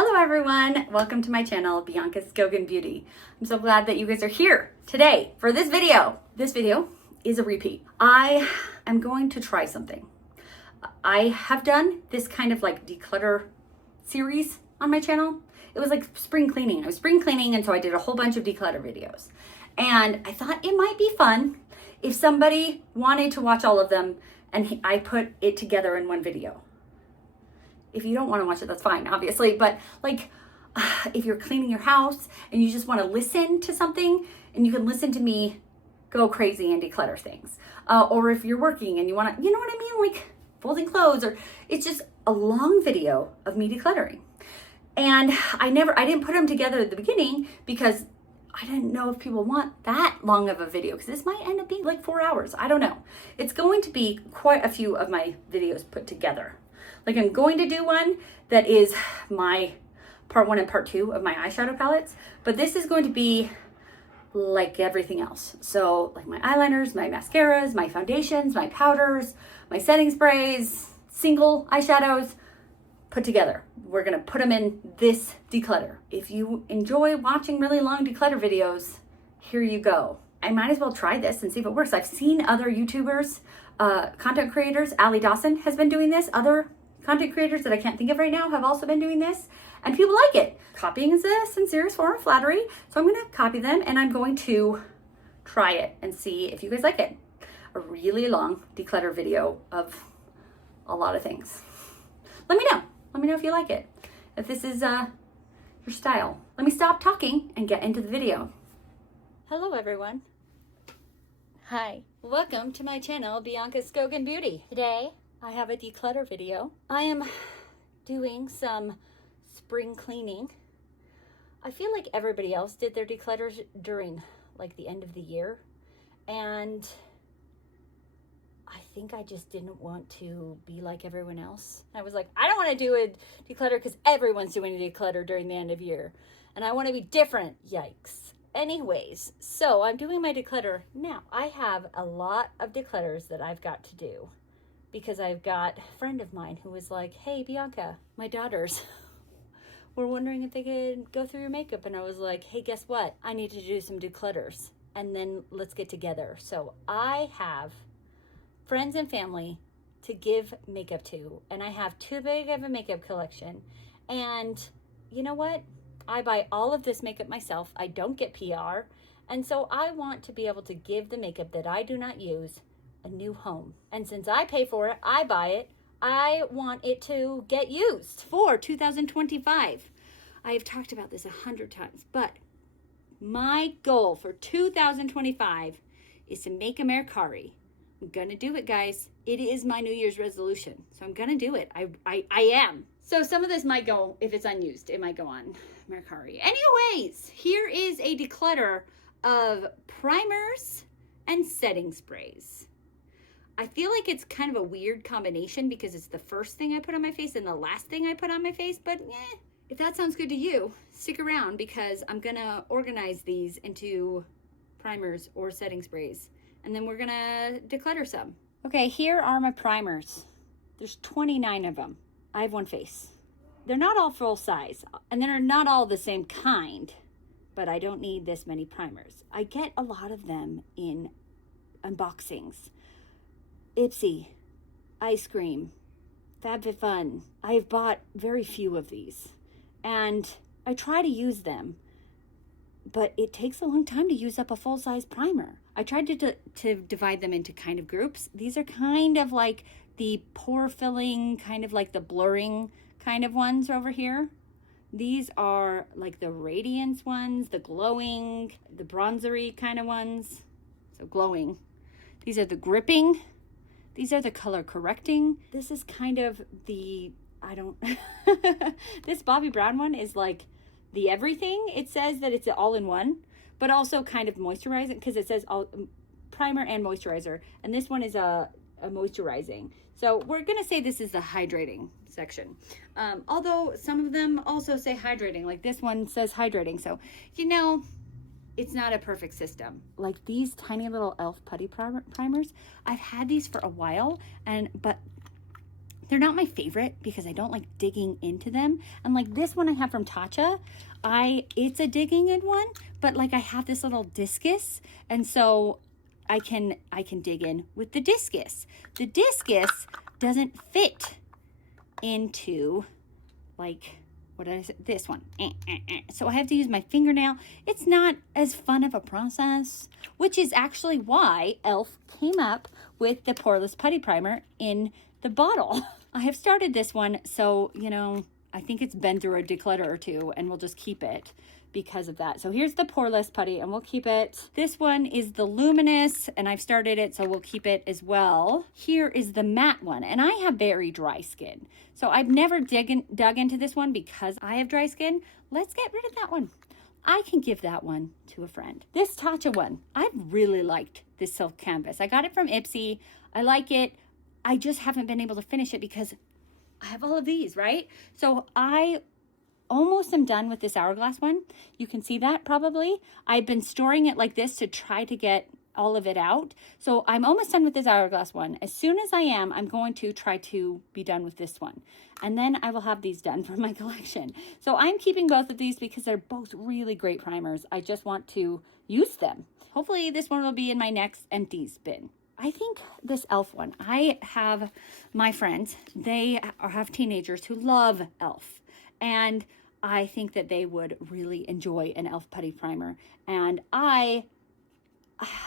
Hello everyone, welcome to my channel, Bianca's Gogan Beauty. I'm so glad that you guys are here today for this video. This video is a repeat. I am going to try something. I have done this kind of like declutter series on my channel. It was like spring cleaning. I was spring cleaning, and so I did a whole bunch of declutter videos. And I thought it might be fun if somebody wanted to watch all of them and I put it together in one video. If you don't want to watch it, that's fine, obviously. But like, if you're cleaning your house and you just want to listen to something, and you can listen to me go crazy and declutter things. Or if you're working and you want to, you know what I mean? Like folding clothes, or it's just a long video of me decluttering. And I didn't put them together at the beginning because I didn't know if people want that long of a video, because this might end up being like 4 hours. I don't know. It's going to be quite a few of my videos put together. Like, I'm going to do one that is my part 1 and part 2 of my eyeshadow palettes, but this is going to be like everything else. So like my eyeliners, my mascaras, my foundations, my powders, my setting sprays, single eyeshadows put together. We're gonna put them in this declutter. If you enjoy watching really long declutter videos, here you go. I might as well try this and see if it works. I've seen other YouTubers, content creators. Allie Dawson has been doing this. Other content creators that I can't think of right now have also been doing this, and people like it. Copying is a sincerest form of flattery, so I'm gonna copy them and I'm going to try it and see if you guys like it. A really long declutter video of a lot of things. Let me know. Let me know if you like it, if this is your style. Let me stop talking and get into the video. Hello everyone. Hi. Welcome to my channel, Bianca's Gogan Beauty. Today, I have a declutter video. I am doing some spring cleaning. I feel like everybody else did their declutters during like the end of the year, and I think I just didn't want to be like everyone else. I was like, I don't want to do a declutter because everyone's doing a declutter during the end of year, and I want to be different. Yikes. Anyways, so I'm doing my declutter now. I have a lot of declutters that I've got to do, because I've got a friend of mine who was like, hey, Bianca, my daughters were wondering if they could go through your makeup. And I was like, hey, guess what? I need to do some declutters, and then let's get together. So I have friends and family to give makeup to, and I have too big of a makeup collection. And you know what? I buy all of this makeup myself. I don't get PR. And so I want to be able to give the makeup that I do not use a new home. And since I pay for it, I buy it, I want it to get used for 2025. I have talked about this 100 times, but my goal for 2025 is to make a Mascara. I'm gonna do it, guys. It is my New Year's resolution, so I'm gonna do it. I am. So some of this might go, if it's unused, it might go on Mascara. Anyways, here is a declutter of primers and setting sprays. I feel like it's kind of a weird combination because it's the first thing I put on my face and the last thing I put on my face, but if that sounds good to you, stick around, because I'm gonna organize these into primers or setting sprays, and then we're gonna declutter some. Okay, here are my primers. There's 29 of them. I have one face. They're not all full size, and they're not all the same kind, but I don't need this many primers. I get a lot of them in unboxings. Ipsy, Ice Cream, FabFitFun. I've bought very few of these, and I try to use them, but it takes a long time to use up a full-size primer. I tried to divide them into kind of groups. These are kind of like the pore filling, kind of like the blurring kind of ones over here. These are like the radiance ones, the glowing, the bronzery kind of ones. So glowing. These are the gripping. These are the color correcting. This is kind of the, this Bobbi Brown one is like the everything. It says that it's all in one, but also kind of moisturizing, because it says all primer and moisturizer. And this one is a moisturizing. So we're gonna say this is the hydrating section. Although some of them also say hydrating, like this one says hydrating. So, you know, it's not a perfect system. Like these tiny little e.l.f. putty primers, I've had these for a while, but They're not my favorite because I don't like digging into them. And like this one I have from Tatcha, it's a digging in one, but like I have this little discus, and so I can dig in with the discus. The discus doesn't fit into like, what did I say? This one. So I have to use my fingernail. It's not as fun of a process, which is actually why e.l.f. came up with the Poreless Putty Primer in the bottle. I have started this one, so, you know, I think it's been through a declutter or two, and we'll just keep it because of that. So here's the Poreless Putty, and we'll keep it. This one is the Luminous, and I've started it, so we'll keep it as well. Here is the matte one, and I have very dry skin. So I've never dug into this one because I have dry skin. Let's get rid of that one. I can give that one to a friend. This Tatcha one, I really liked this silk canvas. I got it from Ipsy. I like it. I just haven't been able to finish it because I have all of these, right? So I almost am done with this Hourglass one. You can see that probably. I've been storing it like this to try to get all of it out. So I'm almost done with this Hourglass one. As soon as I am, I'm going to try to be done with this one. And then I will have these done for my collection. So I'm keeping both of these because they're both really great primers. I just want to use them. Hopefully this one will be in my next empties bin. I think this e.l.f. one, I have my friends, they have teenagers who love e.l.f. And I think that they would really enjoy an e.l.f. putty primer. And I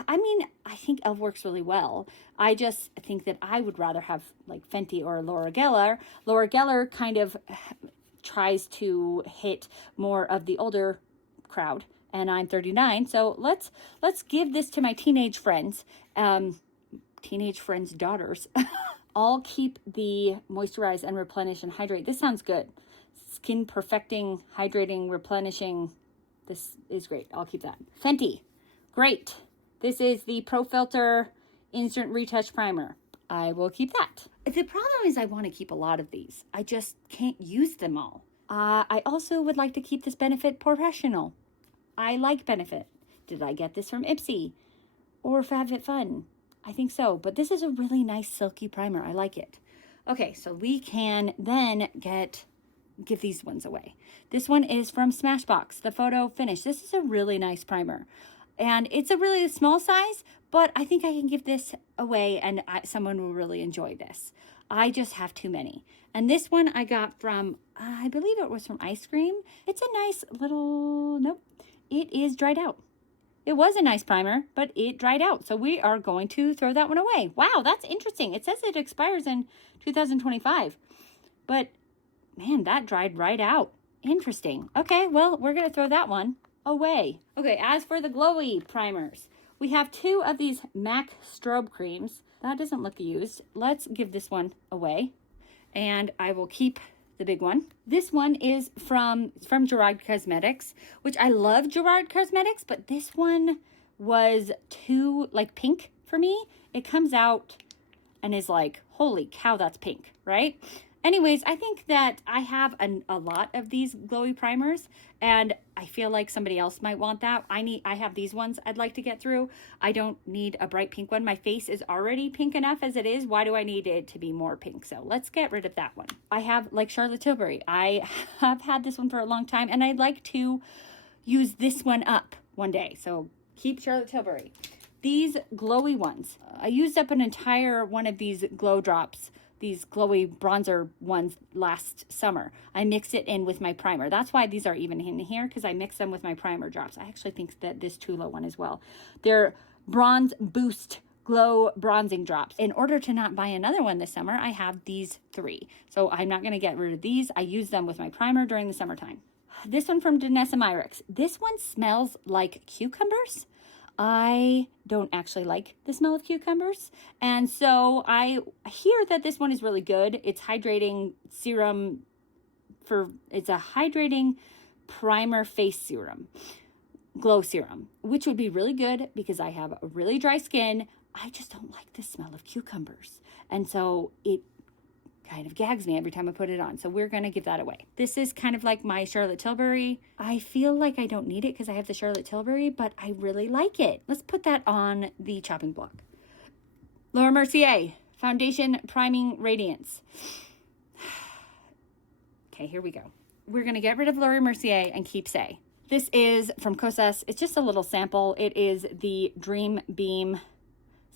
mean, I think e.l.f. works really well. I just think that I would rather have like Fenty or Laura Geller. Laura Geller kind of tries to hit more of the older crowd, and I'm 39. So let's give this to my teenage friends. Teenage friends' daughters. I'll keep the moisturize and replenish and hydrate. This sounds good. Skin perfecting, hydrating, replenishing. This is great. I'll keep that. Fenty. Great. This is the Pro Filter Instant Retouch Primer. I will keep that. The problem is I want to keep a lot of these. I just can't use them all. I also would like to keep this Benefit Professional. I like Benefit. Did I get this from Ipsy or FabFitFun? I think so, but this is a really nice silky primer. I like it. Okay, so we can then give these ones away. This one is from Smashbox, the Photo Finish. This is a really nice primer, and it's a really small size, but I think I can give this away, and someone will really enjoy this. I just have too many. And this one I got from, I believe it was from Ice Cream. It's a nice little, nope, it is dried out. It was a nice primer, but it dried out. So we are going to throw that one away. Wow, that's interesting. It says it expires in 2025. But man, that dried right out. Interesting. Okay, well, we're going to throw that one away. Okay, as for the glowy primers, we have 2 of these MAC strobe creams. That doesn't look used. Let's give this one away. And I will keep the big one. This one is from Gerard Cosmetics, which I love Gerard Cosmetics, but this one was too like pink for me. It comes out and is like, holy cow, that's pink, right? Anyways, I think that I have a lot of these glowy primers, and I feel like somebody else might want that. I have these ones I'd like to get through. I don't need a bright pink one. My face is already pink enough as it is. Why do I need it to be more pink? So let's get rid of that one. I have like Charlotte Tilbury. I have had this one for a long time, and I'd like to use this one up one day. So keep Charlotte Tilbury. These glowy ones, I used up an entire one of these glow drops, these glowy bronzer ones last summer. I mixed it in with my primer. That's why these are even in here, because I mix them with my primer drops. I actually think that this Tula one as well. They're Bronze Boost Glow Bronzing Drops. In order to not buy another one this summer, I have these 3. So I'm not going to get rid of these. I use them with my primer during the summertime. This one from Danessa Myricks. This one smells like cucumbers. I don't actually like the smell of cucumbers. And so I hear that this one is really good. It's hydrating serum it's a hydrating primer face serum, glow serum, which would be really good because I have a really dry skin. I just don't like the smell of cucumbers. And so it kind of gags me every time I put it on. So we're going to give that away. This is kind of like my Charlotte Tilbury. I feel like I don't need it because I have the Charlotte Tilbury, but I really like it. Let's put that on the chopping block. Laura Mercier Foundation Priming Radiance. Okay, here we go. We're going to get rid of Laura Mercier and keep Say. This is from Kosas. It's just a little sample. It is the Dream Beam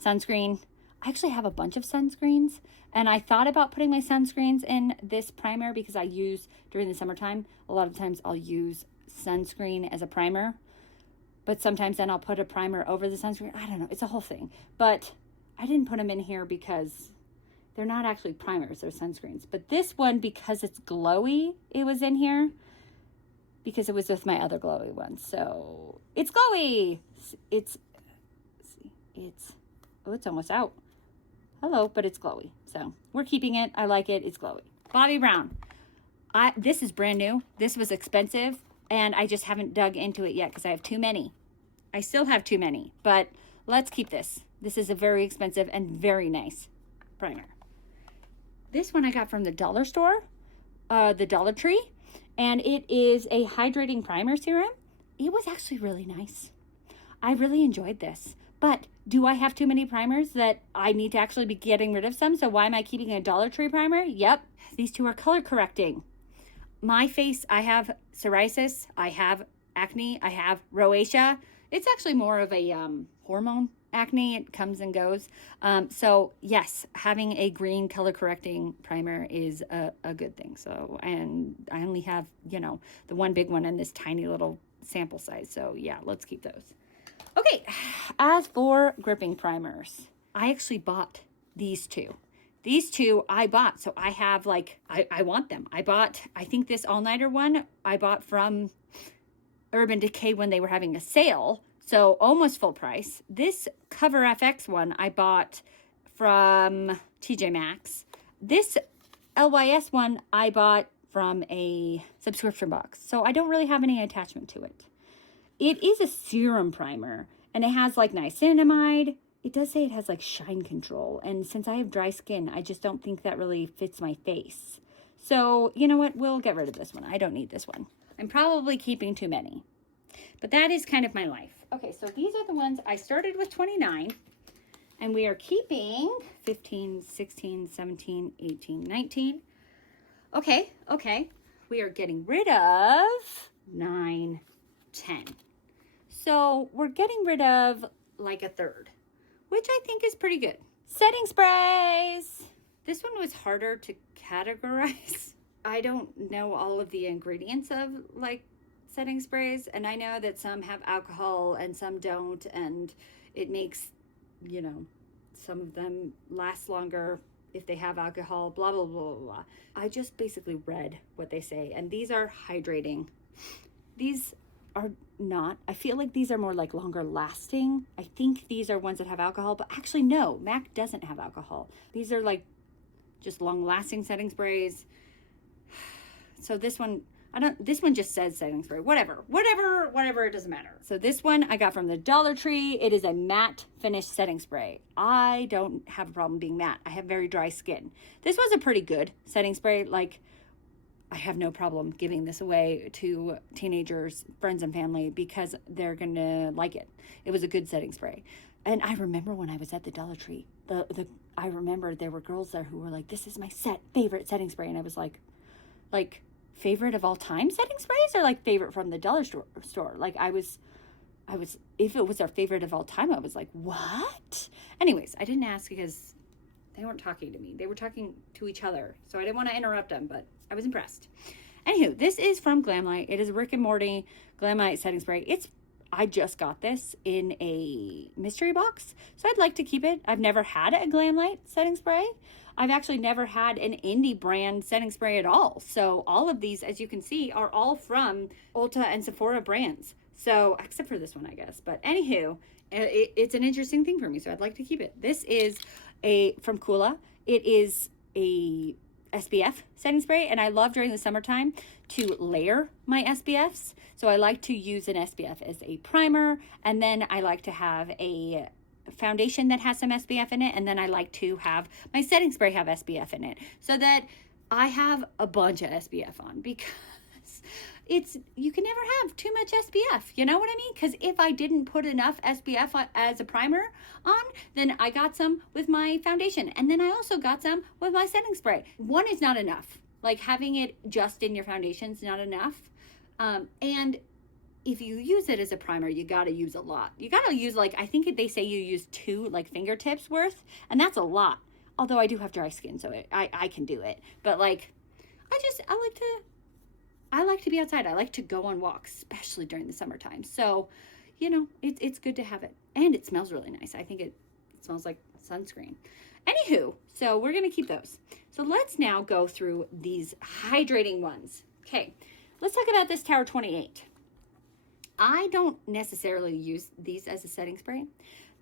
sunscreen. I actually have a bunch of sunscreens, and I thought about putting my sunscreens in this primer because I use, during the summertime, a lot of times I'll use sunscreen as a primer, but sometimes then I'll put a primer over the sunscreen. I don't know. It's a whole thing. But I didn't put them in here because they're not actually primers. They're sunscreens. But this one, because it's glowy, it was in here because it was with my other glowy one. So it's glowy. It's almost out. Hello, but it's glowy. So we're keeping it. I like it. It's glowy. Bobbi Brown. This is brand new. This was expensive, and I just haven't dug into it yet because I have too many. I still have too many, but let's keep this. This is a very expensive and very nice primer. This one I got from the dollar store, the Dollar Tree, and it is a hydrating primer serum. It was actually really nice. I really enjoyed this. But do I have too many primers that I need to actually be getting rid of some? So why am I keeping a Dollar Tree primer? Yep, these two are color correcting. My face, I have psoriasis, I have acne, I have rosacea. It's actually more of a hormone acne. It comes and goes. So yes, having a green color correcting primer is a good thing. So, and I only have, the one big one in this tiny little sample size. So yeah, let's keep those. Okay, as for gripping primers, I actually bought these two. These two I bought, so I have I want them. I think this all-nighter one I bought from Urban Decay when they were having a sale, so almost full price. This Cover FX one I bought from TJ Maxx. This LYS one I bought from a subscription box, so I don't really have any attachment to it. It is a serum primer, and it has niacinamide. It does say it has shine control, and since I have dry skin, I just don't think that really fits my face. So, you know what? We'll get rid of this one. I don't need this one. I'm probably keeping too many, but that is kind of my life. Okay, so these are the ones I started with 29, and we are keeping 15, 16, 17, 18, 19. Okay. We are getting rid of 9, 10. So we're getting rid of a third, which I think is pretty good. Setting sprays. This one was harder to categorize. I don't know all of the ingredients of setting sprays, and I know that some have alcohol and some don't, and it makes, some of them last longer if they have alcohol, blah, blah, blah, blah, blah. I just basically read what they say, and these are hydrating. These are not. I feel like these are more longer lasting. I think these are ones that have alcohol, but actually no, MAC doesn't have alcohol. These are just long lasting setting sprays. So this one, this one just says setting spray, whatever, it doesn't matter. So this one I got from the Dollar Tree. It is a matte finish setting spray. I don't have a problem being matte. I have very dry skin. This was a pretty good setting spray. I have no problem giving this away to teenagers, friends, and family because they're going to like it. It was a good setting spray. And I remember when I was at the Dollar Tree, I remember there were girls there who were like, this is my favorite setting spray. And I was like, favorite of all time setting sprays or favorite from the dollar store? I was, if it was our favorite of all time, I was like, what? Anyways, I didn't ask because they weren't talking to me. They were talking to each other. So I didn't want to interrupt them, but I was impressed. Anywho, this is from Glamlight. It is a Rick and Morty Glamlight setting spray. I just got this in a mystery box, so I'd like to keep it. I've never had a Glamlight setting spray. I've actually never had an indie brand setting spray at all. So all of these, as you can see, are all from Ulta and Sephora brands. So, except for this one, I guess. But anywho, it's an interesting thing for me, so I'd like to keep it. This is from Kula. It is a SPF setting spray, and I love during the summertime to layer my SPFs. So I like to use an SPF as a primer, and then I like to have a foundation that has some SPF in it, and then I like to have my setting spray have SPF in it so that I have a bunch of SPF on, because you can never have too much SPF, you know what I mean? Because if I didn't put enough SPF as a primer on, then I got some with my foundation, and then I also got some with my setting spray. One is not enough. Like having it just in your foundation is not enough. And if you use it as a primer, you got to use a lot. You got to use, like, I think they say you use 2 like fingertips worth, and that's a lot. Although I do have dry skin, so I can do it. But like, I like to be outside. I like to go on walks, especially during the summertime. So, you know, it's good to have it. And it smells really nice. I think it smells like sunscreen. Anywho, so we're going to keep those. So let's now go through these hydrating ones. Okay, let's talk about this Tower 28. I don't necessarily use these as a setting spray.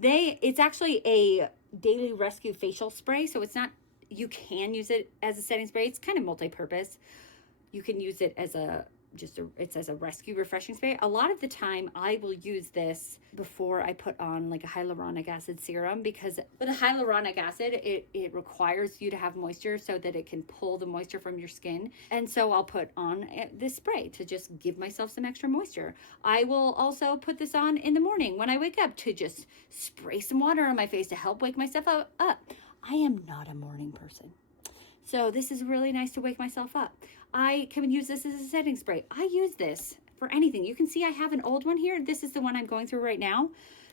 It's actually a daily rescue facial spray. So it's not, you can use it as a setting spray. It's kind of multi-purpose. You can use it as it's as a rescue refreshing spray. A lot of the time I will use this before I put on like a hyaluronic acid serum, because with a hyaluronic acid, it requires you to have moisture so that it can pull the moisture from your skin. And so I'll put on this spray to just give myself some extra moisture. I will also put this on in the morning when I wake up to just spray some water on my face to help wake myself up. I am not a morning person, so this is really nice to wake myself up. I can use this as a setting spray. I use this for anything. You can see I have an old one here. This is the one I'm going through right now.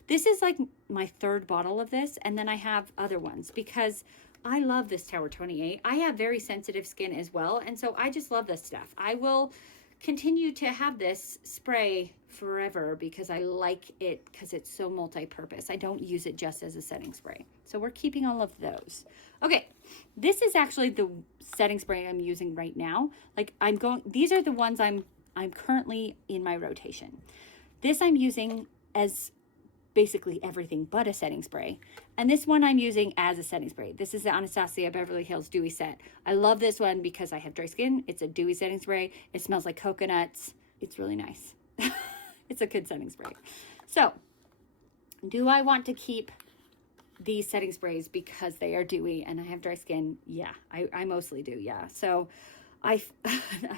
This is like my 3rd bottle of this, and then I have other ones because I love this Tower 28. I have very sensitive skin as well, and so I just love this stuff. I will continue to have this spray forever because I like it because it's so multi-purpose. I don't use it just as a setting spray. So we're keeping all of those. Okay, this is actually the setting spray I'm using right now. Like these are the ones I'm currently in my rotation. This I'm using as basically everything but a setting spray. And this one I'm using as a setting spray. This is the Anastasia Beverly Hills Dewy Set. I love this one because I have dry skin. It's a dewy setting spray. It smells like coconuts. It's really nice. It's a good setting spray. So, do I want to keep these setting sprays because they are dewy and I have dry skin? Yeah, I mostly do, yeah. So, I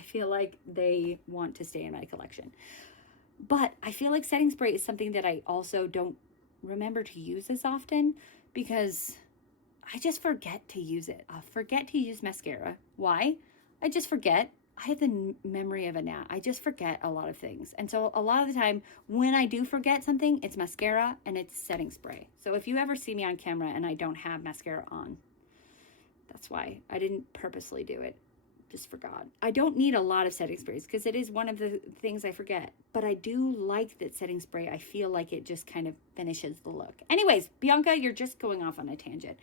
feel like they want to stay in my collection. But I feel like setting spray is something that I also don't remember to use as often because I just forget to use it. I'll forget to use mascara. Why? I just forget. I have the memory of a gnat. I just forget a lot of things. And so a lot of the time when I do forget something, it's mascara and it's setting spray. So if you ever see me on camera and I don't have mascara on, that's why. I didn't purposely do it. Just forgot. I don't need a lot of setting sprays because it is one of the things I forget. But I do like that setting spray. I feel like it just kind of finishes the look. Anyways, Bianca, you're just going off on a tangent.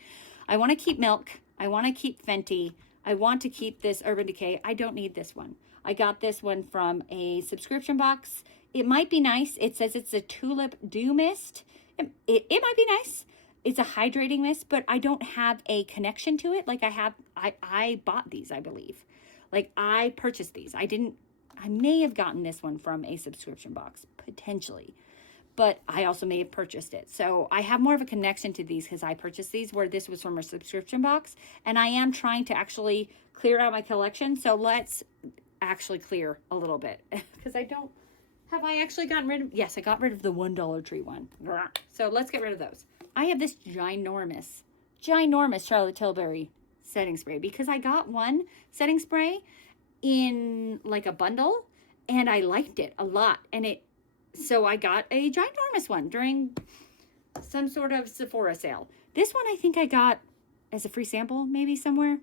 I want to keep Milk. I want to keep Fenty. I want to keep this Urban Decay. I don't need this one. I got this one from a subscription box. It might be nice. It says it's a Tulip Dew Mist. It might be nice. It's a hydrating mist, but I don't have a connection to it. Like I bought these, I believe. Like I purchased these. I may have gotten this one from a subscription box, potentially. But I also may have purchased it. So I have more of a connection to these because I purchased these, where this was from a subscription box. And I am trying to actually clear out my collection. So let's actually clear a little bit. Because have I actually gotten rid of? Yes, I got rid of the $1 tree one. So let's get rid of those. I have this ginormous Charlotte Tilbury setting spray because I got one setting spray in like a bundle and I liked it a lot. So I got a ginormous one during some sort of Sephora sale. This one I think I got as a free sample, maybe somewhere.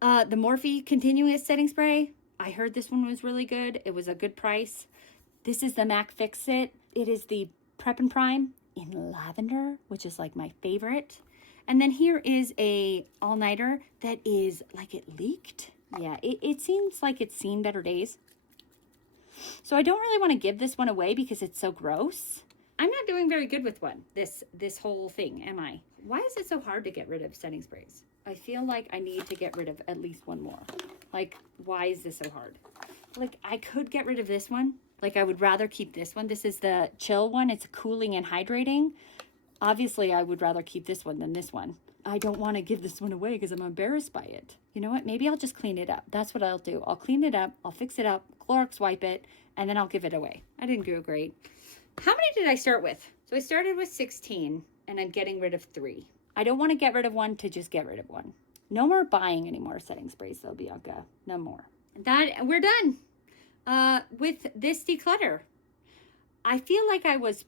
The Morphe Continuous Setting Spray. I heard this one was really good. It was a good price. This is the MAC Fix It. It is the Prep and Prime in lavender, which is like my favorite. And then here is a all-nighter that is like it leaked. Yeah, it seems like it's seen better days. So I don't really want to give this one away because it's so gross. I'm not doing very good with this whole thing, am I? Why is it so hard to get rid of setting sprays? I feel like I need to get rid of at least one more. Like, why is this so hard? Like, I could get rid of this one. Like, I would rather keep this one. This is the chill one. It's cooling and hydrating. Obviously, I would rather keep this one than this one. I don't want to give this one away because I'm embarrassed by it. You know what? Maybe I'll just clean it up. That's what I'll do. I'll clean it up. I'll fix it up, Clorox wipe it, and then I'll give it away. I didn't do great. How many did I start with? So I started with 16, and I'm getting rid of 3. I don't want to get rid of one to just get rid of one. No more buying any more setting sprays though, Bianca. No more. We're done with this declutter. I feel like I was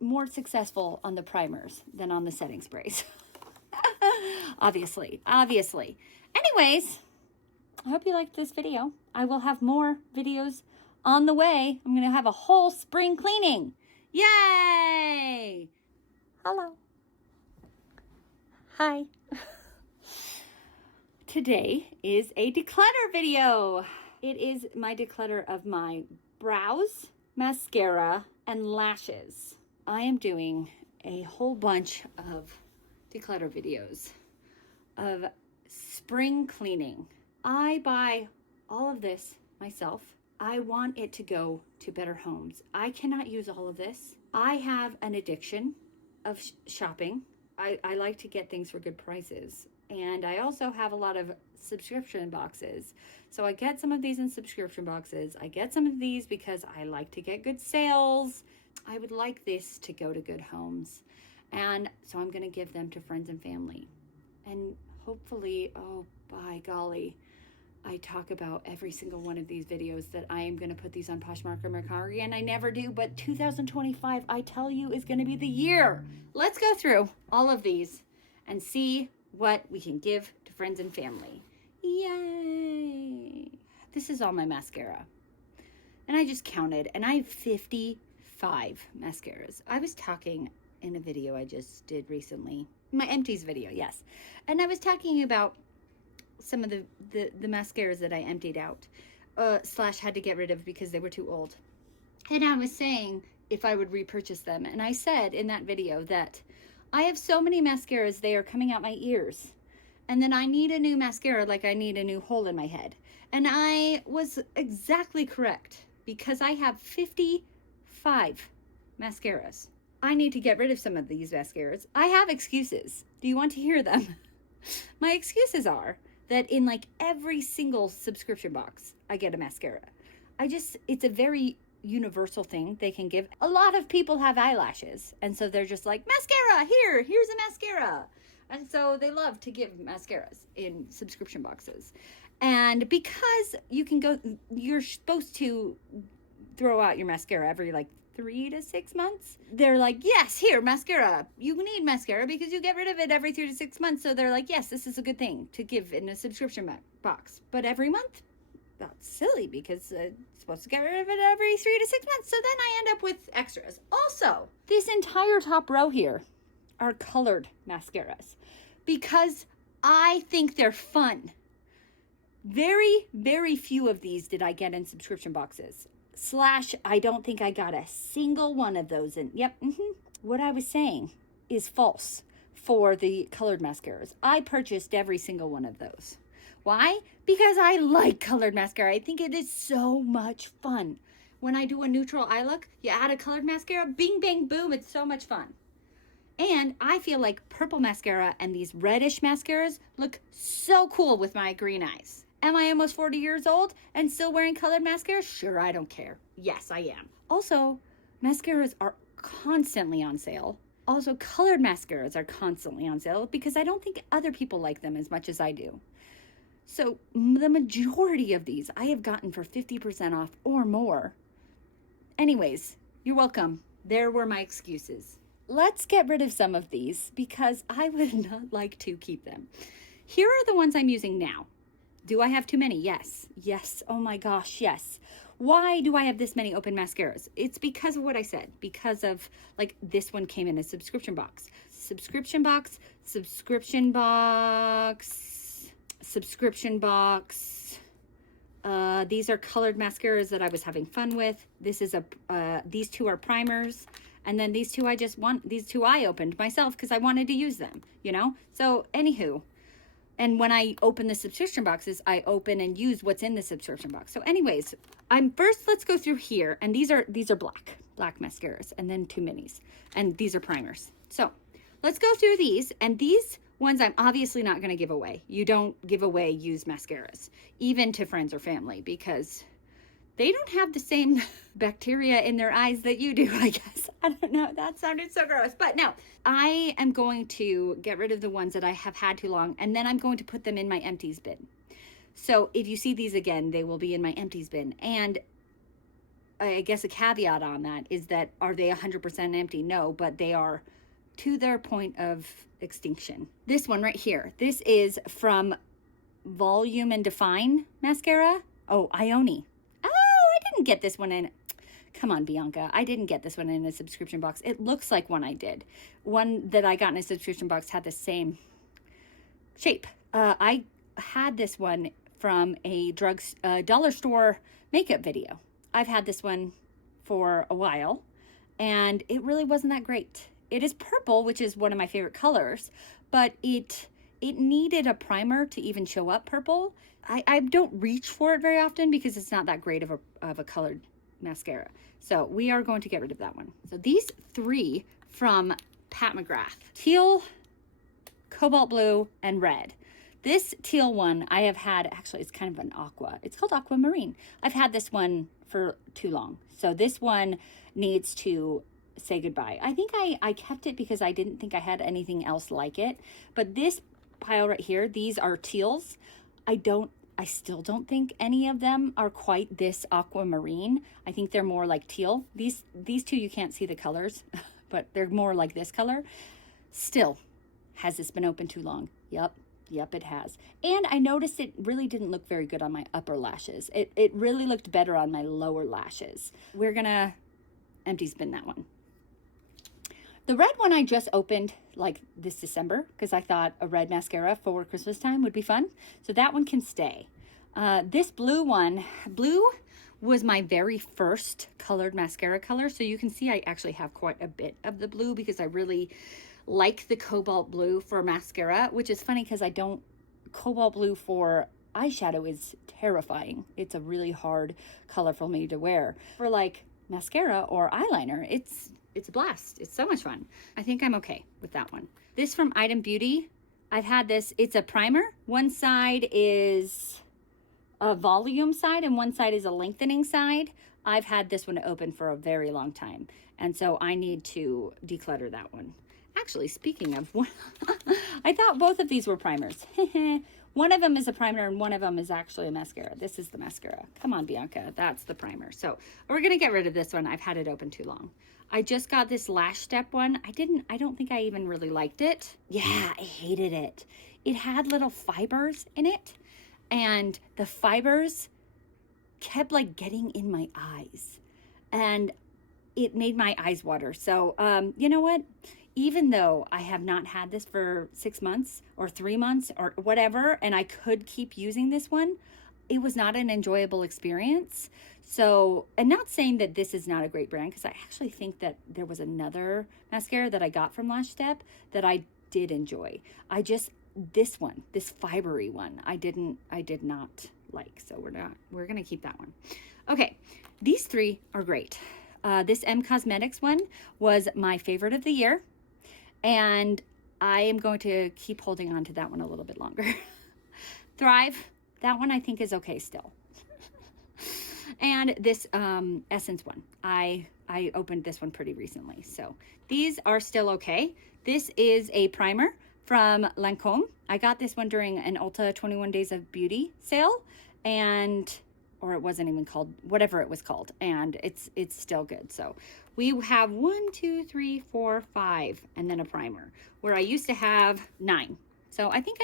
more successful on the primers than on the setting sprays. Obviously. Anyways, I hope you liked this video. I will have more videos on the way. I'm going to have a whole spring cleaning. Yay! Hello. Hi. Today is a declutter video. It is my declutter of my brows, mascara, and lashes. I am doing a whole bunch of declutter videos of spring cleaning. I buy all of this myself. I want it to go to better homes. I cannot use all of this. I have an addiction of shopping. I like to get things for good prices. And I also have a lot of subscription boxes. So I get some of these in subscription boxes. I get some of these because I like to get good sales. I would like this to go to good homes. And so I'm going to give them to friends and family. And hopefully, oh, by golly, I talk about every single one of these videos that I am going to put these on Poshmark or Mercari, and I never do, but 2025, I tell you, is going to be the year. Let's go through all of these and see what we can give to friends and family. Yay! This is all my mascara. And I just counted, and I have 55 mascaras. I was talking in a video I just did recently, my empties video, yes. And I was talking about some of the mascaras that I emptied out, slash had to get rid of because they were too old. And I was saying if I would repurchase them. And I said in that video that I have so many mascaras, they are coming out my ears. And then I need a new mascara like I need a new hole in my head. And I was exactly correct because I have 55 mascaras. I need to get rid of some of these mascaras. I have excuses. Do you want to hear them? My excuses are that in like every single subscription box, I get a mascara. It's a very universal thing they can give. A lot of people have eyelashes, and so they're just like, mascara, here's a mascara. And so they love to give mascaras in subscription boxes. And because you're supposed to throw out your mascara every like 3 to 6 months. They're like, yes, here, mascara. You need mascara because you get rid of it every 3 to 6 months. So they're like, yes, this is a good thing to give in a subscription box. But every month, that's silly because it's supposed to get rid of it every 3 to 6 months. So then I end up with extras. Also, this entire top row here are colored mascaras because I think they're fun. Very, very few of these did I get in subscription boxes. Slash, I don't think I got a single one of those in. Yep. What I was saying is false for the colored mascaras. I purchased every single one of those. Why? Because I like colored mascara. I think it is so much fun. When I do a neutral eye look, you add a colored mascara, bing, bang, boom. It's so much fun. And I feel like purple mascara and these reddish mascaras look so cool with my green eyes. Am I almost 40 years old and still wearing colored mascara? Sure, I don't care. Yes, I am. Also, mascaras are constantly on sale. Also, colored mascaras are constantly on sale because I don't think other people like them as much as I do. So the majority of these I have gotten for 50% off or more. Anyways, you're welcome. There were my excuses. Let's get rid of some of these because I would not like to keep them. Here are the ones I'm using now. Do I have too many? Yes. Yes. Oh my gosh, yes. Why do I have this many open mascaras? It's because of what I said. Because of, like, this one came in a subscription box. Subscription box. These are colored mascaras that I was having fun with. These two are primers. And then these two I opened myself because I wanted to use them, So, anywho. And when I open the subscription boxes, I open and use what's in the subscription box. So anyways, let's go through here. And these are black mascaras and then 2 minis. And these are primers. So let's go through these. And these ones I'm obviously not going to give away. You don't give away used mascaras, even to friends or family, because they don't have the same bacteria in their eyes that you do, I guess. I don't know. That sounded so gross. But no, I am going to get rid of the ones that I have had too long, and then I'm going to put them in my empties bin. So if you see these again, they will be in my empties bin. And I guess a caveat on that is that, are they 100% empty? No, but they are to their point of extinction. This one right here, this is from Volume and Define Mascara. Oh, Ione. I didn't get this one in. Come on, Bianca. I didn't get this one in a subscription box. It looks like one I did. One that I got in a subscription box had the same shape. I had this one from a dollar store makeup video. I've had this one for a while, and it really wasn't that great. It is purple, which is one of my favorite colors, but it needed a primer to even show up purple. I don't reach for it very often because it's not that great of a colored mascara. So we are going to get rid of that one. So these three from Pat McGrath: teal, cobalt blue, and red. This teal one I have had, actually it's kind of an aqua. It's called Aquamarine. I've had this one for too long. So this one needs to say goodbye. I think I kept it because I didn't think I had anything else like it. But this pile right here, these are teals. I still don't think any of them are quite this aquamarine. I think they're more like teal. These two, you can't see the colors, but they're more like this color. Still, has this been open too long? Yep, it has. And I noticed it really didn't look very good on my upper lashes. It really looked better on my lower lashes. We're gonna empty spin that one. The red one I just opened like this December because I thought a red mascara for Christmas time would be fun. So that one can stay. This blue one, blue was my very first colored mascara color. So you can see I actually have quite a bit of the blue because I really like the cobalt blue for mascara, which is funny because cobalt blue for eyeshadow is terrifying. It's a really hard color for me to wear. For like mascara or eyeliner, it's a blast. It's so much fun. I think I'm okay with that one. This from Item Beauty. I've had this. It's a primer. One side is a volume side and one side is a lengthening side. I've had this one open for a very long time. And so I need to declutter that one. Actually, speaking of one, I thought both of these were primers. One of them is a primer and one of them is actually a mascara. This is the mascara. Come on, Bianca. That's the primer. So we're going to get rid of this one. I've had it open too long. I just got this Lash Step one. I don't think I even really liked it. Yeah, I hated it. It had little fibers in it, and the fibers kept like getting in my eyes, and it made my eyes water. So, you know what? Even though I have not had this for 6 months or 3 months or whatever, and I could keep using this one, it was not an enjoyable experience. So, and not saying that this is not a great brand, because I actually think that there was another mascara that I got from Lash Step that I did enjoy. This one, this fibery one, I did not like. So we're going to keep that one. Okay. These three are great. This M Cosmetics one was my favorite of the year, and I am going to keep holding on to that one a little bit longer. Thrive, that one I think is okay still. And this Essence one, I opened this one pretty recently, so these are still okay. This is a primer from Lancome. I got this one during an Ulta 21 Days of Beauty sale, or it wasn't even called, whatever it was called, and it's still good. So we have 1, 2, 3, 4, 5, and then a primer, where I used to have 9. So I think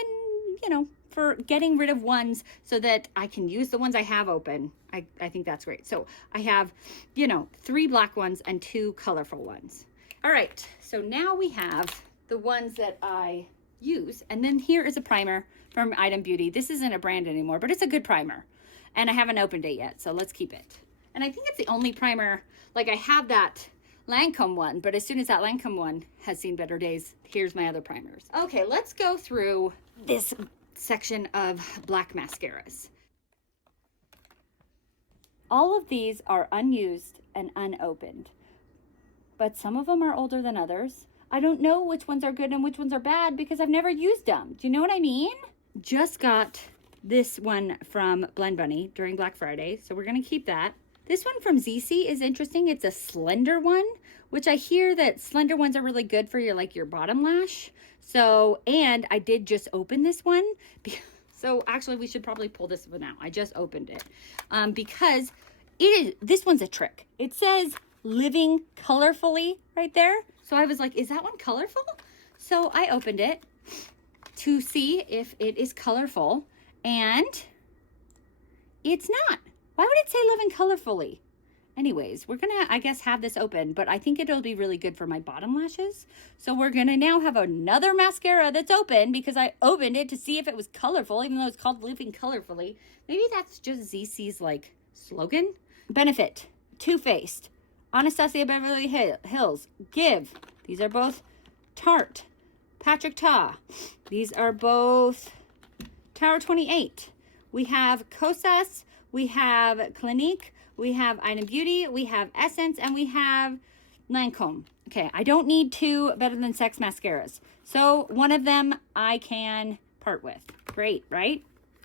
for getting rid of ones so that I can use the ones I have open, I think that's great. So I have, 3 black ones and 2 colorful ones. All right, so now we have the ones that I use, and then here is a primer from Item Beauty. This isn't a brand anymore, but it's a good primer. And I haven't opened it yet, so let's keep it. And I think it's the only primer, like I have that Lancome one, but as soon as that Lancome one has seen better days, here's my other primers. Okay, let's go through this section of black mascaras. All of these are unused and unopened, but some of them are older than others. I don't know which ones are good and which ones are bad because I've never used them. Do you know what I mean? Just got this one from Blend Bunny during Black Friday, so we're going to keep that. This one from ZC is interesting. It's a slender one, which I hear that slender ones are really good for your, like your bottom lash. So, and I did just open this one. So actually we should probably pull this one out. I just opened it because this one's a trick. It says living colorfully right there. So I was like, is that one colorful? So I opened it to see if it is colorful, and it's not. Why would it say living colorfully? Anyways, we're gonna, I guess, have this open, but I think it'll be really good for my bottom lashes. So we're gonna now have another mascara that's open because I opened it to see if it was colorful, even though it's called living colorfully. Maybe that's just ZC's like slogan. Benefit, Too Faced, Anastasia Beverly Hills, Give. These are both Tarte. Patrick Ta. These are both Tower 28. We have Kosas. We have Clinique, we have Item Beauty, we have Essence, and we have Lancome. Okay, I don't need 2 Better Than Sex mascaras. So one of them I can part with. Great, right?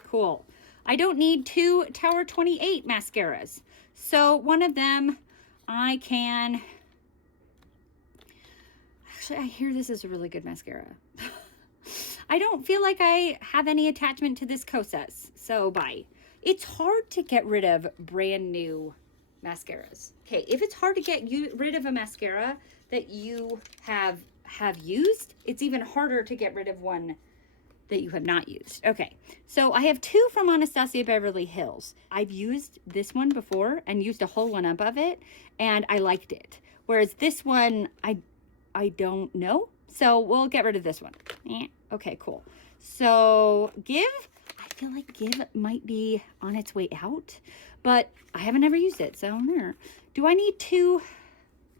Cool. I don't need 2 Tower 28 mascaras. So one of them I can... Actually, I hear this is a really good mascara. I don't feel like I have any attachment to this Kosas, so bye. It's hard to get rid of brand new mascaras. Okay, if it's hard to get rid of a mascara that you have used, it's even harder to get rid of one that you have not used. Okay, so I have 2 from Anastasia Beverly Hills. I've used this one before and used a whole one up of it, and I liked it. Whereas this one, I don't know. So we'll get rid of this one. Okay, cool. So Give, I feel like Give might be on its way out, but I haven't ever used it, so do I need 2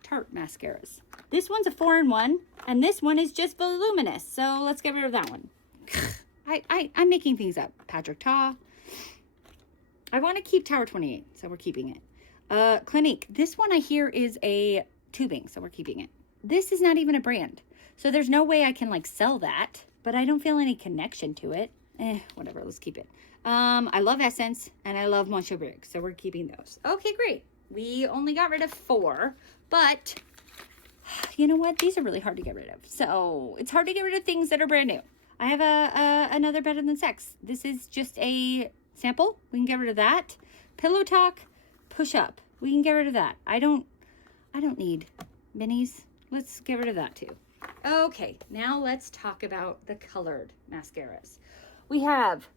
Tarte mascaras? This one's a 4-in-1, and this one is just voluminous, so let's get rid of that one. I'm making things up. Patrick Ta. I want to keep Tower 28, so we're keeping it. Clinique. This one I hear is a tubing, so we're keeping it. This is not even a brand, so there's no way I can like sell that, but I don't feel any connection to it. Whatever, let's keep it. I love Essence and I love Monsieur Brig, so we're keeping those. Okay, great. We only got rid of 4, but you know what? These are really hard to get rid of. So it's hard to get rid of things that are brand new. I have another Better Than Sex. This is just a sample. We can get rid of that. Pillow Talk, Push Up. We can get rid of that. I don't need minis. Let's get rid of that too. Okay, now let's talk about the colored mascaras. We have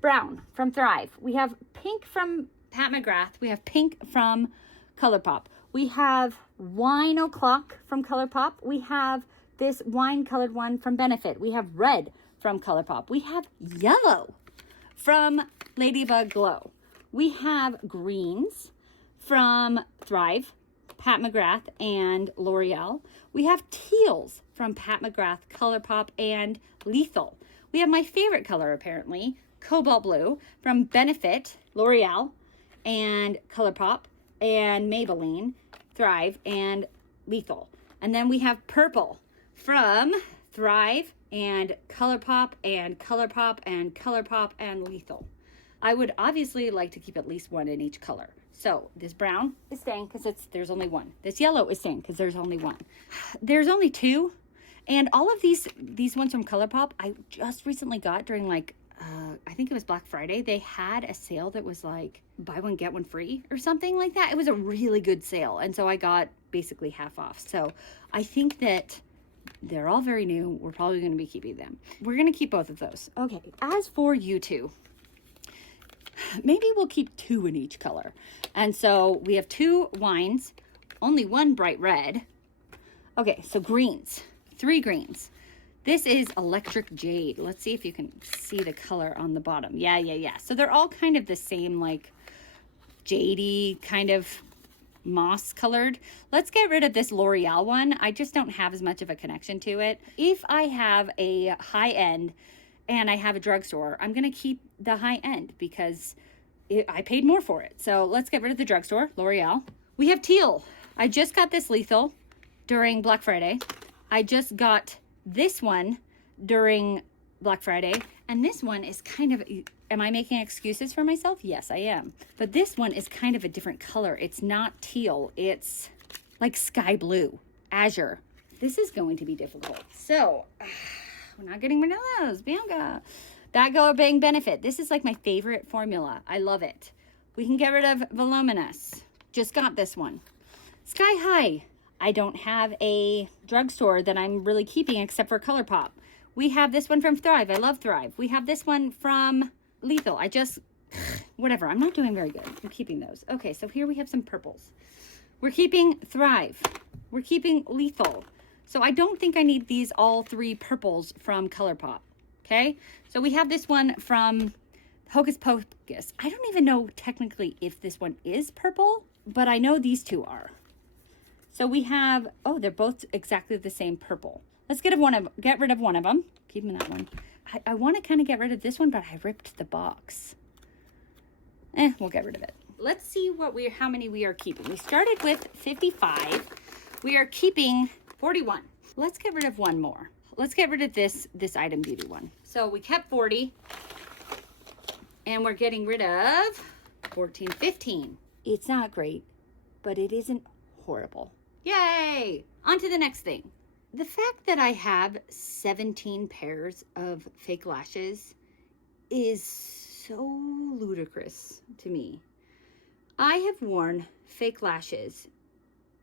brown from Thrive. We have pink from Pat McGrath. We have pink from ColourPop. We have Wine O'Clock from ColourPop. We have this wine colored one from Benefit. We have red from ColourPop. We have yellow from Ladybug Glow. We have greens from Thrive, Pat McGrath, and L'Oreal. We have teals from Pat McGrath, ColourPop, and Lethal. We have my favorite color, apparently, Cobalt Blue from Benefit, L'Oreal, and ColourPop, and Maybelline, Thrive, and Lethal. And then we have purple from Thrive, and ColourPop, and ColourPop, and ColourPop, and Lethal. I would obviously like to keep at least 1 in each color. So this brown is staying because there's only 1. This yellow is staying because there's only 1. There's only 2. And all of these ones from ColourPop, I just recently got during like, I think it was Black Friday. They had a sale that was like buy one, get one free or something like that. It was a really good sale. And so I got basically half off. So I think that they're all very new. We're probably going to be keeping them. We're going to keep both of those. Okay. As for you two, maybe we'll keep 2 in each color. And so we have 2 wines, only 1 bright red. Okay, so greens, 3 greens. This is Electric Jade. Let's see if you can see the color on the bottom. Yeah. So they're all kind of the same, like jadey kind of moss colored. Let's get rid of this L'Oreal one. I just don't have as much of a connection to it. If I have a high end and I have a drugstore, I'm going to keep the high end because I paid more for it. So let's get rid of the drugstore, L'Oreal. We have teal. I just got this Lethal during Black Friday. I just got this one during Black Friday. And this one is kind of am I making excuses for myself? Yes, I am. But this one is kind of a different color. It's not teal. It's like sky blue, azure. This is going to be difficult. So we're not getting rid of those, Bianca. That Go or Bang Benefit. This is like my favorite formula. I love it. We can get rid of Voluminous. Just got this one. Sky High. I don't have a drugstore that I'm really keeping except for ColourPop. We have this one from Thrive. I love Thrive. We have this one from Lethal. Whatever. I'm not doing very good. I'm keeping those. Okay, so here we have some purples. We're keeping Thrive. We're keeping Lethal. So I don't think I need these all three purples from ColourPop. Okay, so we have this one from Hocus Pocus. I don't even know technically if this one is purple, but I know these two are. So we have, oh, they're both exactly the same purple. Let's get rid of one of them. Keeping that one. I want to kind of get rid of this one, but I ripped the box. We'll get rid of it. Let's see how many we are keeping. We started with 55. We are keeping 41. Let's get rid of one more. Let's get rid of this Item Beauty one. So we kept 40. And we're getting rid of 14, 15. It's not great, but it isn't horrible. Yay! On to the next thing. The fact that I have 17 pairs of fake lashes is so ludicrous to me. I have worn fake lashes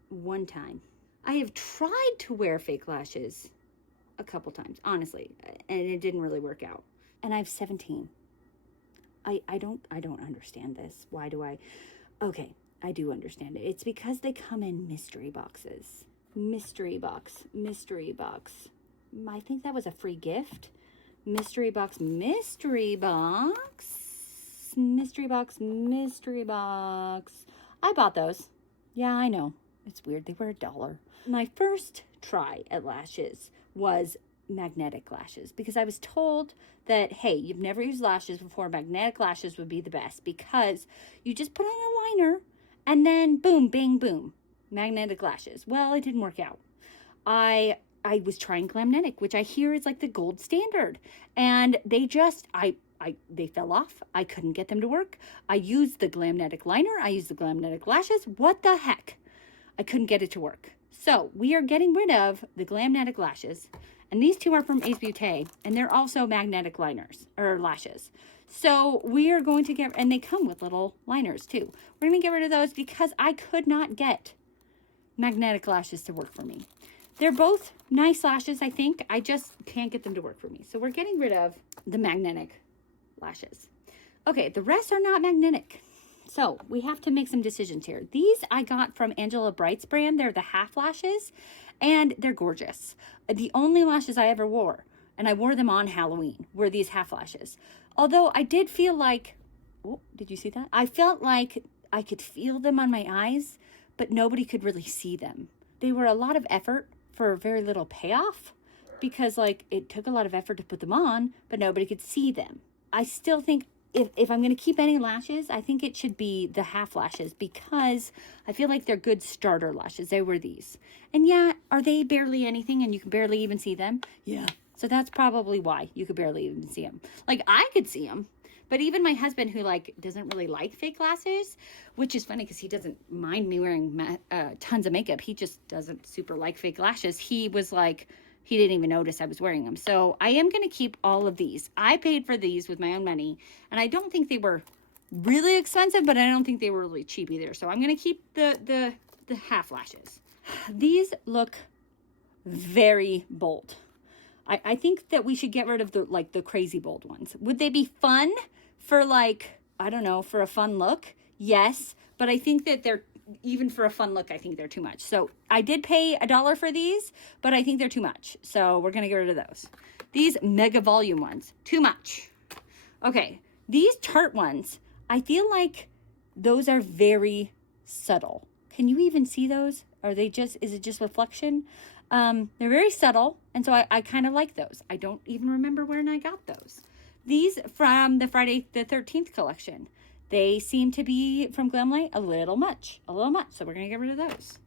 one time. I have tried to wear fake lashes a couple times, honestly, and it didn't really work out. And I have 17. I don't understand this. Why do I? Okay, I do understand it. It's because they come in mystery boxes. Mystery box. I think that was a free gift. Mystery box. I bought those. Yeah, I know. It's weird. They were $1. My first try at lashes was magnetic lashes because I was told that, hey, you've never used lashes before, magnetic lashes would be the best because you just put on a liner and then boom, bang, boom, magnetic lashes. Well, it didn't work out. I was trying Glamnetic, which I hear is like the gold standard, and they fell off. I couldn't get them to work. I used the Glamnetic liner. I used the Glamnetic lashes. What the heck? I couldn't get it to work. So we are getting rid of the Glamnetic lashes. And these two are from Ace Beauté, and they're also magnetic liners, or lashes. So we are going to and they come with little liners too. We're going to get rid of those because I could not get magnetic lashes to work for me. They're both nice lashes, I think. I just can't get them to work for me. So we're getting rid of the magnetic lashes. Okay, the rest are not magnetic. So we have to make some decisions here. These I got from Angela Bright's brand. They're the half lashes, and they're gorgeous. The only lashes I ever wore, and I wore them on Halloween, were these half lashes. Although I did feel like, oh, did you see that? I felt like I could feel them on my eyes, but nobody could really see them. They were a lot of effort for very little payoff because like it took a lot of effort to put them on, but nobody could see them. I still think if I'm going to keep any lashes, I think it should be the half lashes because I feel like they're good starter lashes. They were these. And yeah, are they barely anything and you can barely even see them? Yeah. So that's probably why you could barely even see them. Like I could see them, but even my husband who like doesn't really like fake lashes, which is funny because he doesn't mind me wearing tons of makeup. He just doesn't super like fake lashes. He was like, he didn't even notice I was wearing them. So I am going to keep all of these. I paid for these with my own money, and I don't think they were really expensive, but I don't think they were really cheap either. So I'm going to keep the half lashes. These look very bold. I think that we should get rid of the crazy bold ones. Would they be fun for like, I don't know, for a fun look? Yes, but I think that they're, even for a fun look, I think they're too much. So I did pay $1 for these, but I think they're too much. So we're going to get rid of those. These mega volume ones, too much. Okay, these Tarte ones, I feel like those are very subtle. Can you even see those? Are they just, is it just reflection? They're very subtle, and so I kind of like those. I don't even remember when I got those. These from the Friday the 13th collection. They seem to be from Glamlight a little much. So we're going to get rid of those.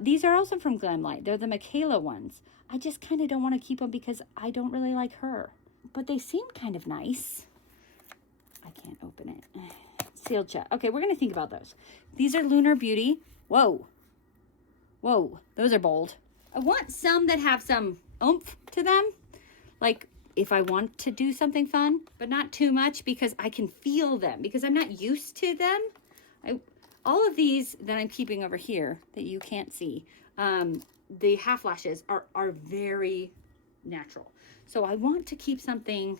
These are also from Glamlight. They're the Michaela ones. I just kind of don't want to keep them because I don't really like her. But they seem kind of nice. can't open it. Sealed shut. Okay, we're going to think about those. These are Lunar Beauty. Whoa. Whoa, those are bold. I want some that have some oomph to them. Like if I want to do something fun, but not too much because I can feel them because I'm not used to them. All of these that I'm keeping over here that you can't see, the half lashes are very natural. So I want to keep something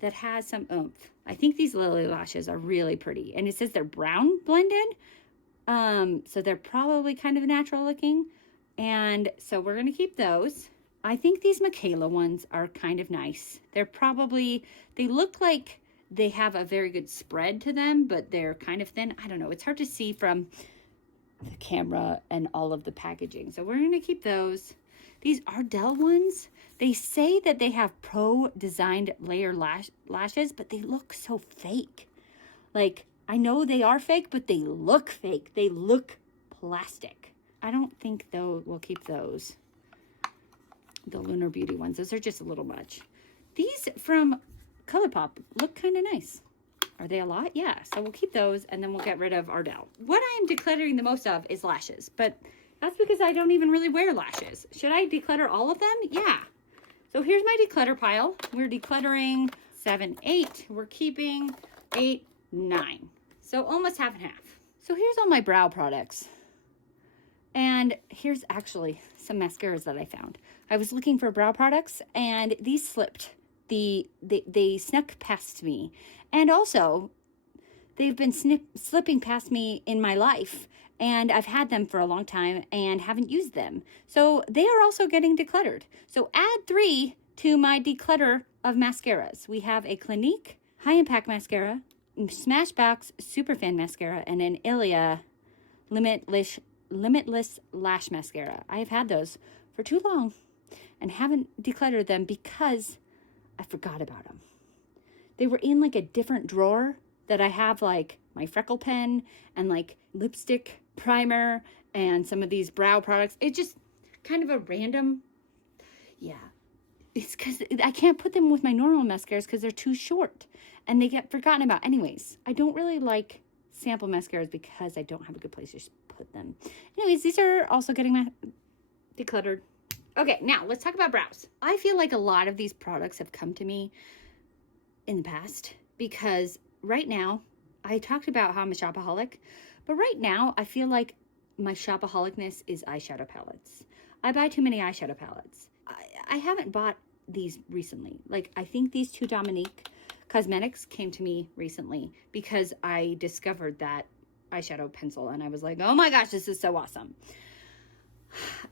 that has some oomph. I think these Lily lashes are really pretty. And it says they're brown blended. So they're probably kind of natural looking. And so we're going to keep those. I think these Michaela ones are kind of nice. They're probably, they look like they have a very good spread to them, but they're kind of thin. I don't know. It's hard to see from the camera and all of the packaging. So we're going to keep those. These Ardell ones, they say that they have pro designed layer lashes, but they look so fake. Like, I know they are fake, but they look fake. They look plastic. I don't think though we'll keep those. The Lunar Beauty ones. Those are just a little much. These from ColourPop look kind of nice. Are they a lot? Yeah. So we'll keep those and then we'll get rid of Ardell. What I am decluttering the most of is lashes, but that's because I don't even really wear lashes. Should I declutter all of them? Yeah. So here's my declutter pile. We're decluttering 7, 8. We're keeping 8, 9. So almost half and half. So here's all my brow products. And here's actually some mascaras that I found. I was looking for brow products and these slipped. They snuck past me. And also, they've been slipping past me in my life. And I've had them for a long time and haven't used them. So they are also getting decluttered. So add 3 to my declutter of mascaras. We have a Clinique High Impact Mascara, Smashbox Superfan Mascara, and an Ilia Limitless Lash Mascara. I have had those for too long and haven't decluttered them because I forgot about them. They were in like a different drawer that I have like my freckle pen and like lipstick primer and some of these brow products. It's just kind of a random, yeah. It's because I can't put them with my normal mascaras because they're too short and they get forgotten about. Anyways, I don't really like sample mascaras because I don't have a good place to put them. Anyways, these are also getting decluttered. Okay, now let's talk about brows. I feel like a lot of these products have come to me in the past because right now, I talked about how I'm a shopaholic, but right now I feel like my shopaholicness is eyeshadow palettes. I buy too many eyeshadow palettes. I haven't bought these recently. Like, I think these 2 Dominique Cosmetics came to me recently because I discovered that eyeshadow pencil and I was like, oh my gosh, this is so awesome.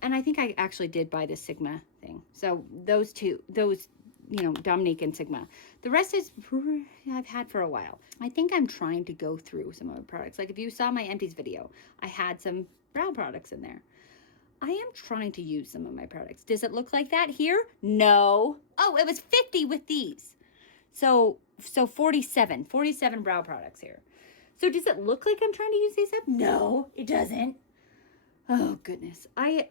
And I think I actually did buy this Sigma thing. So those two, you know, Dominique and Sigma. The rest is I've had for a while. I think I'm trying to go through some of the products. Like if you saw my empties video, I had some brow products in there. I am trying to use some of my products. Does it look like that here? No. Oh, it was 50 with these. So 47 brow products here. So does it look like I'm trying to use these up? No, it doesn't. Oh goodness. I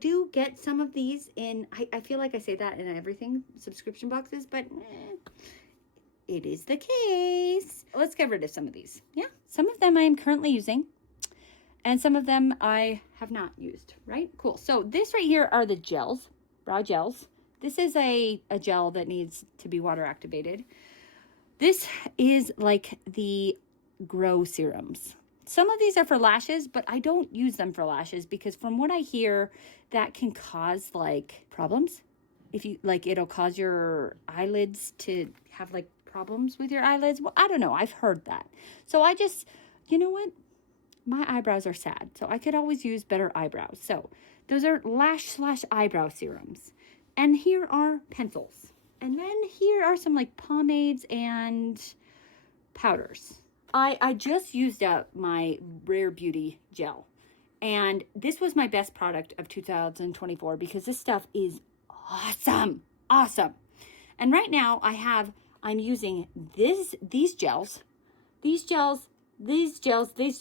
do get some of these in, I feel like I say that in everything, subscription boxes, but it is the case. Let's get rid of some of these. Yeah. Some of them I am currently using and some of them I have not used, right? Cool. So this right here are the gels, brow gels. This is a gel that needs to be water activated. This is like the Grow serums. Some of these are for lashes, but I don't use them for lashes because from what I hear, that can cause like problems. If you like, it'll cause your eyelids to have like problems with your eyelids. Well, I don't know. I've heard that. So I just, you know what? My eyebrows are sad. So I could always use better eyebrows. So those are lash/eyebrow serums. And here are pencils. And then here are some like pomades and powders. I just used up my Rare Beauty gel. And this was my best product of 2024 because this stuff is awesome. Awesome. And right now I'm using these gels,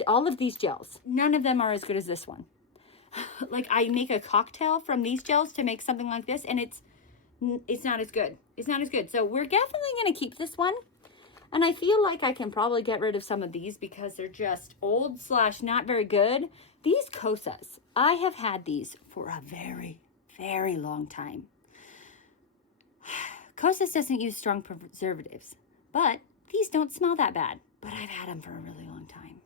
all of these gels. None of them are as good as this one. Like I make a cocktail from these gels to make something like this and it's not as good. It's not as good. So we're definitely going to keep this one. And I feel like I can probably get rid of some of these because they're just old / not very good. These Kosas, I have had these for a very, very long time. Kosas doesn't use strong preservatives, but these don't smell that bad. But I've had them for a really long time.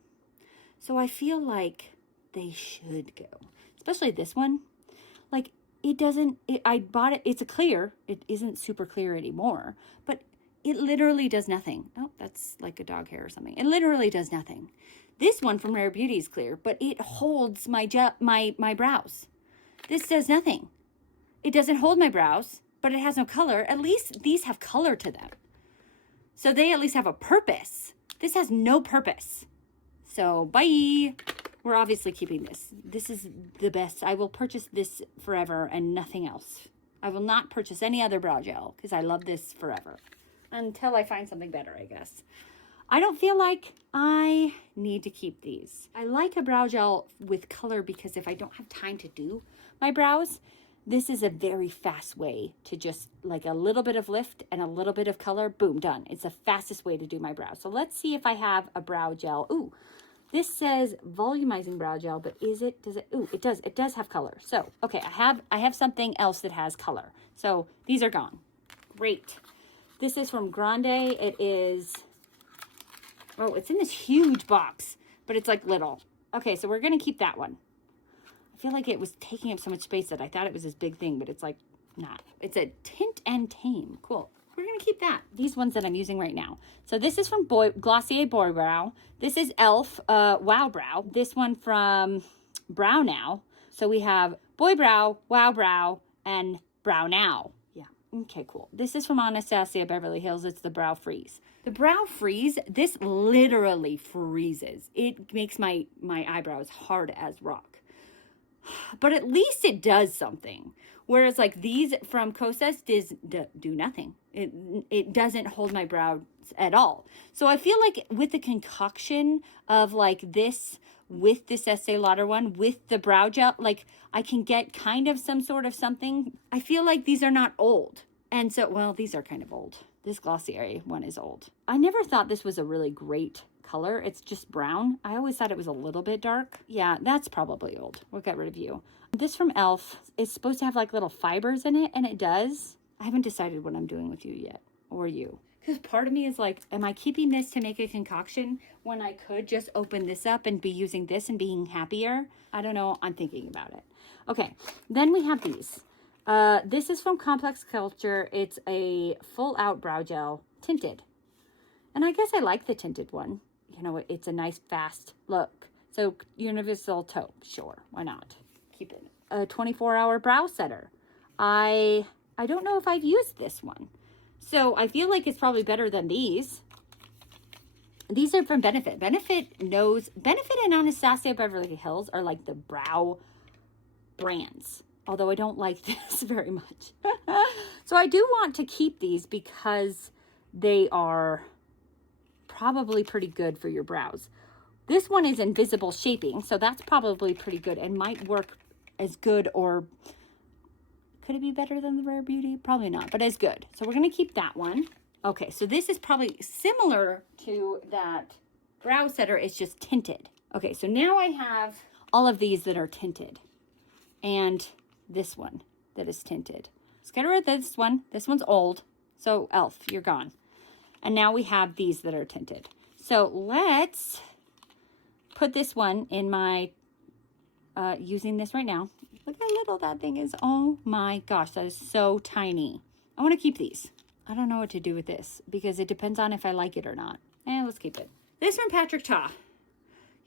So I feel like they should go. Especially this one. Like, it doesn't, I bought it, it's a clear. It isn't super clear anymore. But it literally does nothing. Oh, that's like a dog hair or something. It literally does nothing. This one from Rare Beauty is clear, but it holds my brows. This does nothing. It doesn't hold my brows, but it has no color. At least these have color to them. So they at least have a purpose. This has no purpose. So bye. We're obviously keeping this. This is the best. I will purchase this forever and nothing else. I will not purchase any other brow gel because I love this forever. Until I find something better, I guess. I don't feel like I need to keep these. I like a brow gel with color because if I don't have time to do my brows, this is a very fast way to just like a little bit of lift and a little bit of color, boom, done. It's the fastest way to do my brows. So let's see if I have a brow gel. Ooh, this says volumizing brow gel, but does it? Ooh, it does have color. So, okay, I have something else that has color. So these are gone. Great. This is from Grande. It is, oh, it's in this huge box, but it's like little. Okay, so we're going to keep that one. I feel like it was taking up so much space that I thought it was this big thing, but it's like not. It's a Tint and Tame. Cool. We're going to keep that. These ones that I'm using right now. So this is from Glossier Boy Brow. This is e.l.f. Wow Brow. This one from Brow Now. So we have Boy Brow, Wow Brow, and Brow Now. Yeah. Okay, cool. This is from Anastasia Beverly Hills. It's the Brow Freeze. The Brow Freeze, this literally freezes. It makes my eyebrows hard as rock. But at least it does something. Whereas like these from Kosas do nothing. It doesn't hold my brows at all. So I feel like with the concoction of like this, with this Estee Lauder one, with the brow gel, like I can get kind of some sort of something. I feel like these are not old. And so, well, these are kind of old. This Glossier one is old. I never thought this was a really great color. It's just brown. I always thought it was a little bit dark. Yeah, that's probably old. We'll get rid of you. This from e.l.f. is supposed to have like little fibers in it, and it does. I haven't decided what I'm doing with you yet, or you. Because part of me is like, am I keeping this to make a concoction when I could just open this up and be using this and being happier? I don't know. I'm thinking about it. Okay, then we have these. This is from Complex Culture. It's a full out brow gel, tinted. And I guess I like the tinted one. You know, it's a nice fast look. So universal taupe, sure, why not? Keep it. A 24-hour brow setter. I don't know if I've used this one. So I feel like it's probably better than these. These are from Benefit. Benefit and Anastasia Beverly Hills are like the brow brands. Although I don't like this very much. So I do want to keep these because they are probably pretty good for your brows. This one is invisible shaping, so that's probably pretty good and might work as good, or could it be better than the Rare Beauty? Probably not, but as good. So we're going to keep that one. Okay, so this is probably similar to that brow setter. It's just tinted. Okay, so now I have all of these that are tinted. And this one that is tinted. Let's get rid of this one. This one's old. So e.l.f., you're gone. And now we have these that are tinted. So let's put this one in my, using this right now. Look how little that thing is. Oh my gosh, that is so tiny. I want to keep these. I don't know what to do with this because it depends on if I like it or not. Let's keep it. This from Patrick Ta.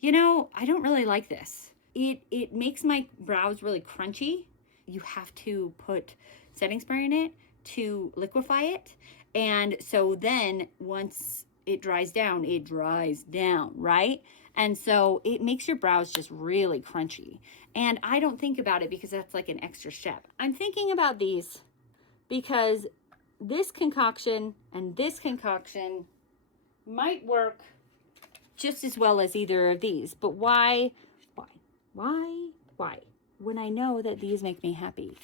You know, I don't really like this. It makes my brows really crunchy. You have to put setting spray in it to liquefy it. And so then once it dries down, right? And so it makes your brows just really crunchy. And I don't think about it because that's like an extra step. I'm thinking about these because this concoction and this concoction might work just as well as either of these. But why? When I know that these make me happy.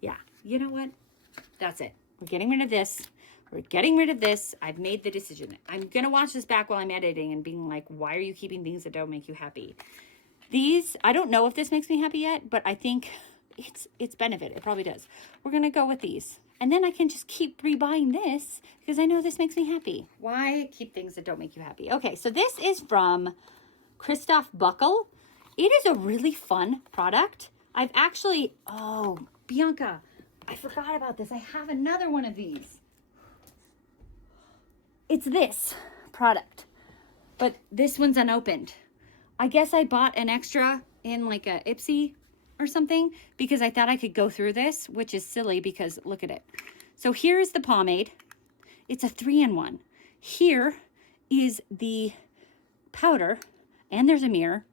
Yeah, you know what? That's it. We're getting rid of this. We're getting rid of this. I've made the decision. I'm going to watch this back while I'm editing and being like, why are you keeping things that don't make you happy? These, I don't know if this makes me happy yet, but I think it's benefit. It probably does. We're going to go with these. And then I can just keep rebuying this because I know this makes me happy. Why keep things that don't make you happy? Okay, so this is from Christoph Buckle. It is a really fun product. I've actually, oh, Bianca, I forgot about this. I have another one of these. It's this product, but this one's unopened. I guess I bought an extra in like a Ipsy or something because I thought I could go through this, which is silly because look at it. So here's the pomade. It's a 3-in-1. Here is the powder, and there's a mirror,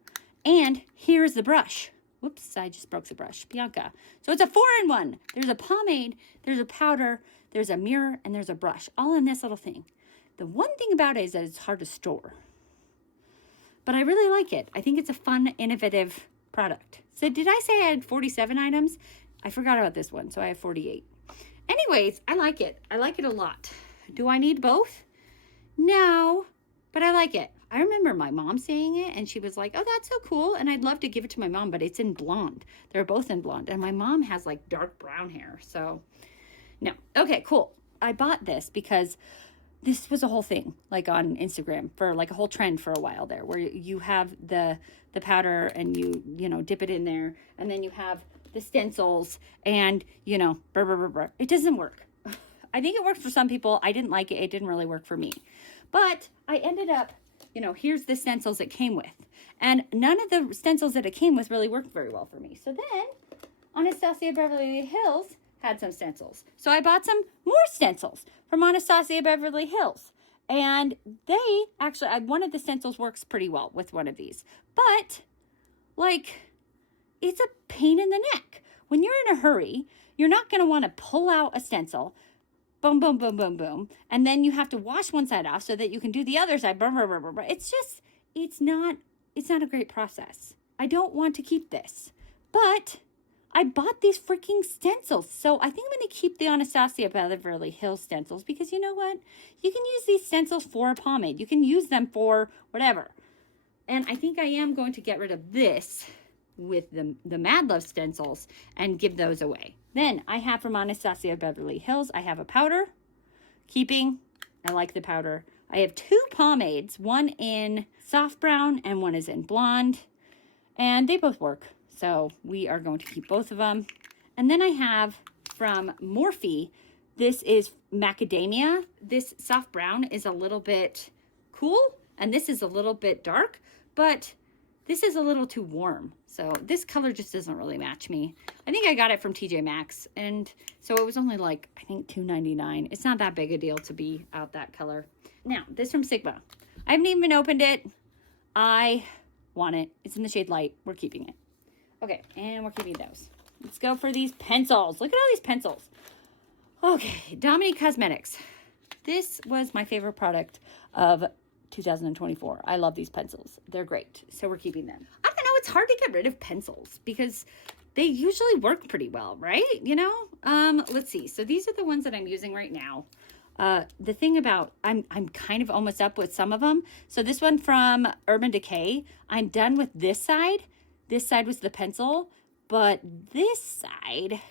and here's the brush. Whoops, I just broke the brush. Bianca. So it's a 4-in-1. There's a pomade, there's a powder, there's a mirror, and there's a brush, all in this little thing. The one thing about it is that it's hard to store. But I really like it. I think it's a fun, innovative product. So did I say I had 47 items? I forgot about this one, so I have 48. Anyways, I like it. I like it a lot. Do I need both? No, but I like it. I remember my mom saying it, and she was like, oh, that's so cool, and I'd love to give it to my mom, but it's in blonde. They're both in blonde, and my mom has, like, dark brown hair, so no. Okay, cool. I bought this because this was a whole thing, like on Instagram, for like a whole trend for a while there, where you have the powder and you know, dip it in there, and then you have the stencils and, you know, brr, brr, brr, brr. It doesn't work. I think it worked for some people. I didn't like it. It didn't really work for me. But I ended up, you know, here's the stencils it came with. And none of the stencils that it came with really worked very well for me. So then Anastasia Beverly Hills had some stencils. So I bought some more stencils from Anastasia Beverly Hills. And they actually, one of the stencils works pretty well with one of these. But, like, it's a pain in the neck. When you're in a hurry, you're not going to want to pull out a stencil, boom, boom, boom, boom, boom, and then you have to wash one side off so that you can do the other side. Boom, boom, boom, boom, boom. It's just, it's not a great process. I don't want to keep this. But I bought these freaking stencils. So I think I'm going to keep the Anastasia Beverly Hills stencils because you know what? You can use these stencils for a pomade. You can use them for whatever. And I think I am going to get rid of this with the Mad Love stencils and give those away. Then I have from Anastasia Beverly Hills, I have a powder. Keeping, I like the powder. I have 2 pomades, one in soft brown and one is in blonde. And they both work. So we are going to keep both of them. And then I have from Morphe, this is macadamia. This soft brown is a little bit cool and this is a little bit dark, but this is a little too warm. So this color just doesn't really match me. I think I got it from TJ Maxx, and so it was only like, I think $2.99. It's not that big a deal to be out that color. Now, this from Sigma. I haven't even opened it. I want it. It's in the shade Light. We're keeping it. Okay, and we're keeping those. Let's go for these pencils. Look at all these pencils. Okay, Dominique Cosmetics. This was my favorite product of 2024. I love these pencils. They're great. So we're keeping them. I don't know. It's hard to get rid of pencils because they usually work pretty well, right? You know? Let's see. So these are the ones that I'm using right now. The thing about, I'm kind of almost up with some of them. So this one from Urban Decay, I'm done with this side. This side was the pencil, but this side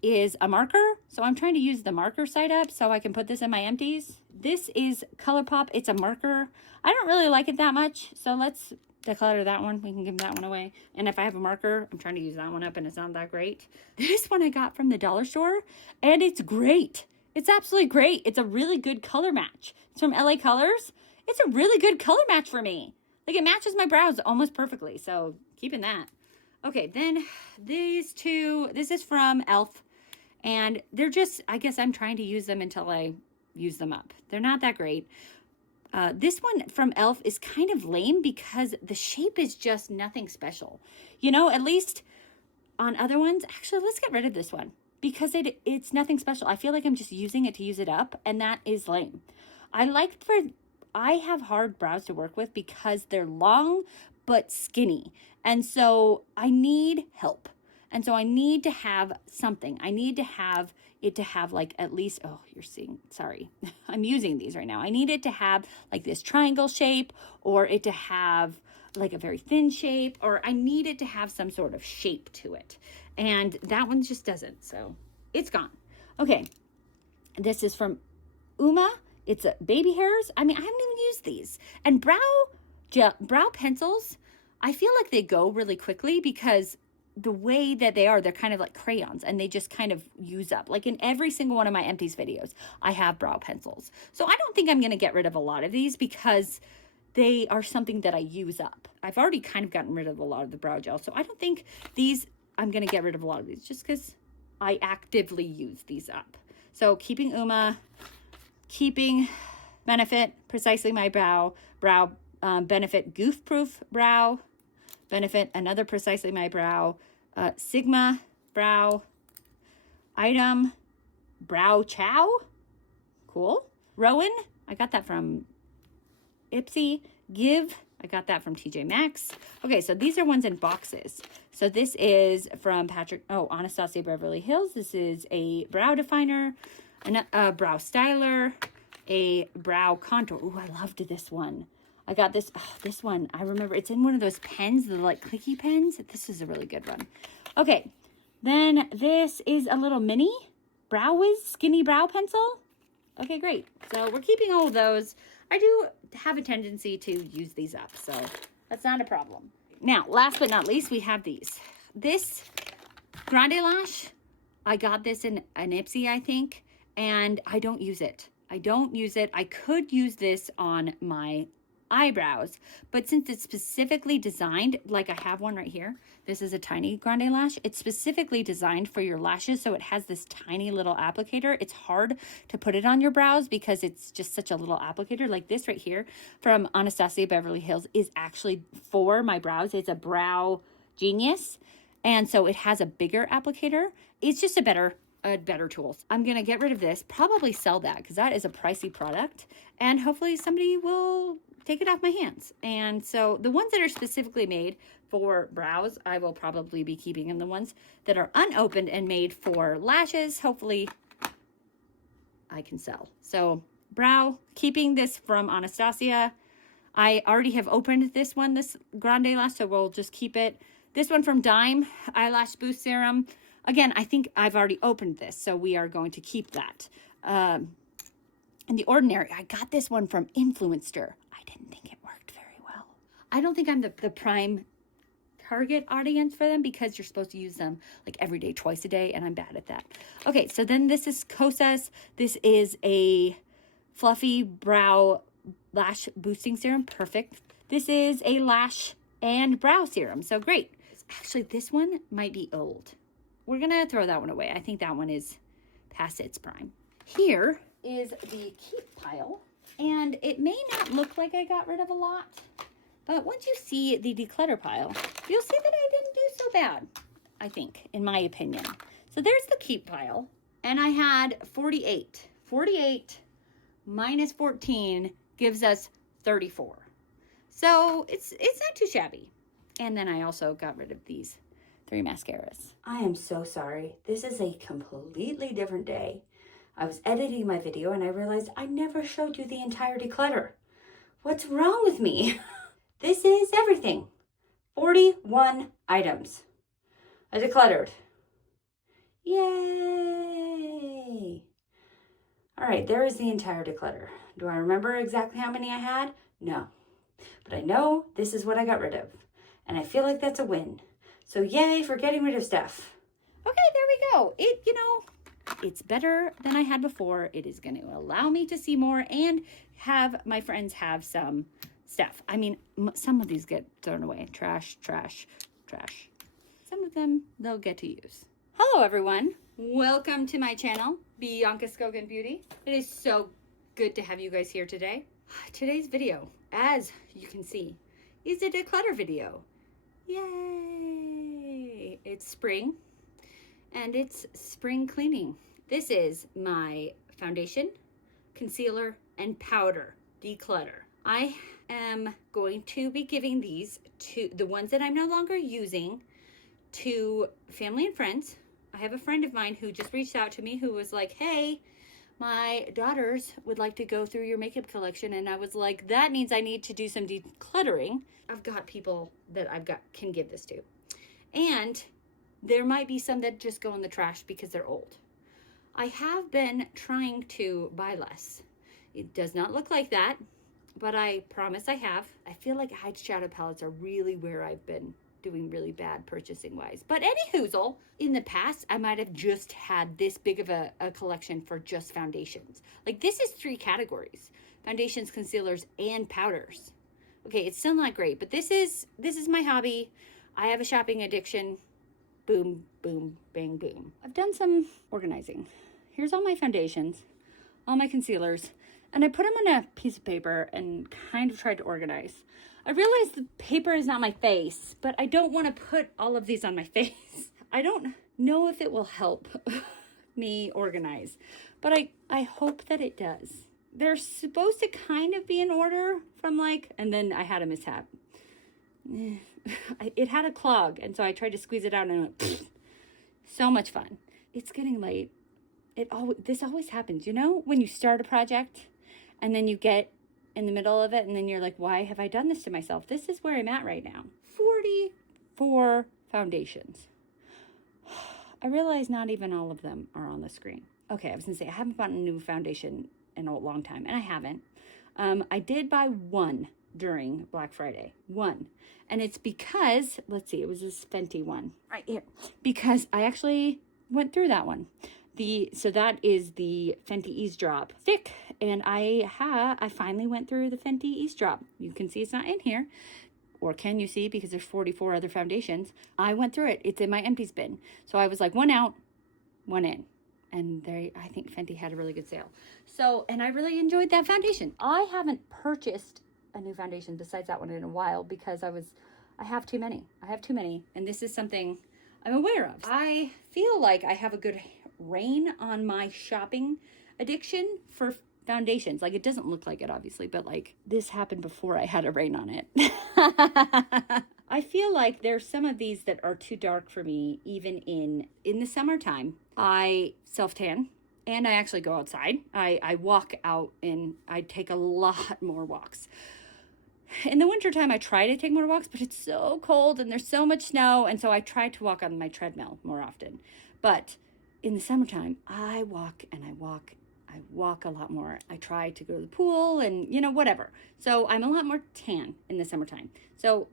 is a marker. So I'm trying to use the marker side up so I can put this in my empties. This is ColourPop. It's a marker. I don't really like it that much. So let's declutter that one. We can give that one away. And if I have a marker, I'm trying to use that one up and it's not that great. This one I got from the dollar store and it's great. It's absolutely great. It's a really good color match. It's from LA Colors. It's a really good color match for me. Like it matches my brows almost perfectly. So keeping that. Okay, then these two, this is from e.l.f. And they're just, I guess I'm trying to use them until I use them up. They're not that great. This one from e.l.f. is kind of lame because the shape is just nothing special. You know, at least on other ones, actually, let's get rid of this one because it's nothing special. I feel like I'm just using it to use it up, and that is lame. I have hard brows to work with because they're long but skinny. And so I need help. And so I need to have something. I need to have, it to have like at least, oh, you're seeing, sorry, I'm using these right now. I need it to have like this triangle shape, or it to have like a very thin shape, or I need it to have some sort of shape to it. And that one just doesn't, so it's gone. Okay, this is from Uma. It's baby hairs. I mean, I haven't even used these. And brow pencils, I feel like they go really quickly because the way that they are, they're kind of like crayons and they just kind of use up. Like in every single one of my empties videos, I have brow pencils. So I don't think I'm going to get rid of a lot of these because they are something that I use up. I've already kind of gotten rid of a lot of the brow gel. So I don't think I'm going to get rid of a lot of these just because I actively use these up. So keeping Uma, keeping Benefit Precisely My Brow, Benefit Goof Proof Brow, Benefit Another Precisely My Brow, Sigma Brow, Item Brow Chow, cool. Rowan, I got that from Ipsy. Give, I got that from TJ Maxx. Okay, so these are ones in boxes. So this is from Anastasia Beverly Hills. This is a brow definer, a brow styler, a brow contour. Ooh, I loved this one. I got this, this one. I remember it's in one of those pens, the like clicky pens. This is a really good one. Okay, then this is a little mini Brow Wiz skinny brow pencil. Okay, great. So we're keeping all of those. I do have a tendency to use these up, so that's not a problem. Now, last but not least, we have these. This Grande Lash, I got this in an Ipsy, I think, and I don't use it. I don't use it. I could use this on my eyebrows, but since it's specifically designed, like I have one right here, this is a tiny Grande Lash. It's specifically designed for your lashes, so it has this tiny little applicator. It's hard to put it on your brows because it's just such a little applicator. Like this right here from Anastasia Beverly Hills is actually for my brows. It's a Brow Genius, and so it has a bigger applicator. It's just a better tool. I'm gonna get rid of this, probably sell that because that is a pricey product, and hopefully somebody will take it off my hands. And so the ones that are specifically made for brows, I will probably be keeping, and the ones that are unopened and made for lashes, hopefully I can sell. So brow, keeping this from Anastasia. I already have opened this one, this Grande Lash, so we'll just keep it. This one from Dime, Eyelash Boost Serum. Again, I think I've already opened this, so we are going to keep that. In The Ordinary, I got this one from Influencer. I didn't think it worked very well. I don't think I'm the prime target audience for them because you're supposed to use them like every day, twice a day, and I'm bad at that. Okay, so then this is Kosas. This is a fluffy brow lash boosting serum. Perfect. This is a lash and brow serum, so great. Actually, this one might be old. We're gonna throw that one away. I think that one is past its prime. Here is the keep pile, and it may not look like I got rid of a lot, but once you see the declutter pile, you'll see that I didn't do so bad, I think, in my opinion. So there's the keep pile, and I had 48. 48 minus 14 gives us 34. So it's not too shabby. And then I also got rid of these 3 mascaras. I am so sorry. This is a completely different day. I was editing my video and I realized I never showed you the entire declutter. What's wrong with me? This is everything. 41 items. I decluttered. Yay! All right, there is the entire declutter. Do I remember exactly how many I had? No. But I know this is what I got rid of. And I feel like that's a win. So yay for getting rid of stuff. Okay, there we go. It's better than I had before. It is going to allow me to see more and have my friends have some stuff. I mean, some of these get thrown away. Trash, trash, trash. Some of them they'll get to use. Hello, everyone. Welcome to my channel, Bianca Skogan Beauty. It is so good to have you guys here today. Today's video, as you can see, is a declutter video. Yay! It's spring, and it's spring cleaning. This is my foundation, concealer, and powder declutter. I am going to be giving these to the ones that I'm no longer using to family and friends. I have a friend of mine who just reached out to me who was like, hey, my daughters would like to go through your makeup collection. And I was like, that means I need to do some decluttering. I've got people that can give this to. And there might be some that just go in the trash because they're old. I have been trying to buy less. It does not look like that, but I promise I have. I feel like eyeshadow palettes are really where I've been doing really bad purchasing wise. But anywhoozle, in the past, I might have just had this big of a collection for just foundations. Like this is 3 categories: foundations, concealers, and powders. Okay, it's still not great, but this is my hobby. I have a shopping addiction. Boom, boom, bang, boom. I've done some organizing. Here's all my foundations, all my concealers, and I put them on a piece of paper and kind of tried to organize. I realized the paper is not my face, but I don't want to put all of these on my face. I don't know if it will help me organize, but I hope that it does. They're supposed to kind of be in order from and then I had a mishap. It had a clog, and so I tried to squeeze it out and it went, pfft. So much fun. It's getting late. This always happens, when you start a project and then you get in the middle of it and then you're like, why have I done this to myself? This is where I'm at right now. 44 foundations. I realize not even all of them are on the screen. Okay, I was gonna say I haven't bought a new foundation in a long time, and I haven't. I did buy one during Black Friday. One. And it's because, let's see, it was this Fenty one right here. Because I actually went through that one. So that is the Fenty Eavesdrop stick. And I finally went through the Fenty Eavesdrop. You can see it's not in here. Or can you see? Because there's 44 other foundations. I went through it. It's in my empties bin. So I was like, one out, one in. And I think Fenty had a really good sale. So, and I really enjoyed that foundation. I haven't purchased a new foundation besides that one in a while because I have too many. And this is something I'm aware of. I feel like I have a good rein on my shopping addiction for foundations. It doesn't look like it, obviously, but this happened before I had a rein on it. I feel like there's some of these that are too dark for me, even in the summertime. I self-tan and I actually go outside. I walk out and I take a lot more walks. In the wintertime, I try to take more walks, but it's so cold and there's so much snow. And so I try to walk on my treadmill more often. But in the summertime, I walk and I walk. I walk a lot more. I try to go to the pool and, whatever. So I'm a lot more tan in the summertime. So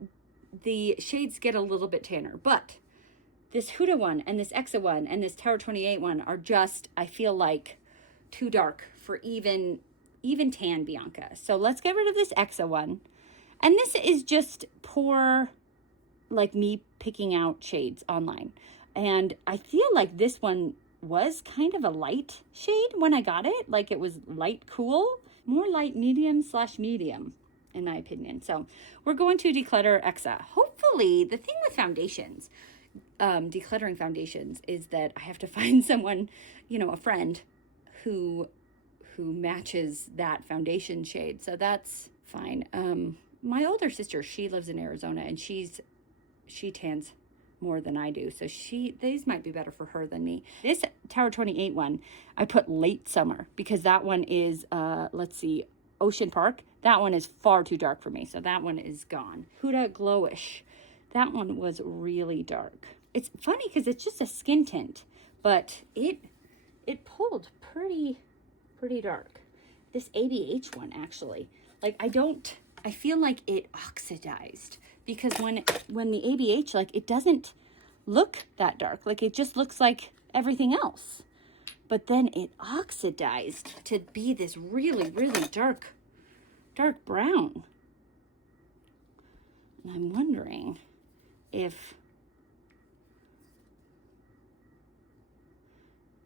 the shades get a little bit tanner. But this Huda one and this Exa one and this Tower 28 one are just, I feel like, too dark for even tan Bianca. So let's get rid of this Exa one. And this is just poor, me picking out shades online. And I feel like this one was kind of a light shade when I got it. It was light cool, more light medium/medium, in my opinion. So we're going to declutter Exa. Hopefully, the thing with foundations, decluttering foundations, is that I have to find someone, a friend who matches that foundation shade. So that's fine. My older sister, she lives in Arizona and she tans more than I do. So these might be better for her than me. This Tower 28 one, I put late summer because that one is, let's see, Ocean Park. That one is far too dark for me. So that one is gone. Huda Glowish. That one was really dark. It's funny because it's just a skin tint, but it pulled pretty dark. This ABH one, actually, I feel like it oxidized because when the ABH, it doesn't look that dark. It just looks like everything else. But then it oxidized to be this really, really dark brown. And I'm wondering if,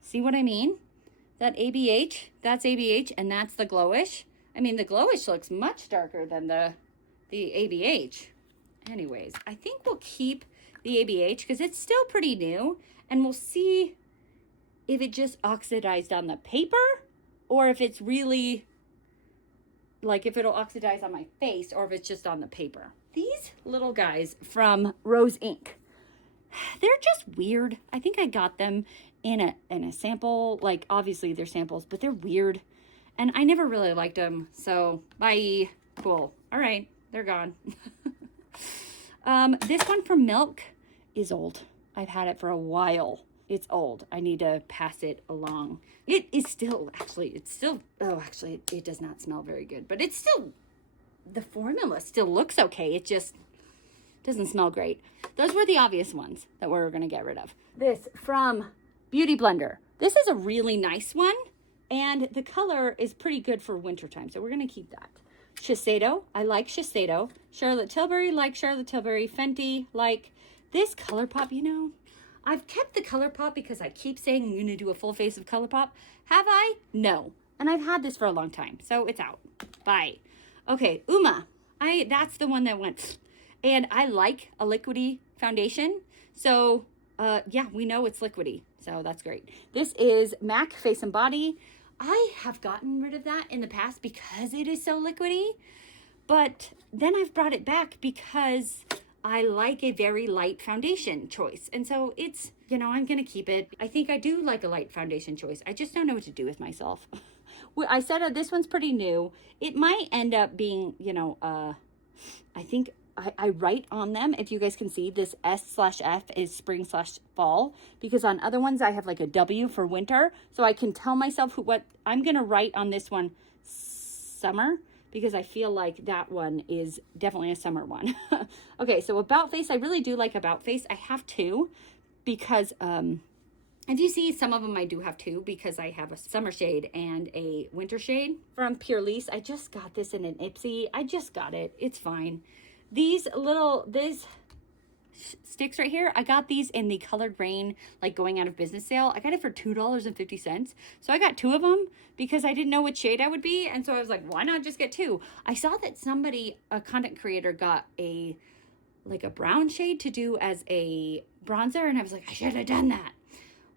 see what I mean? That ABH, that's ABH, and that's the Glowish. I mean, the Glowish looks much darker than the ABH. Anyways, I think we'll keep the ABH because it's still pretty new, and we'll see if it just oxidized on the paper or if it's really, if it'll oxidize on my face or if it's just on the paper. These little guys from Rose Inc. they're just weird. I think I got them in a sample. Like, obviously they're samples, but they're weird. And I never really liked them. So, bye. Cool. All right. They're gone. This one from Milk is old. I've had it for a while. It's old. I need to pass it along. It is still, actually, it does not smell very good. But it's still, the formula still looks okay. It just doesn't smell great. Those were the obvious ones that we're going to get rid of. This from Beauty Blender. This is a really nice one. And the color is pretty good for wintertime. So we're going to keep that. Shiseido. I like Shiseido. Charlotte Tilbury. Like Charlotte Tilbury. Fenty. Like this ColourPop, you know. I've kept the ColourPop because I keep saying I'm going to do a full face of ColourPop. Have I? No. And I've had this for a long time. So it's out. Bye. Okay. Uma. That's the one that went. And I like a liquidy foundation. So, yeah, we know it's liquidy. So that's great. This is MAC Face and Body. I have gotten rid of that in the past because it is so liquidy. But then I've brought it back because I like a very light foundation choice. And so it's, you know, I'm going to keep it. I think I do like a light foundation choice. I just don't know what to do with myself. I said this one's pretty new. It might end up being, you know, I think I write on them, if you guys can see, this S/F is spring/fall, because on other ones I have like a W for winter, so I can tell myself what I'm going to write on this one, summer, because I feel like that one is definitely a summer one. Okay, so About Face, I really do like About Face. I have two, because if you see, some of them I do have two, because I have a summer shade and a winter shade from Pure Lease. I just got this in an Ipsy. I just got it. It's fine. These sticks right here, I got these in the Colored Rain, like going out of business sale. I got it for $2.50. So I got two of them because I didn't know what shade I would be. And so I was like, why not just get two? I saw that somebody, a content creator, got a brown shade to do as a bronzer. And I was like, I should have done that.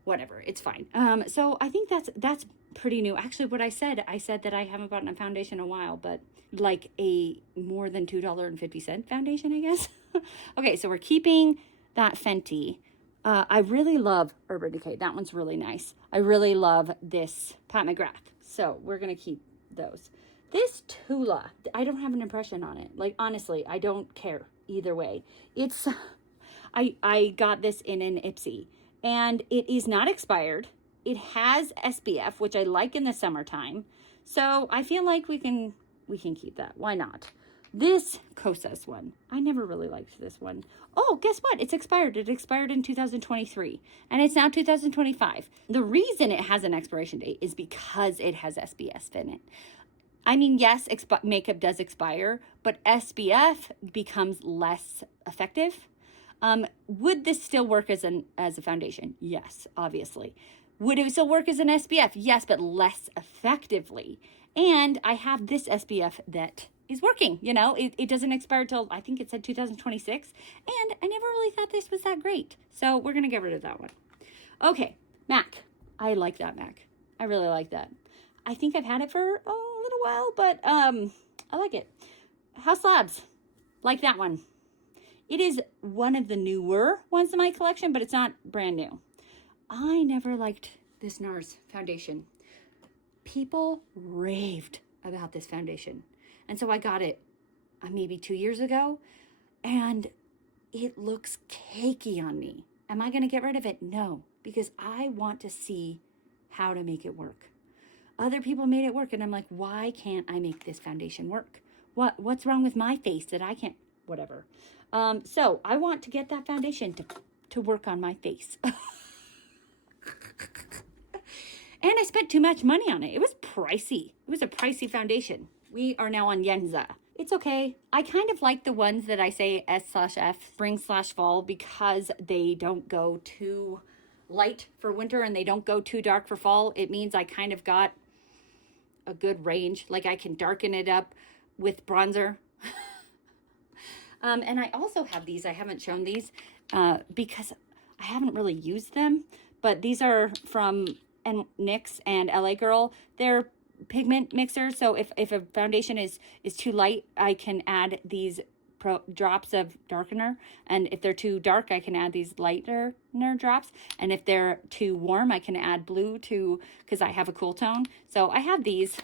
Whatever, it's fine. So I think that's pretty new. Actually, what I said that I haven't bought a foundation in a while, but like a more than $2.50 foundation, I guess. Okay, so we're keeping that Fenty. I really love Urban Decay. That one's really nice. I really love this Pat McGrath. So we're gonna keep those. This Tula, I don't have an impression on it. Like, honestly, I don't care either way. It's, I got this in an Ipsy. And it is not expired. It has SPF, which I like in the summertime. So I feel like we can keep that. Why not? This Kosas one, I never really liked this one. Oh, guess what? It's expired. It expired in 2023. And it's now 2025. The reason it has an expiration date is because it has SPF in it. I mean, yes, makeup does expire, but SPF becomes less effective. Would this still work as a foundation? Yes, obviously. Would it still work as an SPF? Yes, but less effectively. And I have this SPF that is working, you know, it doesn't expire till, I think it said 2026. And I never really thought this was that great. So we're going to get rid of that one. Okay, MAC. I like that MAC. I really like that. I think I've had it for a little while, but I like it. House Labs. Like that one. It is one of the newer ones in my collection, but it's not brand new. I never liked this NARS foundation. People raved about this foundation. And so I got it maybe 2 years ago, and it looks cakey on me. Am I going to get rid of it? No, because I want to see how to make it work. Other people made it work, and I'm like, why can't I make this foundation work? What's wrong with my face that I can't? Whatever. So I want to get that foundation to work on my face. And I spent too much money on it. It was pricey. It was a pricey foundation. We are now on Yenza. It's okay. I kind of like the ones that I say S/F, spring/fall, because they don't go too light for winter and they don't go too dark for fall. It means I kind of got a good range. Like I can darken it up with bronzer. And I also have these. I haven't shown these because I haven't really used them. But these are from NYX and LA Girl. They're pigment mixers. So if a foundation is too light, I can add these drops of darkener. And if they're too dark, I can add these lighter drops. And if they're too warm, I can add blue because I have a cool tone. So I have these.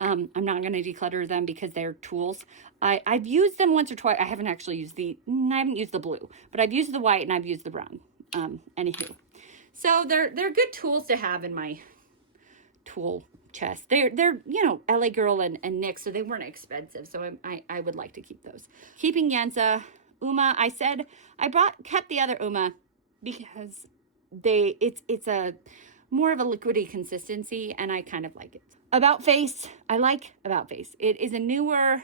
I'm not going to declutter them because they're tools. I've used them once or twice. I haven't actually used I haven't used the blue, but I've used the white and I've used the brown. Anywho. So they're good tools to have in my tool chest. They're LA Girl and NYX, so they weren't expensive. So I would like to keep those. Keeping Yenza, Uma. I said I kept the other Uma because it's a more of a liquidy consistency and I kind of like it. About Face. I like About Face. It is a newer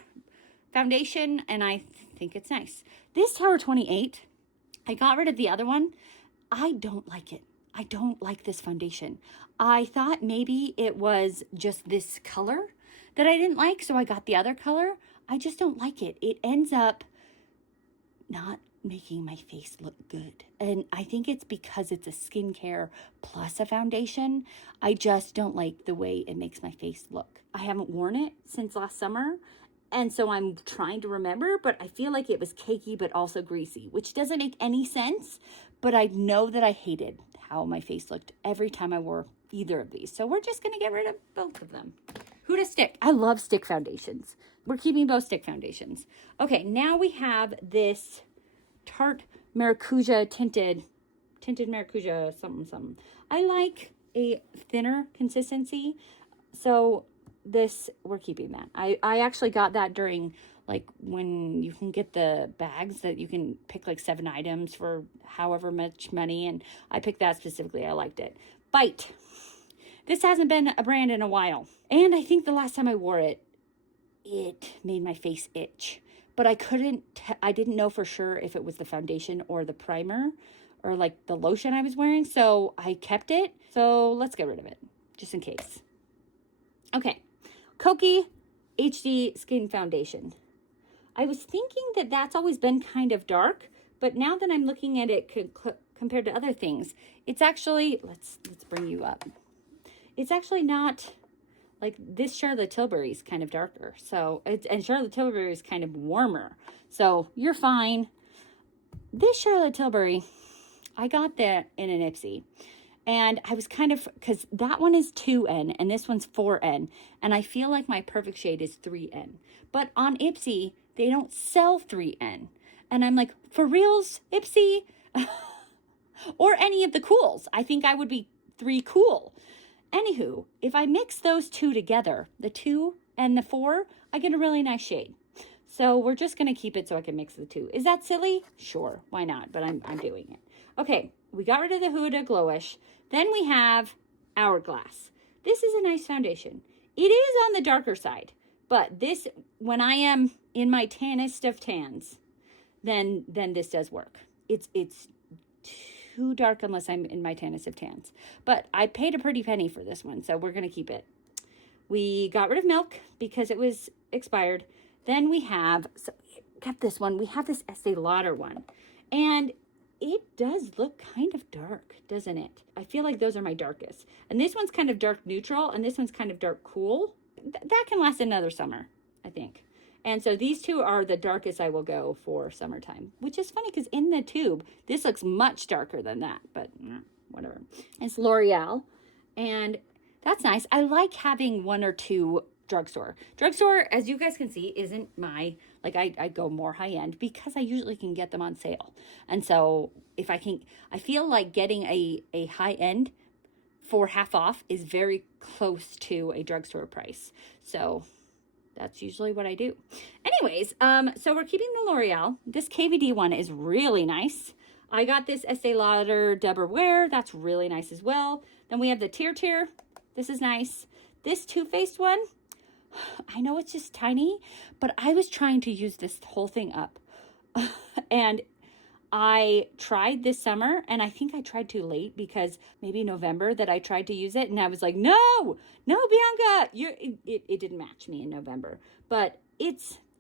foundation and I think it's nice. This Tower 28, I got rid of the other one. I don't like it. I don't like this foundation. I thought maybe it was just this color that I didn't like, so I got the other color. I just don't like it. It ends up not making my face look good. And I think it's because it's a skincare plus a foundation. I just don't like the way it makes my face look. I haven't worn it since last summer. And so I'm trying to remember, but I feel like it was cakey, but also greasy, which doesn't make any sense. But I know that I hated how my face looked every time I wore either of these. So we're just going to get rid of both of them. Who to stick? I love stick foundations. We're keeping both stick foundations. Okay, now we have this Tarte Maracuja tinted Maracuja something. I like a thinner consistency. So this, we're keeping that. I actually got that during like when you can get the bags that you can pick like 7 items for however much money. And I picked that specifically. I liked it. Bite. This hasn't been a brand in a while. And I think the last time I wore it, it made my face itch. But I didn't know for sure if it was the foundation or the primer or like the lotion I was wearing. So I kept it. So let's get rid of it just in case. Okay. Kokie HD Skin Foundation. I was thinking that that's always been kind of dark, but now that I'm looking at it compared to other things, it's actually, let's bring you up. It's actually not like this. Charlotte Tilbury is kind of darker. So and Charlotte Tilbury is kind of warmer. So you're fine. This Charlotte Tilbury, I got that in an Ipsy. And I was kind of, because that one is 2N and this one's 4N. And I feel like my perfect shade is 3N. But on Ipsy, they don't sell 3N. And I'm like, for reals, Ipsy? Or any of the cools. I think I would be 3 cool. Anywho, if I mix those two together, the 2 and the 4, I get a really nice shade. So we're just going to keep it so I can mix the 2. Is that silly? Sure, why not? But I'm doing it. Okay, we got rid of the Huda Glowish. Then we have Hourglass. This is a nice foundation. It is on the darker side, but this, when I am in my tannest of tans, then this does work. It's too dark unless I'm in my tannest of tans. But I paid a pretty penny for this one, so we're going to keep it. We got rid of Milk because it was expired. Then we have, got this one. We have this Estee Lauder one. And it does look kind of dark, doesn't it? I feel like those are my darkest. And this one's kind of dark neutral, and this one's kind of dark cool. That can last another summer, I think. And so these two are the darkest I will go for summertime, which is funny because in the tube, this looks much darker than that, but whatever. It's L'Oreal, and that's nice. I like having 1 or 2 drugstore. Drugstore, as you guys can see, isn't my, like I go more high end because I usually can get them on sale. And so if I feel like getting a high end for half off is very close to a drugstore price. So that's usually what I do. Anyways, so we're keeping the L'Oreal. This KVD one is really nice. I got this Estee Lauder Double Wear. That's really nice as well. Then we have the Tear. This is nice. This Too Faced one, I know it's just tiny, but I was trying to use this whole thing up. And I tried this summer, and I think I tried too late because maybe November that I tried to use it, and I was like, no, Bianca, it didn't match me in November. But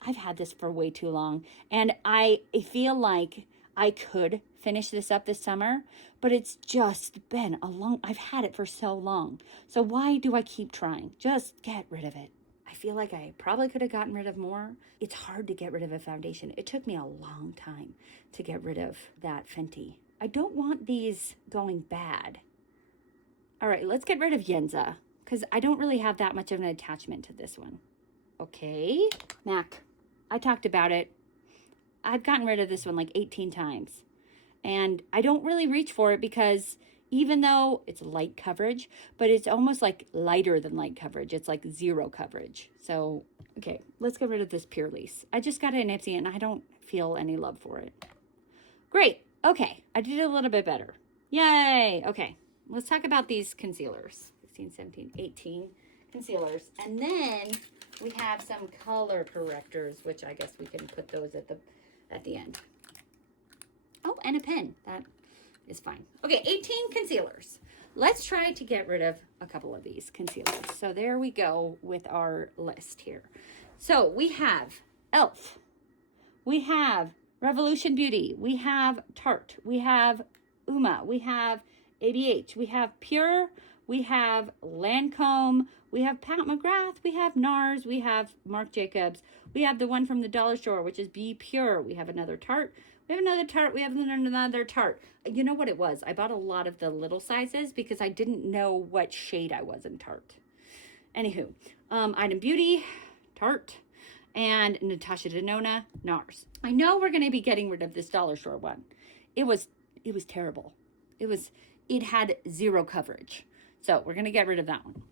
I've had this for way too long, and I feel like I could finish this up this summer, but it's just been I've had it for so long. So why do I keep trying? Just get rid of it. I feel like I probably could have gotten rid of more. It's hard to get rid of a foundation. It took me a long time to get rid of that Fenty. I don't want these going bad. All right, let's get rid of Yenza because I don't really have that much of an attachment to this one. Okay, MAC. I talked about it. I've gotten rid of this one like 18 times. And I don't really reach for it because even though it's light coverage, but it's almost like lighter than light coverage. It's like zero coverage. So, okay, let's get rid of this Pure Lease. I just got it in Ipsy and I don't feel any love for it. Great. Okay, I did a little bit better. Yay. Okay, let's talk about these concealers. 16, 17, 18 concealers. And then we have some color correctors, which I guess we can put those at the end. Oh, and a pen. That is fine. Okay, 18 concealers. Let's try to get rid of a couple of these concealers. So there we go with our list here. So we have e.l.f. We have Revolution Beauty. We have Tarte. We have Uma. We have ABH. We have Pure. We have Lancome. We have Pat McGrath. We have NARS. We have Marc Jacobs. We have the one from the dollar store, which is Be Pure. We have another Tarte. We have another Tarte. We have another Tarte. You know what it was? I bought a lot of the little sizes because I didn't know what shade I was in Tarte. Anywho, Item Beauty, Tarte, and Natasha Denona, NARS. I know we're going to be getting rid of this dollar store one. It was terrible. It had zero coverage. So we're going to get rid of that one.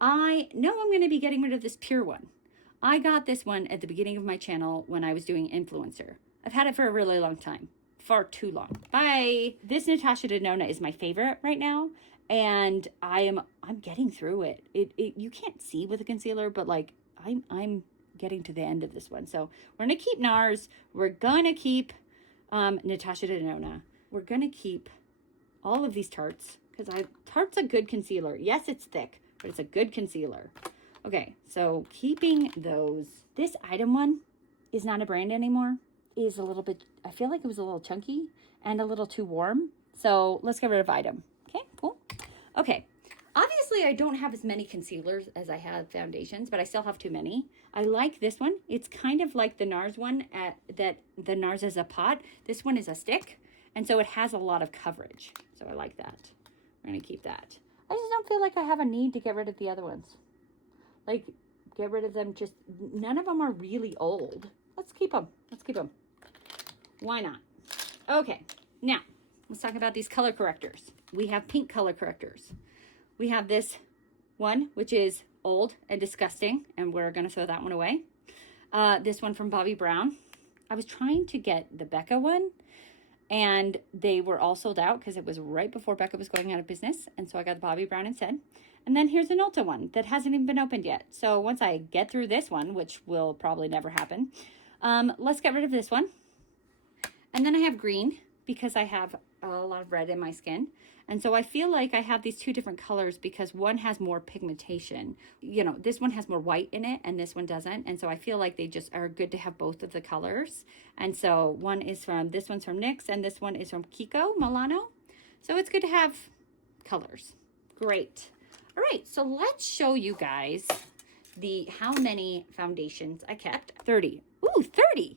I know I'm going to be getting rid of this Pure one. I got this one at the beginning of my channel when I was doing influencer. I've had it for a really long time. Far too long. Bye. This Natasha Denona is my favorite right now. And I'm getting through it. You can't see with a concealer, but like I'm getting to the end of this one. So we're going to keep NARS. We're going to keep Natasha Denona. We're going to keep all of these Tartes because Tarte's a good concealer. Yes, it's thick, but it's a good concealer. Okay, so keeping those. This Item one is not a brand anymore. Is a little bit, I feel like it was a little chunky and a little too warm. So let's get rid of Item. Okay, cool. Okay, obviously I don't have as many concealers as I have foundations, but I still have too many. I like this one. It's kind of like the NARS one, that the NARS is a pot. This one is a stick, and so it has a lot of coverage. So I like that. We're gonna keep that. I just don't feel like I have a need to get rid of the other ones. Like, get rid of them. Just, none of them are really old. Let's keep them. Let's keep them. Why not? Okay, now let's talk about these color correctors. We have pink color correctors. We have this one, which is old and disgusting, and we're going to throw that one away. This one from Bobbi Brown. I was trying to get the Becca one, and they were all sold out because it was right before Becca was going out of business, and so I got the Bobbi Brown instead. And then here's an Ulta one that hasn't even been opened yet. So once I get through this one, which will probably never happen, let's get rid of this one. And then I have green because I have a lot of red in my skin. And so I feel like I have these two different colors because one has more pigmentation. You know, this one has more white in it and this one doesn't. And so I feel like they just are good to have both of the colors. And so this one's from NYX and this one is from Kiko Milano. So it's good to have colors. Great. All right, so let's show you guys how many foundations I kept. 30. Ooh, 30.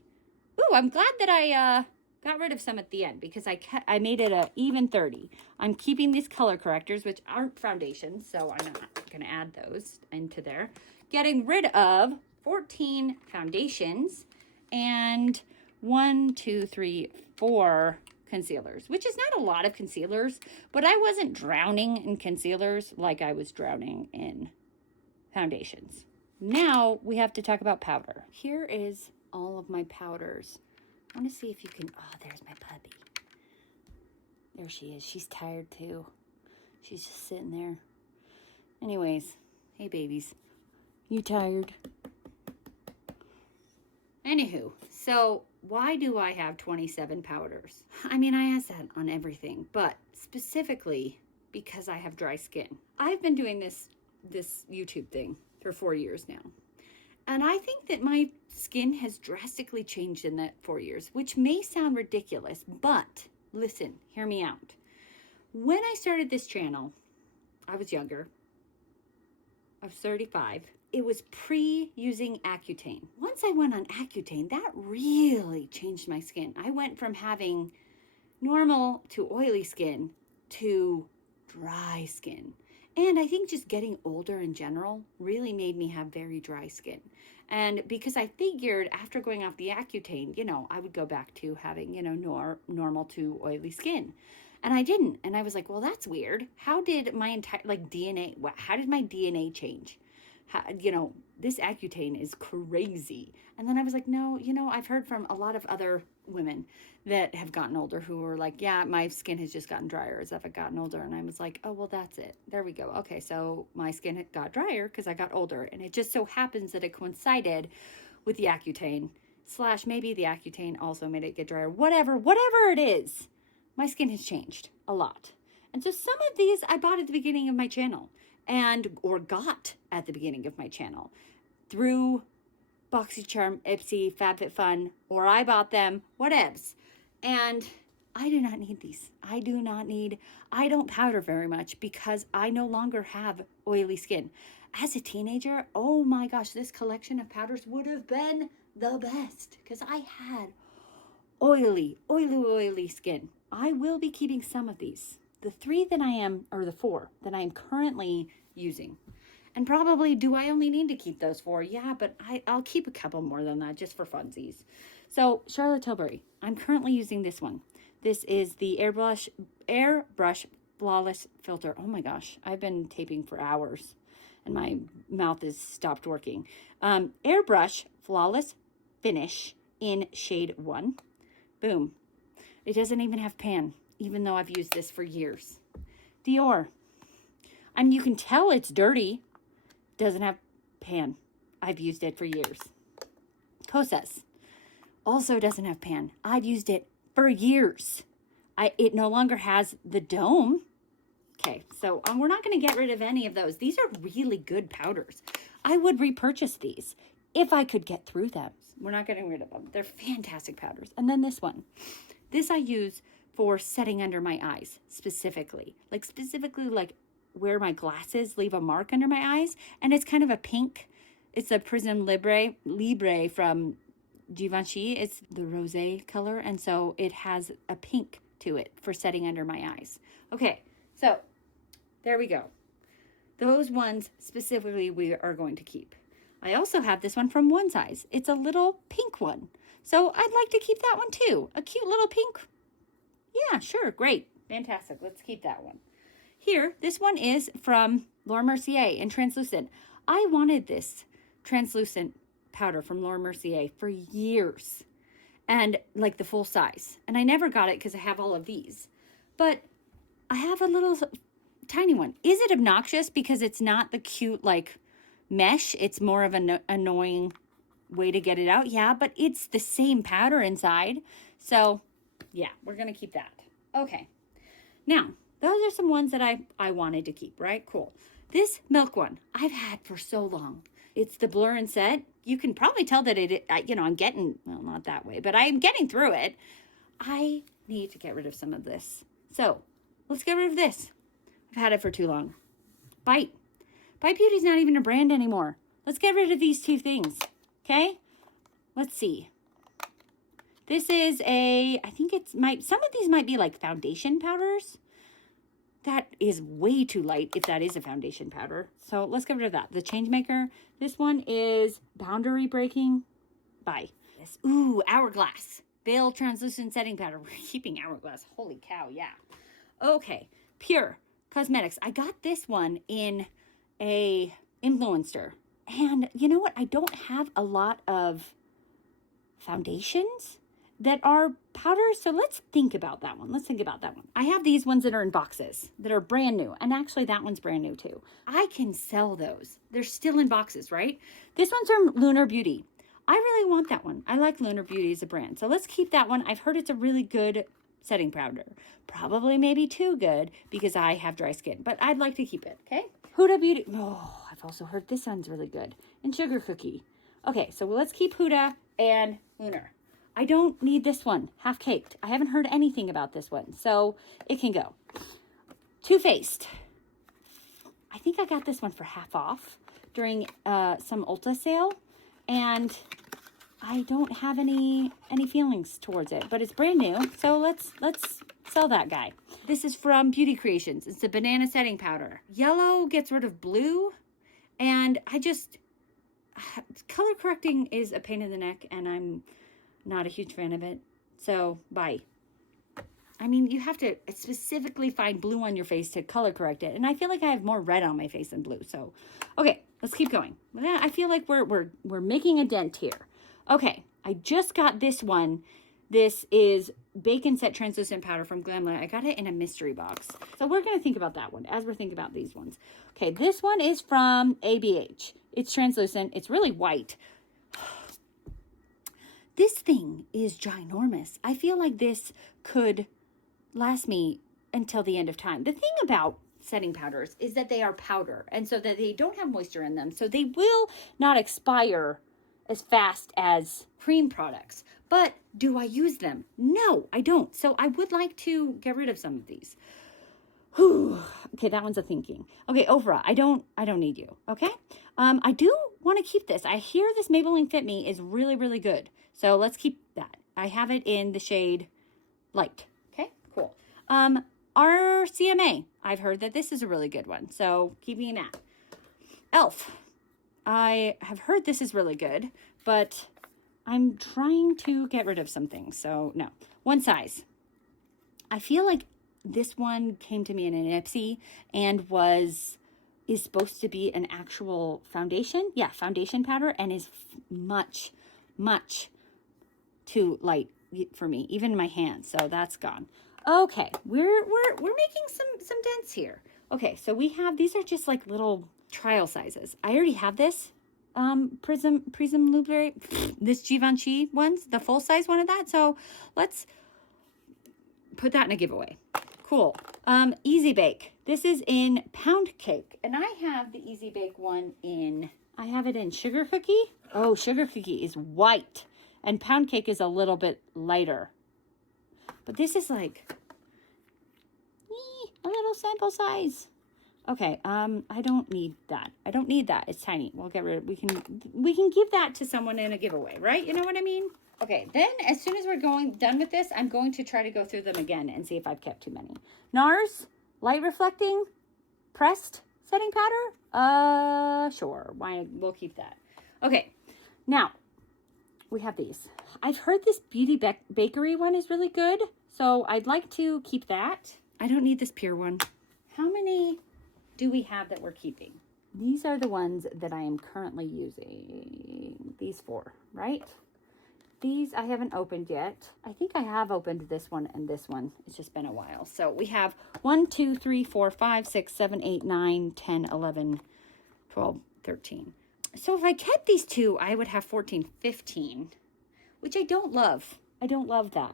Ooh, I'm glad that I got rid of some at the end because I made it a even 30. I'm keeping these color correctors, which aren't foundations, so I'm not going to add those into there. Getting rid of 14 foundations and 4 concealers, which is not a lot of concealers, but I wasn't drowning in concealers like I was drowning in foundations. Now we have to talk about powder. Here is all of my powders. I want to see if you can, oh, there's my puppy. There she is. She's tired too. She's just sitting there. Anyways, hey babies, you tired? Anywho, so why do I have 27 powders? I mean, I ask that on everything, but specifically because I have dry skin. I've been doing this YouTube thing for 4 years now. And I think that my skin has drastically changed in that 4 years, which may sound ridiculous, but listen, hear me out. When I started this channel, I was younger. I was 35. it was pre-using Accutane. Once I went on Accutane, that really changed my skin. I went from having normal to oily skin to dry skin. And I think just getting older in general really made me have very dry skin. And because I figured after going off the Accutane, I would go back to having, normal to oily skin. And I didn't. And I was like, well, that's weird. How did my entire, DNA, how did my DNA change? This Accutane is crazy. And then I was like, no, I've heard from a lot of other women that have gotten older who were like, yeah, my skin has just gotten drier as I've gotten older. And I was like, oh, well, that's it. There we go. Okay, so my skin had got drier because I got older. And it just so happens that it coincided with the Accutane / maybe the Accutane also made it get drier. Whatever it is, my skin has changed a lot. And so some of these I bought at the beginning of my channel or got at the beginning of my channel through BoxyCharm, Ipsy, FabFitFun, or I bought them, whatevs. And I do not need these. I don't powder very much because I no longer have oily skin. As a teenager, oh my gosh, this collection of powders would have been the best because I had oily skin. I will be keeping some of these. The 4 that I am currently using. And probably, do I only need to keep those 4? Yeah, but I'll keep a couple more than that just for funsies. So, Charlotte Tilbury. I'm currently using this one. This is the Airbrush Flawless Filter. Oh my gosh, I've been taping for hours and my mouth has stopped working. Airbrush Flawless Finish in shade 1. Boom. It doesn't even have pan, even though I've used this for years. Dior. You can tell it's dirty. Doesn't have pan. I've used it for years. Kosas. Also doesn't have pan. I've used it for years. It no longer has the dome. Okay, so we're not going to get rid of any of those. These are really good powders. I would repurchase these if I could get through them. We're not getting rid of them. They're fantastic powders. And then this one. This I use for setting under my eyes specifically. Like where my glasses leave a mark under my eyes. And it's kind of a pink. It's a Prism Libre from Givenchy. It's the rosé color. And so it has a pink to it for setting under my eyes. Okay, so there we go. Those ones specifically we are going to keep. I also have this one from One Size. It's a little pink one. So I'd like to keep that one too. A cute little pink. Yeah, sure, great. Fantastic. Let's keep that one. Here, this one is from Laura Mercier in translucent. I wanted this translucent powder from Laura Mercier for years. And like the full size. And I never got it because I have all of these. But I have a little tiny one. Is it obnoxious because it's not the cute mesh? It's more of an annoying way to get it out. Yeah, but it's the same powder inside. So yeah, we're going to keep that. Okay. Now, those are some ones that I wanted to keep, right? Cool. This milk one I've had for so long. It's the Blur and Set. You can probably tell that I'm getting, well, not that way, but I'm getting through it. I need to get rid of some of this. So let's get rid of this. I've had it for too long. Bite Beauty's not even a brand anymore. Let's get rid of these 2 things. Okay? Let's see. This is some of these might be like foundation powders. That is way too light if that is a foundation powder. So let's get rid of that. The Changemaker. This one is Boundary Breaking by this. Ooh, Hourglass. Veil Translucent Setting Powder. We're keeping Hourglass. Holy cow, yeah. Okay. Pure Cosmetics. I got this one in a influencer. And you know what? I don't have a lot of foundations that are powders. So let's think about that one. I have these ones that are in boxes that are brand new. And actually that one's brand new too. I can sell those. They're still in boxes, right? This one's from Lunar Beauty. I really want that one. I like Lunar Beauty as a brand. So let's keep that one. I've heard it's a really good setting powder. Probably maybe too good because I have dry skin. But I'd like to keep it, okay? Huda Beauty. Oh, I've also heard this one's really good. And Sugar Cookie. Okay, so let's keep Huda and Lunar. I don't need this one, Half Caked. I haven't heard anything about this one, so it can go. Too Faced. I think I got this one for half off during some Ulta sale, and I don't have any feelings towards it, but it's brand new, so let's sell that guy. This is from Beauty Creations. It's a banana setting powder. Yellow gets rid of blue, and color correcting is a pain in the neck, and I'm not a huge fan of it, so bye. I mean, you have to specifically find blue on your face to color correct it, and I feel like I have more red on my face than blue, so okay, let's keep going. I feel like we're making a dent here. Okay, I just got this one. This is Bacon Set Translucent Powder from Glamlight. I got it in a mystery box. So we're going to think about that one as we're thinking about these ones. Okay, this one is from ABH. It's translucent. It's really white. This thing is ginormous. I feel like this could last me until the end of time. The thing about setting powders is that they are powder, and so that they don't have moisture in them. So they will not expire as fast as cream products. But do I use them? No, I don't. So I would like to get rid of some of these. Whew. Okay, that one's a thinking. Okay, Oprah, I don't need you. Okay. I do want to keep this. I hear this Maybelline Fit Me is really, really good. So let's keep that. I have it in the shade Light. Okay, cool. RCMA. I've heard that this is a really good one. So keeping that. Elf. I have heard this is really good, but I'm trying to get rid of some things. So no. One Size. I feel like this one came to me in an Ipsy and is supposed to be an actual foundation. Yeah, foundation powder, and is much, much too light for me, even in my hands. So that's gone. Okay, we're making some dents here. Okay, so we have, these are just like little trial sizes. I already have this Prism Blueberry, this Givenchy ones, the full size one of that. So let's put that in a giveaway. Cool. Easy Bake. This is in Pound Cake, and I have the Easy Bake one I have it in Sugar Cookie. Oh, Sugar Cookie is white, and Pound Cake is a little bit lighter. But this is like a little sample size. Okay, I don't need that. I don't need that. It's tiny. We'll get rid of we can give that to someone in a giveaway, right? You know what I mean? Okay, then as soon as we're done with this, I'm going to try to go through them again and see if I've kept too many. NARS Light Reflecting Pressed Setting Powder. Sure. We'll keep that. Okay. Now, we have these. I've heard this Beauty Bakery one is really good, so I'd like to keep that. I don't need this Pure one. How many do we have that we're keeping? These are the ones that I am currently using. These 4, right? These I haven't opened yet. I think I have opened this one and this one. It's just been a while. So we have 1, 2, 3, 4, 5, 6, 7, 8, 9, 10, 11, 12, 13. So if I kept these 2, I would have 14, 15, which I don't love. I don't love that.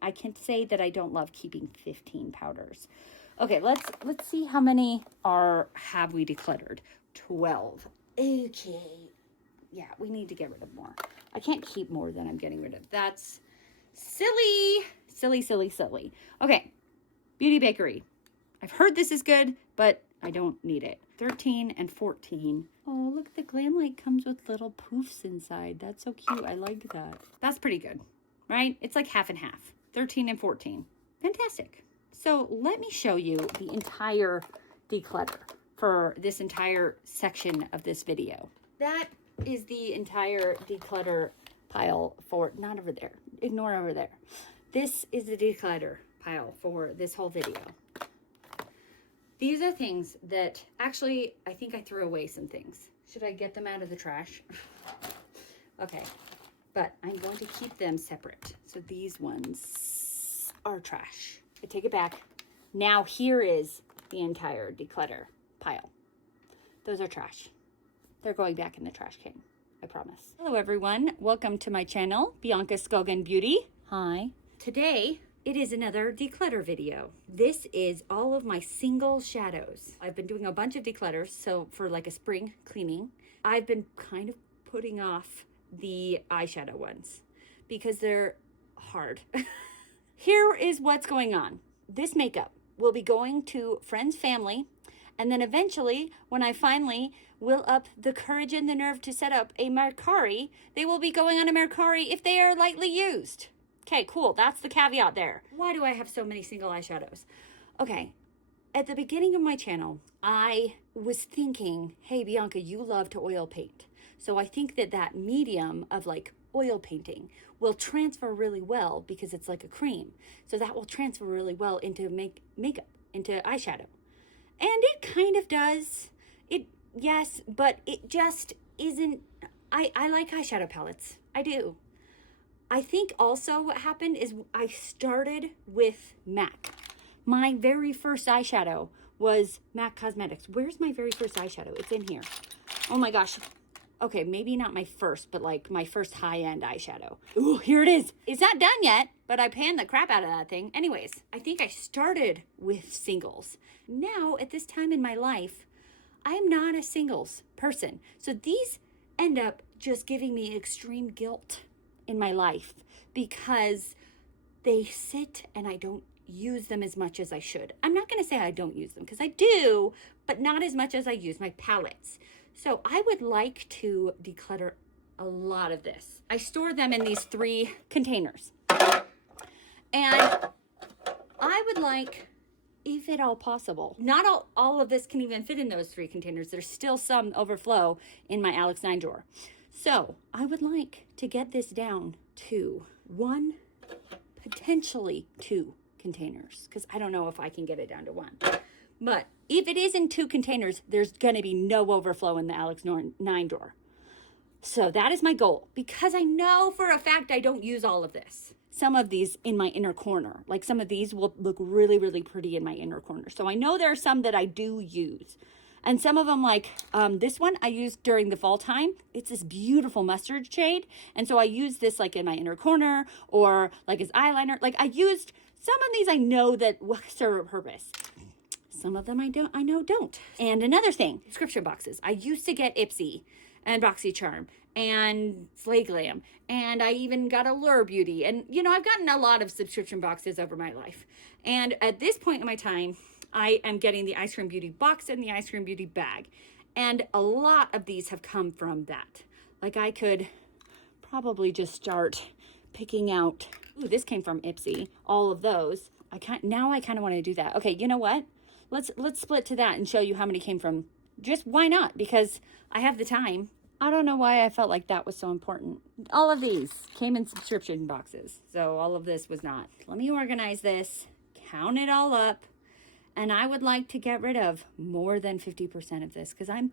I can't say that I don't love keeping 15 powders. Okay, let's see how many have we decluttered. 12. Okay. Yeah, we need to get rid of more. I can't keep more than I'm getting rid of. That's silly. Silly, silly, silly. Okay, Beauty Bakery. I've heard this is good, but I don't need it. 13 and 14. Oh, look, the Glamlight comes with little poofs inside. That's so cute. I like that. That's pretty good, right? It's like half and half. 13 and 14. Fantastic. So let me show you the entire declutter for this entire section of this video. That is the entire declutter pile for, not over there, ignore over there. This is the declutter pile for this whole video. These are things that, actually, I think I threw away some things. Should I get them out of the trash? Okay, but I'm going to keep them separate. So these ones are trash. I take it back. Now here is the entire declutter pile. Those are trash. They're going back in the trash can, I promise. Hello everyone, welcome to my channel, Bianca Scogan Beauty. Hi. Today, it is another declutter video. This is all of my single shadows. I've been doing a bunch of declutters, so for like a spring cleaning, I've been kind of putting off the eyeshadow ones because they're hard. Here is what's going on. This makeup will be going to friends, family, And then eventually, when I finally will up the courage and the nerve to set up a Mercari, they will be going on a Mercari if they are lightly used. Okay, cool. That's the caveat there. Why do I have so many single eyeshadows? Okay, at the beginning of my channel, I was thinking, hey, Bianca, you love to oil paint. So I think that that medium of like oil painting will transfer really well because it's like a cream. So that will transfer really well into makeup, into eyeshadow. And it kind of does. Yes, but it just isn't. I like eyeshadow palettes. I do. I think also what happened is I started with MAC. My very first eyeshadow was MAC Cosmetics. Where's my very first eyeshadow? It's in here. Oh my gosh. Okay, maybe not my first, but like my first high-end eyeshadow. Ooh, here it is. It's not done yet, but I panned the crap out of that thing. Anyways, I think I started with singles. Now, at this time in my life, I'm not a singles person. So these end up just giving me extreme guilt in my life because they sit and I don't use them as much as I should. I'm not going to say I don't use them because I do, but not as much as I use my palettes. So I would like to declutter a lot of this. I store them in these 3 containers. And I would like, if at all possible, not all of this can even fit in those 3 containers. There's still some overflow in my Alex 9 drawer. So I would like to get this down to 1, potentially 2 containers, because I don't know if I can get it down to 1. But if it is in 2 containers, there's going to be no overflow in the Alex 9 drawer. So that is my goal, because I know for a fact I don't use all of this. Some of these in my inner corner, like some of these will look really, really pretty in my inner corner. So I know there are some that I do use. And some of them, like this one I used during the fall time. It's this beautiful mustard shade. And so I use this like in my inner corner or like as eyeliner. Like I used some of these I know that will serve a purpose. Some of them I know don't. And another thing, subscription boxes. I used to get Ipsy and BoxyCharm and Slay Glam. And I even got Allure Beauty. And, you know, I've gotten a lot of subscription boxes over my life. And at this point in my time, I am getting the Ice Cream Beauty box and the Ice Cream Beauty bag. And a lot of these have come from that. Like I could probably just start picking out, ooh, this came from Ipsy, all of those. Now I kind of want to do that. Okay, you know what? Let's split to that and show you how many came from. Just why not? Because I have the time. I don't know why I felt like that was so important. All of these came in subscription boxes. So all of this was not. Let me organize this, count it all up. And I would like to get rid of more than 50% of this because I'm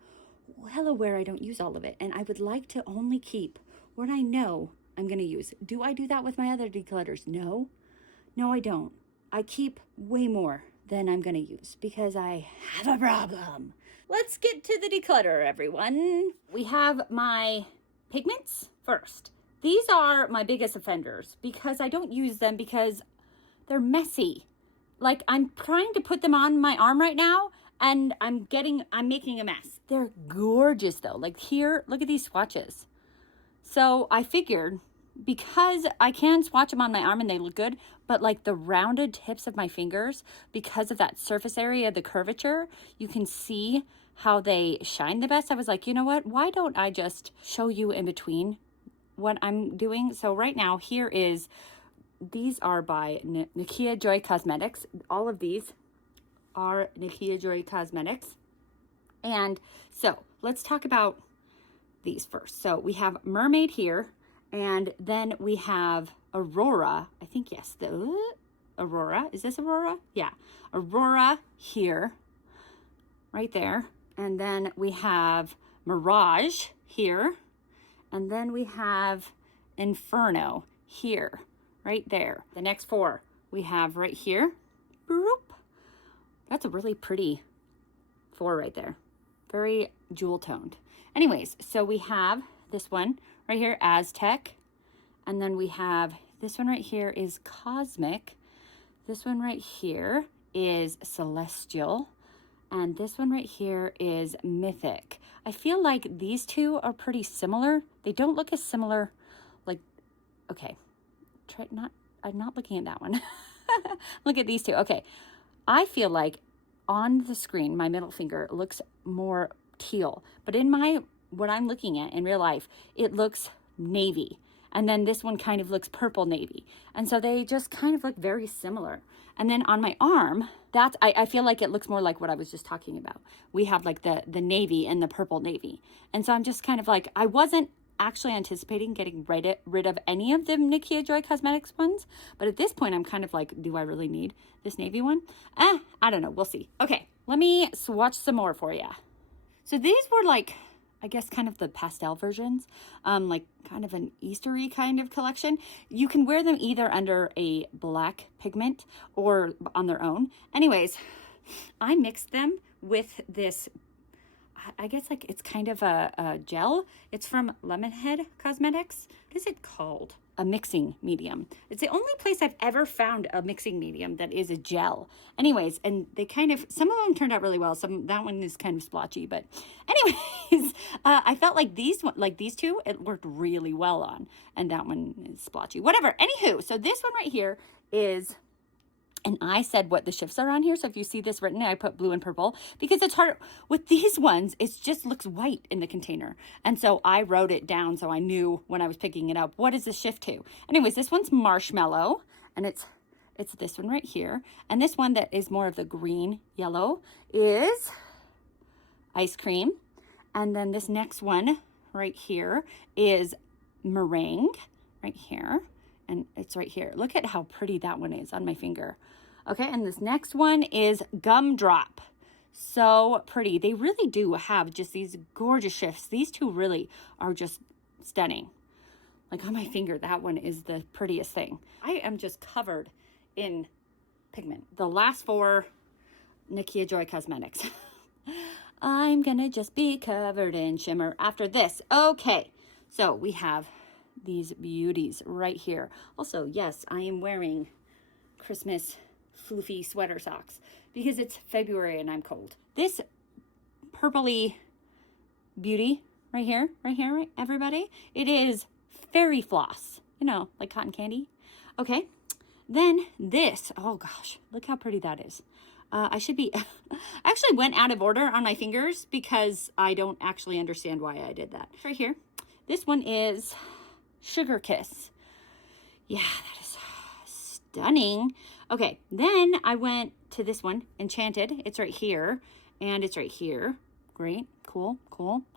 well aware I don't use all of it. And I would like to only keep what I know I'm going to use. Do I do that with my other declutters? No. No, I don't. I keep way more than I'm going to use because I have a problem. Let's get to the declutter, everyone. We have my pigments first. These are my biggest offenders because I don't use them because they're messy. Like I'm trying to put them on my arm right now and I'm making a mess. They're gorgeous though. Like here, look at these swatches. So I figured because I can swatch them on my arm and they look good, but like the rounded tips of my fingers, because of that surface area, the curvature, you can see how they shine the best. I was like, you know what? Why don't I just show you in between what I'm doing? So right now, these are by Nakia Joy Cosmetics. All of these are Nakia Joy Cosmetics. And so let's talk about these first. So we have Mermaid here. And then we have Aurora. I think, yes, the Aurora. Is this Aurora? Yeah. Aurora here, right there. And then we have Mirage here. And then we have Inferno here, right there. The next 4 we have right here. Boop. That's a really pretty 4 right there. Very jewel toned. Anyways, so we have this one right here, Aztec. And then we have this one right here is Cosmic. This one right here is Celestial. And this one right here is Mythic. I feel like these two are pretty similar. They don't look as similar. Like, okay, I'm not looking at that one. Look at these two. Okay, I feel like on the screen, my middle finger looks more teal, but in what I'm looking at in real life, it looks navy. And then this one kind of looks purple navy. And so they just kind of look very similar. And then on my arm, I feel like it looks more like what I was just talking about. We have like the navy and the purple navy. And so I'm just kind of like, I wasn't actually anticipating getting rid of any of the Nikia Joy Cosmetics ones. But at this point, I'm kind of like, do I really need this navy one? I don't know. We'll see. Okay, let me swatch some more for you. So these were like, I guess kind of the pastel versions, like kind of an Eastery kind of collection. You can wear them either under a black pigment or on their own. Anyways, I mixed them with this, I guess like it's kind of a gel. It's from Lemonhead Cosmetics. What is it called? A mixing medium. It's the only place I've ever found a mixing medium that is a gel. Anyways, and they kind of, some of them turned out really well. That one is kind of splotchy, but anyways, I felt like these two, it worked really well on, and that one is splotchy. Whatever. Anywho, so this one right here is, and I said what the shifts are on here. So if you see this written, I put blue and purple because it's hard. With these ones, it just looks white in the container. And so I wrote it down so I knew when I was picking it up, what is the shift to? Anyways, this one's marshmallow, and it's this one right here. And this one that is more of the green yellow is ice cream. And then this next one right here is meringue right here. And it's right here. Look at how pretty that one is on my finger. Okay, and this next one is Gumdrop. So pretty. They really do have just these gorgeous shifts. These two really are just stunning. Like on my finger, that one is the prettiest thing. I am just covered in pigment. The last four, Nikia Joy Cosmetics. I'm gonna just be covered in shimmer after this. Okay, so we have these beauties right here. Also, yes, I am wearing Christmas floofy sweater socks because it's February and I'm cold. This purpley beauty right here, right, everybody, it is fairy floss, you know, like cotton candy. Okay, then this, oh gosh, look how pretty that is. I actually went out of order on my fingers because I don't actually understand why I did that. Right here, this one is Sugar Kiss. Yeah, that is stunning. Okay, then I went to this one, Enchanted. It's right here, and it's right here. Great, cool.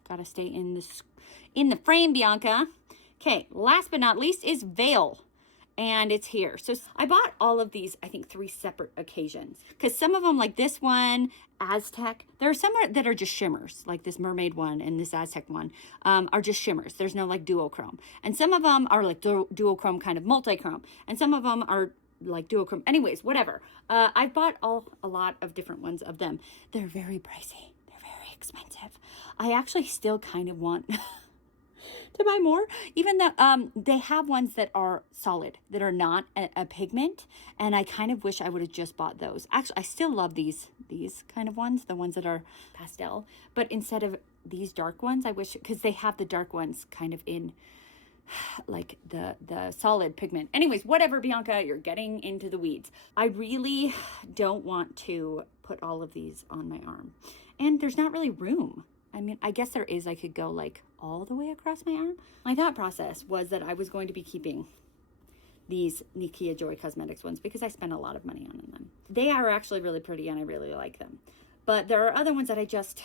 Gotta stay in the frame, Bianca. Okay, last but not least is Veil, and it's here. So I bought all of these, I think 3 separate occasions, because some of them, like this one, Aztec, there are some that are just shimmers, like this mermaid one and this Aztec one are just shimmers. There's no like duochrome. And some of them are like duochrome kind of multi-chrome. And some of them are like duochrome. Anyways, whatever. I bought a lot of different ones of them. They're very pricey. They're very expensive. I actually still kind of want to buy more, even though they have ones that are solid, that are not a pigment, and I kind of wish I would have just bought those. Actually, I still love these kind of ones, the ones that are pastel, but instead of these dark ones, I wish, because they have the dark ones kind of in like the solid pigment. Anyways, whatever, Bianca, you're getting into the weeds. I really don't want to put all of these on my arm, and there's not really room. I mean, I guess there is. I could go like all the way across my arm. My thought process was that I was going to be keeping these Nikia Joy Cosmetics ones because I spent a lot of money on them. They are actually really pretty and I really like them. But there are other ones that I just,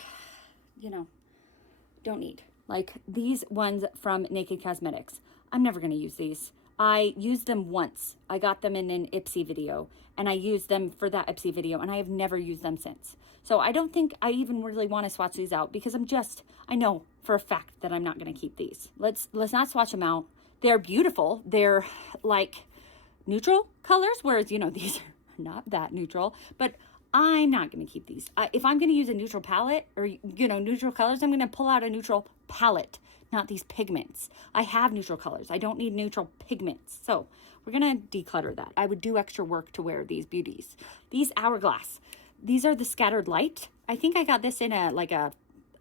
don't need. Like these ones from Naked Cosmetics. I'm never going to use these. I used them once. I got them in an Ipsy video and I used them for that Ipsy video and I have never used them since. So I don't think I even really want to swatch these out because I know for a fact that I'm not going to keep these. Let's not swatch them out. They're beautiful. They're like neutral colors, whereas, these are not that neutral, but I'm not going to keep these. If I'm going to use a neutral palette or, neutral colors, I'm going to pull out a neutral palette, not these pigments. I have neutral colors. I don't need neutral pigments. So we're going to declutter that. I would do extra work to wear these beauties. These Hourglass. These are the Scattered Light. I think I got this in a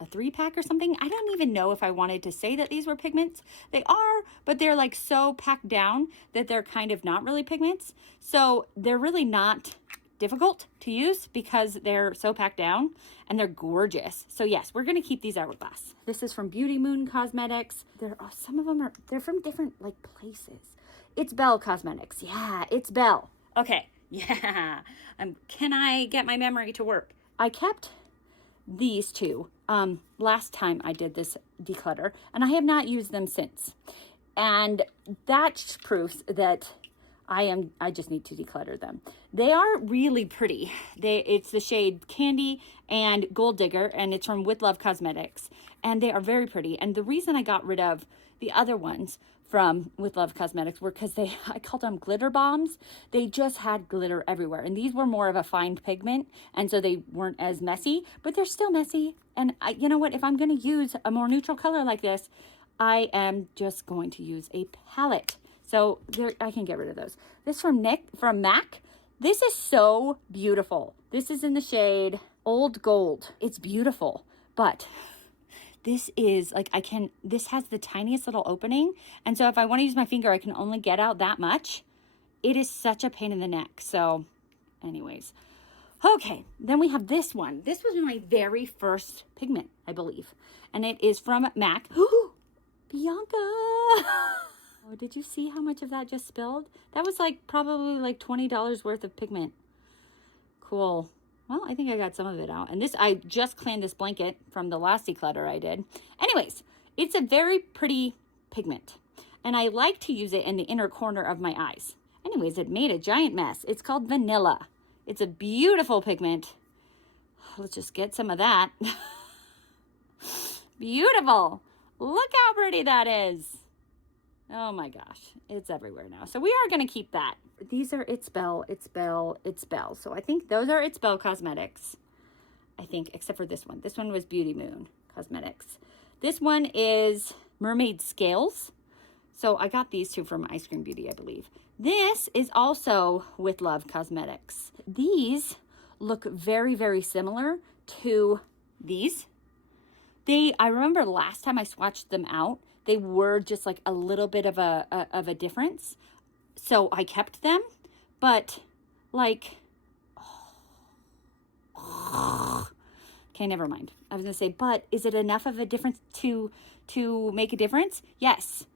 3-pack or something. I don't even know if I wanted to say that these were pigments. They are, but they're like so packed down that they're kind of not really pigments. So they're really not difficult to use because they're so packed down and they're gorgeous. So yes, we're going to keep these hourglass. This is from Beauty Moon Cosmetics. There are some of them they're from different like places. It's Belle Cosmetics. Yeah, it's Belle. Okay. Yeah. Can I get my memory to work? I kept these two last time I did this declutter, and I have not used them since. And that proves that I just need to declutter them. They are really pretty. It's the shade Candy and Gold Digger, and it's from With Love Cosmetics. And they are very pretty. And the reason I got rid of the other ones from With Love Cosmetics were because I called them glitter bombs. They just had glitter everywhere. And these were more of a fine pigment, and so they weren't as messy, but they're still messy. And you know what? If I'm going to use a more neutral color like this, I am just going to use a palette. So there, I can get rid of those. This from MAC. This is so beautiful. This is in the shade Old Gold. It's beautiful, but this is like, this has the tiniest little opening. And so if I want to use my finger, I can only get out that much. It is such a pain in the neck. So anyways, okay. Then we have this one. This was my very first pigment, I believe. And it is from MAC. Bianca. Oh, did you see how much of that just spilled? That was like probably like $20 worth of pigment. Cool. Well, I think I got some of it out. And this, I just cleaned this blanket from the last declutter I did. Anyways, it's a very pretty pigment. And I like to use it in the inner corner of my eyes. Anyways, it made a giant mess. It's called Vanilla. It's a beautiful pigment. Let's just get some of that. Beautiful. Look how pretty that is. Oh my gosh, it's everywhere now. So we are going to keep that. These are It's Belle, It's Belle, It's Belle. So I think those are It's Belle Cosmetics. I think, except for this one. This one was Beauty Moon Cosmetics. This one is Mermaid Scales. So I got these two from Ice Cream Beauty, I believe. This is also With Love Cosmetics. These look very, very similar to these. I remember last time I swatched them out, they were just like a little bit of a difference. So I kept them, but like, okay, never mind. I was gonna say, but is it enough of a difference to make a difference? Yes.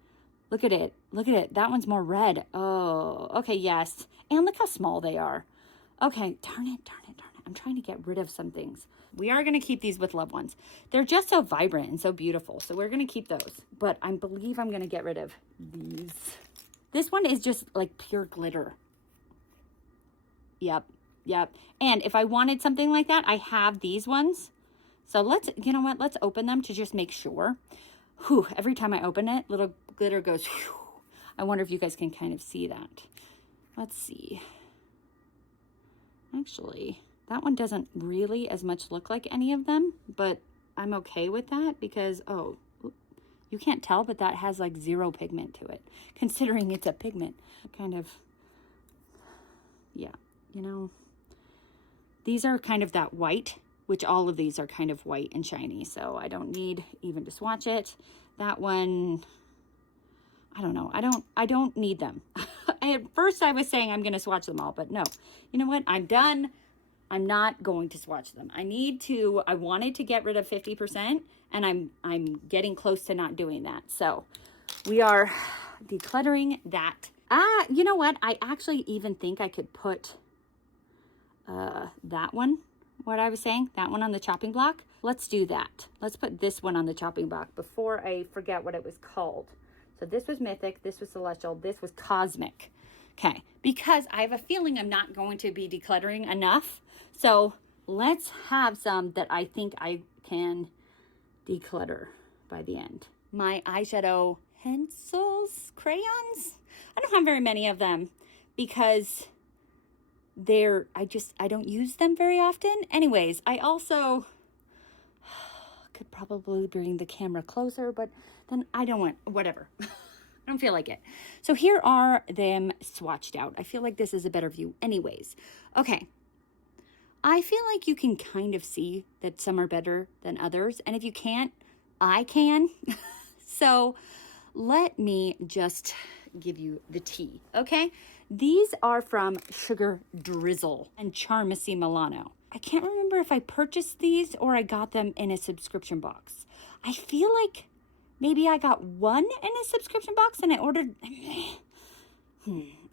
Look at it. Look at it. That one's more red. Oh, okay, yes. And look how small they are. Okay, darn it. I'm trying to get rid of some things. We are going to keep these With Love ones. They're just so vibrant and so beautiful. So we're going to keep those. But I believe I'm going to get rid of these. This one is just like pure glitter. Yep. And if I wanted something like that, I have these ones. So you know what? Let's open them to just make sure. Whew, every time I open it, little glitter goes, whew. I wonder if you guys can kind of see that. Let's see. Actually, that one doesn't really as much look like any of them, but I'm okay with that because, oh, you can't tell, but that has like zero pigment to it, considering it's a pigment. Kind of, yeah, you know, these are kind of that white, which all of these are kind of white and shiny, so I don't need even to swatch it. That one, I don't know. I don't need them. At first I was saying I'm going to swatch them all, but no. You know what? I'm done. I'm not going to swatch them. I wanted to get rid of 50%, and I'm getting close to not doing that. So we are decluttering that. You know what? I actually even think I could put that one, what I was saying, that one on the chopping block. Let's do that. Let's put this one on the chopping block before I forget what it was called. So this was Mythic, this was Celestial, this was Cosmic. Okay, because I have a feeling I'm not going to be decluttering enough. So let's have some that I think I can declutter by the end. My eyeshadow pencils, crayons. I don't have very many of them because I don't use them very often. Anyways, I also could probably bring the camera closer, but then I don't want, whatever. I don't feel like it. So here are them swatched out. I feel like this is a better view anyways. Okay. I feel like you can kind of see that some are better than others. And if you can't, I can. So let me just give you the tea. Okay. These are from Sugar Drizzle and Charmacy Milano. I can't remember if I purchased these or I got them in a subscription box. I feel like maybe I got one in a subscription box and I ordered...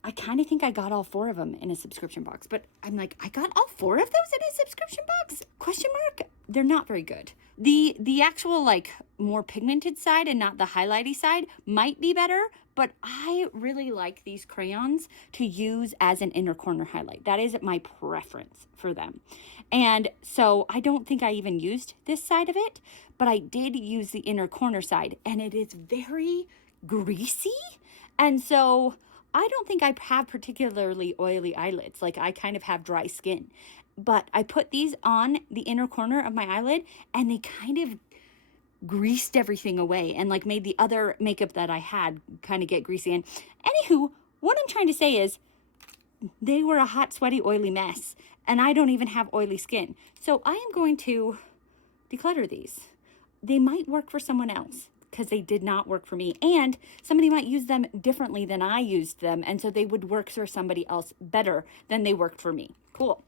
I kind of think I got all 4 of them in a subscription box, but I'm like, I got all 4 of those in a subscription box? Question mark? They're not very good. The actual like more pigmented side and not the highlighty side might be better, but I really like these crayons to use as an inner corner highlight. That is my preference for them. And so I don't think I even used this side of it, but I did use the inner corner side, and it is very greasy. And so I don't think I have particularly oily eyelids. Like, I kind of have dry skin. But I put these on the inner corner of my eyelid, and they kind of greased everything away and like made the other makeup that I had kind of get greasy. And anywho, what I'm trying to say is they were a hot, sweaty, oily mess, and I don't even have oily skin. So I am going to declutter these. They might work for someone else, because they did not work for me, and somebody might use them differently than I used them, and so they would work for somebody else better than they worked for me. Cool.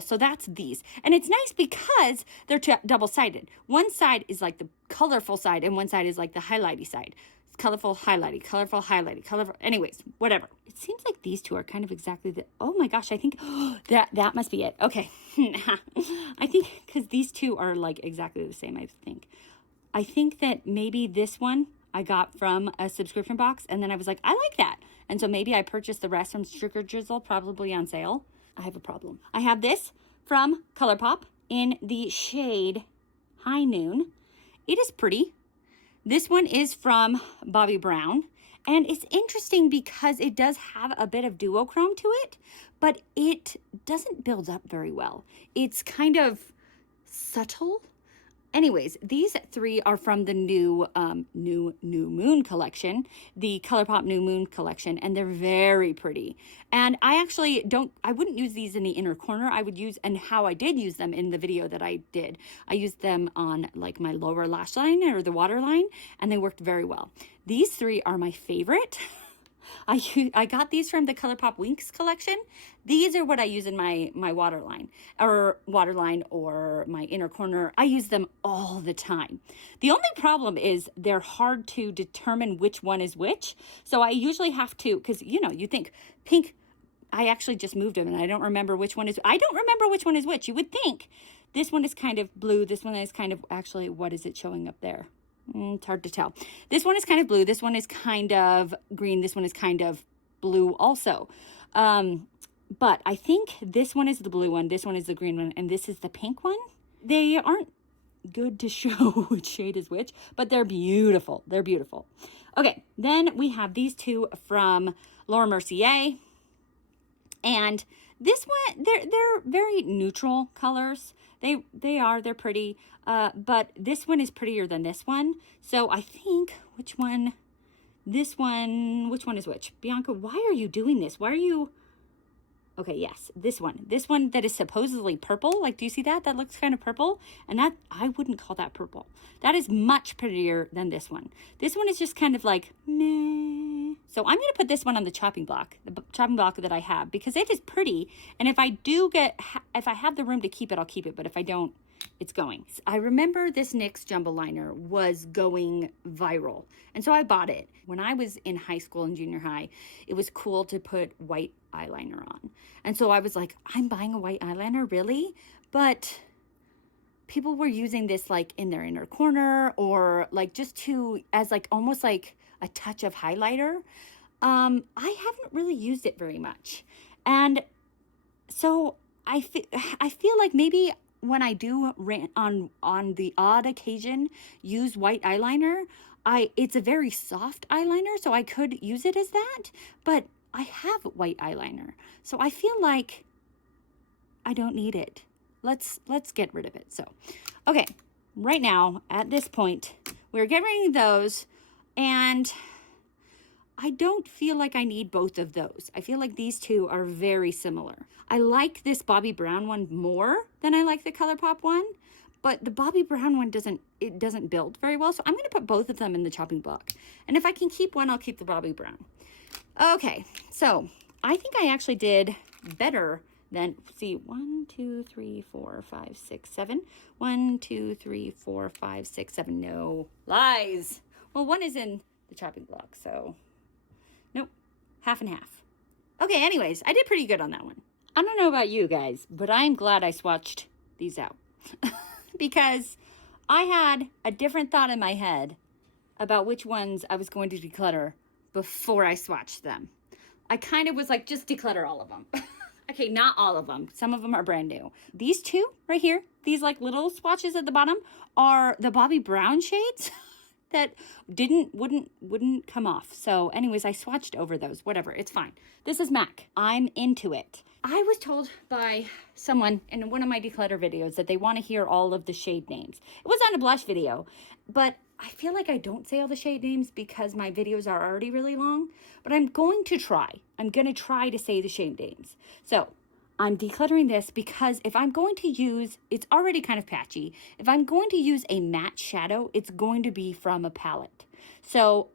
So that's these. And it's nice because they're double-sided. One side is like the colorful side, and one side is like the highlighty side. It's colorful, highlighty, colorful, highlighty, colorful. Anyways, whatever. It seems like these two are kind of exactly the... Oh my gosh, I think that must be it. Okay. I think because these two are like exactly the same, I think. I think that maybe this one I got from a subscription box, and then I was like, I like that. And so maybe I purchased the rest from Sugar Drizzle, probably on sale. I have a problem. I have this from ColourPop in the shade High Noon. It is pretty. This one is from Bobbi Brown. And it's interesting because it does have a bit of duochrome to it, but it doesn't build up very well. It's kind of subtle. Anyways, these 3 are from the new Moon collection, the ColourPop New Moon collection, and they're very pretty. And I actually I wouldn't use these in the inner corner. I would use, and how I did use them in the video that I did, I used them on like my lower lash line or the waterline, and they worked very well. These 3 are my favorite. I got these from the ColourPop Winks collection. These are what I use in my waterline or my inner corner. I use them all the time. The only problem is they're hard to determine which one is which. So I usually have to, because you think pink, I actually just moved them and I don't remember which one is. I don't remember which one is which. You would think this one is kind of blue. This one is kind of, actually, what is it showing up there? It's hard to tell. This one is kind of blue. This one is kind of green. This one is kind of blue also. But I think this one is the blue one. This one is the green one. And this is the pink one. They aren't good to show which shade is which, but they're beautiful. They're beautiful. Okay. Then we have these 2 from Laura Mercier. And this one, they're very neutral colors. They're pretty, but this one is prettier than this one. So I think, which one is which? Bianca, why are you doing this? Why are you, okay, yes, this one that is supposedly purple. Like, do you see that? That looks kind of purple. And that, I wouldn't call that purple. That is much prettier than this one. This one is just kind of like, meh. So I'm going to put this one on the chopping block that I have, because it is pretty. And if I have the room to keep it, I'll keep it. But if I don't, it's going. I remember this NYX Jumbo Liner was going viral. And so I bought it. When I was in high school and junior high, it was cool to put white eyeliner on. And so I was like, I'm buying a white eyeliner, really? But people were using this like in their inner corner, or like just as like almost like a touch of highlighter. I haven't really used it very much. And so I feel like maybe when I do on the odd occasion use white eyeliner, it's a very soft eyeliner, so I could use it as that, but I have white eyeliner. So I feel like I don't need it. Let's get rid of it. So, okay, right now at this point, we're getting rid of those, and I don't feel like I need both of those. I feel like these 2 are very similar. I like this Bobbi Brown one more than I like the ColourPop one, but the Bobbi Brown one doesn't build very well. So I'm going to put both of them in the chopping block. And if I can keep one, I'll keep the Bobbi Brown. Okay, so I think I actually did better than, see, 1, 2, 3, 4, 5, 6, 7. 1, 2, 3, 4, 5, 6, 7. No lies. Well, one is in the chopping block, so nope, half and half. Okay, anyways, I did pretty good on that one. I don't know about you guys, but I'm glad I swatched these out because I had a different thought in my head about which ones I was going to declutter before I swatched them. I kind of was like, just declutter all of them. Okay, not all of them. Some of them are brand new. These two right here, these like little swatches at the bottom are the Bobbi Brown shades that wouldn't come off. So anyways, I swatched over those. Whatever, it's fine. This is MAC. I'm into it. I was told by someone in one of my declutter videos that they want to hear all of the shade names. It was on a blush video, but I feel like I don't say all the shade names because my videos are already really long, but I'm going to try. I'm going to try to say the shade names. So I'm decluttering this because if I'm going to use, it's already kind of patchy. If I'm going to use a matte shadow, it's going to be from a palette. So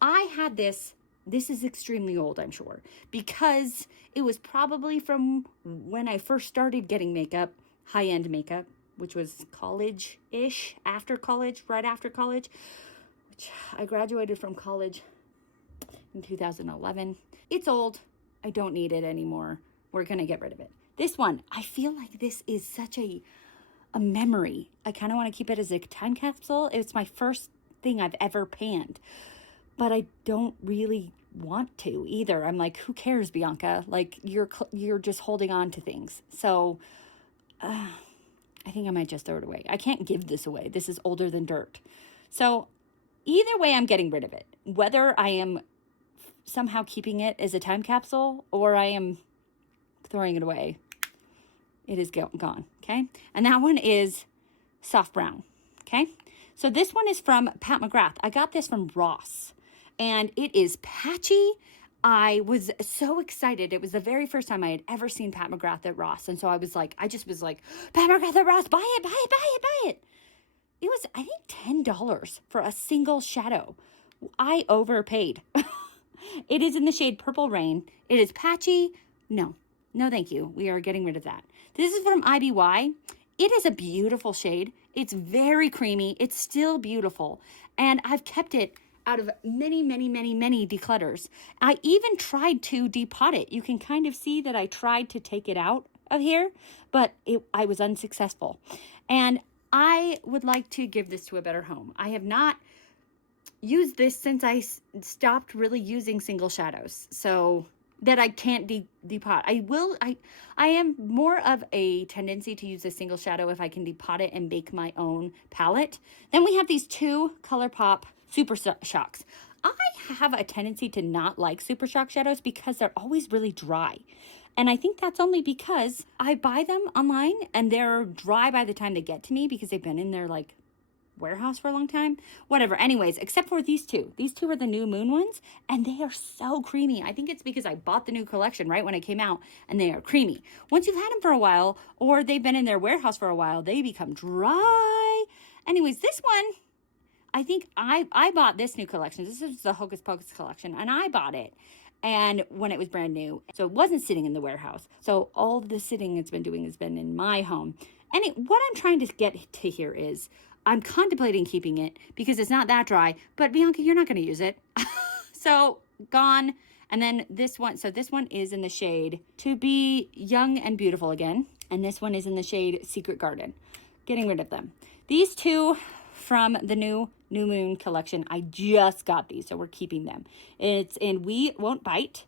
I had this is extremely old, I'm sure, because it was probably from when I first started getting makeup, high-end makeup, which was college-ish, after college, right after college, which I graduated from college in 2011. It's old. I don't need it anymore. We're going to get rid of it. This one, I feel like this is such a memory. I kind of want to keep it as a time capsule. It's my first thing I've ever panned, but I don't really want to either. I'm like, who cares, Bianca? Like, you're just holding on to things. So I think I might just throw it away. I can't give this away. This is older than dirt. So either way, I'm getting rid of it. Whether I am somehow keeping it as a time capsule or I am throwing it away, it is gone, okay? And that one is soft brown, okay? So this one is from Pat McGrath. I got this from Ross, and it is patchy. I was so excited. It was the very first time I had ever seen Pat McGrath at Ross, and so I just was like, Pat McGrath at Ross, buy it, buy it, buy it, buy it. It was, I think, $10 for a single shadow. I overpaid. It is in the shade Purple Rain. It is patchy. No, thank you. We are getting rid of that. This is from IBY. It is a beautiful shade. It's very creamy. It's still beautiful. And I've kept it out of many, many, many, many declutters. I even tried to depot it. You can kind of see that I tried to take it out of here, but I was unsuccessful. And I would like to give this to a better home. I have not used this since I stopped really using single shadows, so that I can't depot. I am more of a tendency to use a single shadow if I can depot it and make my own palette. Then we have these two ColourPop Super Shocks. I have a tendency to not like Super Shock shadows because they're always really dry. And I think that's only because I buy them online and they're dry by the time they get to me because they've been in their like warehouse for a long time. Whatever. Anyways, except for these two. These two are the New Moon ones and they are so creamy. I think it's because I bought the new collection right when it came out and they are creamy. Once you've had them for a while or they've been in their warehouse for a while, they become dry. Anyways, this one, I think I bought this new collection. This is the Hocus Pocus collection and I bought it and when it was brand new. So it wasn't sitting in the warehouse. So all the sitting it's been doing has been in my home. And what I'm trying to get to here is I'm contemplating keeping it because it's not that dry, but Bianca, you're not going to use it. So gone. And then this one, so this one is in the shade To Be Young and Beautiful again. And this one is in the shade Secret Garden. Getting rid of them. These two from the New Moon collection, I just got these, so we're keeping them. It's in We Won't Bite.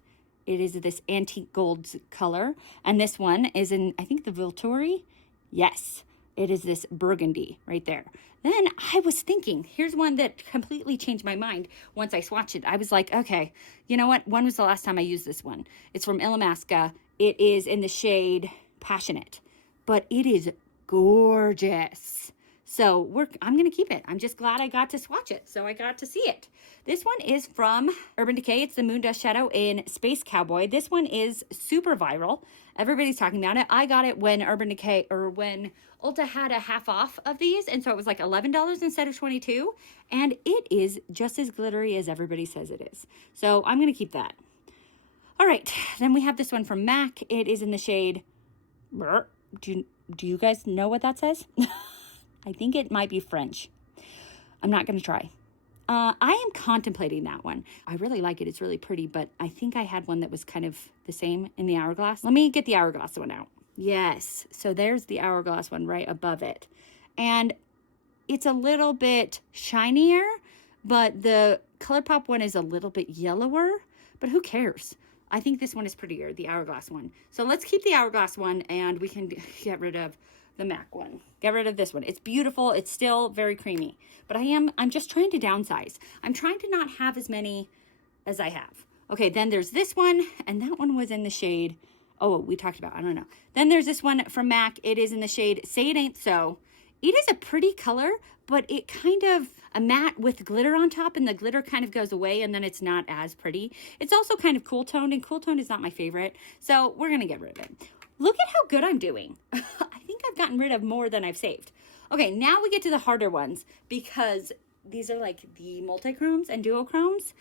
It is this antique gold color. And this one is in, I think, the Vilturi. Yes. It is this burgundy right there. Then I was thinking, here's one that completely changed my mind once I swatched it. I was like, okay, you know what? When was the last time I used this one? It's from Illamasqua. It is in the shade Passionate, but it is gorgeous. So I'm going to keep it. I'm just glad I got to swatch it. So I got to see it. This one is from Urban Decay. It's the Moon Dust Shadow in Space Cowboy. This one is super viral. Everybody's talking about it. I got it when Urban Decay or when Ulta had a half off of these. And so it was like $11 instead of $22. And it is just as glittery as everybody says it is. So I'm going to keep that. All right, then we have this one from MAC. It is in the shade, do you guys know what that says? I think it might be French. I'm not going to try. I am contemplating that one. I really like it. It's really pretty, but I think I had one that was kind of the same in the Hourglass. Let me get the Hourglass one out. Yes, so there's the Hourglass one right above it. And it's a little bit shinier, but the ColourPop one is a little bit yellower, but who cares? I think this one is prettier, the Hourglass one. So let's keep the Hourglass one and we can get rid of the MAC one. Get rid of this one. It's beautiful. It's still very creamy, but I'm just trying to downsize. I'm trying to not have as many as I have. Okay, then there's this one, and that one was in the shade, oh, we talked about, I don't know. Then there's this one from MAC. It is in the shade Say It Ain't So. It is a pretty color, but it kind of a matte with glitter on top, and the glitter kind of goes away and then it's not as pretty. It's also kind of cool toned, and cool toned is not my favorite. So we're going to get rid of it. Look at how good I'm doing. I think I've gotten rid of more than I've saved. Okay, now we get to the harder ones because these are like the multi-chromes and duochromes.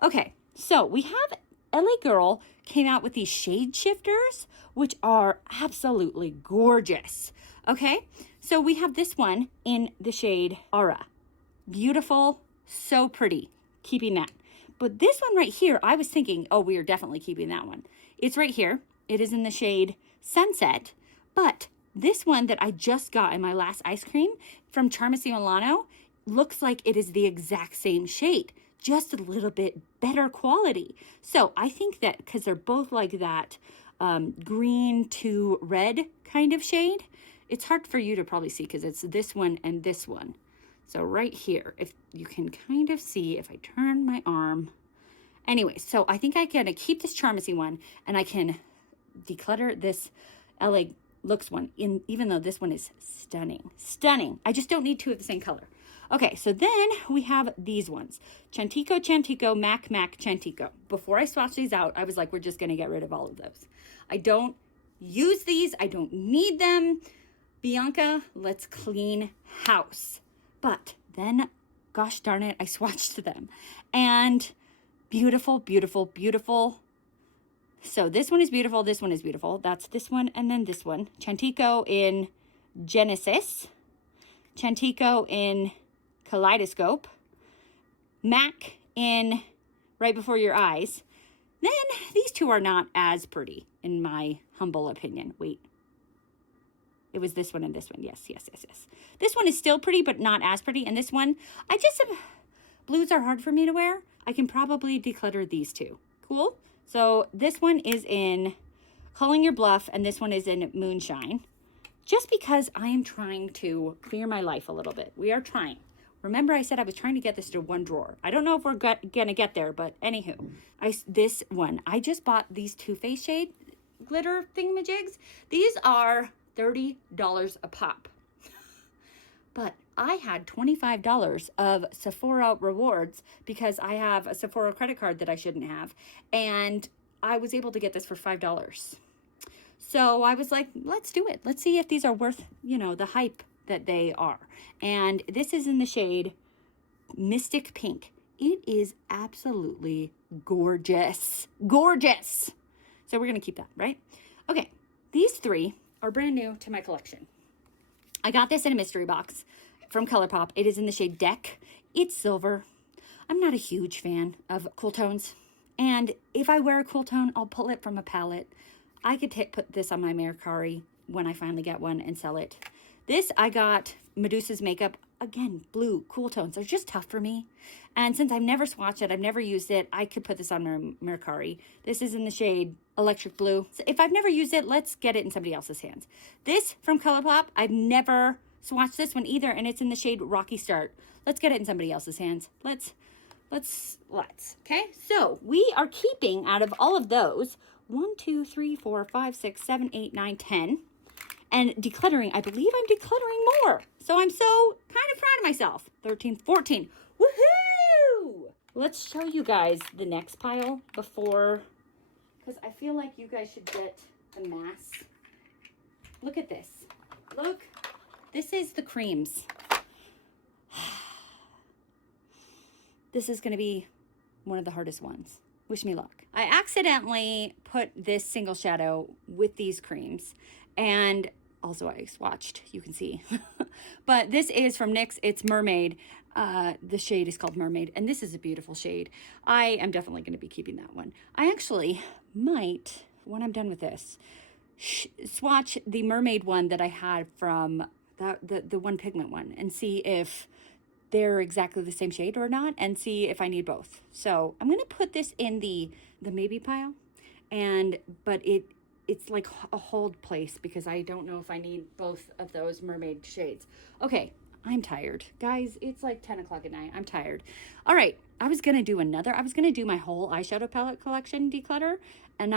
Okay, so we have LA Girl came out with these shade shifters, which are absolutely gorgeous. Okay, so we have this one in the shade Aura. Beautiful, so pretty, keeping that. But this one right here, I was thinking, oh, we are definitely keeping that one. It's right here. It is in the shade Sunset, but this one that I just got in my last ice cream from Charmasi Milano looks like it is the exact same shade, just a little bit better quality. So I think that because they're both like that green to red kind of shade, it's hard for you to probably see because it's this one and this one. So right here, if you can kind of see if I turn my arm. Anyway, so I think I'm going to keep this Charmasi one and I can declutter this LA Looks one, even though this one is stunning. Stunning. I just don't need two of the same color. Okay, so then we have these ones. Chantico, Mac, Chantico. Before I swatched these out, I was like, we're just going to get rid of all of those. I don't use these. I don't need them. Bianca, let's clean house. But then, gosh darn it, I swatched them. And beautiful, beautiful, beautiful. So this one is beautiful. This one is beautiful. That's this one and then this one. Chantico in Genesis. Chantico in Kaleidoscope. Mac in Right Before Your Eyes. Then these two are not as pretty, in my humble opinion. Wait. It was this one and this one. Yes. This one is still pretty, but not as pretty. And this one, blues are hard for me to wear. I can probably declutter these two. Cool. So this one is in Calling Your Bluff, and this one is in Moonshine. Just because I am trying to clear my life a little bit. We are trying. Remember I said I was trying to get this to one drawer. I don't know if we're gonna get there, but anywho. This one, I just bought these Too Faced shade glitter thingamajigs. These are $30 a pop. But I had $25 of Sephora rewards because I have a Sephora credit card that I shouldn't have. And I was able to get this for $5. So I was like, let's do it. Let's see if these are worth, the hype that they are. And this is in the shade Mystic Pink. It is absolutely gorgeous. Gorgeous. So we're going to keep that, right? Okay. These three are brand new to my collection. I got this in a mystery box from ColourPop. It is in the shade Deck. It's silver. I'm not a huge fan of cool tones. And if I wear a cool tone, I'll pull it from a palette. I could put this on my Mercari when I finally get one and sell it. This I got Medusa's Makeup. Again, blue, cool tones. They're just tough for me. And since I've never swatched it, I've never used it, I could put this on Mercari. This is in the shade Electric Blue. So if I've never used it, let's get it in somebody else's hands. This from ColourPop, I've never swatched this one either, and it's in the shade Rocky Start. Let's get it in somebody else's hands. Let's. Okay, so we are keeping out of all of those 1, 2, 3, 4, 5, 6, 7, 8, 9, 10. And decluttering, I believe I'm decluttering more. So I'm so kind of proud of myself. 13, 14. Woohoo! Let's show you guys the next pile before, because I feel like you guys should get the mass. Look at this. Look. This is the creams. This is going to be one of the hardest ones. Wish me luck. I accidentally put this single shadow with these creams, and also I swatched, you can see. But this is from NYX, it's Mermaid. The shade is called Mermaid, and this is a beautiful shade. I am definitely going to be keeping that one. I actually might, when I'm done with this, swatch the Mermaid one that I had from the one pigment one and see if they're exactly the same shade or not, and see if I need both. So I'm gonna put this in the maybe pile, but it's like a hold place because I don't know if I need both of those Mermaid shades. Okay, I'm tired, guys. It's like 10 o'clock at night. I'm tired. All right, I was gonna do my whole eyeshadow palette collection declutter, and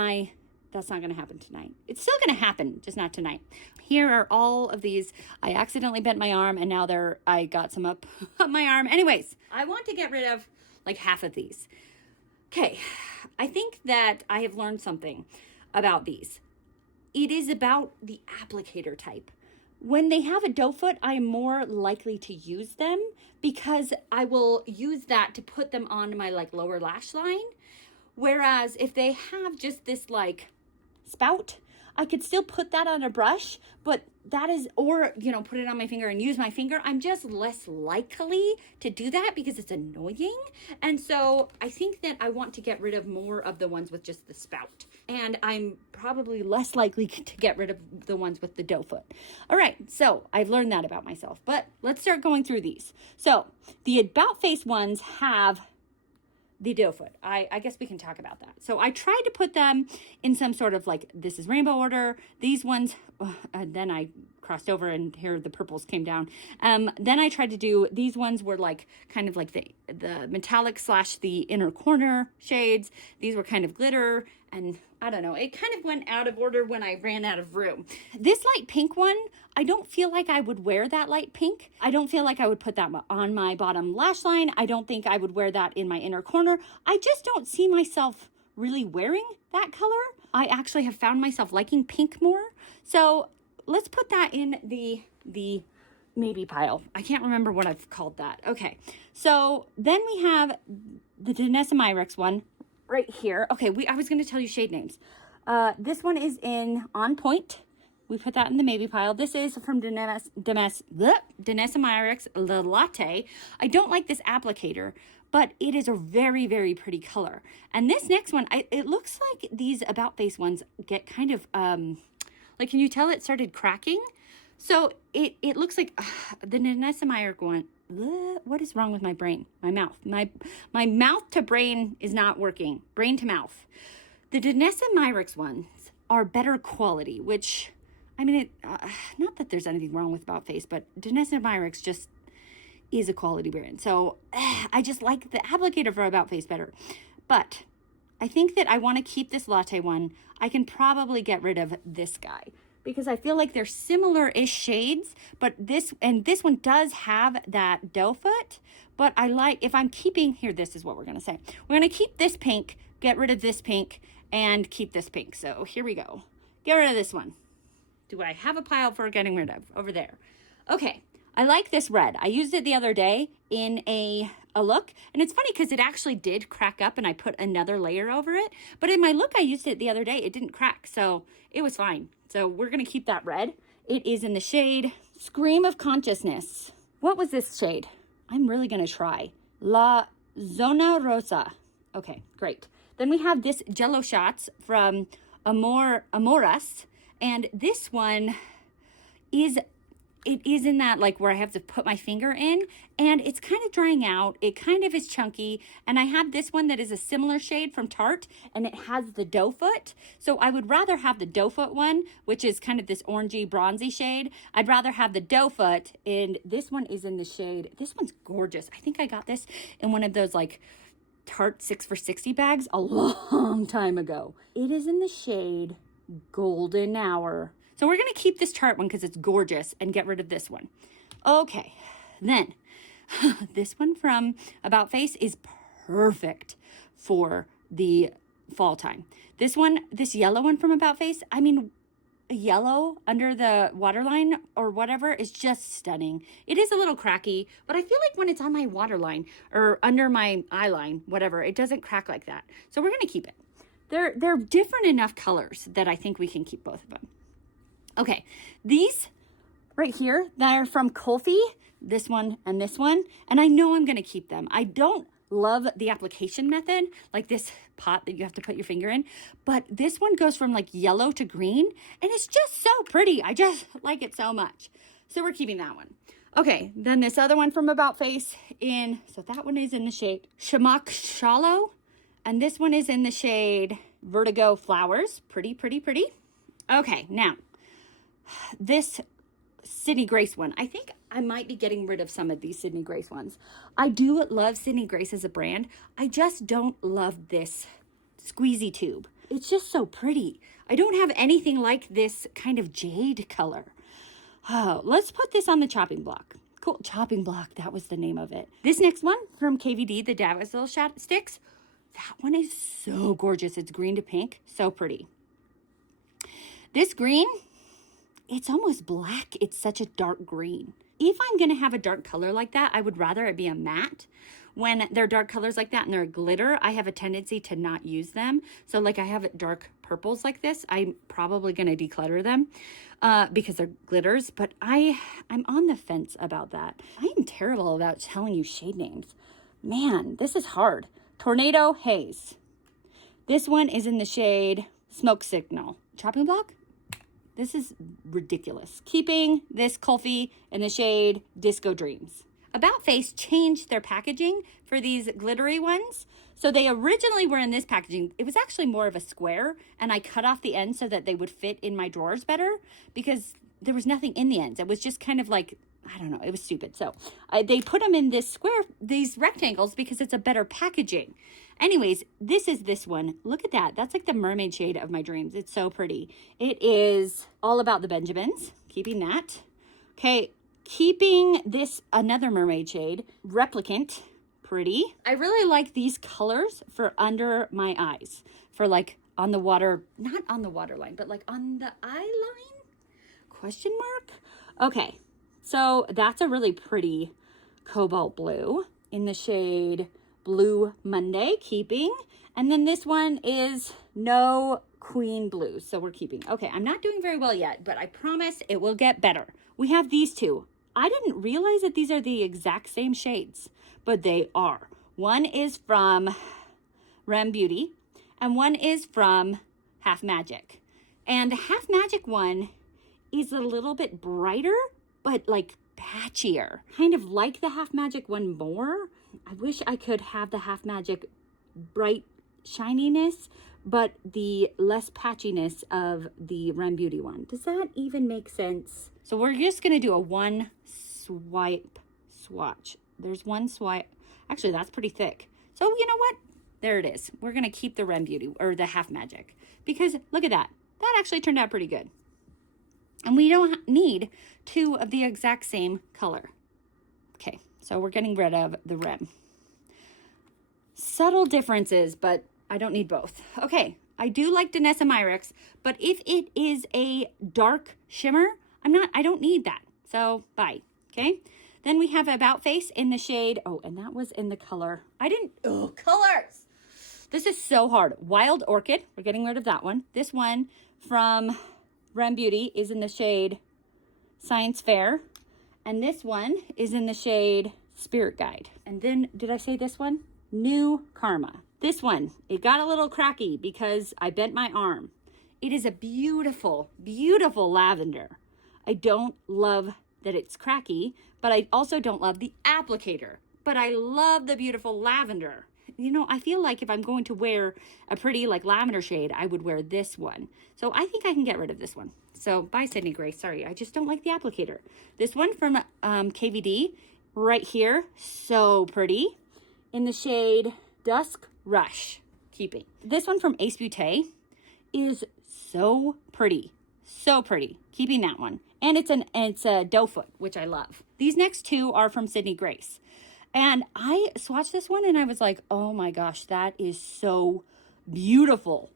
that's not going to happen tonight. It's still going to happen, just not tonight. Here are all of these. I accidentally bent my arm, and now I got some up my arm. Anyways, I want to get rid of like half of these. Okay, I think that I have learned something about these. It is about the applicator type. When they have a doe foot, I am more likely to use them because I will use that to put them on my like lower lash line. Whereas if they have just this like spout, I could still put that on a brush, but that is, or, put it on my finger and use my finger. I'm just less likely to do that because it's annoying. And so I think that I want to get rid of more of the ones with just the spout. And I'm probably less likely to get rid of the ones with the doe foot. All right, so I've learned that about myself, but let's start going through these. So the About Face ones have the doe foot. I guess we can talk about that. So I tried to put them in some sort of like, this is rainbow order. These ones, then I crossed over and here the purples came down. Then I tried to do, these ones were like, kind of like the metallic / the inner corner shades. These were kind of glitter, and I don't know, it kind of went out of order when I ran out of room. This light pink one, I don't feel like I would wear that light pink. I don't feel like I would put that on my bottom lash line. I don't think I would wear that in my inner corner. I just don't see myself really wearing that color. I actually have found myself liking pink more. So let's put that in the maybe pile. I can't remember what I've called that. Okay, so then we have the Danessa Myricks one right here. Okay, I was going to tell you shade names. This one is in On Point. We put that in the maybe pile. This is from Danessa Myricks, the Latte. I don't like this applicator, but it is a very, very pretty color. And this next one, it looks like these About Face ones get kind of, like, can you tell it started cracking? So it looks like the Danessa Myricks one. What is wrong with my brain? My mouth. My mouth to brain is not working. Brain to mouth. The Danessa Myricks ones are better quality, which, I mean, not that there's anything wrong with About Face, but Danessa Myricks just is a quality brand. So I just like the applicator for About Face better. But I think that I want to keep this latte one. I can probably get rid of this guy because I feel like they're similar-ish shades, but this one does have that doe foot, but I like, if I'm keeping, here, this is what we're going to say. We're going to keep this pink, get rid of this pink, and keep this pink. So here we go. Get rid of this one. Do I have a pile for getting rid of? Over there. Okay. I like this red. I used it the other day in a look, and it's funny because it actually did crack up and I put another layer over it, but in my look I used it the other day, it didn't crack, so it was fine. So we're gonna keep that red. It is in the shade Scream of Consciousness. What was this shade? I'm really gonna try. La Zona Rosa. Okay, great. Then we have this Jello Shots from Amoras, and this one is, it is in that like where I have to put my finger in, and it's kind of drying out. It kind of is chunky, and I have this one that is a similar shade from Tarte, and it has the doe foot. So I would rather have the doe foot one, which is kind of this orangey bronzy shade. I'd rather have the doe foot, and this one is in the shade, this one's gorgeous. I think I got this in one of those like Tarte 6 for $60 bags a long time ago. It is in the shade Golden Hour. So we're going to keep this Tarte one because it's gorgeous and get rid of this one. Okay, then this one from About Face is perfect for the fall time. This one, this yellow one from About Face, I mean, yellow under the waterline or whatever is just stunning. It is a little cracky, but I feel like when it's on my waterline or under my eye line, whatever, it doesn't crack like that. So we're going to keep it. They're different enough colors that I think we can keep both of them. Okay, these right here that are from Kulfi, this one, and I know I'm going to keep them. I don't love the application method, like this pot that you have to put your finger in, but this one goes from like yellow to green, and it's just so pretty. I just like it so much. So we're keeping that one. Okay, then this other one from About Face so that one is in the shade Shamak Shallow, and this one is in the shade Vertigo Flowers. Pretty, pretty, pretty. Okay, now this Sydney Grace one. I think I might be getting rid of some of these Sydney Grace ones. I do love Sydney Grace as a brand. I just don't love this squeezy tube. It's just so pretty. I don't have anything like this kind of jade color. Oh, let's put this on the chopping block. Cool, chopping block, that was the name of it. This next one from KVD, the Dazzle Sticks. That one is so gorgeous. It's green to pink, so pretty. This green, it's almost black. It's such a dark green. If I'm going to have a dark color like that, I would rather it be a matte. When they're dark colors like that and they're a glitter, I have a tendency to not use them. So like I have dark purples like this, I'm probably going to declutter them because they're glitters. But I'm on the fence about that. I am terrible about telling you shade names. Man, this is hard. Tornado Haze. This one is in the shade Smoke Signal. Chopping block? This is ridiculous. Keeping this Kulfi in the shade Disco Dreams. About Face changed their packaging for these glittery ones. So they originally were in this packaging. It was actually more of a square, and I cut off the ends so that they would fit in my drawers better because there was nothing in the ends. It was just kind of like, I don't know, it was stupid. So they put them in this square, these rectangles, because it's a better packaging. Anyways, this is this one. Look at that. That's like the mermaid shade of my dreams. It's so pretty. It is All About the Benjamins. Keeping that. Okay, keeping this another mermaid shade, Replicant. Pretty. I really like these colors for under my eyes. For like on the water, not on the waterline, but like on the eye line? Question mark? Okay. So that's a really pretty cobalt blue in the shade Blue Monday, keeping. And then this one is No Queen Blue, so we're keeping. Okay, I'm not doing very well yet, but I promise it will get better. We have these two. I didn't realize that these are the exact same shades, but they are. One is from Rem Beauty, and one is from Half Magic. And the Half Magic one is a little bit brighter, but like patchier. Kind of like the Half Magic one more. I wish I could have the Half Magic bright shininess, but the less patchiness of the Rem Beauty one. Does that even make sense? So we're just gonna do a one swipe swatch. There's one swipe. Actually, that's pretty thick. So you know what? There it is. We're gonna keep the Rem Beauty or the Half Magic because look at that. That actually turned out pretty good. And we don't need two of the exact same color. Okay, so we're getting rid of the Rem. Subtle differences, but I don't need both. Okay, I do like Danessa Myricks, but if it is a dark shimmer, I don't need that. So bye, okay? Then we have About Face in the shade, oh, and that was in the color. Colors! This is so hard. Wild Orchid, we're getting rid of that one. This one from Rem Beauty is in the shade Science Fair. And this one is in the shade Spirit Guide. And then, did I say this one? New Karma. This one, it got a little cracky because I bent my arm. It is a beautiful, beautiful lavender. I don't love that it's cracky, but I also don't love the applicator. But I love the beautiful lavender. You know, I feel like if I'm going to wear a pretty like lavender shade, I would wear this one. So I think I can get rid of this one. So bye, Sydney Grace. Sorry, I just don't like the applicator. This one from KVD right here, so pretty. In the shade Dusk Rush, keeping. This one from Ace Beauté is so pretty. So pretty. Keeping that one. And it's a doe foot, which I love. These next two are from Sydney Grace. And I swatched this one and I was like, oh my gosh, that is so beautiful.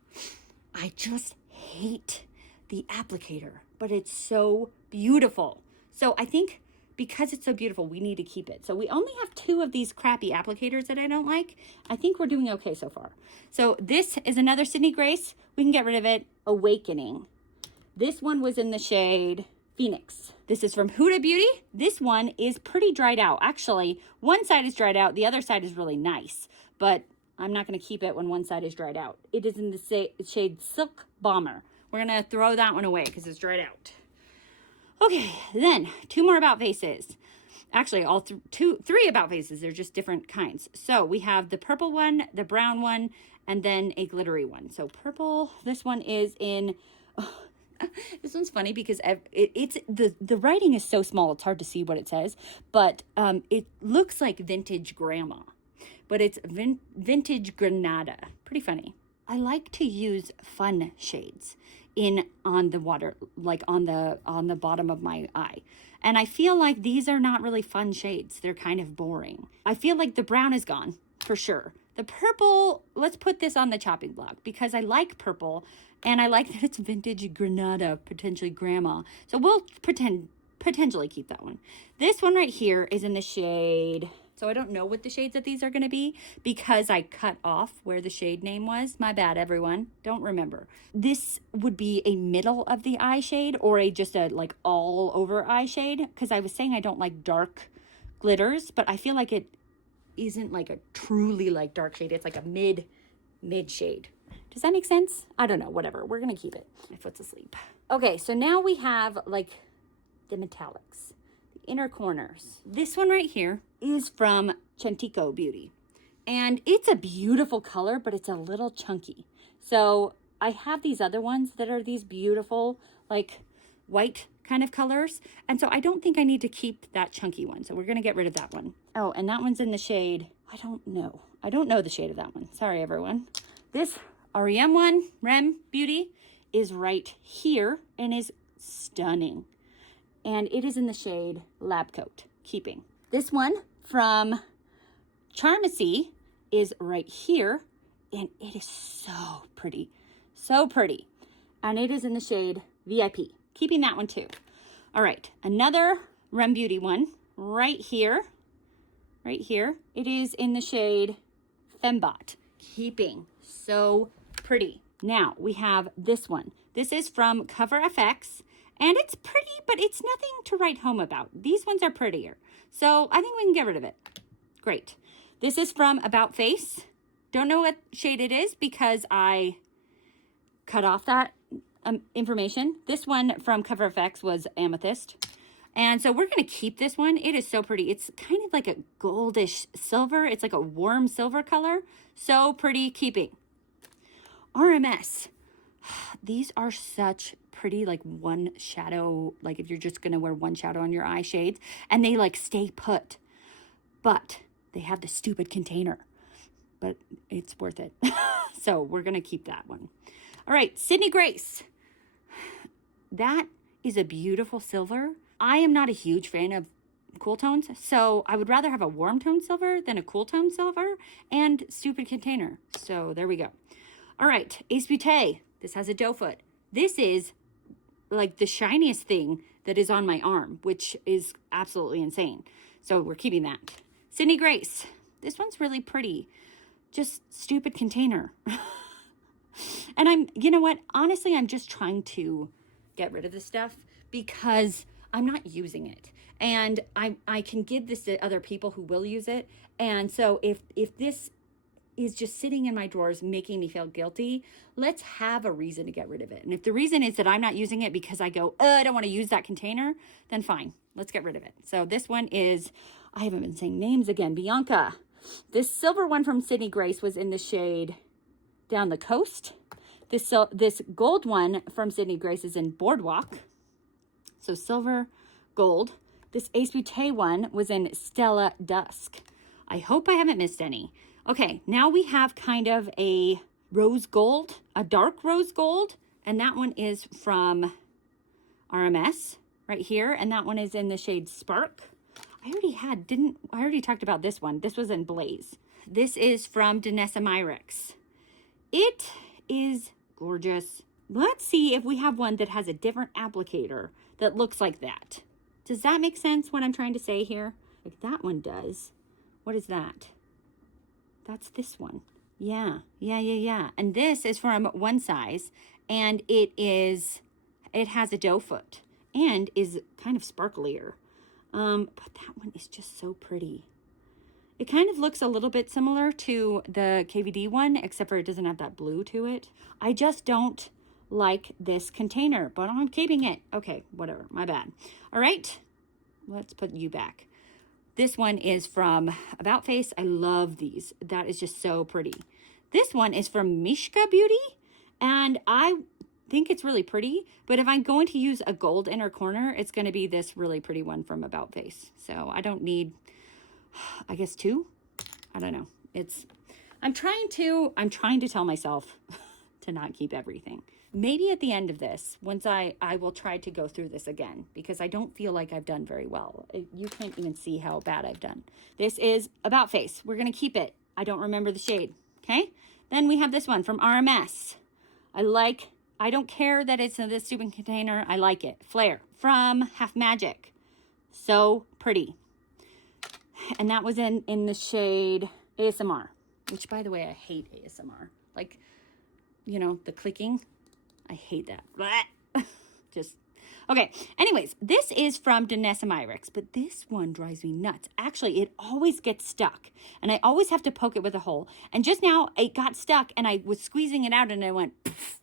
I just hate the applicator, but it's so beautiful. So I think because it's so beautiful, we need to keep it. So we only have 2 of these crappy applicators that I don't like. I think we're doing okay so far. So this is another Sydney Grace. We can get rid of it. Awakening. This one was in the shade Phoenix. This is from Huda Beauty. This one is pretty dried out. Actually, one side is dried out. The other side is really nice, but I'm not going to keep it when one side is dried out. It is in the shade Silk Bomber. We're going to throw that one away because it's dried out. Okay, then 2 more About Faces. Actually, all 3 About Faces. They're just different kinds. So we have the purple one, the brown one, and then a glittery one. So purple, this one is in... Oh, this one's funny because it's the writing is so small, it's hard to see what it says. But it looks like Vintage Grandma. But it's Vintage Granada. Pretty funny. I like to use fun shades on the water, like on the bottom of my eye. And I feel like these are not really fun shades. They're kind of boring. I feel like the brown is gone for sure. The purple, let's put this on the chopping block because I like purple and I like that it's Vintage Granada, potentially Grandma. So we'll potentially keep that one. This one right here is in the shade... So I don't know what the shades of these are going to be because I cut off where the shade name was. My bad, everyone. Don't remember. This would be a middle of the eye shade or just a like all over eye shade because I was saying I don't like dark glitters, but I feel like it isn't like a truly like dark shade. It's like a mid shade. Does that make sense? I don't know. Whatever. We're going to keep it. My foot's asleep. Okay, so now we have like the metallics. Inner corners. This one right here is from Chantico Beauty. And it's a beautiful color, but it's a little chunky. So I have these other ones that are these beautiful, like white kind of colors. And so I don't think I need to keep that chunky one. So we're going to get rid of that one. Oh, and that one's in the shade. I don't know the shade of that one. Sorry, everyone. This REM Beauty is right here and is stunning. And it is in the shade Lab Coat, keeping. This one from Charmacy is right here, and it is so pretty. So pretty. And it is in the shade VIP, keeping that one too. All right, another Rem Beauty one right here. Right here. It is in the shade Fembot, keeping. So pretty. Now, we have this one. This is from Cover FX. And it's pretty, but it's nothing to write home about. These ones are prettier. So I think we can get rid of it. Great. This is from About Face. Don't know what shade it is because I cut off that information. This one from Cover FX was Amethyst. And so we're going to keep this one. It is so pretty. It's kind of like a goldish silver. It's like a warm silver color. So pretty, keeping. RMS. These are such pretty, like one shadow, like if you're just going to wear one shadow on your eye shades, and they like stay put, but they have the stupid container, but it's worth it. So we're going to keep that one. All right, Sydney Grace. That is a beautiful silver. I am not a huge fan of cool tones, so I would rather have a warm tone silver than a cool tone silver and stupid container. So there we go. All right, Ace Beauté. This has a doe foot. This is like the shiniest thing that is on my arm, which is absolutely insane. So we're keeping that. Sydney Grace. This one's really pretty. Just stupid container. And you know what? Honestly, I'm just trying to get rid of this stuff because I'm not using it. And I can give this to other people who will use it. And so if this is just sitting in my drawers making me feel guilty, let's have a reason to get rid of it. And if the reason is that I'm not using it because I go, I don't want to use that container, then fine, let's get rid of it. So this one is, I haven't been saying names again, Bianca. This silver one from Sydney Grace was in the shade Down the Coast. This gold one from Sydney Grace is in Boardwalk. So silver, gold. This Ace Beauté one was in Stella Dusk. I hope I haven't missed any. Okay, now we have kind of a rose gold, a dark rose gold, and that one is from RMS right here, and that one is in the shade Spark. I already talked about this one. This was in Blaze. This is from Danessa Myricks. It is gorgeous. let's see if we have one that has a different applicator that looks like that. Does that make sense, what I'm trying to say here? Like that one does. What is that? That's this one. Yeah. And this is from One Size, and it has a doe foot and is kind of sparklier. But that one is just so pretty. It kind of looks a little bit similar to the KVD one, except for it doesn't have that blue to it. I just don't like this container, but I'm keeping it. Okay, whatever, my bad. All right, let's put you back. This one is from About Face. I love these. That is just so pretty. This one is from Mishka Beauty, and I think it's really pretty, but if I'm going to use a gold inner corner, it's going to be this really pretty one from About Face. So I don't need, I guess, two. I don't know. I'm trying to tell myself to not keep everything. Maybe at the end of this, once I will try to go through this again, because I don't feel like I've done very well. You can't even see how bad I've done. This is About Face. We're going to keep it. I don't remember the shade. Okay. Then we have this one from RMS. I don't care that it's in this stupid container. I like it. Flare from Half Magic. So pretty. And that was in the shade ASMR, which, by the way, I hate ASMR. Like, you know, the clicking. I hate that. Just, okay. Anyways, this is from Denesamyrix, but this one drives me nuts. Actually, it always gets stuck, and I always have to poke it with a hole. And just now, it got stuck, and I was squeezing it out, and it went poof,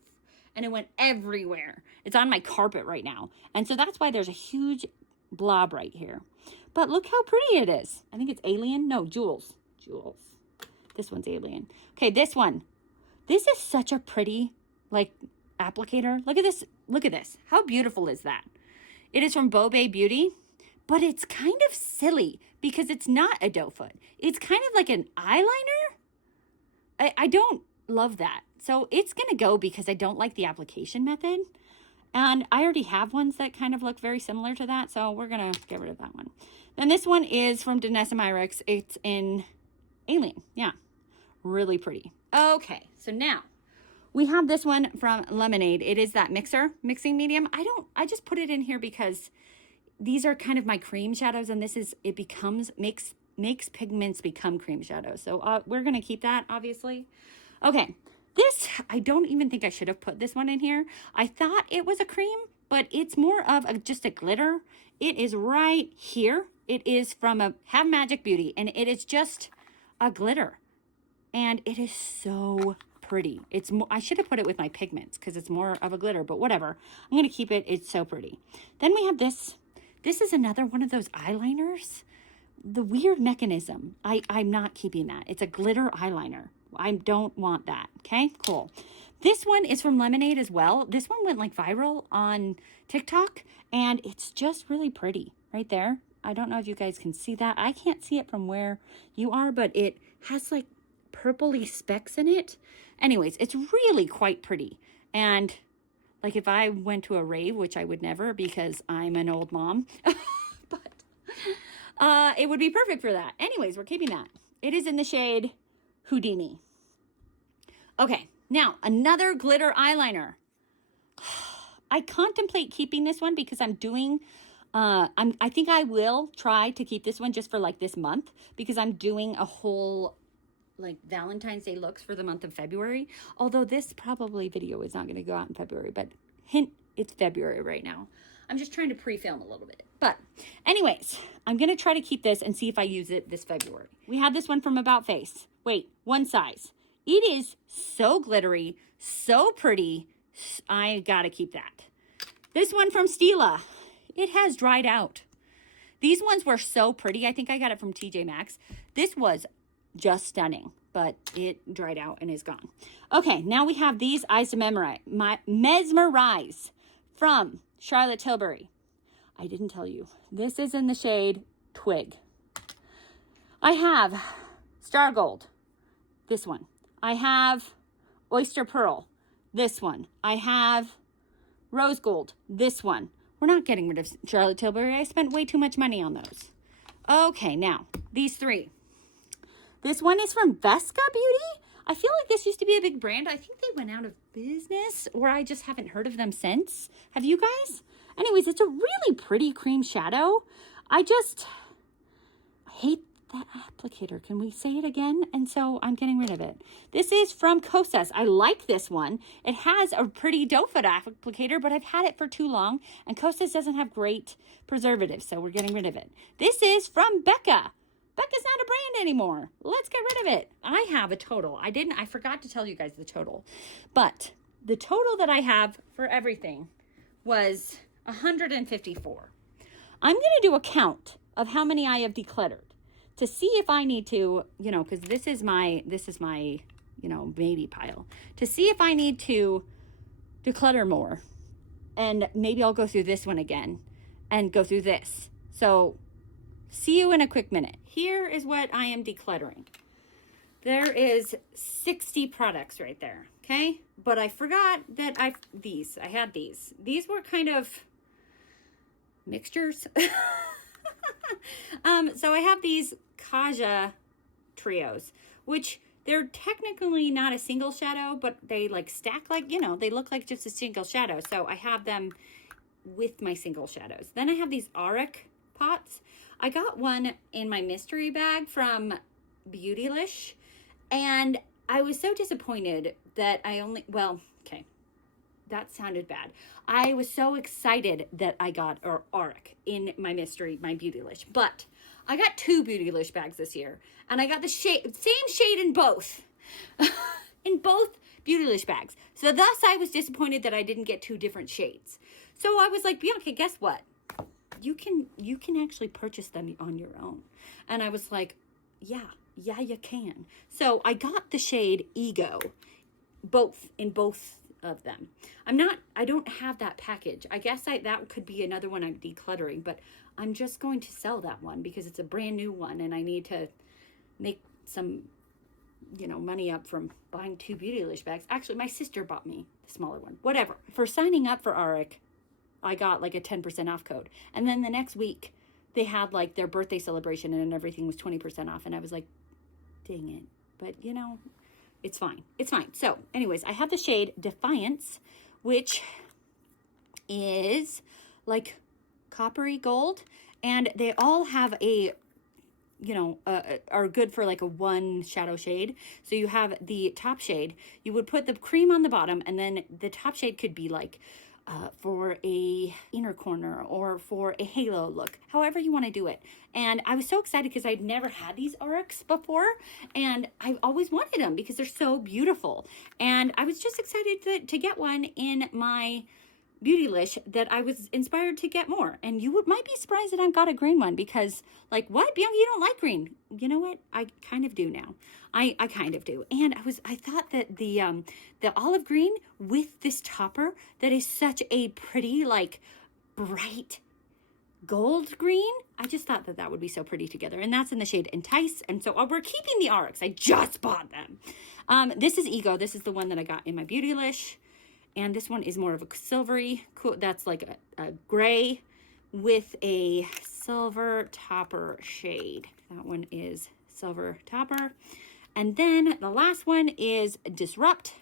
and it went everywhere. It's on my carpet right now. And so that's why there's a huge blob right here. But look how pretty it is. I think it's Alien. No, Jules. This one's Alien. Okay, this one. This is such a pretty, like, applicator. Look at this. How beautiful is that? It is from Bobe Beauty, but it's kind of silly because it's not a doe foot. It's kind of like an eyeliner. I don't love that. So it's going to go because I don't like the application method. And I already have ones that kind of look very similar to that. So we're going to get rid of that one. Then this one is from Denesamyrix. It's in Alien. Yeah. Really pretty. Okay. So now we have this one from Lemonade. It is that mixing medium. I just put it in here because these are kind of my cream shadows, and makes pigments become cream shadows. So we're going to keep that, obviously. Okay. This, I don't even think I should have put this one in here. I thought it was a cream, but it's more of just a glitter. It is right here. It is from Have Magic Beauty, and it is just a glitter. And it is so pretty. I should have put it with my pigments because it's more of a glitter, but whatever. I'm going to keep it. It's so pretty. Then we have this. This is another one of those eyeliners. The weird mechanism. I'm not keeping that. It's a glitter eyeliner. I don't want that. Okay, cool. This one is from Lemonade as well. This one went like viral on TikTok, and it's just really pretty right there. I don't know if you guys can see that. I can't see it from where you are, but it has like purpley specks in it. Anyways, it's really quite pretty. And like if I went to a rave, which I would never because I'm an old mom, but it would be perfect for that. Anyways, we're keeping that. It is in the shade Houdini. Okay, now another glitter eyeliner. I contemplate keeping this one because I'm doing, I think I will try to keep this one just for like this month because I'm doing a whole like Valentine's Day looks for the month of February. Although this probably video is not going to go out in February, but hint, it's February right now. I'm just trying to pre-film a little bit. But anyways, I'm going to try to keep this and see if I use it this February. We have this one from About Face. Wait, One Size. It is so glittery, so pretty. I got to keep that. This one from Stila. It has dried out. These ones were so pretty. I think I got it from TJ Maxx. This was just stunning, but it dried out and is gone. Okay, now we have these eyes to mesmerize from Charlotte Tilbury. I didn't tell you. This is in the shade Twig. I have Star Gold. This one. I have Oyster Pearl. This one. I have Rose Gold. This one. We're not getting rid of Charlotte Tilbury. I spent way too much money on those. Okay, now, these three. This one is from Vesca Beauty. I feel like this used to be a big brand. I think they went out of business, or I just haven't heard of them since. Have you guys? Anyways, it's a really pretty cream shadow. I just hate that applicator. Can we say it again? And so I'm getting rid of it. This is from Kosas. I like this one. It has a pretty doe foot applicator, but I've had it for too long, and Kosas doesn't have great preservatives, so we're getting rid of it. This is from Becca. Becca's not a brand anymore. Let's get rid of it. I have a total. I forgot to tell you guys the total, but the total that I have for everything was 154. I'm going to do a count of how many I have decluttered to see if I need to, because this is my, maybe pile, to see if I need to declutter more. And maybe I'll go through this one again and go through this. So see you in a quick minute. Here is what I am decluttering. There is 60 products right there, okay? But I forgot that I had these. These were kind of mixtures. So I have these Kaja trios, which they're technically not a single shadow, but they like stack like, they look like just a single shadow. So I have them with my single shadows. Then I have these Auric pots. I got one in my mystery bag from Beautylish, and I was so disappointed that that sounded bad. I was so excited that I got Auric in my Beautylish, but I got 2 Beautylish bags this year, and I got the same shade in both, in both Beautylish bags. So thus I was disappointed that I didn't get 2 different shades. So I was like, Bianca, guess what? You can actually purchase them on your own. And I was like, yeah, you can. So I got the shade Ego, in both of them. I don't have that package. I guess that could be another one I'm decluttering, but I'm just going to sell that one because it's a brand new one and I need to make some, money up from buying 2 Beautylish bags. Actually, my sister bought me the smaller one. Whatever. For signing up for Auric, I got like a 10% off code. And then the next week they had like their birthday celebration and everything was 20% off. And I was like, dang it. But it's fine. It's fine. So anyways, I have the shade Defiance, which is like coppery gold. And they all have are good for like a one shadow shade. So you have the top shade, you would put the cream on the bottom, and then the top shade could be like for a inner corner or for a halo look, however you want to do it. And I was so excited because I'd never had these Aurics before, and I've always wanted them because they're so beautiful. And I was just excited to get one in my Beautylish that I was inspired to get more. And you might be surprised that I've got a green one because, like, what, Bianca, you don't like green? You know what? I kind of do now. I kind of do. And I thought that the olive green with this topper that is such a pretty, like, bright gold green, I just thought that would be so pretty together. And that's in the shade Entice. And so we're keeping the Aurics. I just bought them. This is Ego. This is the one that I got in my Beautylish. And this one is more of a silvery, cool. That's like a gray with a silver topper shade. That one is silver topper. And then the last one is Disrupt.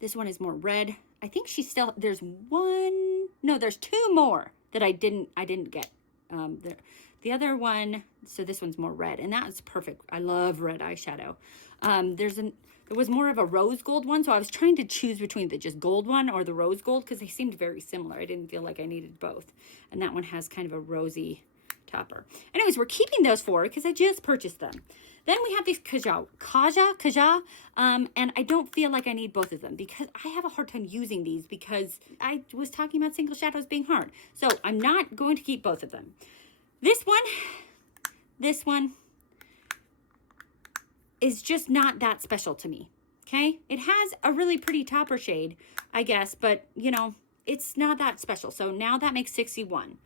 This one is more red. I think there's two more that I didn't get. The other one, so this one's more red, and that is perfect. I love red eyeshadow. There was more of a rose gold one, so I was trying to choose between the just gold one or the rose gold because they seemed very similar. I didn't feel like I needed both. And that one has kind of a rosy topper. Anyways, we're keeping those four because I just purchased them. Then we have these Kaja, and I don't feel like I need both of them because I have a hard time using these because I was talking about single shadows being hard. So I'm not going to keep both of them. This one is just not that special to me, okay? It has a really pretty topper shade, I guess, but, it's not that special. So now that makes 61.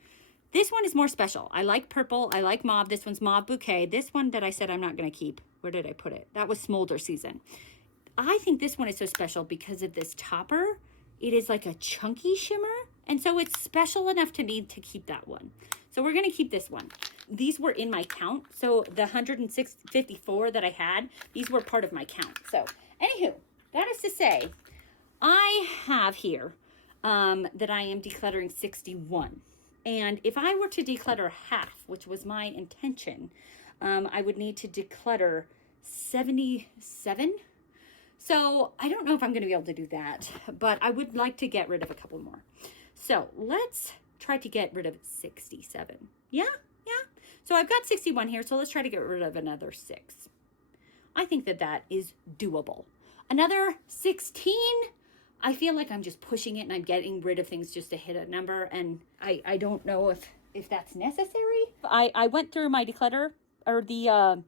This one is more special. I like purple. I like mauve. This one's Mauve Bouquet. This one that I said I'm not going to keep, where did I put it? That was Smolder Season. I think this one is so special because of this topper. It is like a chunky shimmer, and so it's special enough to me to keep that one. So we're going to keep this one. These were in my count. So the 154 that I had, these were part of my count. So anywho, that is to say, I have here that I am decluttering 61. And if I were to declutter half, which was my intention, I would need to declutter 77. So I don't know if I'm going to be able to do that, but I would like to get rid of a couple more. So let's try to get rid of 67. Yeah. So I've got 61 here, so let's try to get rid of another 6. I think that that is doable. Another 16, I feel like I'm just pushing it and I'm getting rid of things just to hit a number, and I don't know if that's necessary. I went through my declutter, or the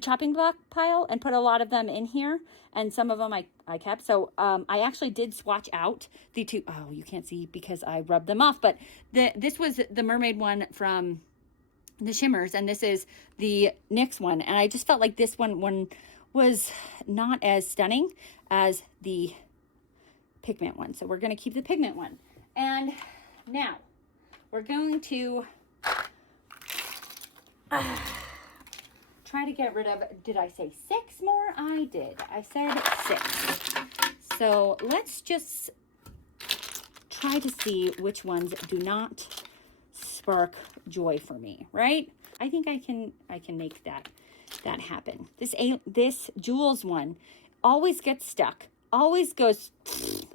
chopping block pile, and put a lot of them in here, and some of them I kept. So I actually did swatch out the two. Oh, you can't see because I rubbed them off, but this was the mermaid one from the shimmers, and this is the NYX one, and I just felt like this one was not as stunning as the pigment one. So we're going to keep the pigment one. And now we're going to try to get rid of, did I say 6 more? I did. I said 6. So let's just try to see which ones do not spark joy for me, right? I think I can make that happen. This Jewels one always gets stuck, always goes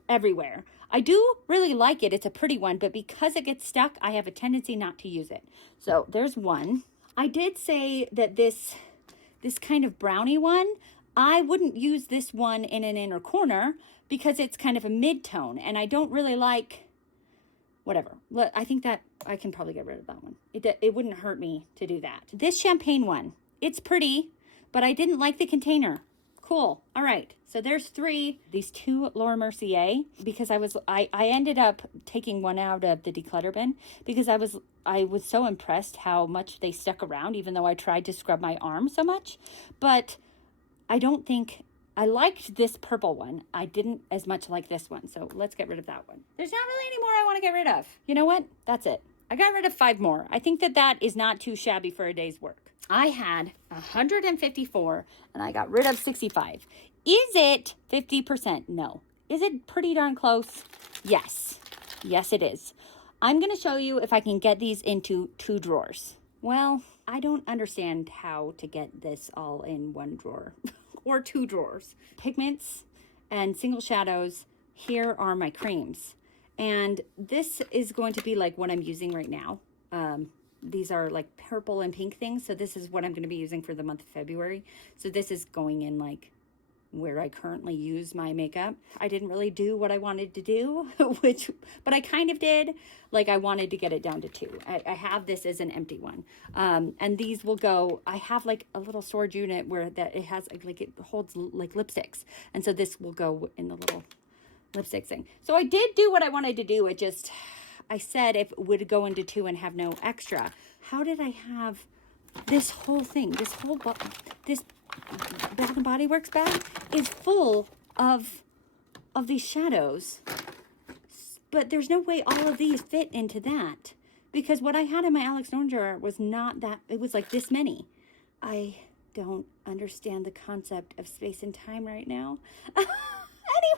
everywhere. I do really like it. It's a pretty one, but because it gets stuck, I have a tendency not to use it. So there's one. I did say that this kind of brownie one, I wouldn't use this one in an inner corner because it's kind of a mid-tone, and I don't really like, whatever. I think that I can probably get rid of that one. It wouldn't hurt me to do that. This champagne one, it's pretty, but I didn't like the container. Cool. All right. So there's 3. These 2 Laura Mercier, because I ended up taking one out of the declutter bin because I was so impressed how much they stuck around, even though I tried to scrub my arm so much. But I don't think I liked this purple one. I didn't as much like this one. So let's get rid of that one. There's not really any more I want to get rid of. You know what? That's it. I got rid of 5 more. I think that is not too shabby for a day's work. I had 154 and I got rid of 65. Is it 50%? No. Is it pretty darn close? Yes. Yes, it is. I'm going to show you if I can get these into 2 drawers. Well, I don't understand how to get this all in 1 drawer or 2 drawers. Pigments and single shadows. Here are my creams. And this is going to be like what I'm using right now. These are like purple and pink things. So this is what I'm going to be using for the month of February. So this is going in like where I currently use my makeup. I didn't really do what I wanted to do, but I kind of did. Like I wanted to get it down to 2. I have this as an empty one. And these will go, I have like a little storage unit where that it has like it holds like lipsticks. And so this will go in the little lipstick thing. So I did do what I wanted to do. I said if it would go into 2 and have no extra. How did I have this whole thing, this Bath and Body Works bag is full of these shadows, but there's no way all of these fit into that because what I had in my Alex Norton drawer was not that, it was like this many. I don't understand the concept of space and time right now.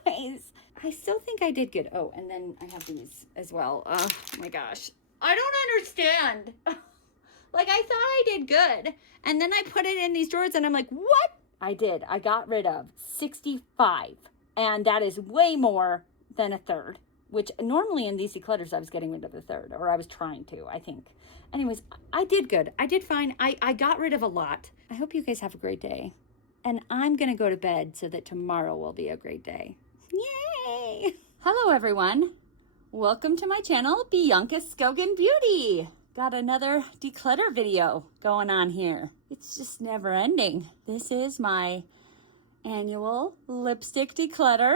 Anyways, I still think I did good. Oh, and then I have these as well. Oh my gosh. I don't understand. Like I thought I did good. And then I put it in these drawers and I'm like, what? I did. I got rid of 65. And that is way more than a third, which normally in these declutters, I was getting rid of a third, or I was trying to, I think. Anyways, I did good. I did fine. I got rid of a lot. I hope you guys have a great day. And I'm going to go to bed so that tomorrow will be a great day. Yay! Hello, everyone. Welcome to my channel, Bianca Skogan Beauty. Got another declutter video going on here. It's just never ending. This is my annual lipstick declutter.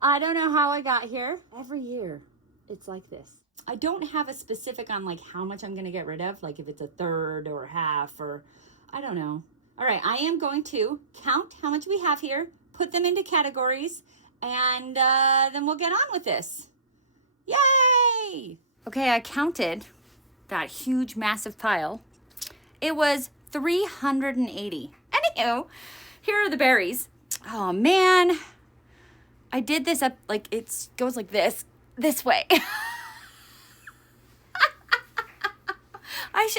I don't know how I got here. Every year, it's like this. I don't have a specific on like how much I'm going to get rid of, like if it's a third or half or I don't know. All right, I am going to count how much we have here, put them into categories, and then we'll get on with this. Yay! Okay, I counted that huge, massive pile. It was $380. Anywho, here are the berries. Oh man, I did this up, like it goes like this way.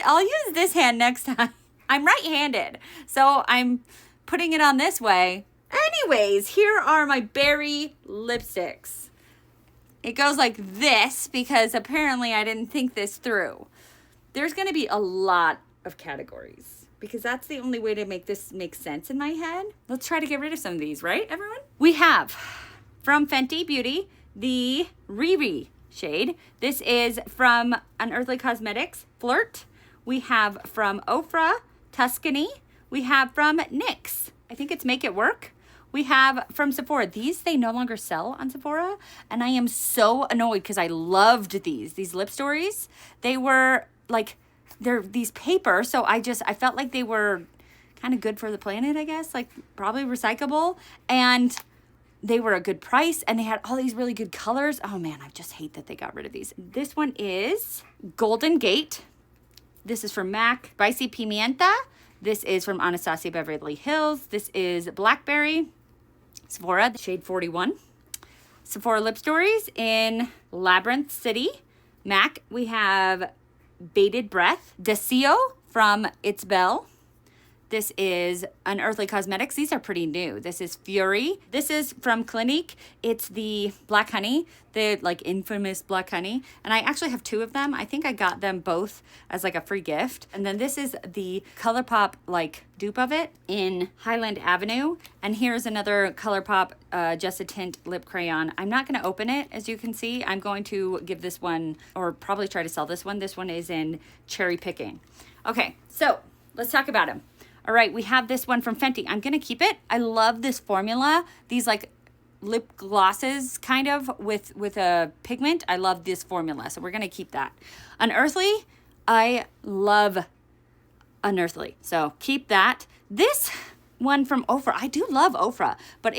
I'll use this hand next time. I'm right-handed, so I'm putting it on this way. Anyways, here are my berry lipsticks. It goes like this because apparently I didn't think this through. There's gonna be a lot of categories because that's the only way to make this make sense in my head. Let's try to get rid of some of these, right, everyone? We have from Fenty Beauty, the Riri shade. This is from Unearthly Cosmetics, Flirt. We have from Ofra, Tuscany. We have from NYX, I think it's Make It Work. We have from Sephora. These, they no longer sell on Sephora. And I am so annoyed because I loved these Lip Stories. They were like, they're these paper. So I felt like they were kind of good for the planet, I guess. Like probably recyclable. And they were a good price. And they had all these really good colors. Oh man, I just hate that they got rid of these. This one is Golden Gate. This is from MAC. Spicy Pimienta. This is from Anastasia Beverly Hills. This is Blackberry. Sephora, shade 41. Sephora Lip Stories in Labyrinth City. MAC, we have Bated Breath. Desio from It's Belle. This is Unearthly Cosmetics. These are pretty new. This is Fury. This is from Clinique. It's the Black Honey, the like infamous Black Honey. And I actually have two of them. I think I got them both as like a free gift. And then this is the ColourPop like dupe of it in Highland Avenue. And here's another ColourPop Just a Tint lip crayon. I'm not going to open it, as you can see. I'm going to give this one, or probably try to sell this one. This one is in Cherry Picking. Okay, so let's talk about them. All right, we have this one from Fenty. I'm going to keep it. I love this formula. These like lip glosses kind of with a pigment. I love this formula, so we're going to keep that. Unearthly, I love Unearthly, so keep that. This one from Ofra, I do love Ofra, but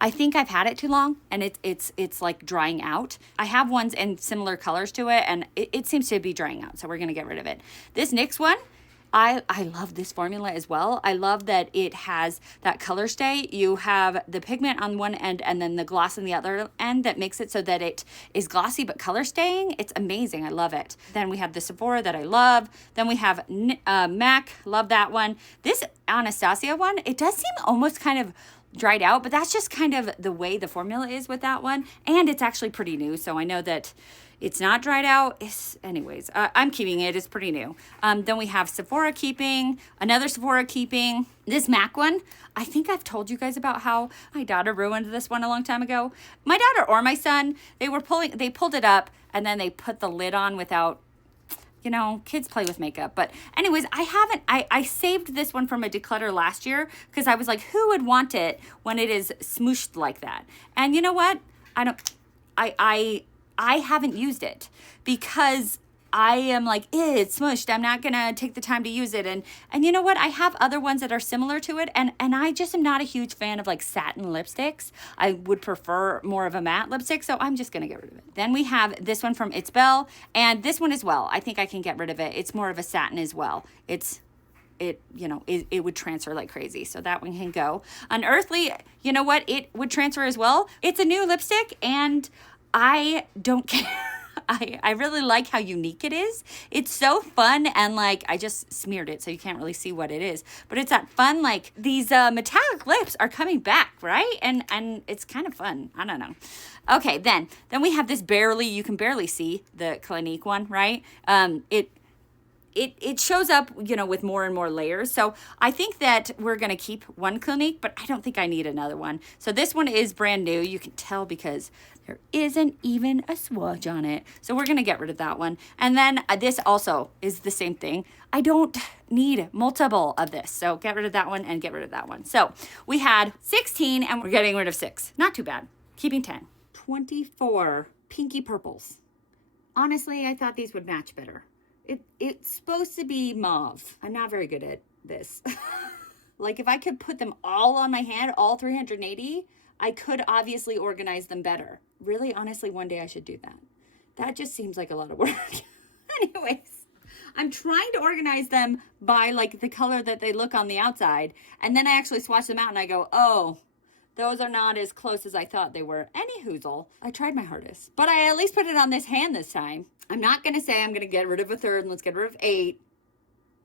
I think I've had it too long and it's like drying out. I have ones in similar colors to it and it seems to be drying out, so we're going to get rid of it. This NYX one, I love this formula as well. I love that it has that color stay. You have the pigment on one end and then the gloss on the other end that makes it so that it is glossy but color staying. It's amazing. I love it. Then we have the Sephora that I love. Then we have MAC. Love that one. This Anastasia one, it does seem almost kind of dried out, but that's just kind of the way the formula is with that one. And it's actually pretty new, so I know that it's not dried out. Anyways, I'm keeping it. It's pretty new. Then we have Sephora keeping, another Sephora keeping. This MAC one, I think I've told you guys about how my daughter ruined this one a long time ago. My daughter or my son, they pulled it up and then they put the lid on without, you know, kids play with makeup. But anyways, I saved this one from a declutter last year because I was like, who would want it when it is smooshed like that? And you know what? I haven't used it because I am like, it's smushed. I'm not going to take the time to use it. And you know what? I have other ones that are similar to it. And I just am not a huge fan of like satin lipsticks. I would prefer more of a matte lipstick. So I'm just going to get rid of it. Then we have this one from It's Belle. And this one as well. I think I can get rid of it. It's more of a satin as well. It would transfer like crazy. So that one can go. Unearthly, you know what? It would transfer as well. It's a new lipstick and I don't care. I really like how unique it is. It's so fun and like I just smeared it so you can't really see what it is. But it's that fun, like these metallic lips are coming back, right? And it's kind of fun. I don't know. Okay, then we have this you can barely see the Clinique one, right? It shows up, you know, with more and more layers. So I think that we're going to keep one Clinique, but I don't think I need another one. So this one is brand new. You can tell because there isn't even a swatch on it. So we're going to get rid of that one. And then this also is the same thing. I don't need multiple of this. So get rid of that one and get rid of that one. So we had 16 and we're getting rid of 6. Not too bad. Keeping 10. 24 pinky purples. Honestly, I thought these would match better. It's supposed to be mauve. I'm not very good at this. Like if I could put them all on my hand, all 380, I could obviously organize them better. Really, honestly, one day I should do that. That just seems like a lot of work. Anyways, I'm trying to organize them by like the color that they look on the outside. And then I actually swatch them out and I go, oh, those are not as close as I thought they were. Any hoozle, I tried my hardest, but I at least put it on this hand this time. I'm not going to say I'm going to get rid of a third and let's get rid of 8.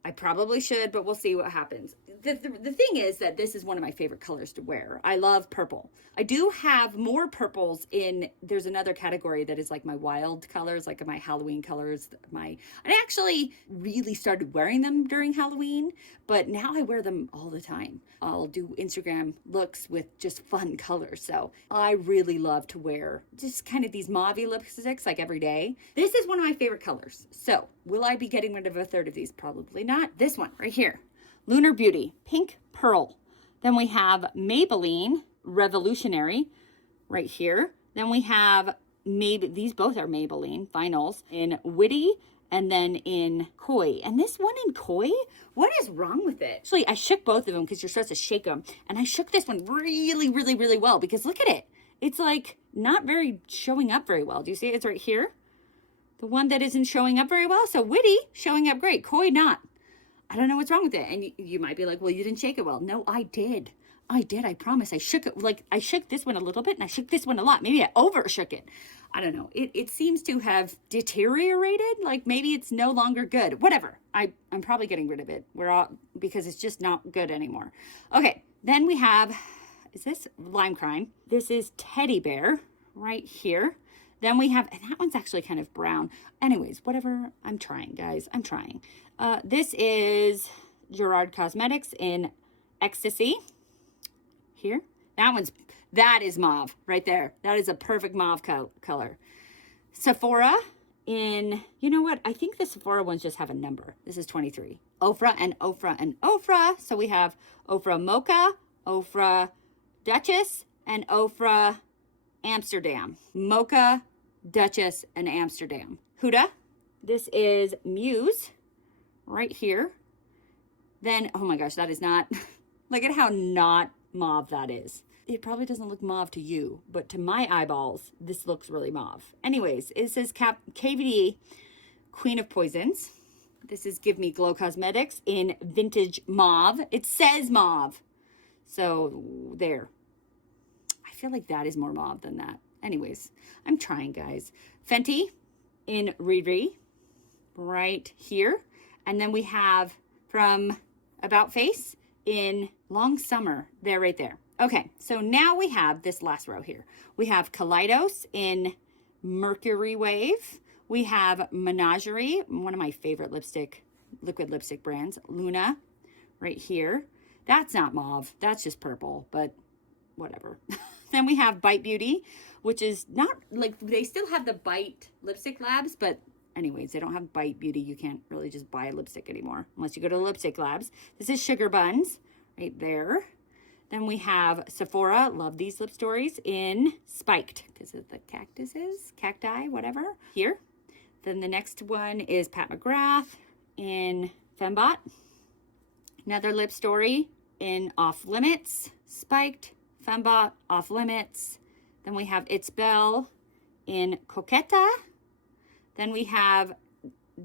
I probably should, but we'll see what happens. The thing is that this is one of my favorite colors to wear. I love purple. I do have more purples in, there's another category that is like my wild colors, like my Halloween colors. I actually really started wearing them during Halloween, but now I wear them all the time. I'll do Instagram looks with just fun colors. So I really love to wear just kind of these mauve-y lipsticks like every day. This is one of my favorite colors. So will I be getting rid of a third of these? Probably not. This one right here, Lunar Beauty, Pink Pearl. Then we have Maybelline Revolutionary right here. Then we have these both are Maybelline finals in Witty and then in Koi. And this one in Koi, what is wrong with it? Actually, I shook both of them because you're supposed to shake them. And I shook this one really, really, really well because look at it. It's like not very showing up very well. Do you see it? It's right here. The one that isn't showing up very well. So Witty showing up great. Koi not. I don't know what's wrong with it. And you might be like, well, you didn't shake it well. No, I did. I promise. I shook it. Like I shook this one a little bit and I shook this one a lot. Maybe I overshook it. I don't know. It seems to have deteriorated. Like maybe it's no longer good. Whatever. I'm probably getting rid of it. Because it's just not good anymore. Okay. Then we have, is this Lime Crime? This is Teddy Bear right here. Then we have, and that one's actually kind of brown. Anyways, whatever. I'm trying, guys. I'm trying. This is Gerard Cosmetics in Ecstasy. Here. That is mauve right there. That is a perfect mauve color. Sephora in, you know what? I think the Sephora ones just have a number. This is 23. Ofra and Ofra and Ofra. So we have Ofra Mocha, Ofra Duchess, and Ofra Amsterdam. Mocha, Duchess, and Amsterdam. Huda. This is Muse right here. Then, oh my gosh, that is not, look at how not mauve that is. It probably doesn't look mauve to you, but to my eyeballs, this looks really mauve. Anyways, it says KVD Queen of Poisons. This is Give Me Glow Cosmetics in Vintage Mauve. It says mauve. So there. I feel like that is more mauve than that. Anyways, I'm trying, guys. Fenty in Riri right here. And then we have from About Face in Long Summer. There, right there. Okay, so now we have this last row here. We have Kaleidos in Mercury Wave. We have Menagerie, one of my favorite liquid lipstick brands. Luna right here. That's not mauve. That's just purple, but whatever. Then we have Bite Beauty, which is not like, they still have the Bite Lipstick Labs, but anyways, they don't have Bite Beauty. You can't really just buy lipstick anymore unless you go to Lipstick Labs. This is Sugar Buns right there. Then we have Sephora, love these lip stories, in Spiked, because of the cacti, whatever, here. Then the next one is Pat McGrath in Fembot. Another lip story in Off Limits, Spiked, Fembot, Off Limits. Then we have It's Belle in Coquetta. Then we have,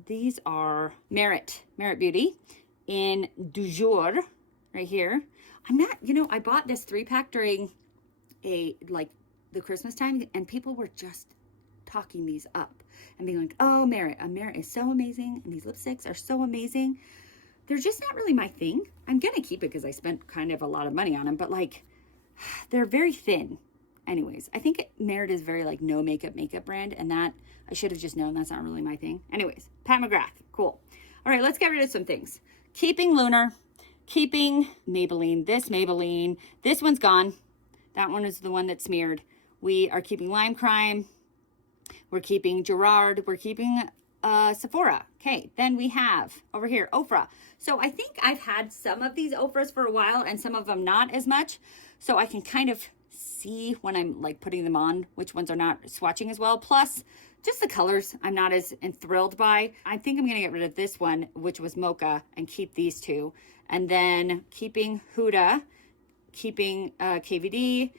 these are Merit Beauty in Du Jour, right here. I'm not, I bought this 3-pack during the Christmas time, and people were just talking these up and being like, oh, Merit is so amazing, and these lipsticks are so amazing. They're just not really my thing. I'm going to keep it because I spent kind of a lot of money on them, but they're very thin. Anyways, I think Merit is very no makeup brand, and that I should have just known that's not really my thing. Anyways, Pat McGrath, cool. All right, let's get rid of some things. Keeping Lunar, keeping Maybelline, this one's gone. That one is the one that smeared. We are keeping Lime Crime. We're keeping Gerard. We're keeping Sephora. Okay, then we have over here Ofra. So I think I've had some of these Ofras for a while and some of them not as much. So I can kind of see when I'm putting them on which ones are not swatching as well. Plus, just the colors I'm not as enthralled by. I think I'm going to get rid of this one, which was Mocha, and keep these two. And then keeping Huda, keeping KVD,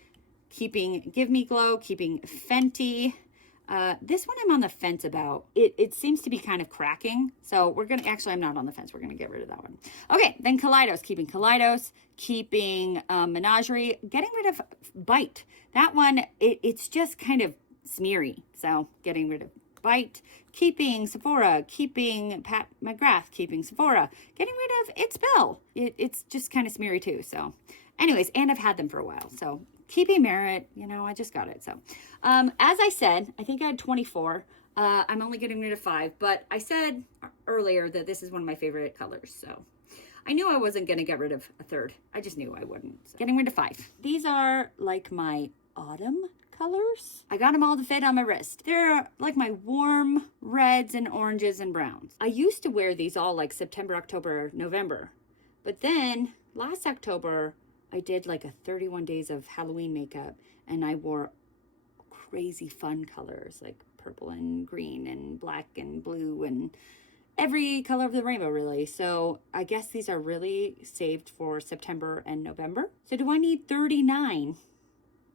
keeping Give Me Glow, keeping Fenty, This one I'm on the fence about. It seems to be kind of cracking. So we're going to, actually, I'm not on the fence. We're going to get rid of that one. Okay, then Kaleidos. Keeping Kaleidos. Keeping Menagerie. Getting rid of Bite. That one, it's just kind of smeary. So getting rid of Bite. Keeping Sephora. Keeping Pat McGrath. Keeping Sephora. Getting rid of It's Belle. It's just kind of smeary too. So anyways, and I've had them for a while. So keeping Merit, you know, I just got it. So as I said, I think I had 24. I'm only getting rid of 5, but I said earlier that this is one of my favorite colors. So I knew I wasn't going to get rid of a third. I just knew I wouldn't. So getting rid of 5. These are like my autumn colors. I got them all to fit on my wrist. They're like my warm reds and oranges and browns. I used to wear these all like September, October, November. But then last October, I did like a 31 days of Halloween makeup, and I wore crazy fun colors like purple and green and black and blue and every color of the rainbow, really. So I guess these are really saved for September and November. So do I need 39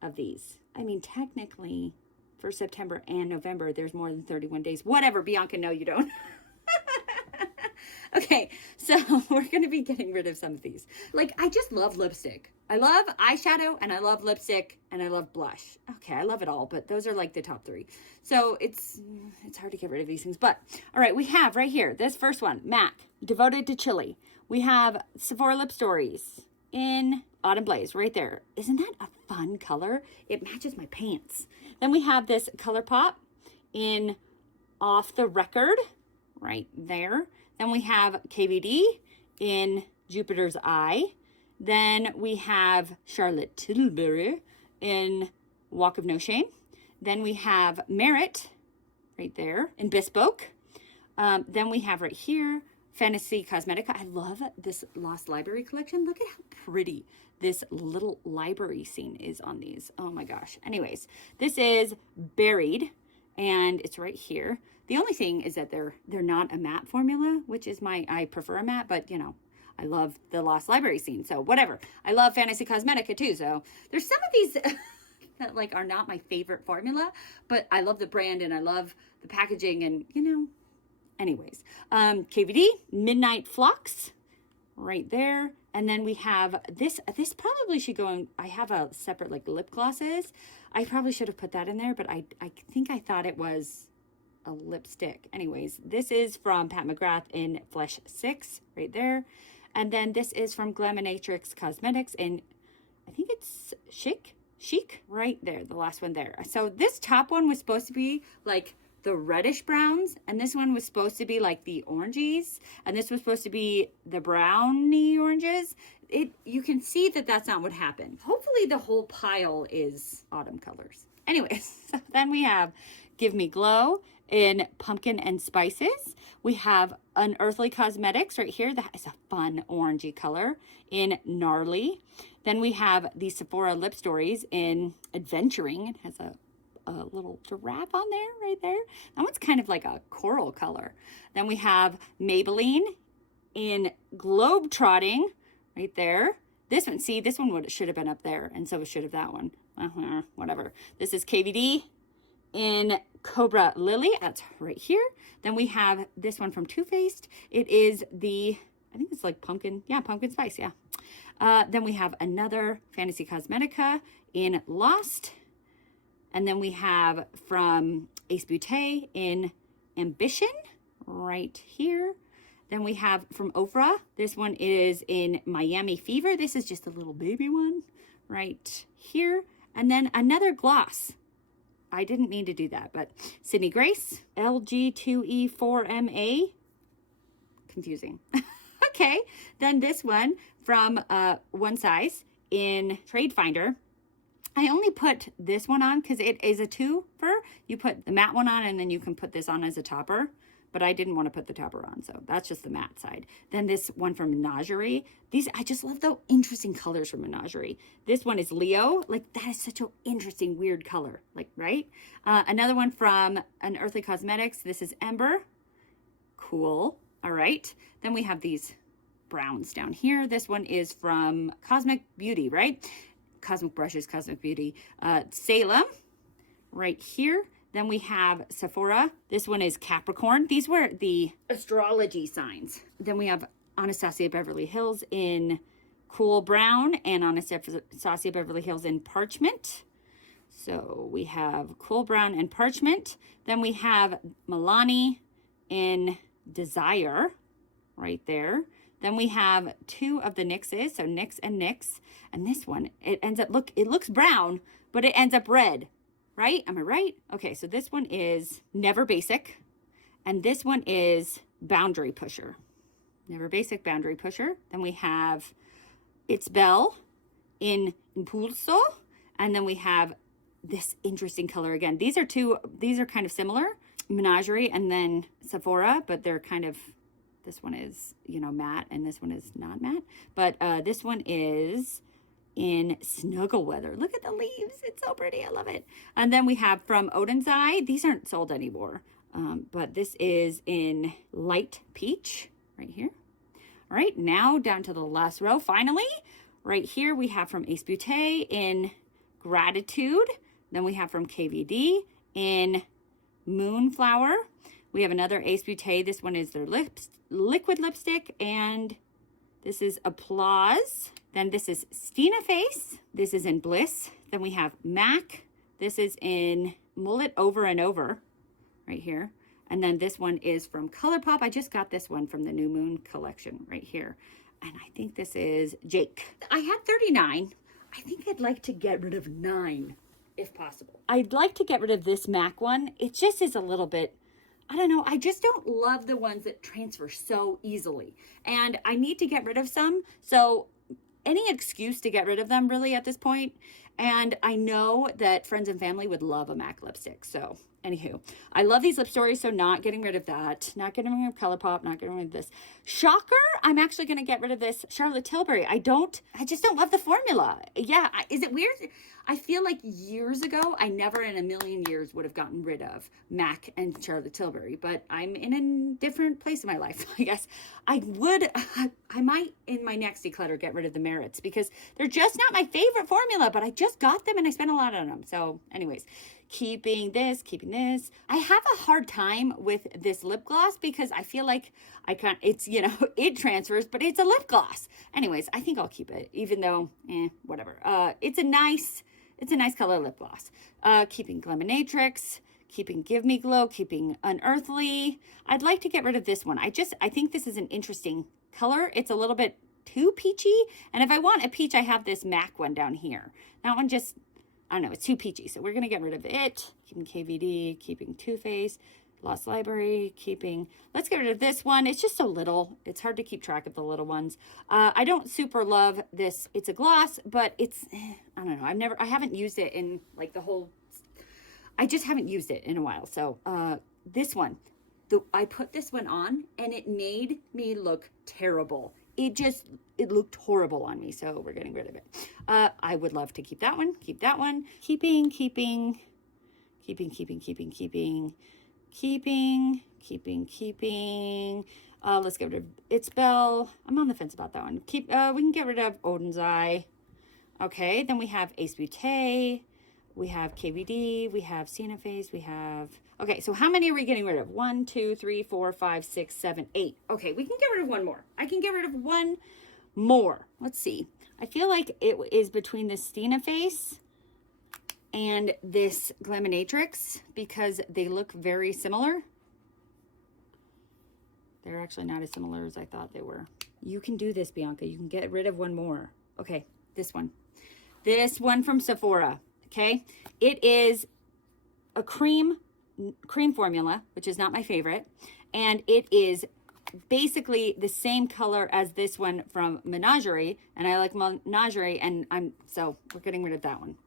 of these? I mean, technically for September and November, there's more than 31 days. Whatever, Bianca, no, you don't. Okay, so we're going to be getting rid of some of these. Like, I just love lipstick. I love eyeshadow, and I love lipstick, and I love blush. Okay, I love it all, but those are like the top 3. So it's hard to get rid of these things. But, all right, we have right here, this first one, MAC, Devoted to Chili. We have Sephora Lip Stories in Autumn Blaze right there. Isn't that a fun color? It matches my pants. Then we have this ColourPop in Off the Record right there. Then we have KVD in Jupiter's Eye. Then we have Charlotte Tilbury in Walk of No Shame. Then we have Merit right there in Bespoke. Then we have right here Fantasy Cosmetica. I love this Lost Library collection. Look at how pretty this little library scene is on these. Oh my gosh. Anyways, this is Buried, and it's right here. The only thing is that they're not a matte formula, which is I prefer a matte, but you know, I love the Lost Library scene, so whatever. I love Fantasy Cosmetica too, so there's some of these that like are not my favorite formula, but I love the brand and I love the packaging, and you know, anyways. KVD, Midnight Flux, right there. And then we have this probably should go in, I have a separate like lip glosses. I probably should have put that in there, but I think I thought it was a lipstick. Anyways, this is from Pat McGrath in Flesh 6 right there. And then this is from Glaminatrix Cosmetics in, I think it's Chic right there, the last one there. So this top one was supposed to be like the reddish browns, and this one was supposed to be like the oranges, and this was supposed to be the browny oranges. You can see that that's not what happened. Hopefully the whole pile is autumn colors. Anyways, so then we have Give Me Glow in Pumpkin and Spices. We have Unearthly Cosmetics right here. That is a fun orangey color in Gnarly. Then we have the Sephora Lip Stories in Adventuring. It has a little giraffe on there, right there. That one's kind of like a coral color. Then we have Maybelline in Globetrotting right there. This one, see, this one should have been up there, and so should have that one. Whatever. This is KVD in Cobra Lily. That's right here. Then we have this one from Too Faced. It is the, I think it's like pumpkin. Yeah, pumpkin spice. Yeah. Then we have another Fantasy Cosmetica in Lost. And then we have from Ace Beauté in Ambition right here. Then we have from Ofra. This one is in Miami Fever. This is just a little baby one right here. And then another gloss. I didn't mean to do that, but Sydney Grace, LG2E4MA. Confusing. Okay. Then this one from One Size in Trade Finder. I only put this one on because it is a twofer. You put the matte one on and then you can put this on as a topper. But I didn't want to put the topper on, so that's just the matte side. Then this one from Menagerie. These, I just love the interesting colors from Menagerie. This one is Leo. Like, that is such an interesting, weird color. Like, right? Another one from Unearthly Cosmetics. This is Ember. Cool. All right. Then we have these browns down here. This one is from Cosmic Beauty, right? Cosmic Brushes, Cosmic Beauty. Salem, right here. Then we have Sephora. This one is Capricorn. These were the astrology signs. Then we have Anastasia Beverly Hills in Cool Brown and Anastasia Beverly Hills in Parchment. So we have Cool Brown and Parchment. Then we have Milani in Desire right there. Then we have two of the NYXs, so NYX and NYX. And this one, it ends up, it looks brown, but it ends up red, right? Am I right? Okay, so this one is Never Basic. And this one is Boundary Pusher. Never Basic, Boundary Pusher. Then we have It's Belle in Impulso. And then we have this interesting color again. These are kind of similar. Menagerie and then Sephora, but they're kind of, this one is, you know, matte and this one is not matte. But this one is in Snuggle Weather. Look at the leaves. It's so pretty. I love it. And then we have from Odin's Eye. These aren't sold anymore. But this is in Light Peach right here. All right, now down to the last row. Finally, right here we have from Ace Beauté in Gratitude. Then we have from KVD in Moonflower. We have another Ace Beauté. This one is their liquid lipstick, and this is Applause. Then this is Stina Face. This is in Bliss. Then we have MAC. This is in Mullet Over and Over right here. And then this one is from ColourPop. I just got this one from the New Moon collection right here. And I think this is Jake. I had 39. I think I'd like to get rid of 9 if possible. I'd like to get rid of this MAC one. It just is a little bit, I don't know. I just don't love the ones that transfer so easily. And I need to get rid of some. So any excuse to get rid of them really at this point. And I know that friends and family would love a MAC lipstick. So anywho, I love these lip stories. So not getting rid of that, not getting rid of ColourPop, not getting rid of this. Shocker, I'm actually going to get rid of this Charlotte Tilbury. I just don't love the formula. Yeah. Is it weird? I feel like years ago, I never in a million years would have gotten rid of MAC and Charlotte Tilbury, but I'm in a different place in my life. I guess I might in my next declutter get rid of the Merits because they're just not my favorite formula, but I just got them and I spent a lot on them. So anyways, keeping this. I have a hard time with this lip gloss because I feel like it's, you know, it transfers, but it's a lip gloss. Anyways, I think I'll keep it even though, whatever. It's a nice color lip gloss. Keeping Gleminatrix, keeping Give Me Glow, keeping Unearthly. I'd like to get rid of this one. I think this is an interesting color. It's a little bit too peachy. And if I want a peach, I have this MAC one down here. That one just, I don't know, it's too peachy. So we're going to get rid of it. Keeping KVD, keeping Too Faced, Lost Library, let's get rid of this one. It's just so little. It's hard to keep track of the little ones. I don't super love this. It's a gloss, but it's, I don't know. I haven't used it in like I just haven't used it in a while. So this one, I put this one on and it made me look terrible. It looked horrible on me. So we're getting rid of it. I would love to keep that one, keeping. Let's get rid of It's Belle. I'm on the fence about that one. We can get rid of Odin's Eye. Okay, then we have Ace Beauté. We have KVD. We have Sienna Face. Okay, so how many are we getting rid of? 1, 2, 3, 4, 5, 6, 7, 8. Okay, we can get rid of one more. I can get rid of one more. Let's see. I feel like it is between the Sienna Face and this Gleminatrix because they look very similar. They're actually not as similar as I thought they were. You can do this, Bianca. You can get rid of one more. Okay, this one. This one from Sephora, okay? It is a cream formula, which is not my favorite. And it is basically the same color as this one from Menagerie. And I like Menagerie, and so we're getting rid of that one.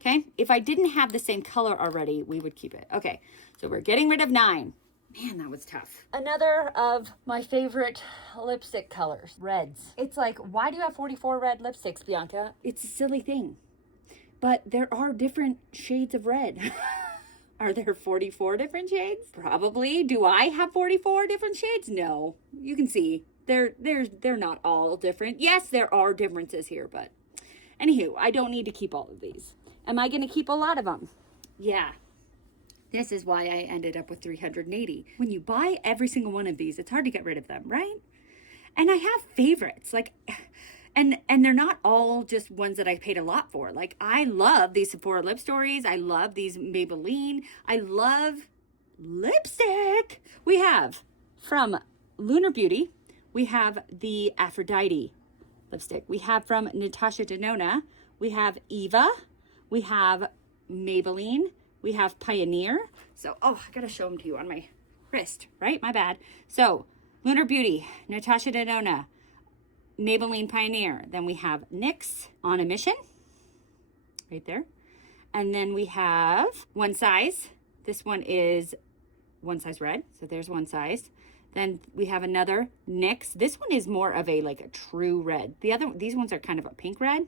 Okay, if I didn't have the same color already, we would keep it. Okay, so we're getting rid of 9. Man, that was tough. Another of my favorite lipstick colors, reds. It's like, why do you have 44 red lipsticks, Bianca? It's a silly thing. But there are different shades of red. Are there 44 different shades? Probably. Do I have 44 different shades? No. You can see, they're not all different. Yes, there are differences here, but anywho, I don't need to keep all of these. Am I going to keep a lot of them? Yeah. This is why I ended up with 380. When you buy every single one of these, it's hard to get rid of them, right? And I have favorites, like, and they're not all just ones that I paid a lot for. Like, I love these Sephora Lip Stories. I love these Maybelline. I love lipstick. We have from Lunar Beauty, we have the Aphrodite lipstick. We have from Natasha Denona, we have Eva, we have Maybelline, we have Pioneer. So, oh, I gotta show them to you on my wrist, right? My bad. So, Lunar Beauty, Natasha Denona, Maybelline Pioneer. Then we have NYX On a Mission, right there. And then we have One Size. This one is One Size Red. So there's One Size. Then we have another NYX. This one is more of a like a true red. These ones are kind of a pink red.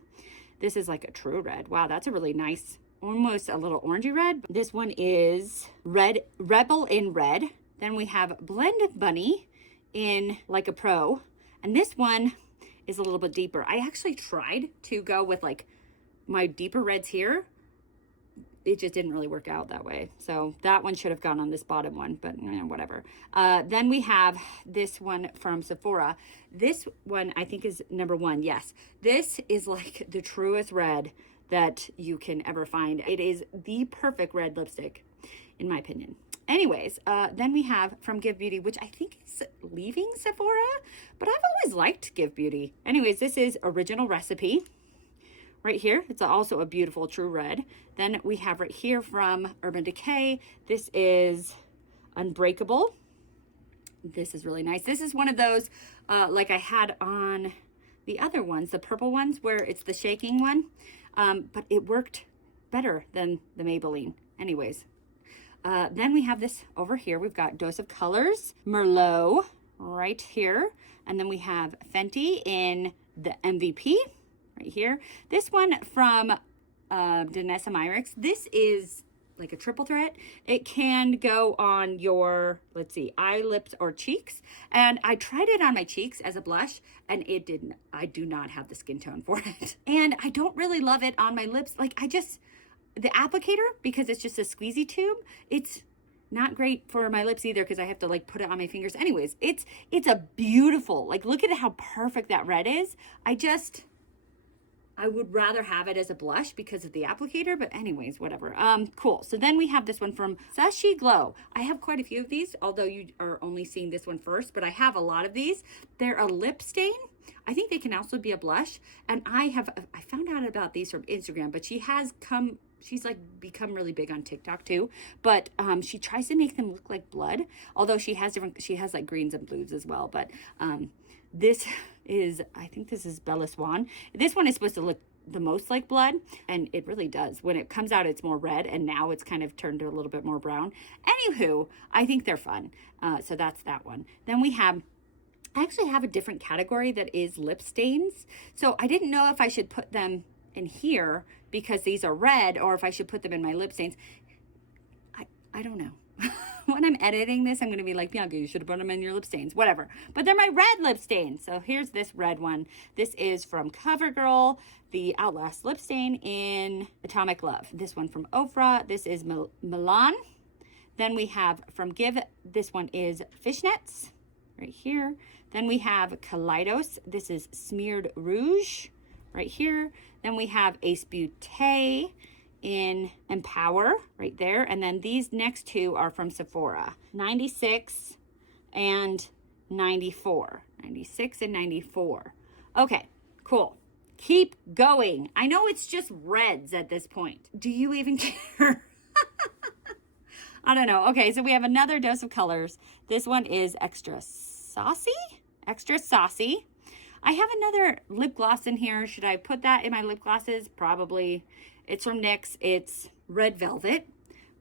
This is like a true red. Wow, that's a really nice, almost a little orangey red. This one is Red Rebel in red. Then we have Blend Bunny in like a pro. And this one is a little bit deeper. I actually tried to go with like my deeper reds here. It just didn't really work out that way. So that one should have gone on this bottom one, but whatever. Then we have this one from Sephora. This one I think is number 1. Yes, this is like the truest red that you can ever find. It is the perfect red lipstick, in my opinion. Anyways, then we have from Give Beauty, which I think is leaving Sephora, but I've always liked Give Beauty. Anyways, this is Original Recipe. Right here, it's also a beautiful true red. Then we have right here from Urban Decay, this is Unbreakable. This is really nice. This is one of those, like I had on the other ones, the purple ones, where it's the shaking one, but it worked better than the Maybelline. Anyways, then we have this over here. We've got Dose of Colors, Merlot right here. And then we have Fenty in the MVP. Right here. This one from Danessa Myricks. This is like a triple threat. It can go on your, let's see, eye, lips, or cheeks. And I tried it on my cheeks as a blush, and it didn't. I do not have the skin tone for it. And I don't really love it on my lips. Like, the applicator, because it's just a squeezy tube, it's not great for my lips either, because I have to like put it on my fingers. Anyways, it's a beautiful, like, look at how perfect that red is. I would rather have it as a blush because of the applicator, but anyways, whatever. Cool. So then we have this one from Sashi Glow. I have quite a few of these, although you are only seeing this one first, but I have a lot of these. They're a lip stain. I think they can also be a blush. And I found out about these from Instagram, but she's like become really big on TikTok too, but she tries to make them look like blood, although she has like greens and blues as well. But this is, I think this is Bella Swan. This one is supposed to look the most like blood, and it really does. When it comes out, it's more red, and now it's kind of turned to a little bit more brown. Anywho, I think they're fun. So that's that one. Then I actually have a different category that is lip stains. So I didn't know if I should put them in here because these are red, or if I should put them in my lip stains. I don't know. When I'm editing this, I'm going to be like, Bianca, you should have put them in your lip stains, whatever. But they're my red lip stains. So here's this red one. This is from CoverGirl, the Outlast lip stain in Atomic Love. This one from Ofra. This is Milan. Then we have from Give. This one is Fishnets right here. Then we have Kaleidos. This is Smeared Rouge right here. Then we have Ace Beauté in Empower right there. And then these next two are from Sephora, 96 and 94. 96 and 94. Okay, cool. Keep going. I know it's just reds at this point. Do you even care? I don't know. Okay, so we have another Dose of Colors. This one is Extra Saucy. Extra Saucy. I have another lip gloss in here. Should I put that in my lip glosses? Probably. It's from NYX. It's Red Velvet.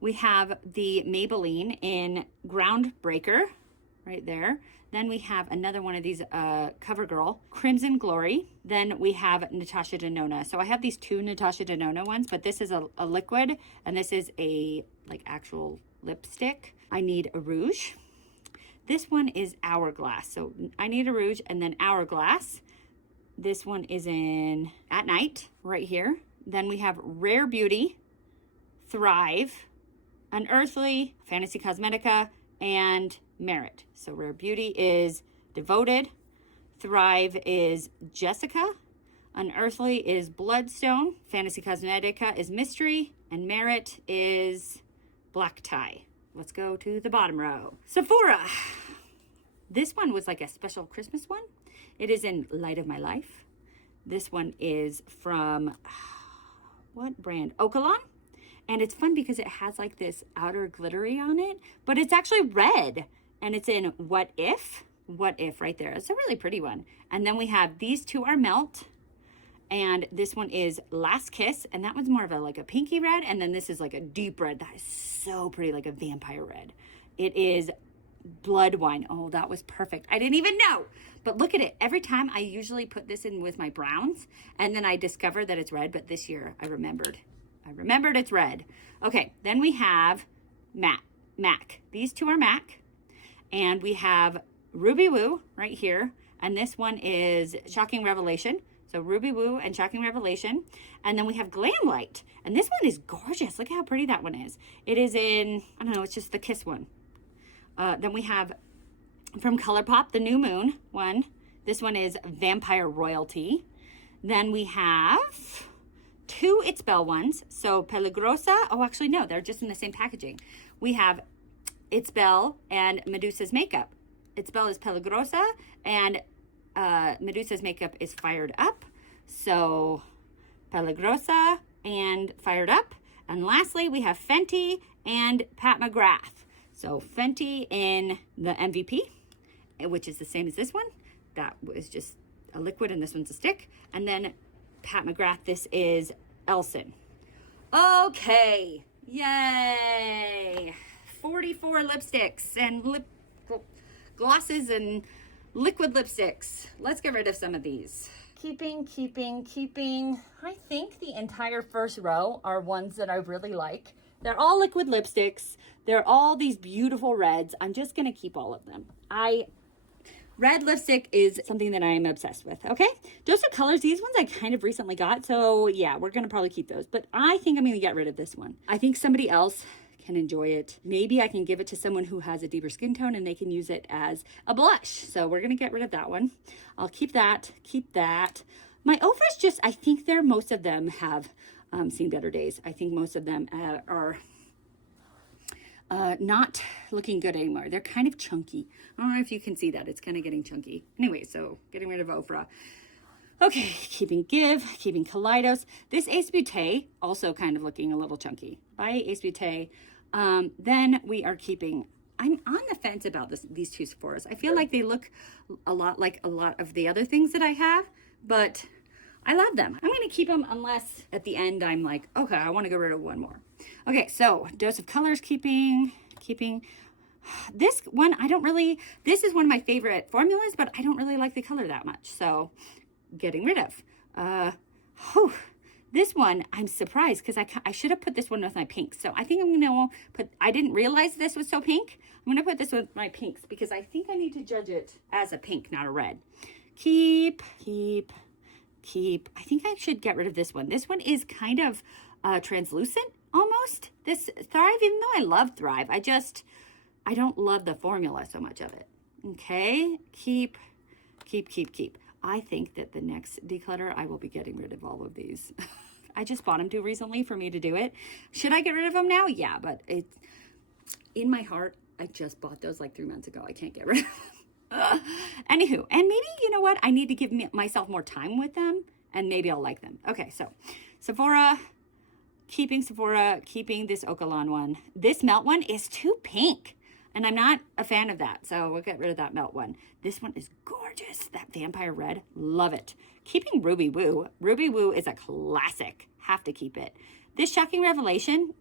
We have the Maybelline in Groundbreaker right there. Then we have another one of these CoverGirl, Crimson Glory. Then we have Natasha Denona. So I have these two Natasha Denona ones, but this is a liquid, and this is a like actual lipstick. I need a rouge. This one is Hourglass. So I need a rouge and then Hourglass. This one is in At Night right here. Then we have Rare Beauty, Thrive, Unearthly, Fantasy Cosmetica, and Merit. So Rare Beauty is Devoted. Thrive is Jessica. Unearthly is Bloodstone. Fantasy Cosmetica is Mystery. And Merit is Black Tie. Let's go to the bottom row. Sephora. This one was like a special Christmas one. It is in Light of My Life. This one is from, what brand? Okalon. And it's fun because it has like this outer glittery on it, but it's actually red. And it's in What If? What If right there. It's a really pretty one. And then we have these two are Melt. And this one is Last Kiss. And that one's more of a like a pinky red. And then this is like a deep red. That is so pretty, like a vampire red. It is Blood Wine. Oh, that was perfect. I didn't even know. But look at it. Every time I usually put this in with my browns. And then I discover that it's red. But this year I remembered it's red. Okay, then we have MAC. These two are MAC. And we have Ruby Woo right here. And this one is Shocking Revelation. So Ruby Woo and Shocking Revelation. And then we have Glam Light. And this one is gorgeous. Look how pretty that one is. It is in, I don't know, it's just the Kiss one. Then we have from ColourPop, the New Moon one. This one is Vampire Royalty. Then we have two It's Belle ones. So Peligrosa. Oh, actually, no, they're just in the same packaging. We have It's Belle and Medusa's Makeup. It's Belle is Peligrosa and Medusa's Makeup is Fired Up. So Peligrosa and Fired Up. And lastly, we have Fenty and Pat McGrath. So Fenty in the MVP, which is the same as this one. That was just a liquid and this one's a stick. And then Pat McGrath, this is Elson. Okay, yay. 44 lipsticks and lip glosses and liquid lipsticks. Let's get rid of some of these. Keeping. I think the entire first row are ones that I really like. They're all liquid lipsticks. They're all these beautiful reds. I'm just going to keep all of them. Red lipstick is something that I am obsessed with, okay? Dose of Colors, these ones I kind of recently got. So yeah, we're going to probably keep those. But I think I'm going to get rid of this one. I think somebody else can enjoy it. Maybe I can give it to someone who has a deeper skin tone and they can use it as a blush. So we're going to get rid of that one. I'll keep that. My Ofras just, I think most of them have seen better days. I think most of them are not looking good anymore. They're kind of chunky. I don't know if you can see that. It's kind of getting chunky. Anyway, so getting rid of Ofra. Okay, keeping Give, keeping Kaleidos. This Ace Beauté, also kind of looking a little chunky. Bye, Ace Beauté. Then we are keeping, I'm on the fence about these two Sephoras. I feel like they look a lot like a lot of the other things that I have, but I love them. I'm going to keep them unless at the end I'm like, okay, I want to get rid of one more. Okay, so Dose of Colors, keeping. This one, this is one of my favorite formulas, but I don't really like the color that much. So getting rid of. This one, I'm surprised because I should have put this one with my pinks. So I think I'm going to I didn't realize this was so pink. I'm going to put this with my pinks because I think I need to judge it as a pink, not a red. Keep. I think I should get rid of this one. This one is kind of translucent almost. This Thrive, even though I love Thrive, I don't love the formula so much of it. Okay, keep. I think that the next declutter, I will be getting rid of all of these. I just bought them too recently for me to do it. Should I get rid of them now? Yeah, but it's in my heart. I just bought those like 3 months ago. I can't get rid of them. Anywho, and maybe, you know what? I need to give myself more time with them and maybe I'll like them. Okay, so Sephora, keeping this Okalon one. This Melt one is too pink. And I'm not a fan of that, so we'll get rid of that Melt one. This one is gorgeous. That Vampire Red, love it. Keeping Ruby Woo. Ruby Woo is a classic. Have to keep it. This Shocking Revelation,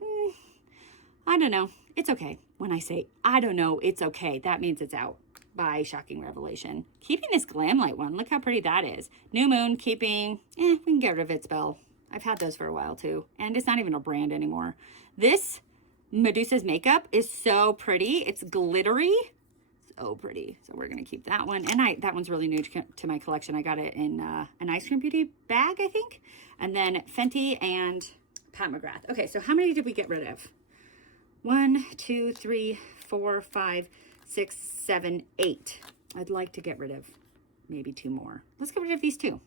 I don't know. It's okay. When I say, I don't know, it's okay, that means it's out. By Shocking Revelation. Keeping this Glam Light one. Look how pretty that is. New Moon, keeping. We can get rid of It's Belle. I've had those for a while too. And it's not even a brand anymore. This Medusa's Makeup is so pretty. It's glittery. So pretty. So we're going to keep that one. And that one's really new to my collection. I got it in an Ice Cream Beauty bag, I think. And then Fenty and Pat McGrath. Okay, so how many did we get rid of? 1, 2, 3, 4, 5, 6, 7, 8. I'd like to get rid of maybe 2 more. Let's get rid of these 2.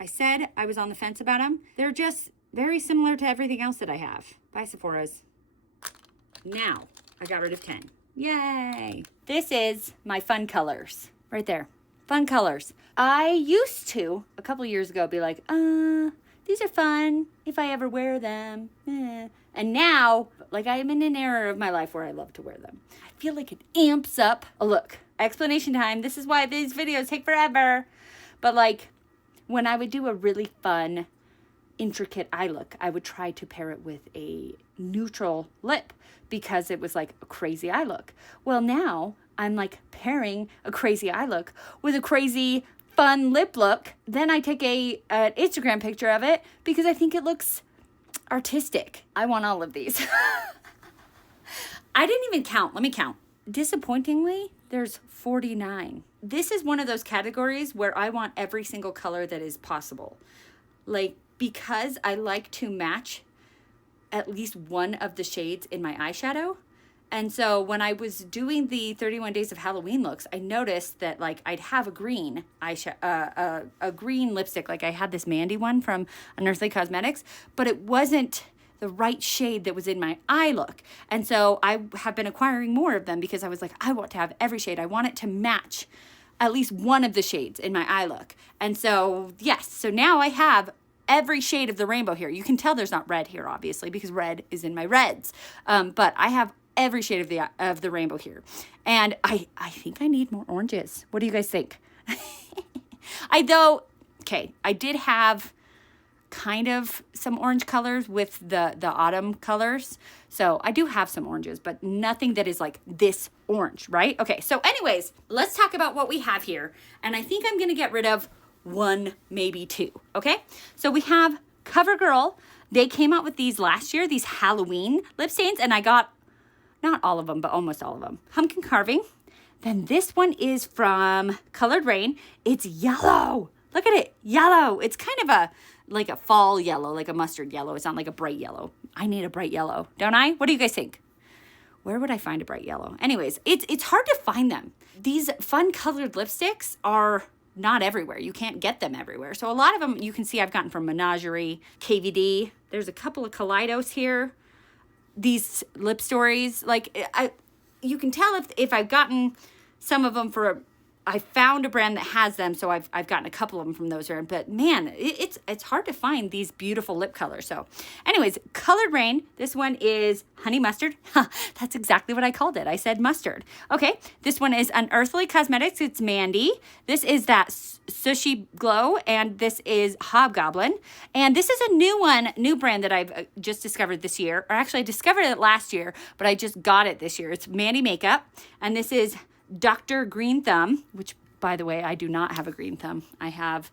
I said I was on the fence about them. They're just very similar to everything else that I have. Bye, Sephora's. Now, I got rid of 10. Yay! This is my fun colors. Right there. Fun colors. I used to, a couple years ago, be like, these are fun if I ever wear them. And now, like, I'm in an era of my life where I love to wear them. I feel like it amps up a look. Explanation time. This is why these videos take forever. But like, when I would do a really fun, intricate eye look, I would try to pair it with a neutral lip because it was like a crazy eye look. Well, now I'm like pairing a crazy eye look with a crazy fun lip look. Then I take an Instagram picture of it because I think it looks artistic. I want all of these. I didn't even count. Let me count. Disappointingly, there's 49. This is one of those categories where I want every single color that is possible. Like, because I like to match at least one of the shades in my eyeshadow. And so when I was doing the 31 Days of Halloween looks, I noticed that like I'd have a green eyeshadow, a green lipstick. Like I had this Mandy one from Unearthly Cosmetics, but it wasn't the right shade that was in my eye look. And so I have been acquiring more of them because I was like, I want to have every shade. I want it to match at least one of the shades in my eye look. And so, yes, so now I have every shade of the rainbow here. You can tell there's not red here, obviously, because red is in my reds. But I have every shade of the rainbow here. And I think I need more oranges. What do you guys think? I did have kind of some orange colors with the autumn colors. So I do have some oranges, but nothing that is like this orange, right? Okay, so anyways, let's talk about what we have here. And I think I'm gonna get rid of 1, maybe 2, okay? So we have CoverGirl. They came out with these last year, these Halloween lip stains, and I got, not all of them, but almost all of them. Pumpkin Carving. Then this one is from Colored Rain. It's yellow. Look at it, yellow. It's kind of like a fall yellow, like a mustard yellow. It's not like a bright yellow. I need a bright yellow, don't I? What do you guys think? Where would I find a bright yellow? Anyways, it's hard to find them. These fun colored lipsticks are not everywhere. You can't get them everywhere. So a lot of them you can see I've gotten from Menagerie, KVD. There's a couple of Kaleidos here. These Lip Stories, like you can tell if I've gotten some of them I found a brand that has them, so I've gotten a couple of them from those. But man, it's hard to find these beautiful lip colors. So anyways, Colored Rain, this one is Honey Mustard. That's exactly what I called it. I said mustard. Okay, this one is Unearthly Cosmetics. It's Mandy. This is that Sushi Glow, and this is Hobgoblin. And this is a new brand that I've just discovered this year. Or actually, I discovered it last year, but I just got it this year. It's Mandy Makeup, and this is Dr. Green Thumb, which, by the way, I do not have a green thumb. I have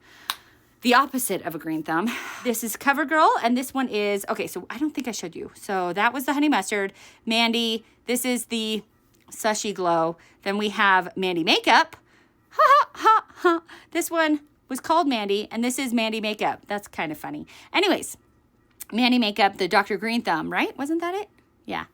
the opposite of a green thumb. This is CoverGirl, and this one is, okay, so I don't think I showed you. So that was the Honey Mustard. Mandy, this is the Sushi Glow. Then we have Mandy Makeup. Ha, ha, ha, ha. This one was called Mandy, and this is Mandy Makeup. That's kind of funny. Anyways, Mandy Makeup, the Dr. Green Thumb, right? Wasn't that it? Yeah.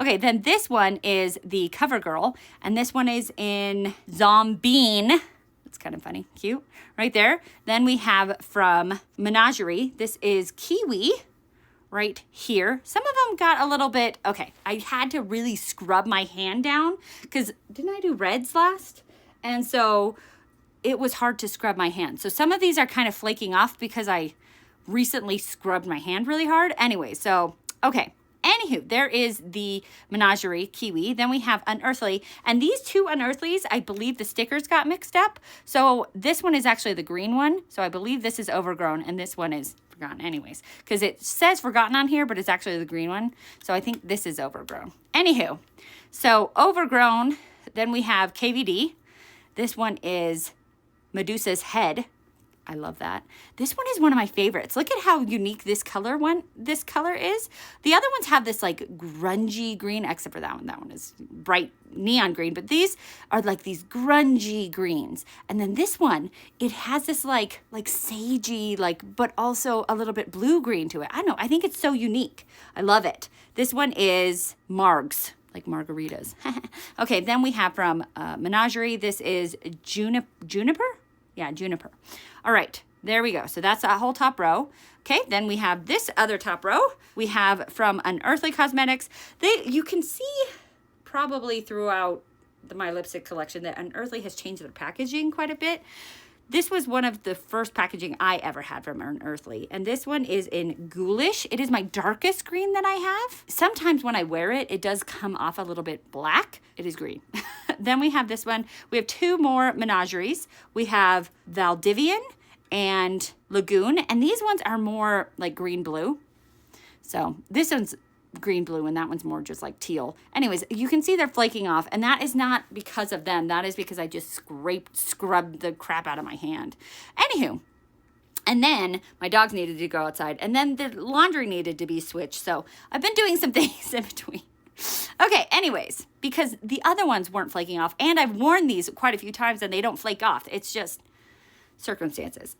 Okay, then this one is the CoverGirl, and this one is in Zombine. It's kind of funny, cute, right there. Then we have from Menagerie, this is Kiwi, right here. Some of them got a little bit, okay, I had to really scrub my hand down, because didn't I do reds last? And so it was hard to scrub my hand. So some of these are kind of flaking off because I recently scrubbed my hand really hard. Anyway, so, okay. Anywho, there is the Menagerie Kiwi. Then we have Unearthly. And these two Unearthlies, I believe the stickers got mixed up. So this one is actually the green one. So I believe this is Overgrown and this one is Forgotten anyways. Because it says Forgotten on here, but it's actually the green one. So I think this is Overgrown. Anywho, so Overgrown. Then we have KVD. This one is Medusa's Head. I love that. This one is one of my favorites. Look at how unique this color is. The other ones have this like grungy green, except for that one. That one is bright neon green, but these are like these grungy greens. And then this one, it has this like sagey, but also a little bit blue green to it. I don't know. I think it's so unique. I love it. This one is Margs, like margaritas. Okay, then we have from Menagerie. This is Juniper? Yeah, Juniper. All right, there we go. So that's that whole top row. Okay, then we have this other top row. We have from Unearthly Cosmetics. You can see probably throughout my lipstick collection that Unearthly has changed their packaging quite a bit. This was one of the first packaging I ever had from Unearthly. And this one is in Ghoulish. It is my darkest green that I have. Sometimes when I wear it, it does come off a little bit black. It is green. Then we have this one. We have two more Menageries. We have Valdivian and Lagoon. And these ones are more like green-blue. So this one's green blue and that one's more just like teal. Anyways, you can see they're flaking off, and that is not because of them. That is because I just scrubbed the crap out of my hand. Anywho, and then my dogs needed to go outside, and then the laundry needed to be switched. So I've been doing some things in between. Okay, anyways, because the other ones weren't flaking off, and I've worn these quite a few times and they don't flake off. It's just circumstances.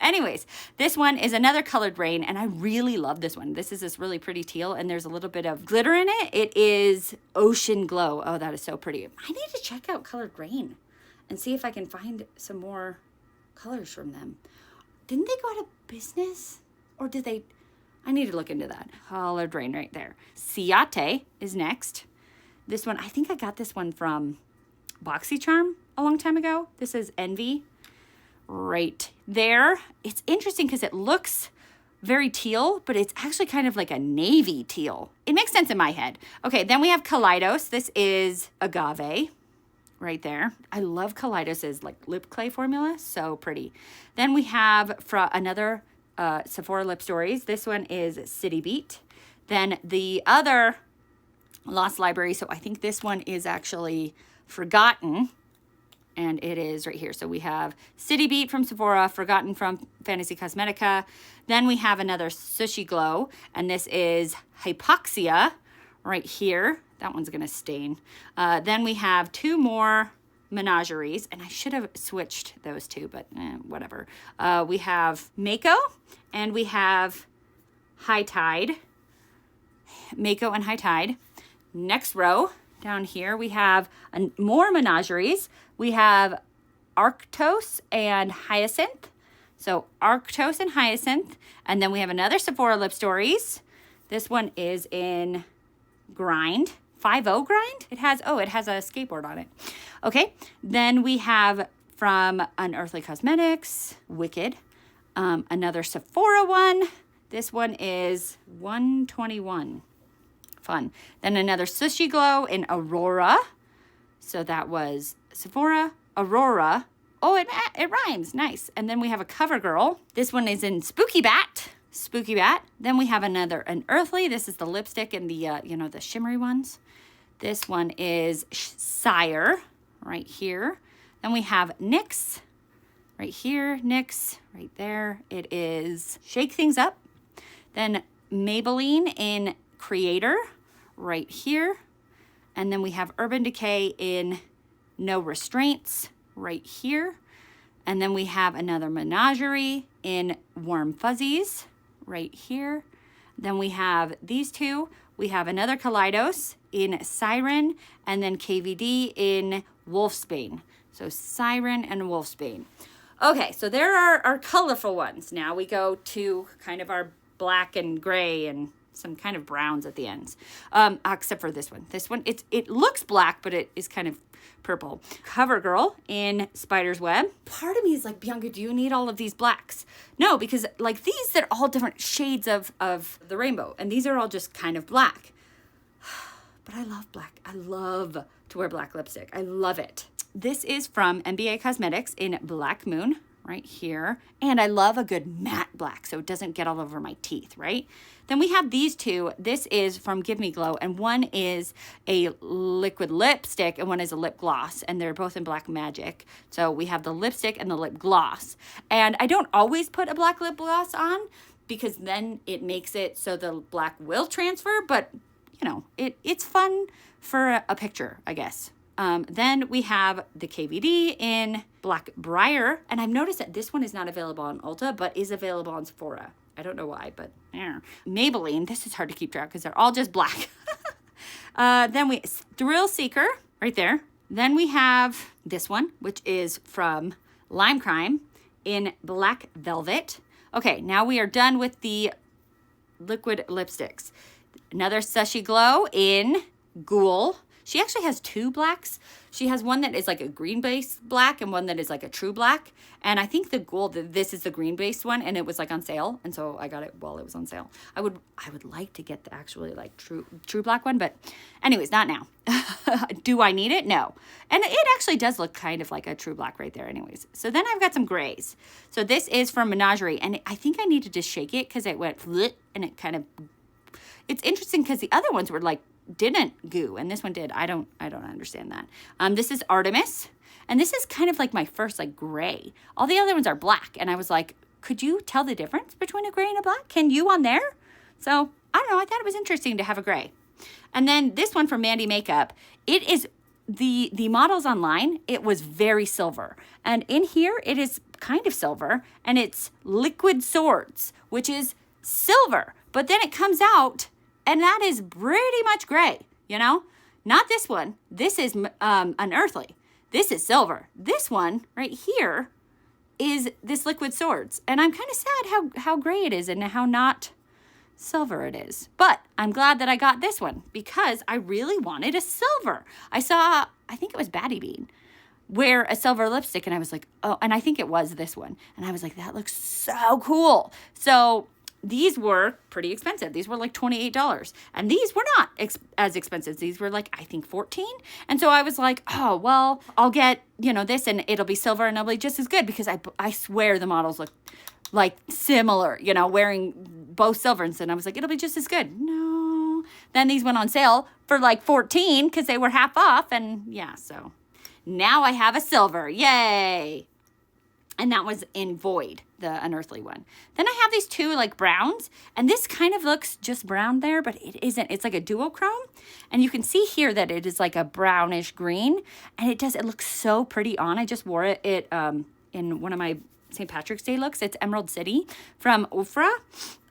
Anyways, this one is another Colored Rain, and I really love this one. This is this really pretty teal, and there's a little bit of glitter in it. It is Ocean Glow. Oh, that is so pretty. I need to check out Colored Rain and see if I can find some more colors from them. Didn't they go out of business? Or did they? I need to look into that. Colored Rain right there. Ciate is next. This one, I think I got this one from BoxyCharm a long time ago. This is Envy. Right there. It's interesting because it looks very teal, but it's actually kind of like a navy teal. It makes sense in my head. Okay, then we have Kaleidos. This is Agave right there. I love Kaleidos's like lip clay formula. So pretty. Then we have from another Sephora Lip Stories. This one is City Beat. Then the other Lost Library. So I think this one is actually Forgotten. And it is right here. So we have City Beat from Sephora, Forgotten from Fantasy Cosmetica. Then we have another Sushi Glow, and this is Hypoxia right here. That one's gonna stain. Then we have two more Menageries, and I should have switched those two, but whatever. We have Mako, and we have High Tide. Mako and High Tide. Next row, down here, we have more Menageries. We have Arctos and Hyacinth. So Arctos and Hyacinth. And then we have another Sephora Lip Stories. This one is in Grind. 5-0 Grind? It has a skateboard on it. Okay. Then we have from Unearthly Cosmetics, Wicked. Another Sephora one. This one is 121. Fun. Then another Sushi Glow in Aurora. So that was Sephora, Aurora. Oh, it rhymes. Nice. And then we have a CoverGirl. This one is in Spooky Bat. Spooky Bat. Then we have another Unearthly. This is the lipstick and the, the shimmery ones. This one is Sire right here. Then we have NYX right here. NYX right there. It is Shake Things Up. Then Maybelline in Creator right here. And then we have Urban Decay in No Restraints right here. And then we have another Menagerie in Warm Fuzzies right here. Then we have these two. We have another Kaleidos in Siren, and then KVD in Wolfsbane. So Siren and Wolfsbane. Okay, so there are our colorful ones. Now we go to kind of our black and gray and some kind of browns at the ends, except for this one. This one, it looks black, but it is kind of purple. CoverGirl in Spider's Web. Part of me is like, Bianca, do you need all of these blacks? No, because like these, they're all different shades of the rainbow, and these are all just kind of black. But I love black. I love to wear black lipstick. I love it. This is from NBA Cosmetics in Black Moon right here. And I love a good matte black so it doesn't get all over my teeth, right? Then we have these two. This is from Give Me Glow, and one is a liquid lipstick and one is a lip gloss, and they're both in Black Magic. So we have the lipstick and the lip gloss. And I don't always put a black lip gloss on because then it makes it so the black will transfer, but you know, it's fun for a picture, I guess. Then we have the KVD in Black Briar, and I've noticed that this one is not available on Ulta, but is available on Sephora. I don't know why, but yeah. Maybelline, this is hard to keep track because they're all just black. Then we Thrill Seeker right there. Then we have this one, which is from Lime Crime in Black Velvet. Okay, now we are done with the liquid lipsticks. Another Sushi Glow in Ghoul. She actually has two blacks. She has one that is like a green-based black and one that is like a true black. And I think the Ghoul, this is the green-based one, and it was like on sale. And so I got it while it was on sale. I would like to get the actually like true black one, but anyways, not now. Do I need it? No. And it actually does look kind of like a true black right there anyways. So then I've got some grays. So this is from Menagerie, and I think I need to just shake it because it went flit and it kind of, it's interesting because the other ones were like, didn't goo, and this one did. I don't understand that. This is Artemis, and this is kind of like my first like gray. All the other ones are black, and I was like, could you tell the difference between a gray and a black? Can you on there? So I don't know. I thought it was interesting to have a gray. And then this one from Mandy Makeup. It is the models online. It was very silver, and in here it is kind of silver, and it's Liquid Swords, which is silver, but then it comes out. And that is pretty much gray, you know? Not this one. This is unearthly. This is silver. This one right here is this Liquid Swords. And I'm kind of sad how gray it is and how not silver it is. But I'm glad that I got this one because I really wanted a silver. I saw, I think it was Batty Bean, wear a silver lipstick. And I was like, oh, and I think it was this one. And I was like, that looks so cool. So these were pretty expensive. These were like $28. And these were not as expensive. These were like, I think 14. And so I was like, oh, well, I'll get, you know, this and it'll be silver and it'll be just as good because I swear the models look like similar, you know, wearing both silvers. And I was like, it'll be just as good. No. Then these went on sale for like 14 because they were half off. And yeah, so now I have a silver. Yay. And that was in Void, the unearthly one. Then I have these two like browns, and this kind of looks just brown there, but it isn't. It's like a duochrome, and you can see here that it is like a brownish green, and it looks so pretty on. I just wore it in one of my St. Patrick's Day looks. It's Emerald City from Ofra.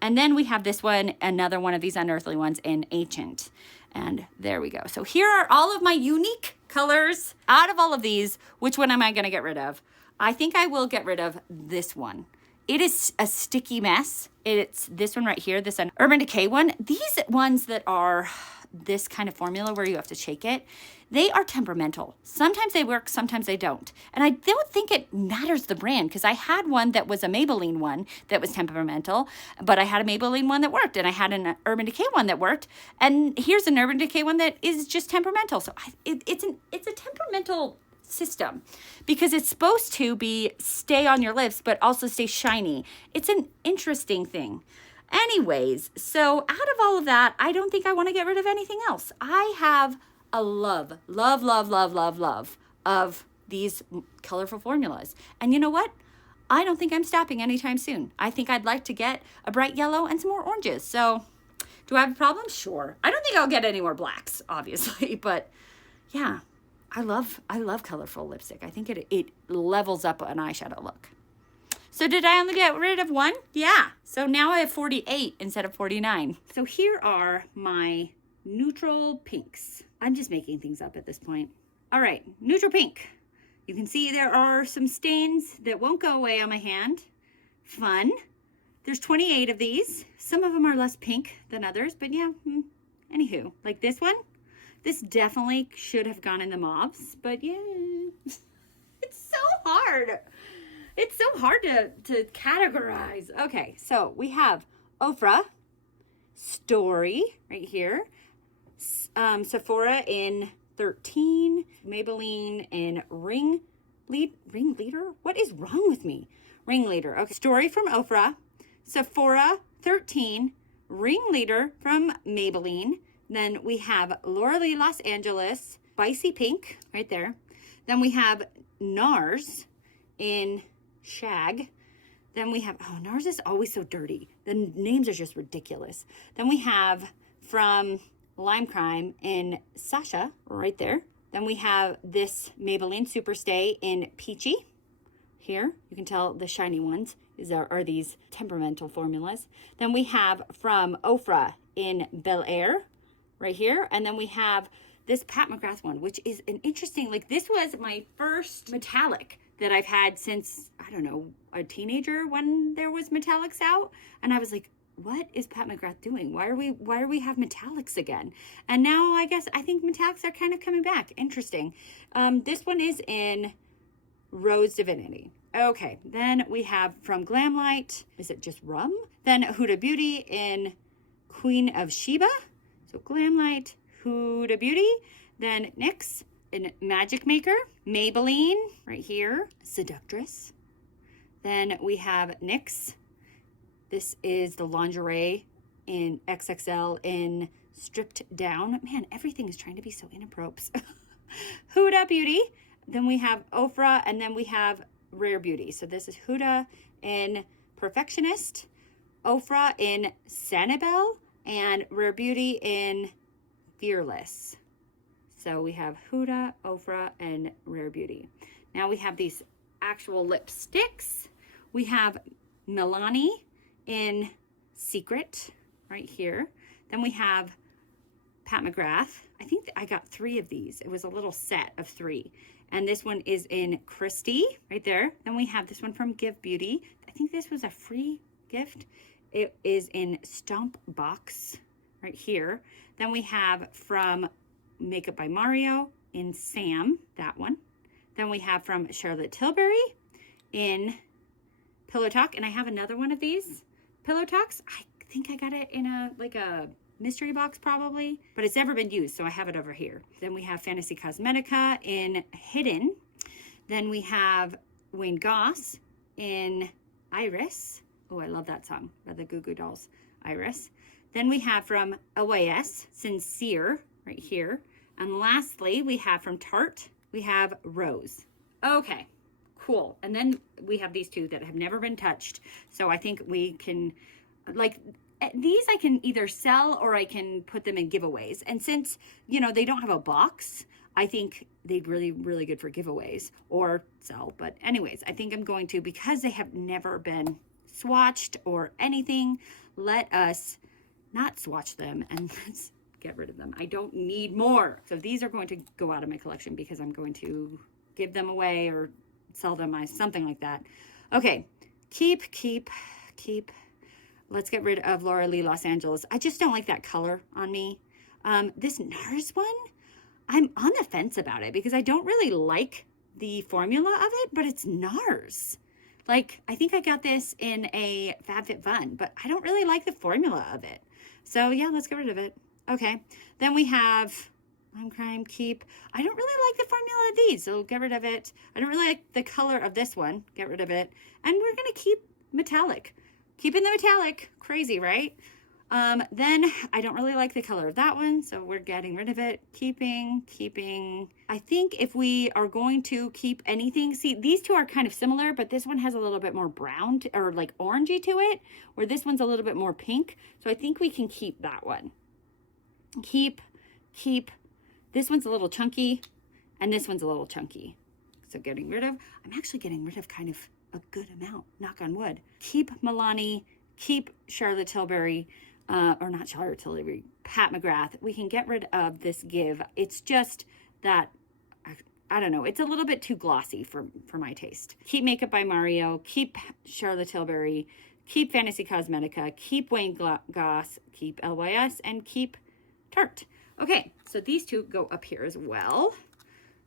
And then we have this one, another one of these unearthly ones in Ancient. And there we go. So here are all of my unique colors. Out of all of these, which one am I going to get rid of? I think I will get rid of this one. It is a sticky mess. It's this one right here, this Urban Decay one. These ones that are this kind of formula where you have to shake it, they are temperamental. Sometimes they work, sometimes they don't. And I don't think it matters the brand because I had one that was a Maybelline one that was temperamental, but I had a Maybelline one that worked, and I had an Urban Decay one that worked, and here's an Urban Decay one that is just temperamental. So it's a temperamental system because it's supposed to be stay on your lips but also stay shiny. It's an interesting thing. Anyways, so out of all of that, I don't think I want to get rid of anything else. I have a love of these colorful formulas. And you know what? I don't think I'm stopping anytime soon. I think I'd like to get a bright yellow and some more oranges. So do I have a problem? Sure. I don't think I'll get any more blacks, obviously, but yeah. I love colorful lipstick. I think it levels up an eyeshadow look. So did I only get rid of one? Yeah. So now I have 48 instead of 49. So here are my neutral pinks. I'm just making things up at this point. All right, neutral pink. You can see there are some stains that won't go away on my hand. Fun. There's 28 of these. Some of them are less pink than others, but yeah, anywho, like this one. This definitely should have gone in the mauves, but yeah, it's so hard. It's so hard to categorize. Okay, so we have Ofra, Story right here, Sephora in 13, Maybelline in Ring Leader. What is wrong with me? Ringleader. Okay, Story from Ofra, Sephora 13, Ringleader from Maybelline. Then we have Laura Lee Los Angeles, Spicy Pink, right there. Then we have NARS in Shag. Then we have, oh, NARS is always so dirty. The names are just ridiculous. Then we have from Lime Crime in Sasha, right there. Then we have this Maybelline Superstay in Peachy. Here, you can tell the shiny ones are these temperamental formulas. Then we have from Ofra in Bel Air, right here. And then we have this Pat McGrath one, which is an interesting, like this was my first metallic that I've had since, I don't know, a teenager when there was metallics out. And I was like, what is Pat McGrath doing? Why are we have metallics again? And now I think metallics are kind of coming back. Interesting. This one is in Rose Divinity. Okay, then we have from Glamlight, is it just Rum? Then Huda Beauty in Queen of Sheba. So Glamlight, Huda Beauty. Then NYX in Magic Maker. Maybelline, right here, Seductress. Then we have NYX. This is the lingerie in XXL in Stripped Down. Man, everything is trying to be so inappropriate. Huda Beauty. Then we have Ofra, and then we have Rare Beauty. So this is Huda in Perfectionist, Ofra in Sanibel, and Rare Beauty in Fearless. So we have Huda, Ofra, and Rare Beauty. Now we have these actual lipsticks. We have Milani in Secret, right here. Then we have Pat McGrath. I think I got 3 of these. It was a little set of 3. And this one is in Christie, right there. Then we have this one from Give Beauty. I think this was a free gift. It is in Stomp Box, right here. Then we have from Makeup by Mario in Sam, that one. Then we have from Charlotte Tilbury in Pillow Talk. And I have another one of these Pillow Talks. I think I got it in a mystery box probably, but it's never been used, so I have it over here. Then we have Fantasy Cosmetica in Hidden. Then we have Wayne Goss in Iris. Oh, I love that song by the Goo Goo Dolls, Iris. Then we have from OAS, Sincere, right here. And lastly, we have from Tarte, we have Rose. Okay, cool. And then we have these 2 that have never been touched. So I think we can, like, these I can either sell or I can put them in giveaways. And since, they don't have a box, I think they'd really good for giveaways or sell. But anyways, I think I'm going to, because they have never been swatched or anything, let us not swatch them and let's get rid of them. I don't need more. So these are going to go out of my collection because I'm going to give them away or sell them, something like that. Okay, keep. Let's get rid of Laura Lee Los Angeles. I just don't like that color on me. This NARS one, I'm on the fence about it because I don't really like the formula of it, but it's NARS. Like, I think I got this in a FabFitFun, but I don't really like the formula of it. So yeah, let's get rid of it. Okay, then we have Lime Crime, keep. I don't really like the formula of these, so get rid of it. I don't really like the color of this one, get rid of it. And we're gonna keep metallic. Keeping the metallic, crazy, right? Then I don't really like the color of that one, so we're getting rid of it. Keeping. I think if we are going to keep anything, see, these 2 are kind of similar, but this one has a little bit more brown or like orangey to it, where this one's a little bit more pink. So I think we can keep that one. Keep. This one's a little chunky, and this one's a little chunky. So I'm actually getting rid of kind of a good amount, knock on wood. Keep Milani, keep Charlotte Tilbury, or not Charlotte Tilbury, Pat McGrath. We can get rid of this Give. It's just that, I don't know, it's a little bit too glossy for my taste. Keep Makeup by Mario, keep Charlotte Tilbury, keep Fantasy Cosmetica, keep Wayne Goss, keep LYS, and keep Tarte. Okay, so these 2 go up here as well.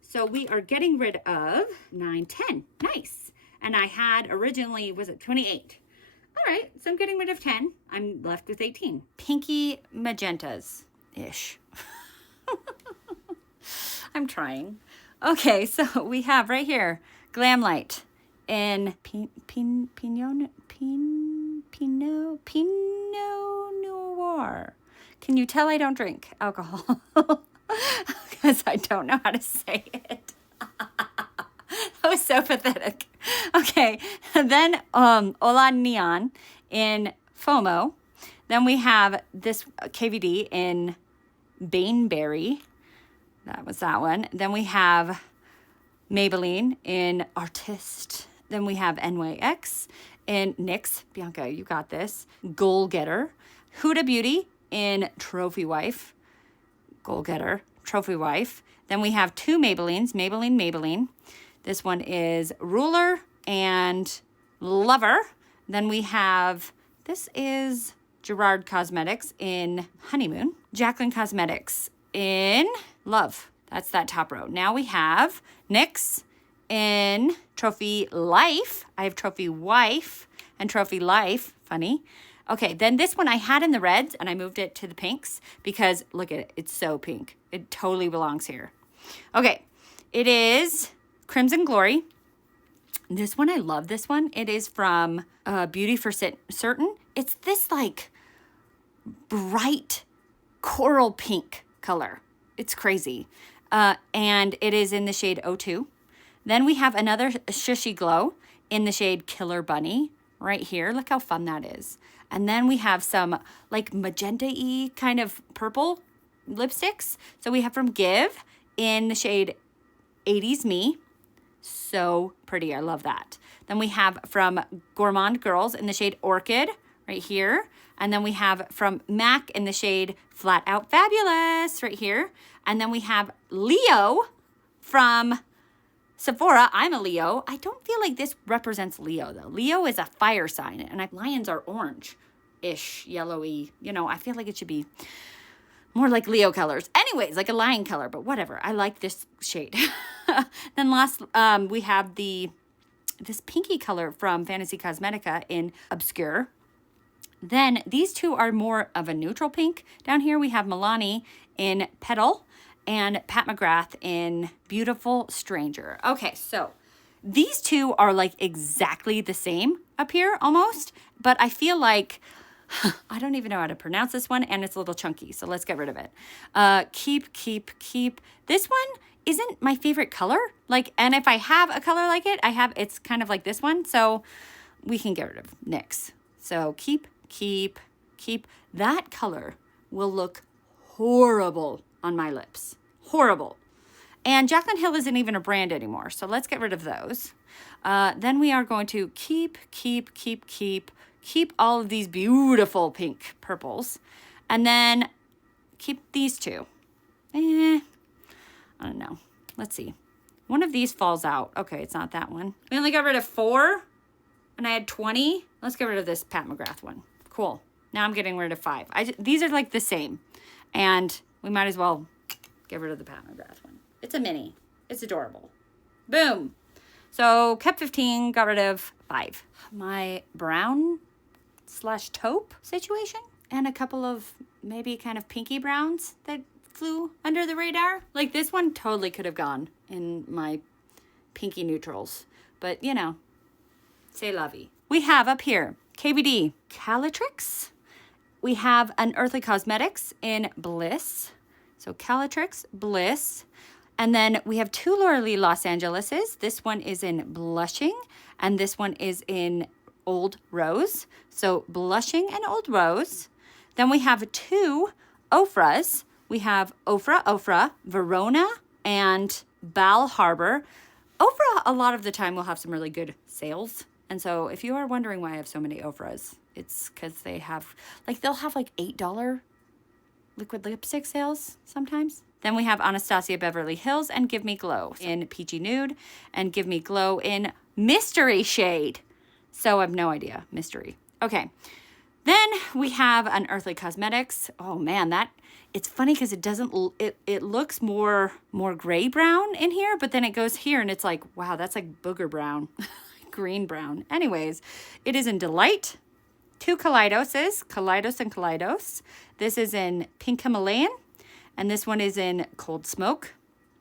So we are getting rid of 9, 10. Nice. And I had originally, was it 28? All right, so I'm getting rid of 10. I'm left with 18. Pinky magentas-ish. I'm trying. Okay, so we have right here, Glamlight in Pinot Noir. Can you tell I don't drink alcohol? Because I don't know how to say it. That was so pathetic. Okay, then Hola Neon in FOMO. Then we have this KVD in Baneberry. That was that one. Then we have Maybelline in Artist. Then we have NYX in NYX. Bianca, you got this. Goal Getter. Huda Beauty in Trophy Wife. Goal Getter, Trophy Wife. Then we have two Maybellines, Maybelline. This one is Ruler and Lover. Then we have, this is Gerard Cosmetics in Honeymoon. Jaclyn Cosmetics in Love. That's that top row. Now we have NYX in Trophy Life. I have Trophy Wife and Trophy Life. Funny. Okay, then this one I had in the reds and I moved it to the pinks because look at it. It's so pink. It totally belongs here. Okay, it is Crimson Glory. This one, I love this one. It is from Beauty for Certain. It's this like bright coral pink color. It's crazy. And it is in the shade 02. Then we have another Shushy Glow in the shade Killer Bunny right here. Look how fun that is. And then we have some like magenta-y kind of purple lipsticks. So we have from Give in the shade 80s Me. So pretty. I love that. Then we have from Gourmand Girls in the shade Orchid right here. And then we have from MAC in the shade Flat Out Fabulous right here. And then we have Leo from Sephora. I'm a Leo. I don't feel like this represents Leo though. Leo is a fire sign and lions are orange-ish, yellowy. You know, I feel like it should be more like Leo colors. Anyways, like a lion color, but whatever. I like this shade. Then last, we have this pinky color from Fantasy Cosmetica in Obscure. Then these two are more of a neutral pink. Down here we have Milani in Petal and Pat McGrath in Beautiful Stranger. Okay, so these two are like exactly the same up here almost, but I feel like, I don't even know how to pronounce this one and it's a little chunky, so let's get rid of it. Keep. This one isn't my favorite color. Like, and if I have a color like it, it's kind of like this one, so we can get rid of NYX. So keep. That color will look horrible on my lips. Horrible. And Jaclyn Hill isn't even a brand anymore, so let's get rid of those. Then we are going to keep all of these beautiful pink purples. And then keep these two. I don't know. Let's see. One of these falls out. Okay, it's not that one. We only got rid of 4, and I had 20. Let's get rid of this Pat McGrath one. Cool. Now I'm getting rid of 5. These are like the same. And we might as well get rid of the Pat McGrath one. It's a mini. It's adorable. Boom. So kept 15, got rid of 5. My brown/taupe situation. And a couple of maybe kind of pinky browns that flew under the radar. Like this one totally could have gone in my pinky neutrals. But you know, c'est la vie. We have up here KVD Calatrix. We have an Earthly Cosmetics in Bliss. So Calatrix, Bliss. And then we have 2 Laura Lee Los Angeleses. This one is in Blushing and this one is in Old Rose. So Blushing and Old Rose. Then we have 2 Ofras. We have Ofra, Verona, and Bal Harbor. Ofra, a lot of the time, will have some really good sales. And so if you are wondering why I have so many Ofras, it's because they have, like, they'll have like $8 liquid lipstick sales sometimes. Then we have Anastasia Beverly Hills and Give Me Glow in Peachy Nude and Give Me Glow in Mystery Shade. So I have no idea. Mystery. Okay. Then we have an Earthly Cosmetics. Oh man, it's funny because it doesn't, it looks more gray brown in here, but then it goes here and it's like, wow, that's like booger brown, green brown. Anyways, it is in Delight. 2 Kaleidoses, Kaleidos and Kaleidos. This is in Pink Himalayan, and this one is in Cold Smoke.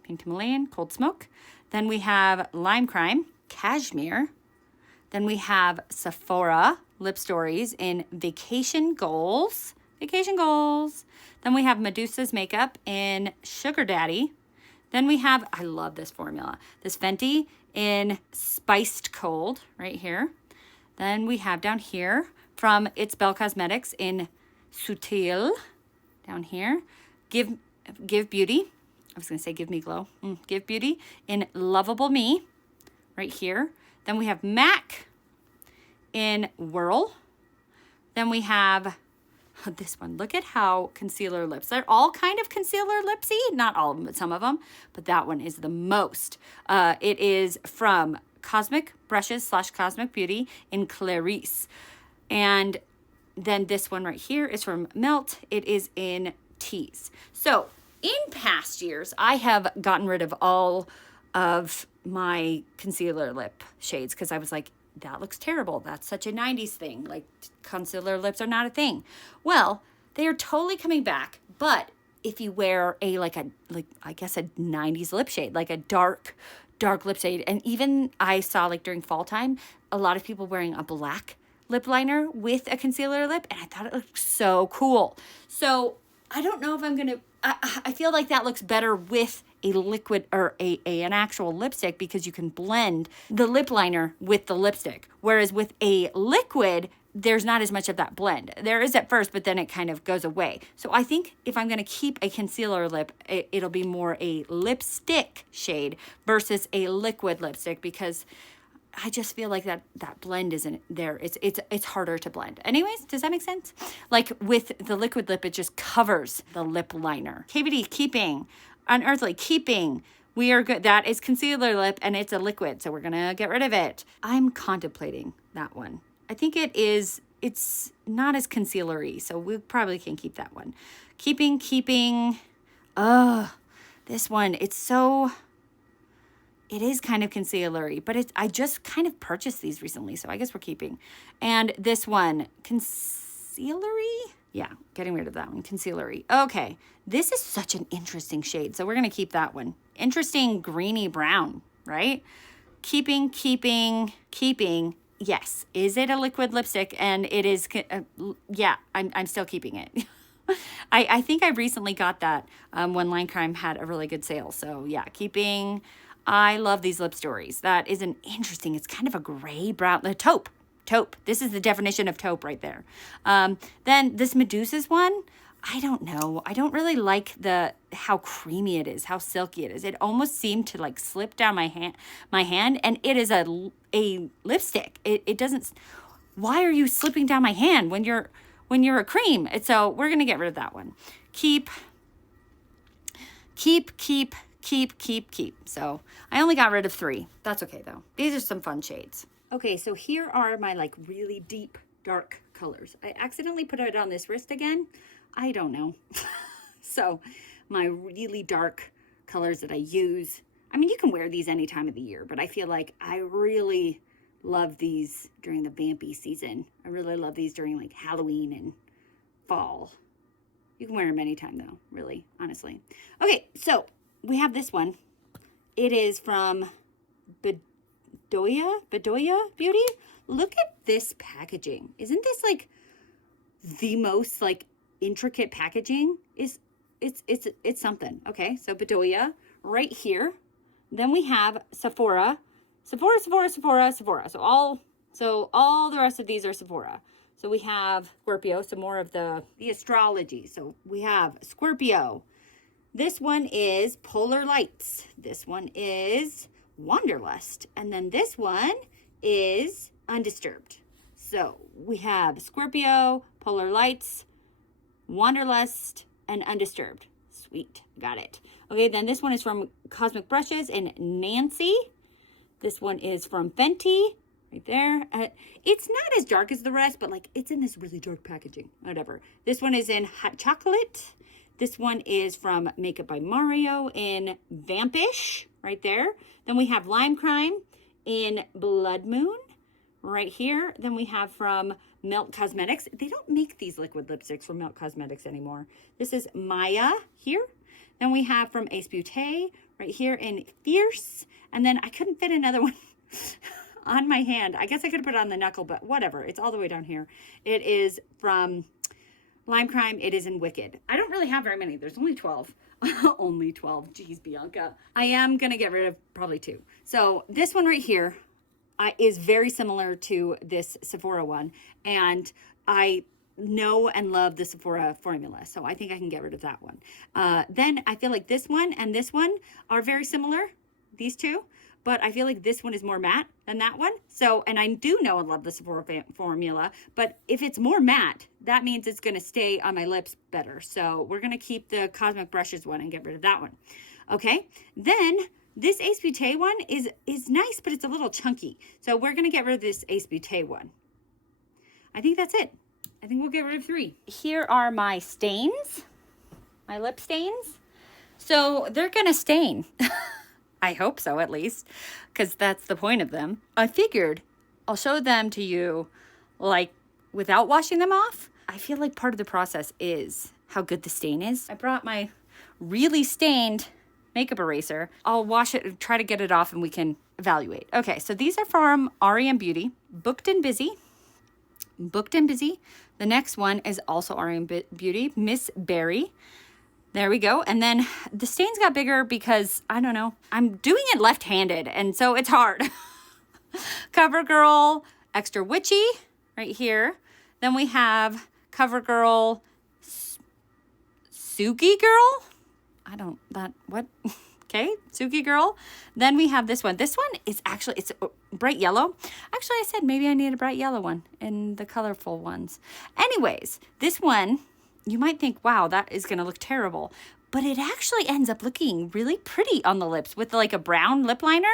Pink Himalayan, Cold Smoke. Then we have Lime Crime, Cashmere. Then we have Sephora Lip Stories in Vacation Goals. Vacation Goals. Then we have Medusa's Makeup in Sugar Daddy. Then we have, I love this formula, this Fenty in Spiced Cold right here. Then we have down here from It's Belle Cosmetics in Subtil, down here. Give Beauty, I was gonna say Give Me Glow. Give Beauty in Lovable Me, right here. Then we have MAC in Whirl. Then we have this one. Look at how concealer lips. They're all kind of concealer lipsy. Not all of them, but some of them. But that one is the most. It is from Cosmic Brushes / Cosmic Beauty in Clarice. And then this one right here is from Melt. It is in Tease. So in past years, I have gotten rid of all of my concealer lip shades because I was like, that looks terrible. That's such a 90s thing. Like, concealer lips are not a thing. Well, they are totally coming back. But if you wear a I guess a 90s lip shade, like a dark lip shade, and even I saw like during fall time, a lot of people wearing a black lip liner with a concealer lip, and I thought it looked so cool. So I don't know if I'm gonna. I feel like that looks better with a liquid or an actual lipstick because you can blend the lip liner with the lipstick. Whereas with a liquid, there's not as much of that blend. There is at first, but then it kind of goes away. So I think if I'm gonna keep a concealer lip, it'll be more a lipstick shade versus a liquid lipstick because I just feel like that blend isn't there. It's harder to blend. Anyways, does that make sense? Like with the liquid lip, it just covers the lip liner. KVD, keeping. Unearthly, keeping. We are good. That is concealer lip and it's a liquid, so we're gonna get rid of it. I'm contemplating that one. I think it's not as concealery, so we probably can keep that one. Keeping. This one, it is kind of concealery, but I just kind of purchased these recently, so I guess we're keeping. And this one, concealery? Yeah, getting rid of that one, concealery. Okay, this is such an interesting shade, so we're gonna keep that one. Interesting greeny brown, right? Keeping. Yes, is it a liquid lipstick? And it is, yeah, I'm still keeping it. I think I recently got that when Line Crime had a really good sale, so yeah, keeping. I love these lip stories. That is an interesting, it's kind of a gray brown, taupe. This is the definition of taupe right there. Then this Medusa's one, I don't know. I don't really like how creamy it is, how silky it is. It almost seemed to like slip down my hand, and it is a lipstick. It doesn't. Why are you slipping down my hand when you're a cream? And so we're gonna get rid of that one. Keep. So I only got rid of 3. That's okay though. These are some fun shades. Okay, so here are my like really deep dark colors. I accidentally put it on this wrist again. I don't know. So my really dark colors that I use. I mean, you can wear these any time of the year, but I feel like I really love these during the vampy season. I really love these during like Halloween and fall. You can wear them anytime though, really, honestly. Okay, so we have this one. It is from Bedoya Beauty. Look at this packaging. Isn't this like the most like intricate packaging? It's something. Okay, so Bedoya right here. Then we have Sephora. So all the rest of these are Sephora. So we have Scorpio, so more of the astrology. So we have Scorpio. This one is Polar Lights. This one is Wanderlust. And then this one is Undisturbed. So we have Scorpio, Polar Lights, Wanderlust, and Undisturbed. Sweet, got it. Okay, then this one is from Cosmic Brushes and Nancy. This one is from Fenty, right there. It's not as dark as the rest, but like it's in this really dark packaging, whatever. This one is in Hot Chocolate. This one is from Makeup by Mario in Vampish, right there. Then we have Lime Crime in Blood Moon, right here. Then we have from Melt Cosmetics. They don't make these liquid lipsticks from Melt Cosmetics anymore. This is Maya here. Then we have from Ace Beauté right here in Fierce. And then I couldn't fit another one on my hand. I guess I could put it on the knuckle, but whatever. It's all the way down here. It is from Lime Crime. It is in Wicked. I don't really have very many. There's only 12. Only 12. Jeez, Bianca. I am going to get rid of probably 2. So this one right here is very similar to this Sephora one. And I know and love the Sephora formula. So I think I can get rid of that one. Then I feel like this one and this one are very similar. These two. But I feel like this one is more matte than that one. So, and I do know and love the Sephora formula, but if it's more matte, that means it's going to stay on my lips better. So we're going to keep the Cosmic Brushes one and get rid of that one. Okay. Then this Ace Beauté one is nice, but it's a little chunky. So we're going to get rid of this Ace Beauté one. I think that's it. I think we'll get rid of 3. Here are my stains, my lip stains. So they're going to stain. I hope so, at least, because that's the point of them. I figured I'll show them to you, like, without washing them off. I feel like part of the process is how good the stain is. I brought my really stained makeup eraser. I'll wash it, try to get it off, and we can evaluate. Okay, so these are from R.E.M. Beauty, Booked and Busy. Booked and Busy. The next one is also R.E.M. Beauty, Miss Berry. There we go. And then the stains got bigger because, I don't know, I'm doing it left-handed, and so it's hard. CoverGirl Extra Witchy right here. Then we have CoverGirl Suki Girl. What? Okay, Suki Girl. Then we have this one. This one is actually, it's bright yellow. Actually, I said maybe I need a bright yellow one in the colorful ones. Anyways, this one, you might think, wow, that is going to look terrible. But it actually ends up looking really pretty on the lips with like a brown lip liner.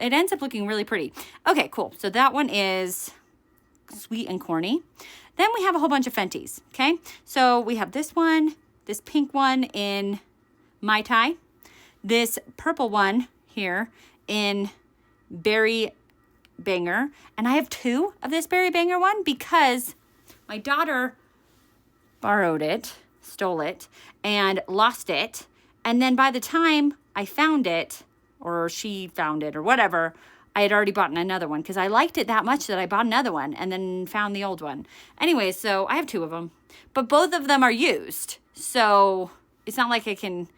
It ends up looking really pretty. Okay, cool. So that one is Sweet and Corny. Then we have a whole bunch of Fenties, okay? So we have this one, this pink one in Mai Tai, this purple one here in Berry Banger. And I have 2 of this Berry Banger one because my daughter borrowed it, stole it, and lost it. And then by the time I found it, or she found it, or whatever, I had already bought another one because I liked it that much that I bought another one and then found the old one. Anyways, so I have 2 of them, but both of them are used. So it's not like I can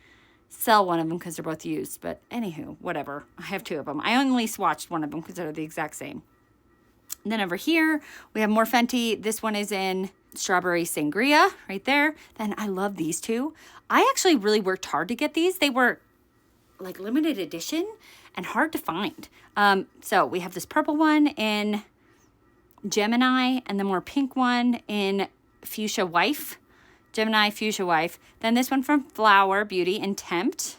sell one of them because they're both used. But anywho, whatever. I have 2 of them. I only swatched one of them because they're the exact same. And then over here, we have more Fenty. This one is in Strawberry Sangria right there. Then I love these 2. I actually really worked hard to get these. They were like limited edition and hard to find. So we have this purple one in Gemini and the more pink one in Fuchsia Wife. Gemini Fuchsia Wife. Then this one from Flower Beauty in Tempt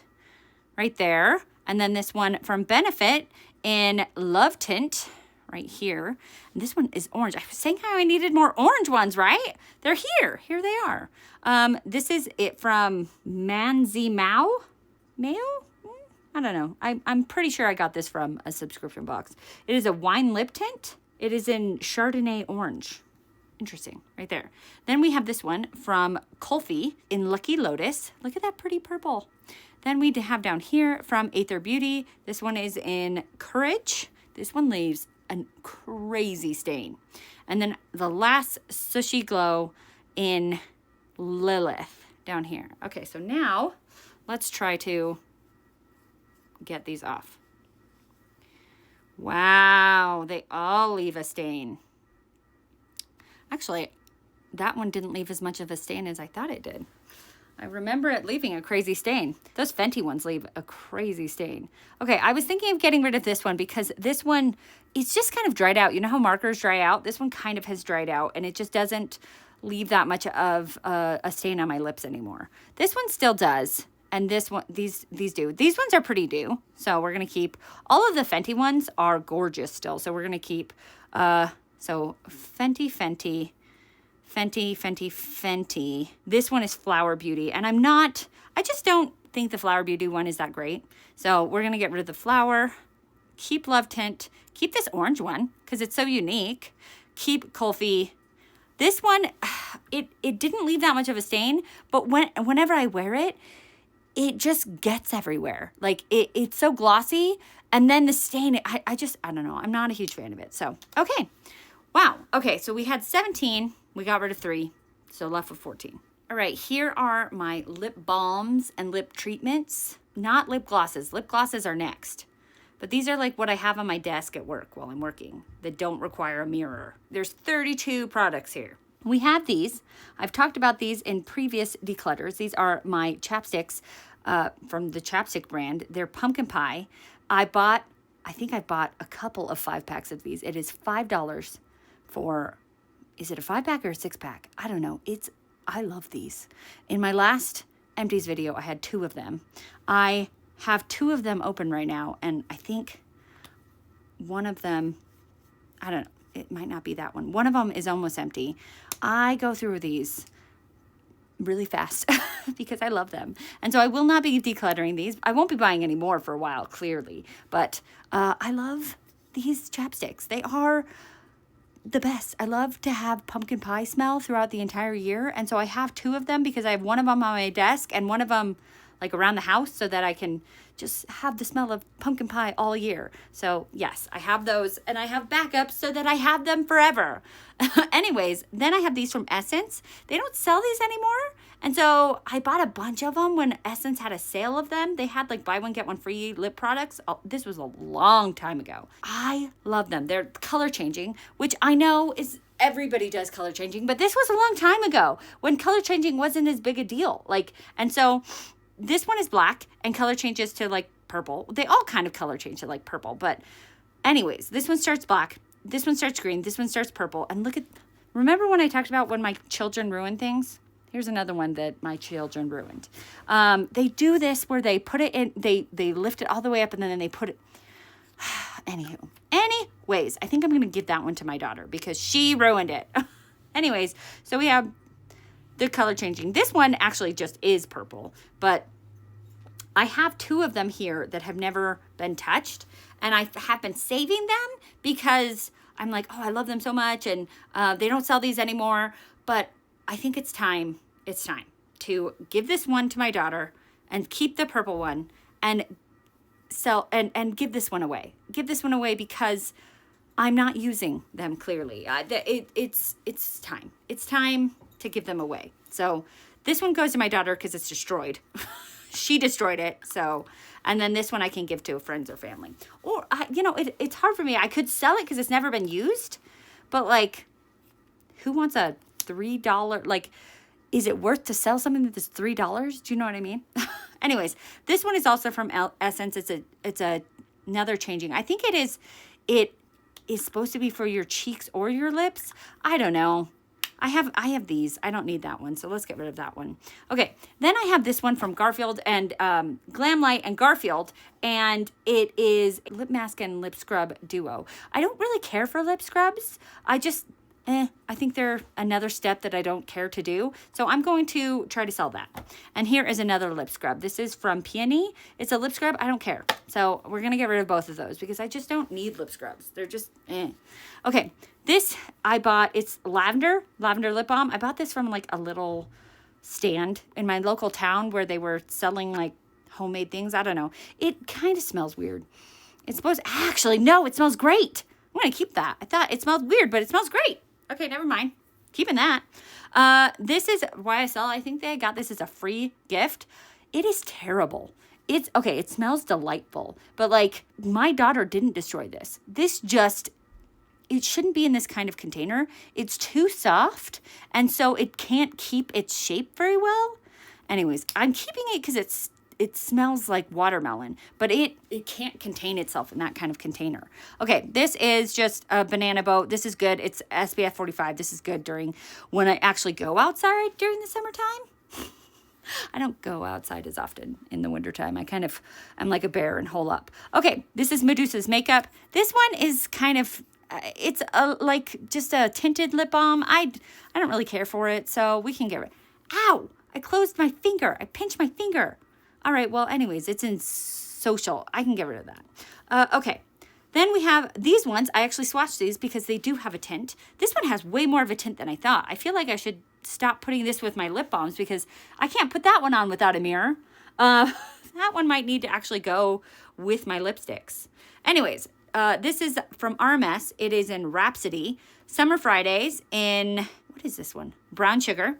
right there. And then this one from Benefit in Love Tint right here. And this one is orange. I was saying how I needed more orange ones, right? They're here. Here they are. This is it from Manzi Mao. Mayo? I don't know. I'm pretty sure I got this from a subscription box. It is a wine lip tint. It is in Chardonnay Orange. Interesting. Right there. Then we have this one from Kulfi in Lucky Lotus. Look at that pretty purple. Then we have down here from Aether Beauty. This one is in Courage. This one leaves a crazy stain. And then the last Sushi Glow in Lilith down here. Okay, so now let's try to get these off. Wow, they all leave a stain. Actually, that one didn't leave as much of a stain as I thought it did. I remember it leaving a crazy stain. Those Fenty ones leave a crazy stain. Okay, I was thinking of getting rid of this one because this one, it's just kind of dried out. You know how markers dry out? This one kind of has dried out and it just doesn't leave that much of a stain on my lips anymore. This one still does. And this one, these do. These ones are pretty new. So we're going to keep, all of the Fenty ones are gorgeous still. So we're going to keep, so Fenty. This one is Flower Beauty. And I just don't think the Flower Beauty one is that great. So we're going to get rid of the Flower. Keep Love Tint. Keep this orange one because it's so unique. Keep Kulfi. This one, it didn't leave that much of a stain. But whenever I wear it, it just gets everywhere. Like it's so glossy. And then the stain, I don't know. I'm not a huge fan of it. So, okay. Wow. Okay. So we had 17. We got rid of 3. So left with 14. All right. Here are my lip balms and lip treatments. Not lip glosses. Lip glosses are next. But these are like what I have on my desk at work while I'm working that don't require a mirror. There's 32 products here. We have these. I've talked about these in previous declutters. These are my chapsticks from the chapstick brand. They're pumpkin pie. I think I bought a couple of 5-packs of these. It is $5 for, is it a 5-pack or a 6-pack? I don't know. I love these. In my last empties video, I had 2 of them. I have 2 of them open right now, and I think one of them, I don't know, it might not be that one. One of them is almost empty. I go through these really fast because I love them. And so I will not be decluttering these. I won't be buying any more for a while, clearly. But I love these chapsticks. They are the best. I love to have pumpkin pie smell throughout the entire year. And so I have 2 of them because I have one of them on my desk and one of them like around the house so that I can just have the smell of pumpkin pie all year. So yes, I have those and I have backups so that I have them forever. Anyways, then I have these from Essence. They don't sell these anymore. And so I bought a bunch of them when Essence had a sale of them. They had like buy one, get one free lip products. Oh, this was a long time ago. I love them. They're color changing, which I know is everybody does color changing, but this was a long time ago when color changing wasn't as big a deal. And so this one is black and color changes to like purple. They all kind of color change to like purple. But anyways, this one starts black. This one starts green. This one starts purple. And remember when I talked about when my children ruin things? Here's another one that my children ruined. They do this where they put it in, they lift it all the way up and then they put it. Anyways, I think I'm going to give that one to my daughter because she ruined it. Anyways, so we have the color changing. This one actually just is purple, but I have 2 of them here that have never been touched, and I have been saving them because I'm like, oh, I love them so much, and they don't sell these anymore, but I think it's time to give this one to my daughter and keep the purple one and sell and give this one away. Give this one away because I'm not using them clearly. It's time. It's time to give them away. So this one goes to my daughter because it's destroyed. She destroyed it. So, and then this one I can give to friends or family. Or, it's hard for me. I could sell it because it's never been used. But like, who wants a $3? Like, is it worth to sell something that is $3? Do you know what I mean? Anyways, this one is also from Essence. It's another changing. I think it is supposed to be for your cheeks or your lips. I don't know. I have these. I don't need that one, so let's get rid of that one. Okay, then I have this one from Garfield and Glamlight and Garfield, and it is lip mask and lip scrub duo. I don't really care for lip scrubs. I think they're another step that I don't care to do. So I'm going to try to sell that. And here is another lip scrub. This is from Peony. It's a lip scrub. I don't care. So we're going to get rid of both of those because I just don't need lip scrubs. They're just, Okay, this I bought. It's lavender lip balm. I bought this from like a little stand in my local town where they were selling like homemade things. I don't know. It kind of smells weird. Actually, no, it smells great. I'm going to keep that. I thought it smelled weird, but it smells great. Okay, never mind. Keeping that. This is YSL. I think they got this as a free gift. It is terrible. It's okay. It smells delightful, but like my daughter didn't destroy this. It shouldn't be in this kind of container. It's too soft, and so it can't keep its shape very well. Anyways, I'm keeping it because it smells like watermelon, but it can't contain itself in that kind of container. Okay, this is just a banana boat. This is good. It's SPF 45. This is good when I actually go outside during the summertime. I don't go outside as often in the wintertime. I'm like a bear and hole up. Okay, this is Medusa's makeup. This one is kind of, it's like just a tinted lip balm. I don't really care for it, so we can get rid. Ow, I closed my finger. I pinched my finger. All right, well, anyways, it's in Social. I can get rid of that. Okay, then we have these ones. I actually swatched these because they do have a tint. This one has way more of a tint than I thought. I feel like I should stop putting this with my lip balms because I can't put that one on without a mirror. That one might need to actually go with my lipsticks. Anyways, this is from RMS. It is in Rhapsody. Summer Fridays in, what is this one? Brown Sugar.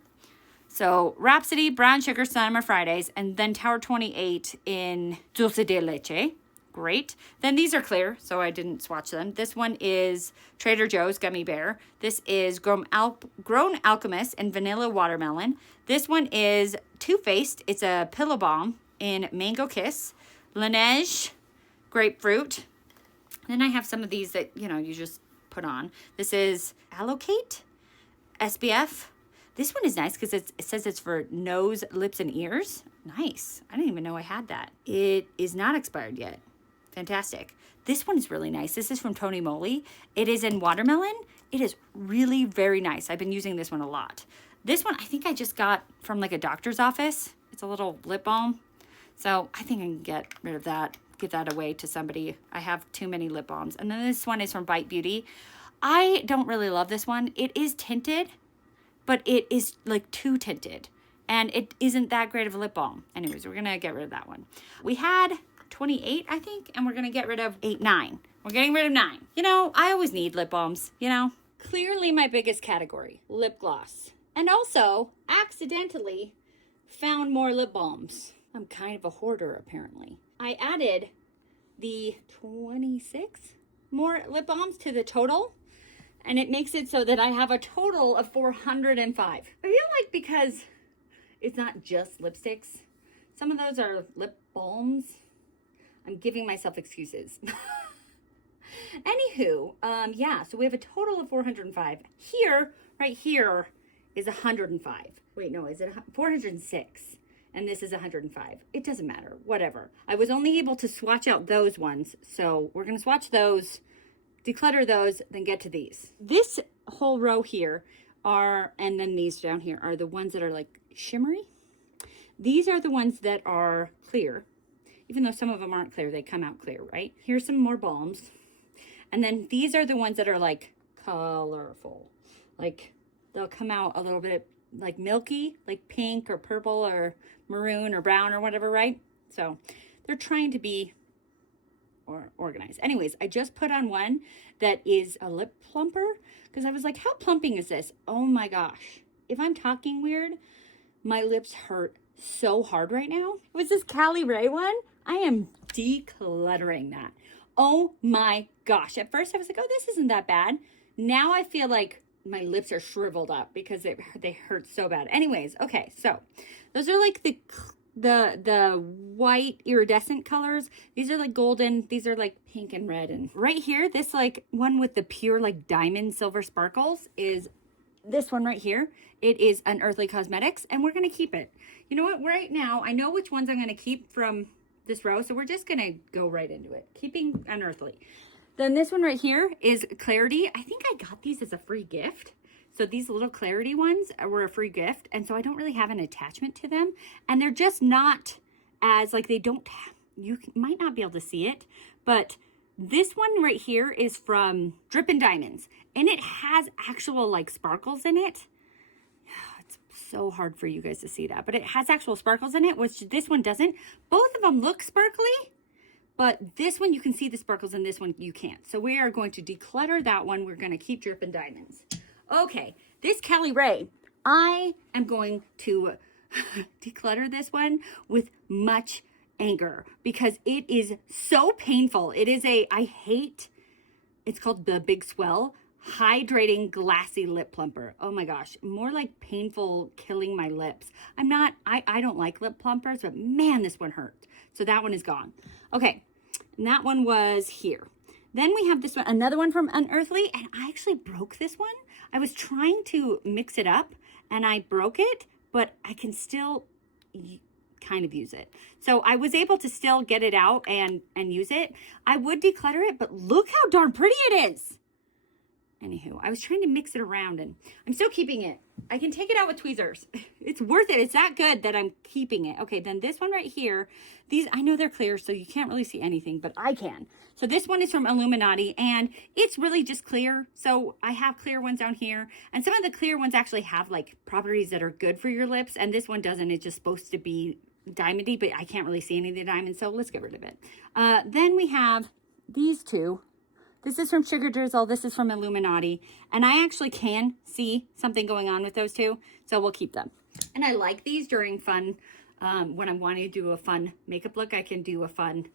So Rhapsody, Brown Sugar, Summer Fridays, and then Tower 28 in Dulce de Leche. Great. Then these are clear, so I didn't swatch them. This one is Trader Joe's Gummy Bear. This is Grown Alchemist in Vanilla Watermelon. This one is Too Faced. It's a Pillow Balm in Mango Kiss. Laneige Grapefruit. Then I have some of these that, you know, you just put on. This is Allocate SPF. This one is nice because it says it's for nose, lips, and ears. Nice. I didn't even know I had that. It is not expired yet. Fantastic. This one is really nice. This is from Tony Moly. It is in Watermelon. It is really very nice. I've been using this one a lot. This one I think I just got from like a doctor's office. It's a little lip balm. So I think I can get rid of that, give that away to somebody. I have too many lip balms. And then this one is from Bite Beauty. I don't really love this one. It is tinted, but it is like too tinted. And it isn't that great of a lip balm. Anyways, we're going to get rid of that one. We had 28, I think, and we're going to get rid of 9. We're getting rid of 9. You know, I always need lip balms, you know. Clearly my biggest category, lip gloss. And also, accidentally, found more lip balms. I'm kind of a hoarder, apparently. I added the 26 more lip balms to the total, and it makes it so that I have a total of 405. I feel like because it's not just lipsticks, some of those are lip balms. I'm giving myself excuses. Anywho, yeah, so we have a total of 405. Here, right here, is 105. Wait, no, is it 406? And this is 105. It doesn't matter, whatever. I was only able to swatch out those ones, so we're gonna swatch those, declutter those, then get to these. This whole row here are, and then these down here are the ones that are like shimmery. These are the ones that are clear. Even though some of them aren't clear, they come out clear, right? Here's some more balms. And then these are the ones that are like colorful. Like they'll come out a little bit like milky, like pink or purple or maroon or brown or whatever, right? So they're trying to be organized. Anyways, I just put on one that is a lip plumper because I was like, how plumping is this? Oh my gosh. If I'm talking weird, my lips hurt so hard right now. It was this Cali Ray one. I am decluttering that. Oh my gosh. At first I was like, oh, this isn't that bad. Now I feel like my lips are shriveled up because they hurt so bad. Anyways, okay, so those are like the white iridescent colors. These are like golden. These are like pink and red. And right here, this like one with the pure like diamond silver sparkles is this one right here. It is Unearthly Cosmetics, and we're gonna keep it. You know what? Right now, I know which ones I'm gonna keep from this row, so we're just gonna go right into it. Keeping Unearthly. Then this one right here is Clarity. I think I got these as a free gift. So these little Clarity ones were a free gift, and so I don't really have an attachment to them, and they're just not as like they don't. You might not be able to see it, but this one right here is from Drippin' Diamonds, and it has actual like sparkles in it. It's so hard for you guys to see that, but it has actual sparkles in it, which this one doesn't. Both of them look sparkly, but this one you can see the sparkles and this one you can't. So we are going to declutter that one. We're going to keep Drippin' Diamonds. Okay, this Cali Ray, I am going to declutter this one with much anger because it is so painful. It is it's called the Big Swell Hydrating Glassy Lip Plumper. Oh my gosh, more like painful, killing my lips. I don't like lip plumpers, but man, this one hurt. So that one is gone. Okay, and that one was here. Then we have this one, another one from Unearthly, and I actually broke this one. I was trying to mix it up, and I broke it, but I can still kind of use it. So I was able to still get it out and use it. I would declutter it, but look how darn pretty it is. Anywho, I was trying to mix it around, and I'm still keeping it. I can take it out with tweezers. It's worth it. It's that good that I'm keeping it. Okay, then this one right here, these, I know they're clear, so you can't really see anything, but I can. So this one is from Illuminati, and it's really just clear. So I have clear ones down here, and some of the clear ones actually have like properties that are good for your lips, and this one doesn't. It's just supposed to be diamondy, but I can't really see any of the diamonds, so let's get rid of it. Then we have these two. This is from Sugar Drizzle. This is from Illuminati. And I actually can see something going on with those two, so we'll keep them. And I like these during fun, when I'm wanting to do a fun makeup look, I can do a fun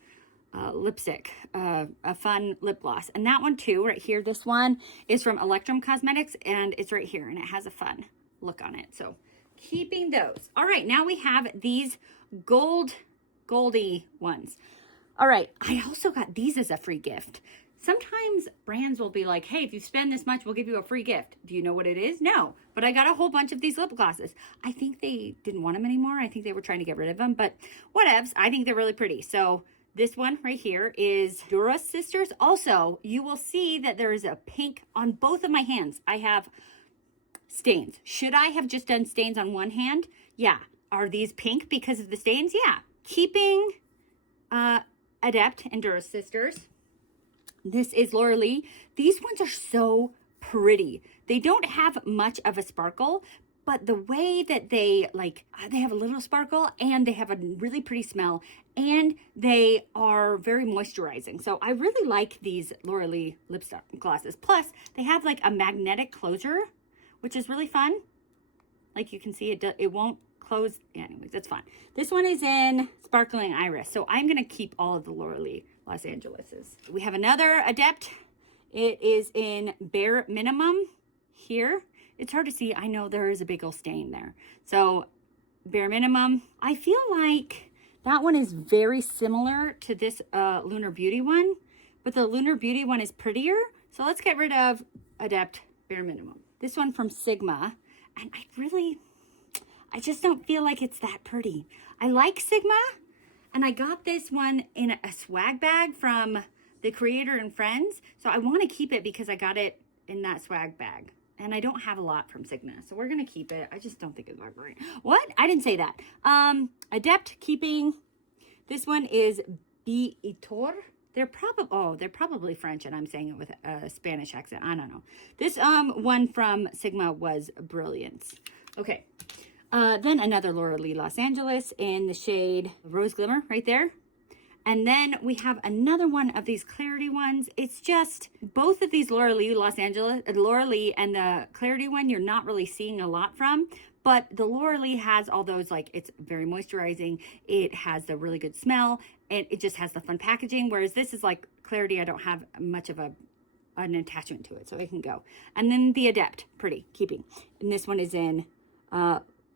lipstick, a fun lip gloss. And that one too, right here, this one is from Electrum Cosmetics, and it's right here, and it has a fun look on it. So keeping those. All right, now we have these goldy ones. All right, I also got these as a free gift. Sometimes brands will be like, hey, if you spend this much, we'll give you a free gift. Do you know what it is? No, but I got a whole bunch of these lip glosses. I think they didn't want them anymore. I think they were trying to get rid of them, but whatevs. I think they're really pretty. So this one right here is Dura Sisters. Also, you will see that there is a pink on both of my hands. I have stains. Should I have just done stains on one hand? Yeah. Are these pink because of the stains? Yeah. Keeping Adept and Dura Sisters. This is Laura Lee. These ones are so pretty. They don't have much of a sparkle, but the way that they have a little sparkle, and they have a really pretty smell, and they are very moisturizing. So I really like these Laura Lee lipstick glosses. Plus, they have like a magnetic closure, which is really fun. Like you can see, it won't close. Anyways, that's fun. This one is in Sparkling Iris. So I'm going to keep all of the Laura Lee Los Angeleses. We have another Adept. It is in Bare Minimum here. It's hard to see. I know there is a big old stain there. So Bare Minimum. I feel like that one is very similar to this Lunar Beauty one, but the Lunar Beauty one is prettier. So let's get rid of Adept Bare Minimum. This one from Sigma. And I just don't feel like it's that pretty. I like Sigma, and I got this one in a swag bag from the creator and friends. So I want to keep it because I got it in that swag bag. And I don't have a lot from Sigma, so we're going to keep it. I just don't think it's that great. What? I didn't say that. Adept keeping. This one is Bitor. They're probably French, and I'm saying it with a Spanish accent. I don't know. This one from Sigma was Brilliance. Okay. Then another Laura Lee Los Angeles in the shade Rose Glimmer right there. And then we have another one of these Clarity ones. It's just both of these Laura Lee and the Clarity one, you're not really seeing a lot from. But the Laura Lee has all those, like, it's very moisturizing. It has the really good smell. And it just has the fun packaging. Whereas this is like Clarity, I don't have much of an attachment to it, so it can go. And then the Adept, pretty, keeping. And this one is in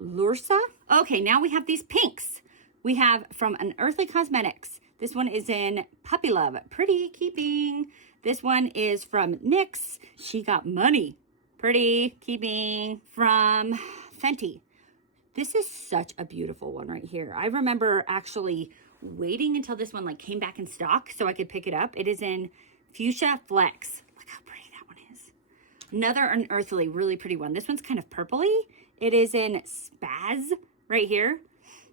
Lursa. Okay, now we have these pinks. We have from Unearthly Cosmetics. This one is in Puppy Love, pretty, keeping. This one is from NYX. She Got Money, pretty, keeping. From Fenty. This is such a beautiful one right here. I remember actually waiting until this one came back in stock so I could pick it up. It is in Fuchsia Flex. Look how pretty that one is. Another Unearthly, really pretty one. This one's kind of purpley. It is in Spaz right here.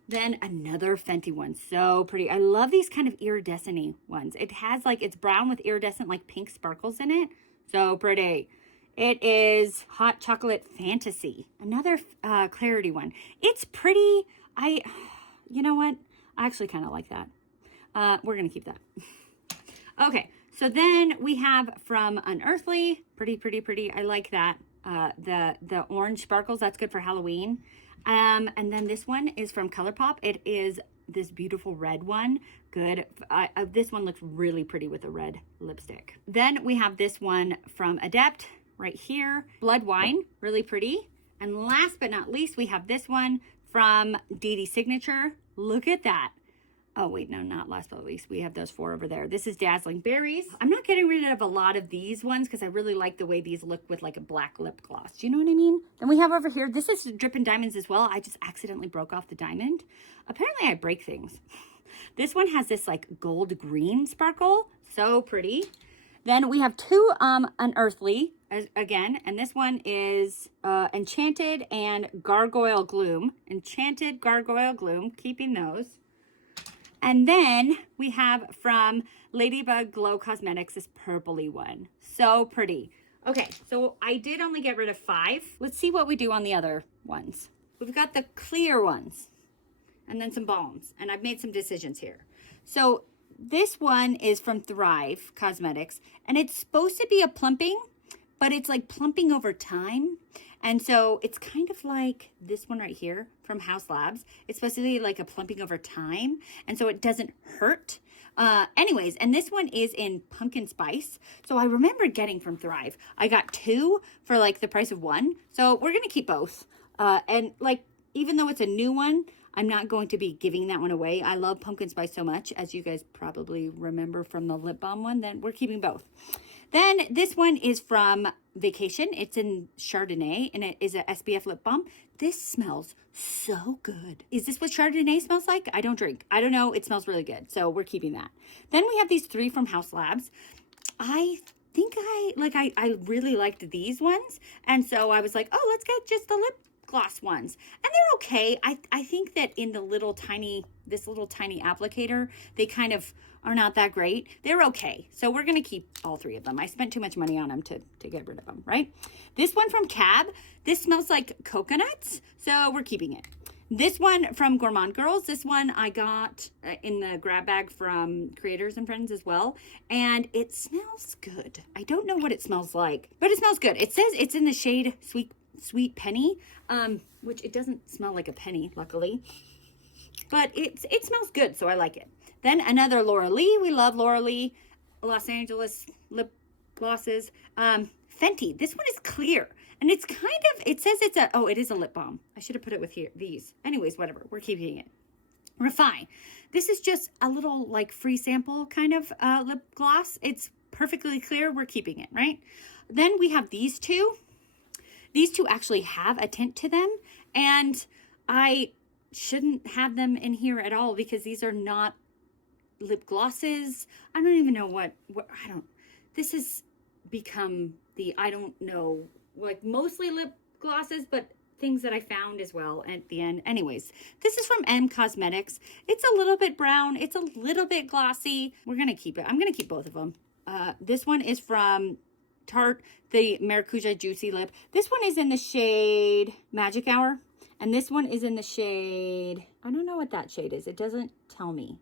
Then another Fenty one. So pretty. I love these kind of iridescent-y ones. It has it's brown with iridescent pink sparkles in it. So pretty. It is Hot Chocolate Fantasy. Another Clarity one. It's pretty. You know what? I actually kind of like that. We're going to keep that. Okay. So then we have from Unearthly. Pretty, pretty, pretty. I like that. The orange sparkles. That's good for Halloween. And then this one is from ColourPop. It is this beautiful red one. Good. This one looks really pretty with a red lipstick. Then we have this one from Adept right here. Blood Wine, really pretty. And last but not least, we have this one from Dee Signature. Look at that. Oh, wait, no, not last but not least. We have those four over there. This is Dazzling Berries. I'm not getting rid of a lot of these ones because I really like the way these look with a black lip gloss. Do you know what I mean? Then we have over here, this is Drippin' Diamonds as well. I just accidentally broke off the diamond. Apparently I break things. This one has this gold green sparkle. So pretty. Then we have two Unearthly again. And this one is Enchanted and Gargoyle Gloom. Enchanted Gargoyle Gloom. Keeping those. And then we have from Ladybug Glow Cosmetics this purpley one. So pretty. Okay, so I did only get rid of 5. Let's see what we do on the other ones. We've got the clear ones. and then some balms. And I've made some decisions here. So this one is from Thrive Cosmetics, and it's supposed to be a plumping, but it's like plumping over time. And so it's kind of like this one right here from House Labs. It's supposed to be like a plumping over time, and so it doesn't hurt. Anyways, and this one is in pumpkin spice. So I remember getting from Thrive. I got 2 for like the price of 1. So we're going to keep both. And like, even though it's a new one, I'm not going to be giving that one away. I love pumpkin spice so much, as you guys probably remember from the lip balm one, then we're keeping both. Then this one is from Vacation. It's in Chardonnay, and it is a SPF lip balm. This smells so good. Is this what Chardonnay smells like? I don't drink. I don't know. It smells really good. So we're keeping that. Then we have these 3 from House Labs. I think I really liked these ones. And so I was like, oh, let's get just the lip gloss ones, and they're okay. I think that in this little tiny applicator, they kind of are not that great. They're okay. So we're going to keep all 3 of them. I spent too much money on them to get rid of them, right? This one from Cab, this smells like coconuts, so we're keeping it. This one from Gourmand Girls, this one I got in the grab bag from Creators and Friends as well, and it smells good. I don't know what it smells like, but it smells good. It says it's in the shade Sweet Penny, which it doesn't smell like a penny, luckily, but it smells good, so I like it. Then another Laura Lee. We love Laura Lee Los Angeles lip glosses. Fenty. This one is clear, and it's kind of, it says it's it is a lip balm. I should have put it with these. Anyways, whatever. We're keeping it. Refine. This is just a little like free sample kind of lip gloss. It's perfectly clear. We're keeping it, right? Then we have these 2. These 2 actually have a tint to them, and I shouldn't have them in here at all because these are not lip glosses. I don't even know what this has become I don't know, like mostly lip glosses, but things that I found as well at the end. Anyways, this is from M Cosmetics. It's a little bit brown. It's a little bit glossy. We're going to keep it. I'm going to keep both of them. This one is from Tarte, the Maracuja Juicy Lip. This one is in the shade Magic Hour, and this one is in the shade, I don't know what that shade is. It doesn't tell me.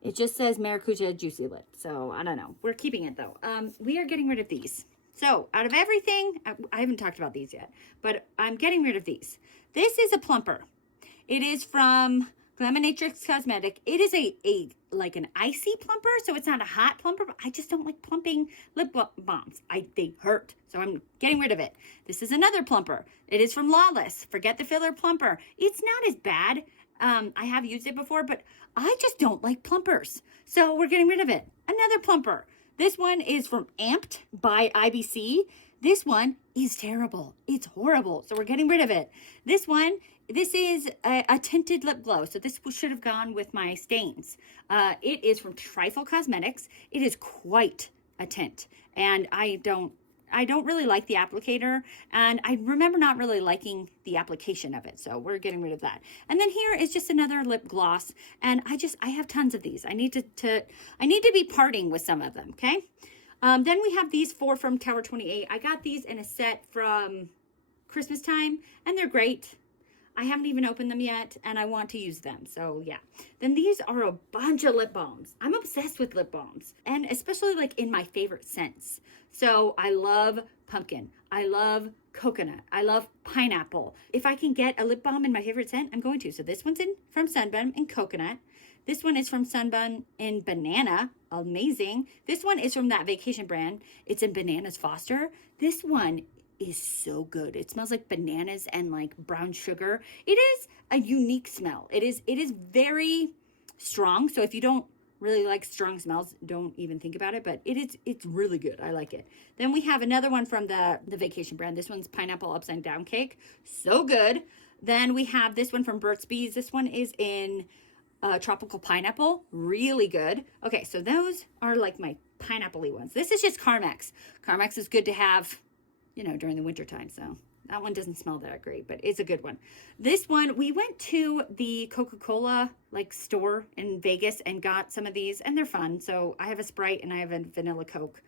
It just says Maracuja Juicy Lip, so I don't know. We're keeping it though. We are getting rid of these. So out of everything, I haven't talked about these yet, but I'm getting rid of these. This is a plumper. It is from Glaminatrix Cosmetic. It is like an icy plumper, so it's not a hot plumper, but I just don't like plumping lip balms. They hurt, so I'm getting rid of it. This is another plumper. It is from Lawless. Forget the filler plumper. It's not as bad. I have used it before, but I just don't like plumpers, so we're getting rid of it. Another plumper. This one is from Amped by IBC. This one is terrible. It's horrible, so we're getting rid of it. This is a tinted lip glow, so this should have gone with my stains. It is from Trifle Cosmetics. It is quite a tint, and I don't really like the applicator, and I remember not really liking the application of it, so we're getting rid of that. And then here is just another lip gloss, and I have tons of these. I need to be parting with some of them, okay? Then we have these 4 from Tower 28. I got these in a set from Christmas time, and they're great. I haven't even opened them yet, and I want to use them, so yeah. Then these are a bunch of lip balms. I'm obsessed with lip balms, and especially like in my favorite scents. So I love pumpkin. I love coconut. I love pineapple. If I can get a lip balm in my favorite scent, I'm going to. So this one's from Sunbun in coconut. This one is from Sunbun in banana. Amazing. This one is from that Vacation brand. It's in Bananas Foster. This one is so good. It smells like bananas and like brown sugar. It is a unique smell. It is very strong. So if you don't really like strong smells, don't even think about it, but it's really good. I like it. Then we have another one from the Vacation brand. This one's Pineapple Upside Down Cake. So good. Then we have this one from Burt's Bees. This one is in Tropical Pineapple. Really good. Okay, so those are like my pineapple-y ones. This is just Carmex. Carmex is good to have, during the winter time. So that one doesn't smell that great, but it's a good one. This one, we went to the Coca-Cola store in Vegas and got some of these, and they're fun. So I have a Sprite and I have a vanilla Coke.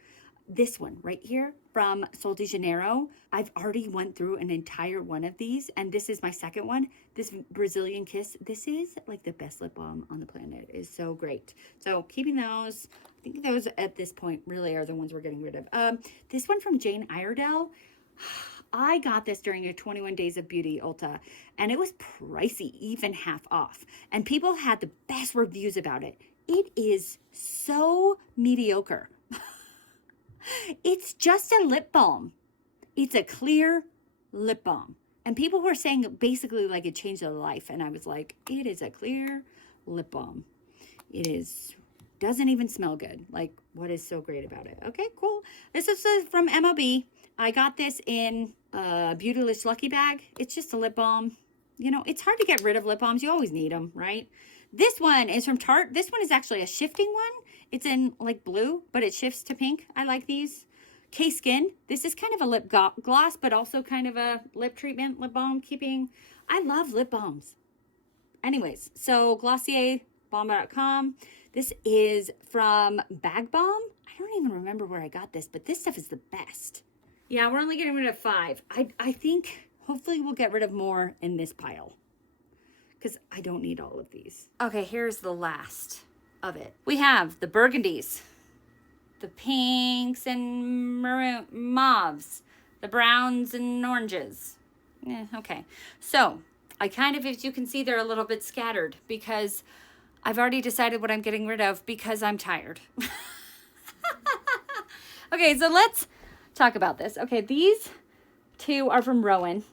This one right here from Sol de Janeiro, I've already went through an entire one of these, and this is my second one. This Brazilian Kiss, this is like the best lip balm on the planet. It is so great. So keeping those, I think those at this point really are the ones we're getting rid of. This one from Jane Iredale, I got this during a 21 Days of Beauty Ulta, and it was pricey, even half off. And people had the best reviews about it. It is so mediocre. It's just a lip balm. It's a clear lip balm. And people were saying basically like it changed their life. And I was like, it is a clear lip balm. It doesn't even smell good. Like, what is so great about it? Okay, cool. This is from MLB. I got this in a Beautylicious Lucky Bag. It's just a lip balm. You know, it's hard to get rid of lip balms. You always need them, right? This one is from Tarte. This one is actually a shifting one. It's in like blue, but it shifts to pink. I like these. K-Skin. This is kind of a lip gloss, but also kind of a lip treatment, lip balm keeping. I love lip balms. Anyways, so GlossierBalm.com. This is from Bag Balm. I don't even remember where I got this, but this stuff is the best. Yeah, we're only getting rid of 5. I think hopefully we'll get rid of more in this pile because I don't need all of these. Okay, here's the last of it. We have the burgundies, the pinks and maroon, mauves, the browns and oranges. Yeah, okay. So I kind of, as you can see, they're a little bit scattered because I've already decided what I'm getting rid of because I'm tired. Okay, so let's talk about this. Okay, these two are from Rowan,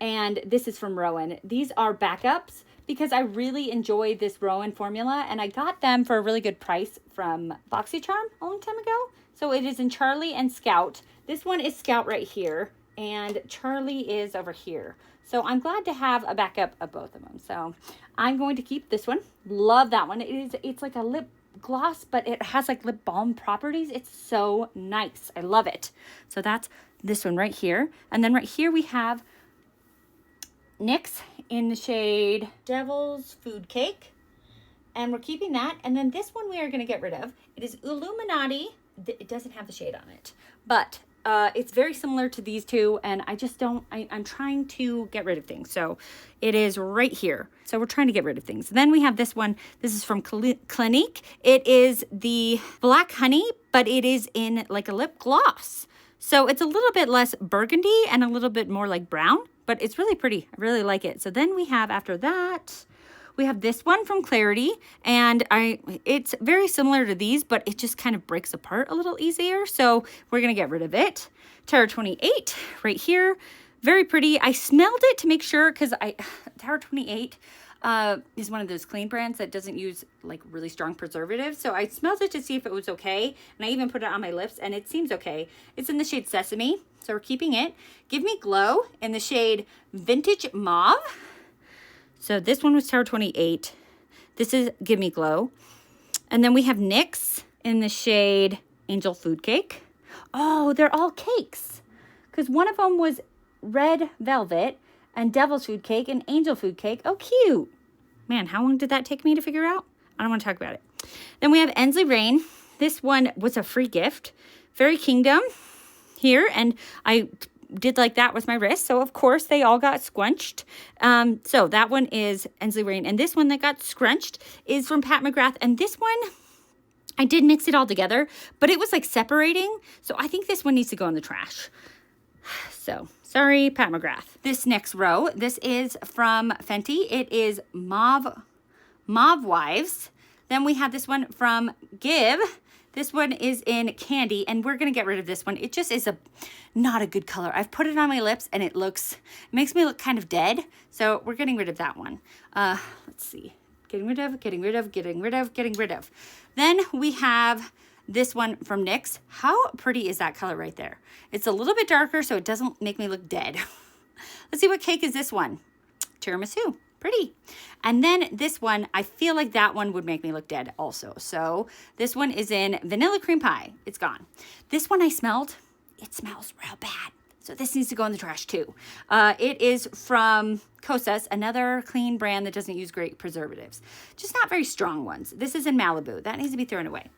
and this is from Rowan. These are backups because I really enjoy this Rowan formula, and I got them for a really good price from BoxyCharm a long time ago. So it is in Charlie and Scout. This one is Scout right here, and Charlie is over here. So I'm glad to have a backup of both of them. So I'm going to keep this one. Love that one. It's like a lip gloss, but it has like lip balm properties. It's so nice. I love it. So that's this one right here. And then right here we have NYX in the shade Devil's Food Cake. And we're keeping that. And then this one we are going to get rid of. It is Illuminati. It doesn't have the shade on it, but it's very similar to these two, and I just don't, I'm trying to get rid of things. So it is right here. So we're trying to get rid of things. Then we have this one. This is from Clinique. It is the Black Honey, but it is in like a lip gloss. So it's a little bit less burgundy and a little bit more like brown, but it's really pretty. I really like it. So then we have, after that, we have this one from Clarity, and it's very similar to these, but it just kind of breaks apart a little easier. So we're going to get rid of it. Tower 28 right here. Very pretty. I smelled it to make sure because Tower 28 is one of those clean brands that doesn't use like really strong preservatives. So I smelled it to see if it was okay. And I even put it on my lips and it seems okay. It's in the shade Sesame. So we're keeping it. Give Me Glow in the shade Vintage Mauve. So this one was Tower 28. This is Give Me Glow. And then we have NYX in the shade Angel Food Cake. Oh, they're all cakes. Because one of them was Red Velvet and Devil's Food Cake and Angel Food Cake. Oh, cute. Man, how long did that take me to figure out? I don't want to talk about it. Then we have Ensley Rain. This one was a free gift. Fairy Kingdom here. And I did like that with my wrist. So, of course, they all got scrunched. So that one is Ensley Rain. And this one that got scrunched is from Pat McGrath. And this one, I did mix it all together, but it was like separating. So I think this one needs to go in the trash. So, sorry, Pat McGrath. This next row, this is from Fenty. It is Mauve Wives. Then we have this one from Give. This one is in Candy, and we're going to get rid of this one. It just is not a good color. I've put it on my lips, and it makes me look kind of dead. So we're getting rid of that one. Let's see. Getting rid of, getting rid of, getting rid of, getting rid of. Then we have this one from NYX. How pretty is that color right there? It's a little bit darker, so it doesn't make me look dead. Let's see, what cake is this one? Tiramisu. Pretty. And then this one, I feel like that one would make me look dead also. So this one is in Vanilla Cream Pie. It's gone. This one I smelled. It smells real bad. So this needs to go in the trash too. It is from Kosas, another clean brand that doesn't use great preservatives. Just not very strong ones. This is in Malibu. That needs to be thrown away.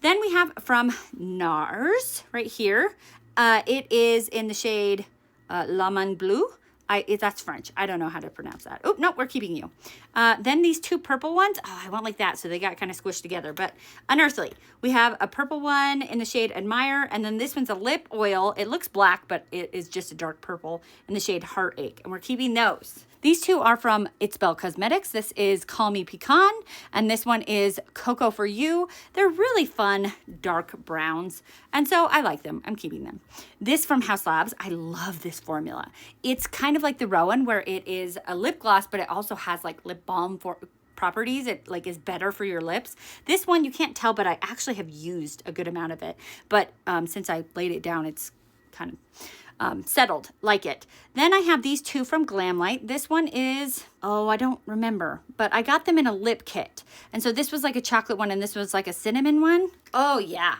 Then we have from NARS right here. It is in the shade Lemon Bleu. That's French. I don't know how to pronounce that. Oh, no, we're keeping you. Then these two purple ones. Oh, I went like that, so they got kind of squished together, but unearthly. We have a purple one in the shade Admire, and then this one's a lip oil. It looks black, but it is just a dark purple in the shade Heartache, and we're keeping those. These two are from It's Belle Cosmetics. This is Call Me Pecan, and this one is Cocoa for You. They're really fun, dark browns, and so I like them. I'm keeping them. This from Haus Labs, I love this formula. It's kind of like the Rowan, where it is a lip gloss, but it also has like lip balm for properties. It like is better for your lips. This one, you can't tell, but I actually have used a good amount of it. But since I laid it down, it's kind of settled, like it. Then I have these two from Glamlight. This one is, oh, I don't remember, but I got them in a lip kit. And so this was like a chocolate one, and this was like a cinnamon one. Oh yeah,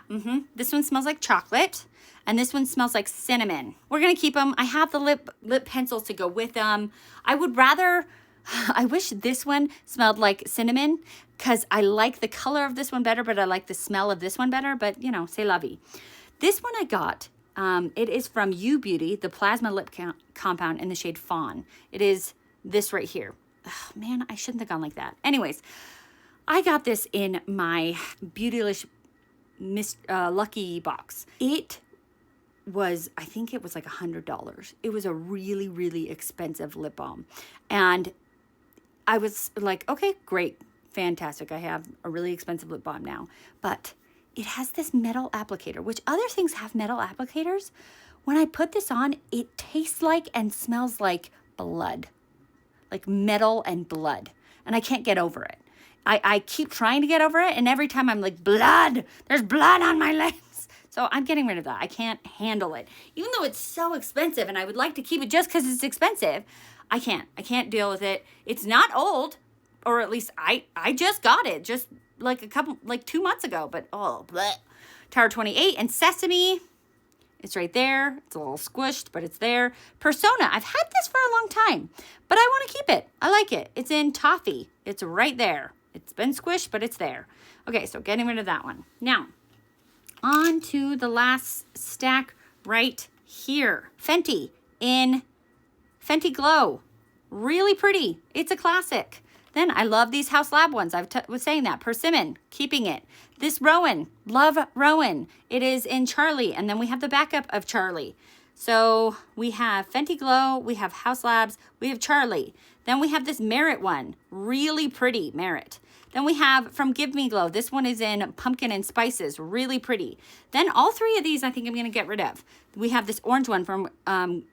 This one smells like chocolate, and this one smells like cinnamon. We're gonna keep them. I have the lip pencils to go with them. I would rather, I wish this one smelled like cinnamon, because I like the color of this one better, but I like the smell of this one better, but you know, c'est la vie. This one I got, it is from U Beauty, the Plasma Lip Compound in the shade Fawn. It is this right here. Oh, man, I shouldn't have gone like that. Anyways, I got this in my Beautylish Lucky box. It was, I think it was like $100. It was a really, really expensive lip balm. And I was like, okay, great, fantastic. I have a really expensive lip balm now. But it has this metal applicator, which other things have metal applicators. When I put this on, it tastes like and smells like blood, like metal and blood. And I can't get over it. I keep trying to get over it, and every time I'm like, blood, there's blood on my lips. So I'm getting rid of that. I can't handle it. Even though it's so expensive and I would like to keep it just because it's expensive, I can't deal with it. It's not old, or at least I just got it just like 2 months ago, but oh, bleh. Tower 28 and Sesame. It's right there. It's a little squished, but it's there. Persona. I've had this for a long time, but I want to keep it. I like it. It's in Toffee. It's right there. It's been squished, but it's there. Okay, so getting rid of that one. Now, on to the last stack right here. Fenty in Fenty Glow. Really pretty. It's a classic. Then I love these Haus Lab ones. I was saying that. Persimmon, keeping it. This Rowan, love Rowan. It is in Charlie, and then we have the backup of Charlie. So we have Fenty Glow, we have Haus Labs, we have Charlie. Then we have this Merit one, really pretty Merit. Then we have from Give Me Glow. This one is in Pumpkin and Spices, really pretty. Then all three of these I think I'm gonna get rid of. We have this orange one from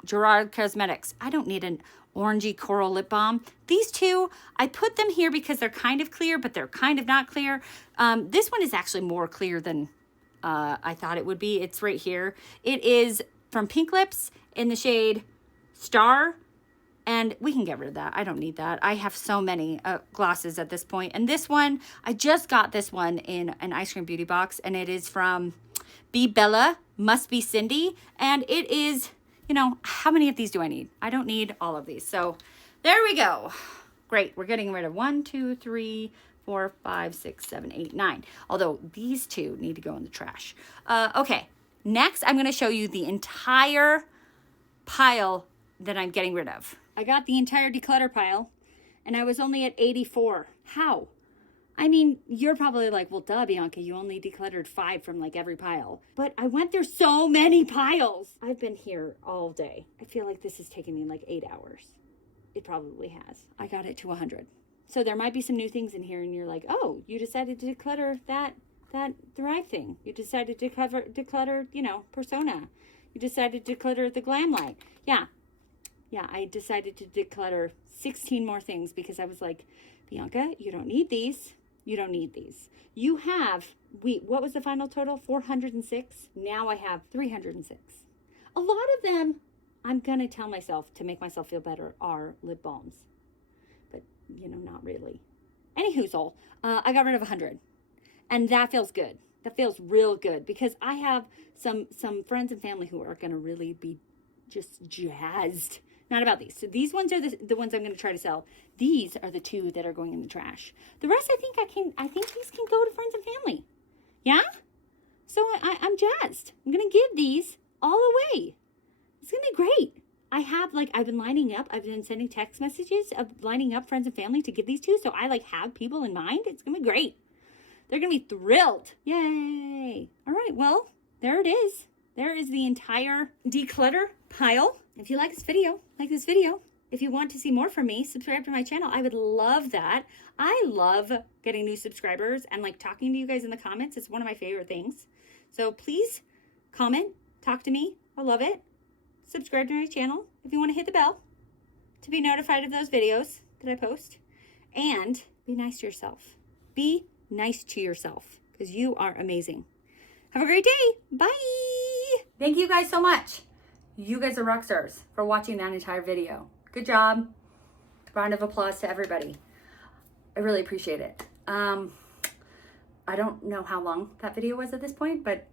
Gerard Cosmetics. I don't need an orangey coral lip balm. These two, I put them here because they're kind of clear, but they're kind of not clear. This one is actually more clear than I thought it would be. It's right here. It is from Pink Lips in the shade Star, and we can get rid of that. I don't need that. I have so many glosses at this point. And this one, I just got this one in an Ice Cream Beauty box, and it is from Be Bella, Must Be Cindy, and it is, you know, how many of these do I need? I don't need all of these. So there we go. Great. We're getting rid of 1, 2, 3, 4, 5, 6, 7, 8, 9. Although these two need to go in the trash. Okay. Next, I'm going to show you the entire pile that I'm getting rid of. I got the entire declutter pile, and I was only at 84. How? I mean, you're probably like, well, duh, Bianca, you only decluttered 5 from like every pile. But I went through so many piles. I've been here all day. I feel like this has taken me like 8 hours. It probably has. I got it to 100. So there might be some new things in here, and you're like, oh, you decided to declutter that Thrive thing. You decided to declutter, you know, Persona. You decided to declutter the Glamlight. Yeah, I decided to declutter 16 more things because I was like, Bianca, you don't need these. You don't need these. You have, what was the final total? 406. Now I have 306. A lot of them, I'm going to tell myself to make myself feel better, are lip balms. But, you know, not really. Anyhoozle, I got rid of 100. And that feels good. That feels real good because I have some friends and family who are going to really be just jazzed. Not about these. So these ones are the ones I'm going to try to sell. These are the 2 that are going in the trash. The rest I think these can go to friends and family. Yeah? So I'm jazzed. I'm going to give these all away. It's going to be great. I've been lining up. I've been sending text messages of lining up friends and family to give these to. So I have people in mind. It's going to be great. They're going to be thrilled. Yay. All right. Well, there it is. There is the entire declutter pile. If you like this video, If you want to see more from me, subscribe to my channel. I would love that. I love getting new subscribers and talking to you guys in the comments. It's one of my favorite things. So please comment, talk to me. I love it. Subscribe to my channel if you want to hit the bell to be notified of those videos that I post. And be nice to yourself. Be nice to yourself because you are amazing. Have a great day. Bye. Thank you guys so much. You guys are rock stars for watching that entire video. Good job. Round of applause to everybody. I really appreciate it. I don't know how long that video was at this point, but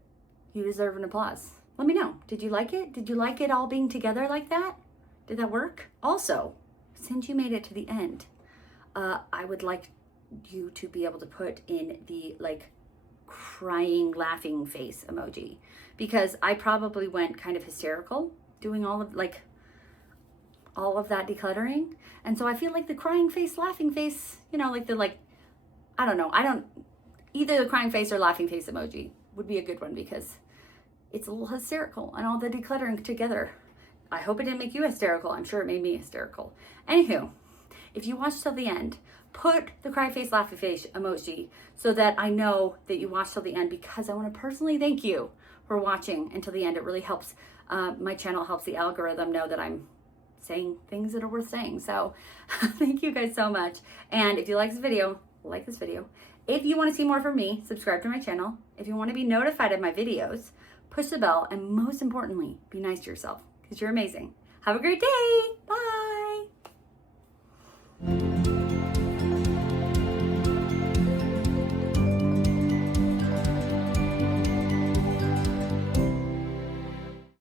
you deserve an applause. Let me know. Did you like it? Did you like it all being together like that? Did that work? Also, since you made it to the end, I would like you to be able to put in the crying, laughing face emoji, because I probably went kind of hysterical doing all of that decluttering. And so I feel like the crying face, laughing face, I don't know. Either the crying face or laughing face emoji would be a good one because it's a little hysterical and all the decluttering together. I hope it didn't make you hysterical. I'm sure it made me hysterical. Anywho, if you watched till the end, put the cry face, laughing face emoji so that I know that you watched till the end, because I want to personally thank you for watching until the end. It really helps. My channel helps the algorithm know that I'm saying things that are worth saying. So thank you guys so much. And if you like this video, like this video. If you want to see more from me, subscribe to my channel. If you want to be notified of my videos, push the bell, and most importantly, be nice to yourself because you're amazing. Have a great day. Bye.